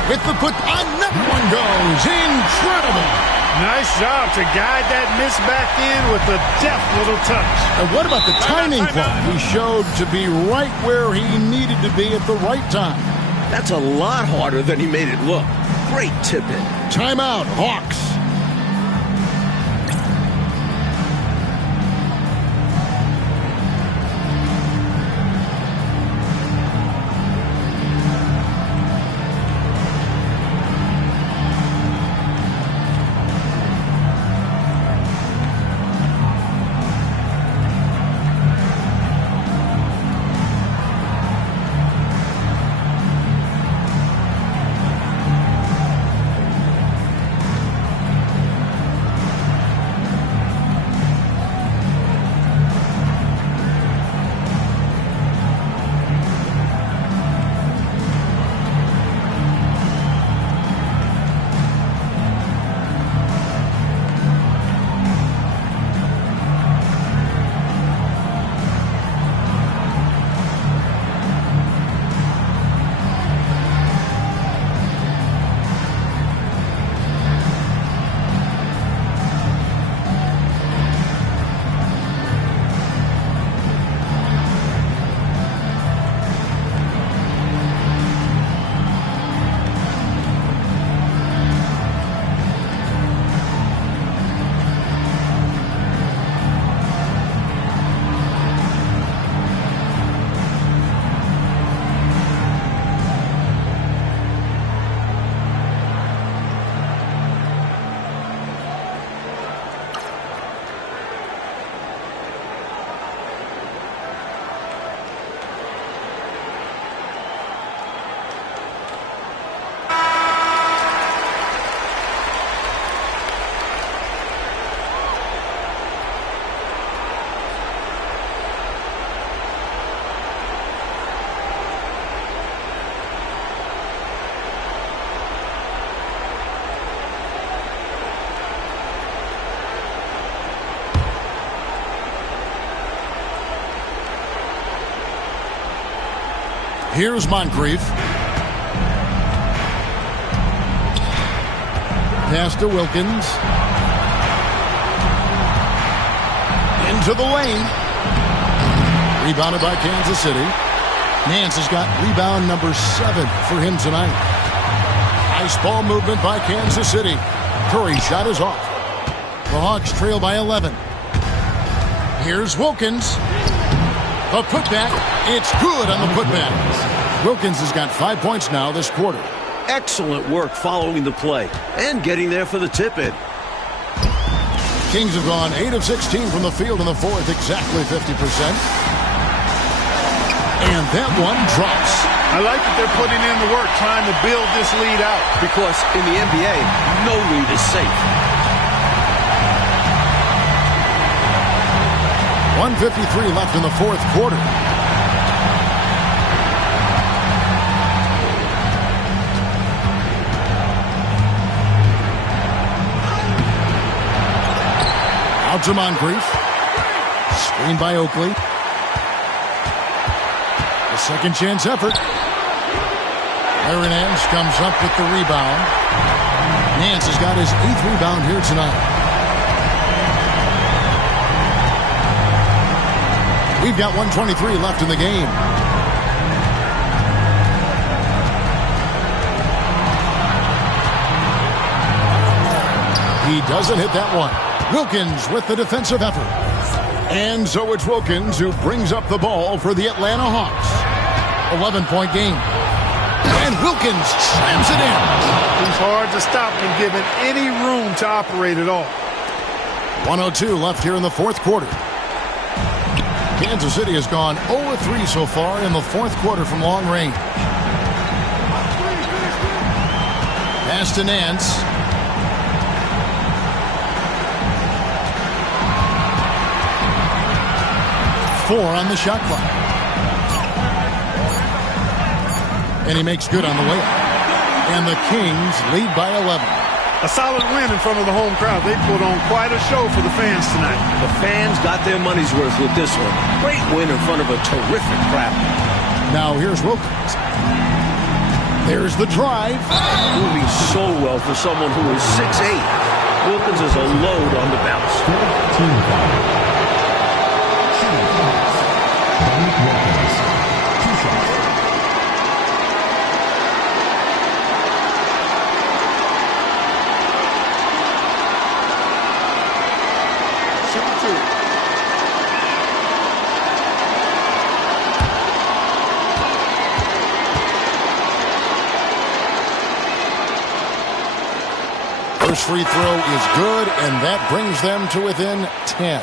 With the put, another one goes. Incredible. Nice job to guide that miss back in with a deft little touch. And what about the timing clock? He showed to be right where he needed to be at the right time. That's a lot harder than he made it look. Great tip-in. Timeout, Hawks. Here's Moncrief. Pass to Wilkins. Into the lane. Rebounded by Kansas City. Nance has got rebound number 7 for him tonight. Nice ball movement by Kansas City. Curry shot is off. The Hawks trail by 11. Here's Wilkins. A putback. It's good on the putback. Wilkins has got 5 points now this quarter. Excellent work following the play and getting there for the tip-in. Kings have gone 8 of 16 from the field in the fourth, exactly 50%. And that one drops. I like that they're putting in the work trying to build this lead out. Because in the NBA, no lead is safe. 1:53 left in the fourth quarter. Out to Moncrief. Screened by Oakley. A second chance effort. Larry Nance comes up with the rebound. Nance has got his 8th rebound here tonight. We've got 1:23 left in the game. He doesn't hit that one. Wilkins with the defensive effort. And so it's Wilkins who brings up the ball for the Atlanta Hawks. 11-point game. And Wilkins slams it in. He's hard to stop and given any room to operate at all. 1:02 left here in the fourth quarter. Kansas City has gone 0-3 so far in the fourth quarter from long range. Pass to Nance. 4 on the shot clock. And he makes good on the way up. And the Kings lead by 11. A solid win in front of the home crowd. They put on quite a show for the fans tonight. The fans got their money's worth with this one. Great win in front of a terrific crowd. Now here's Wilkins. There's the drive. Moving so well for someone who is 6'8". Wilkins is a load on the bounce. Team foul. Shooting fouls. Dominic Wilkins. 2 shots. First free throw is good, and that brings them to within 10.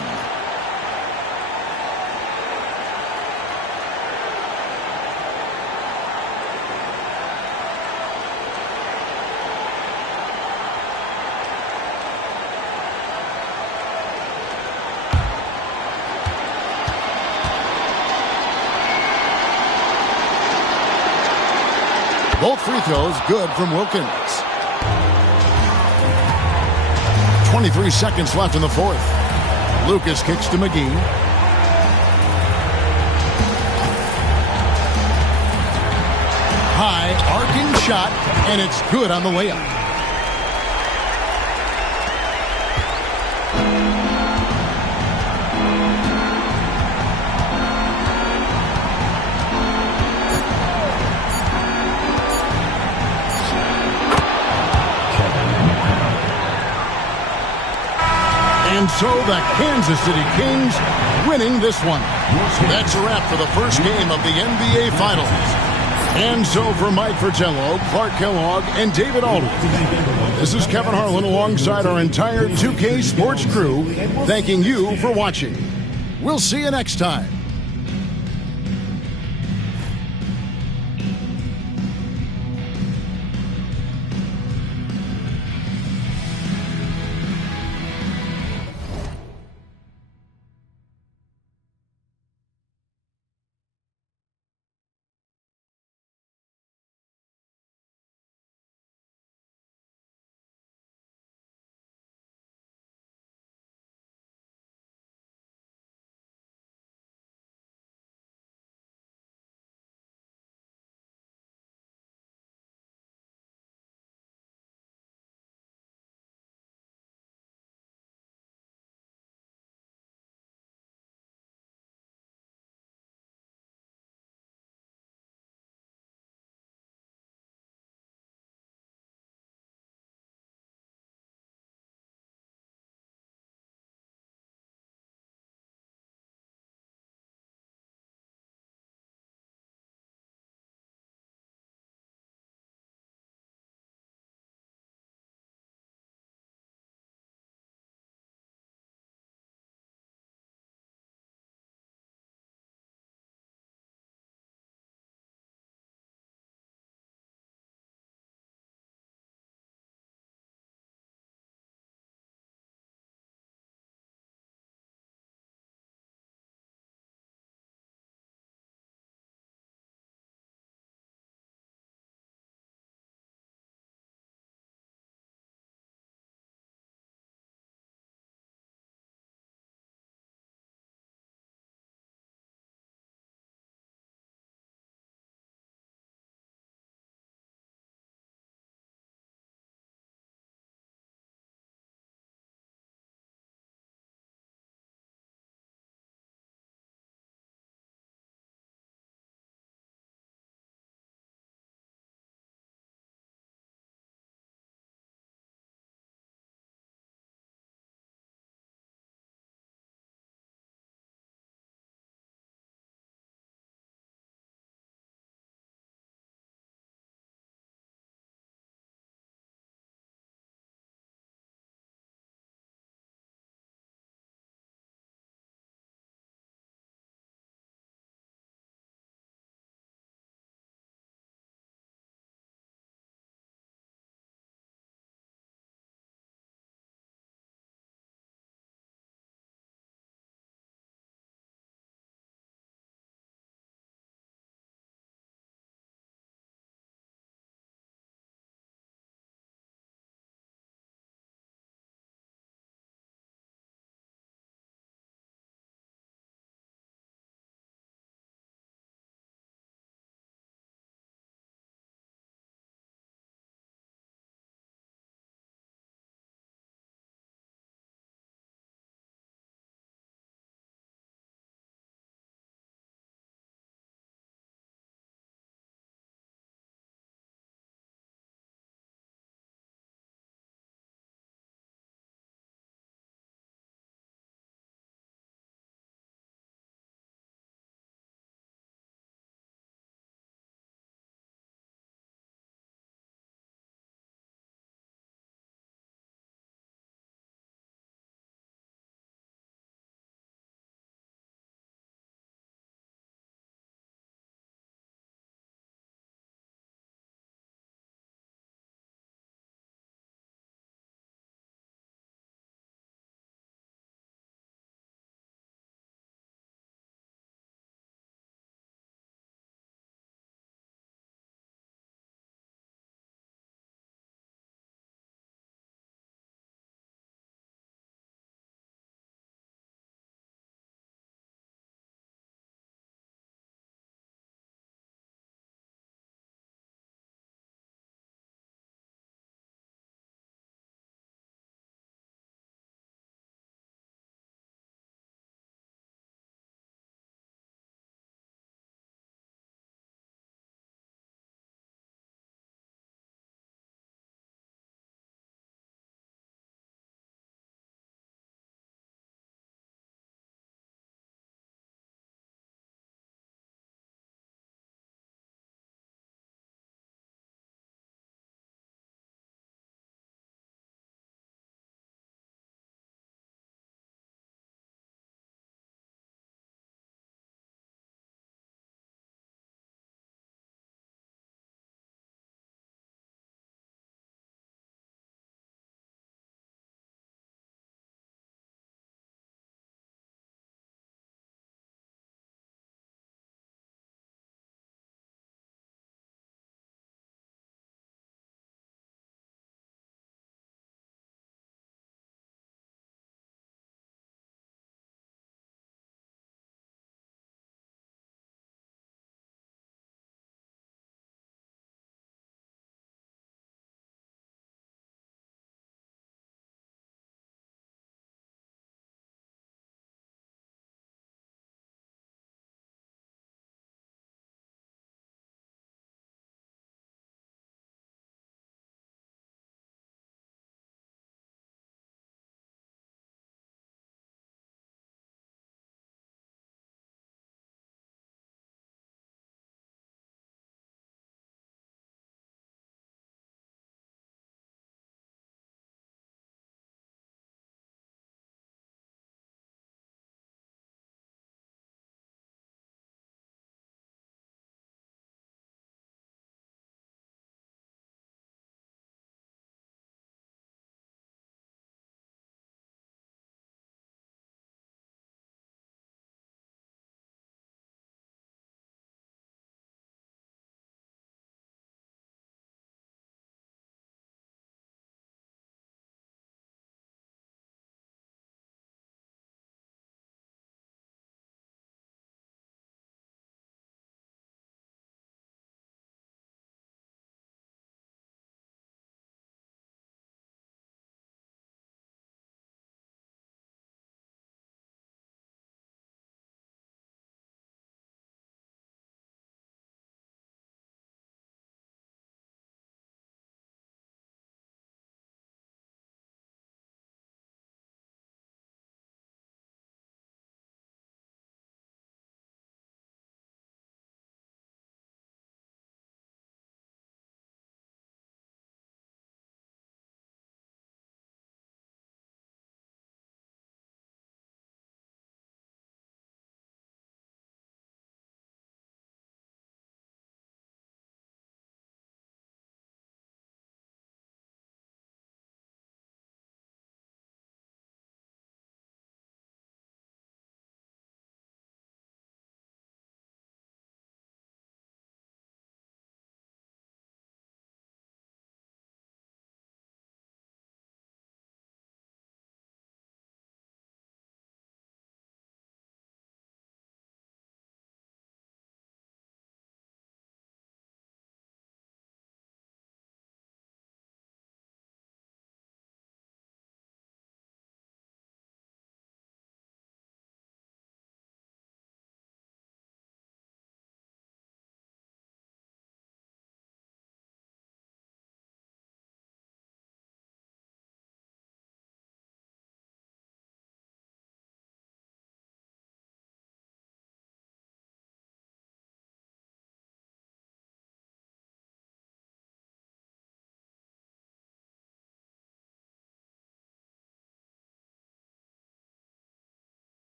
Both free throws good from Wilkins. 23 seconds left in the fourth. Lucas kicks to McGee. High arcing shot, and it's good on the layup. And so the Kansas City Kings winning this one. That's a wrap for the first game of the NBA Finals. And so for Mike Fratello, Clark Kellogg, and David Aldridge, this is Kevin Harlan alongside our entire 2K Sports crew, thanking you for watching. We'll see you next time.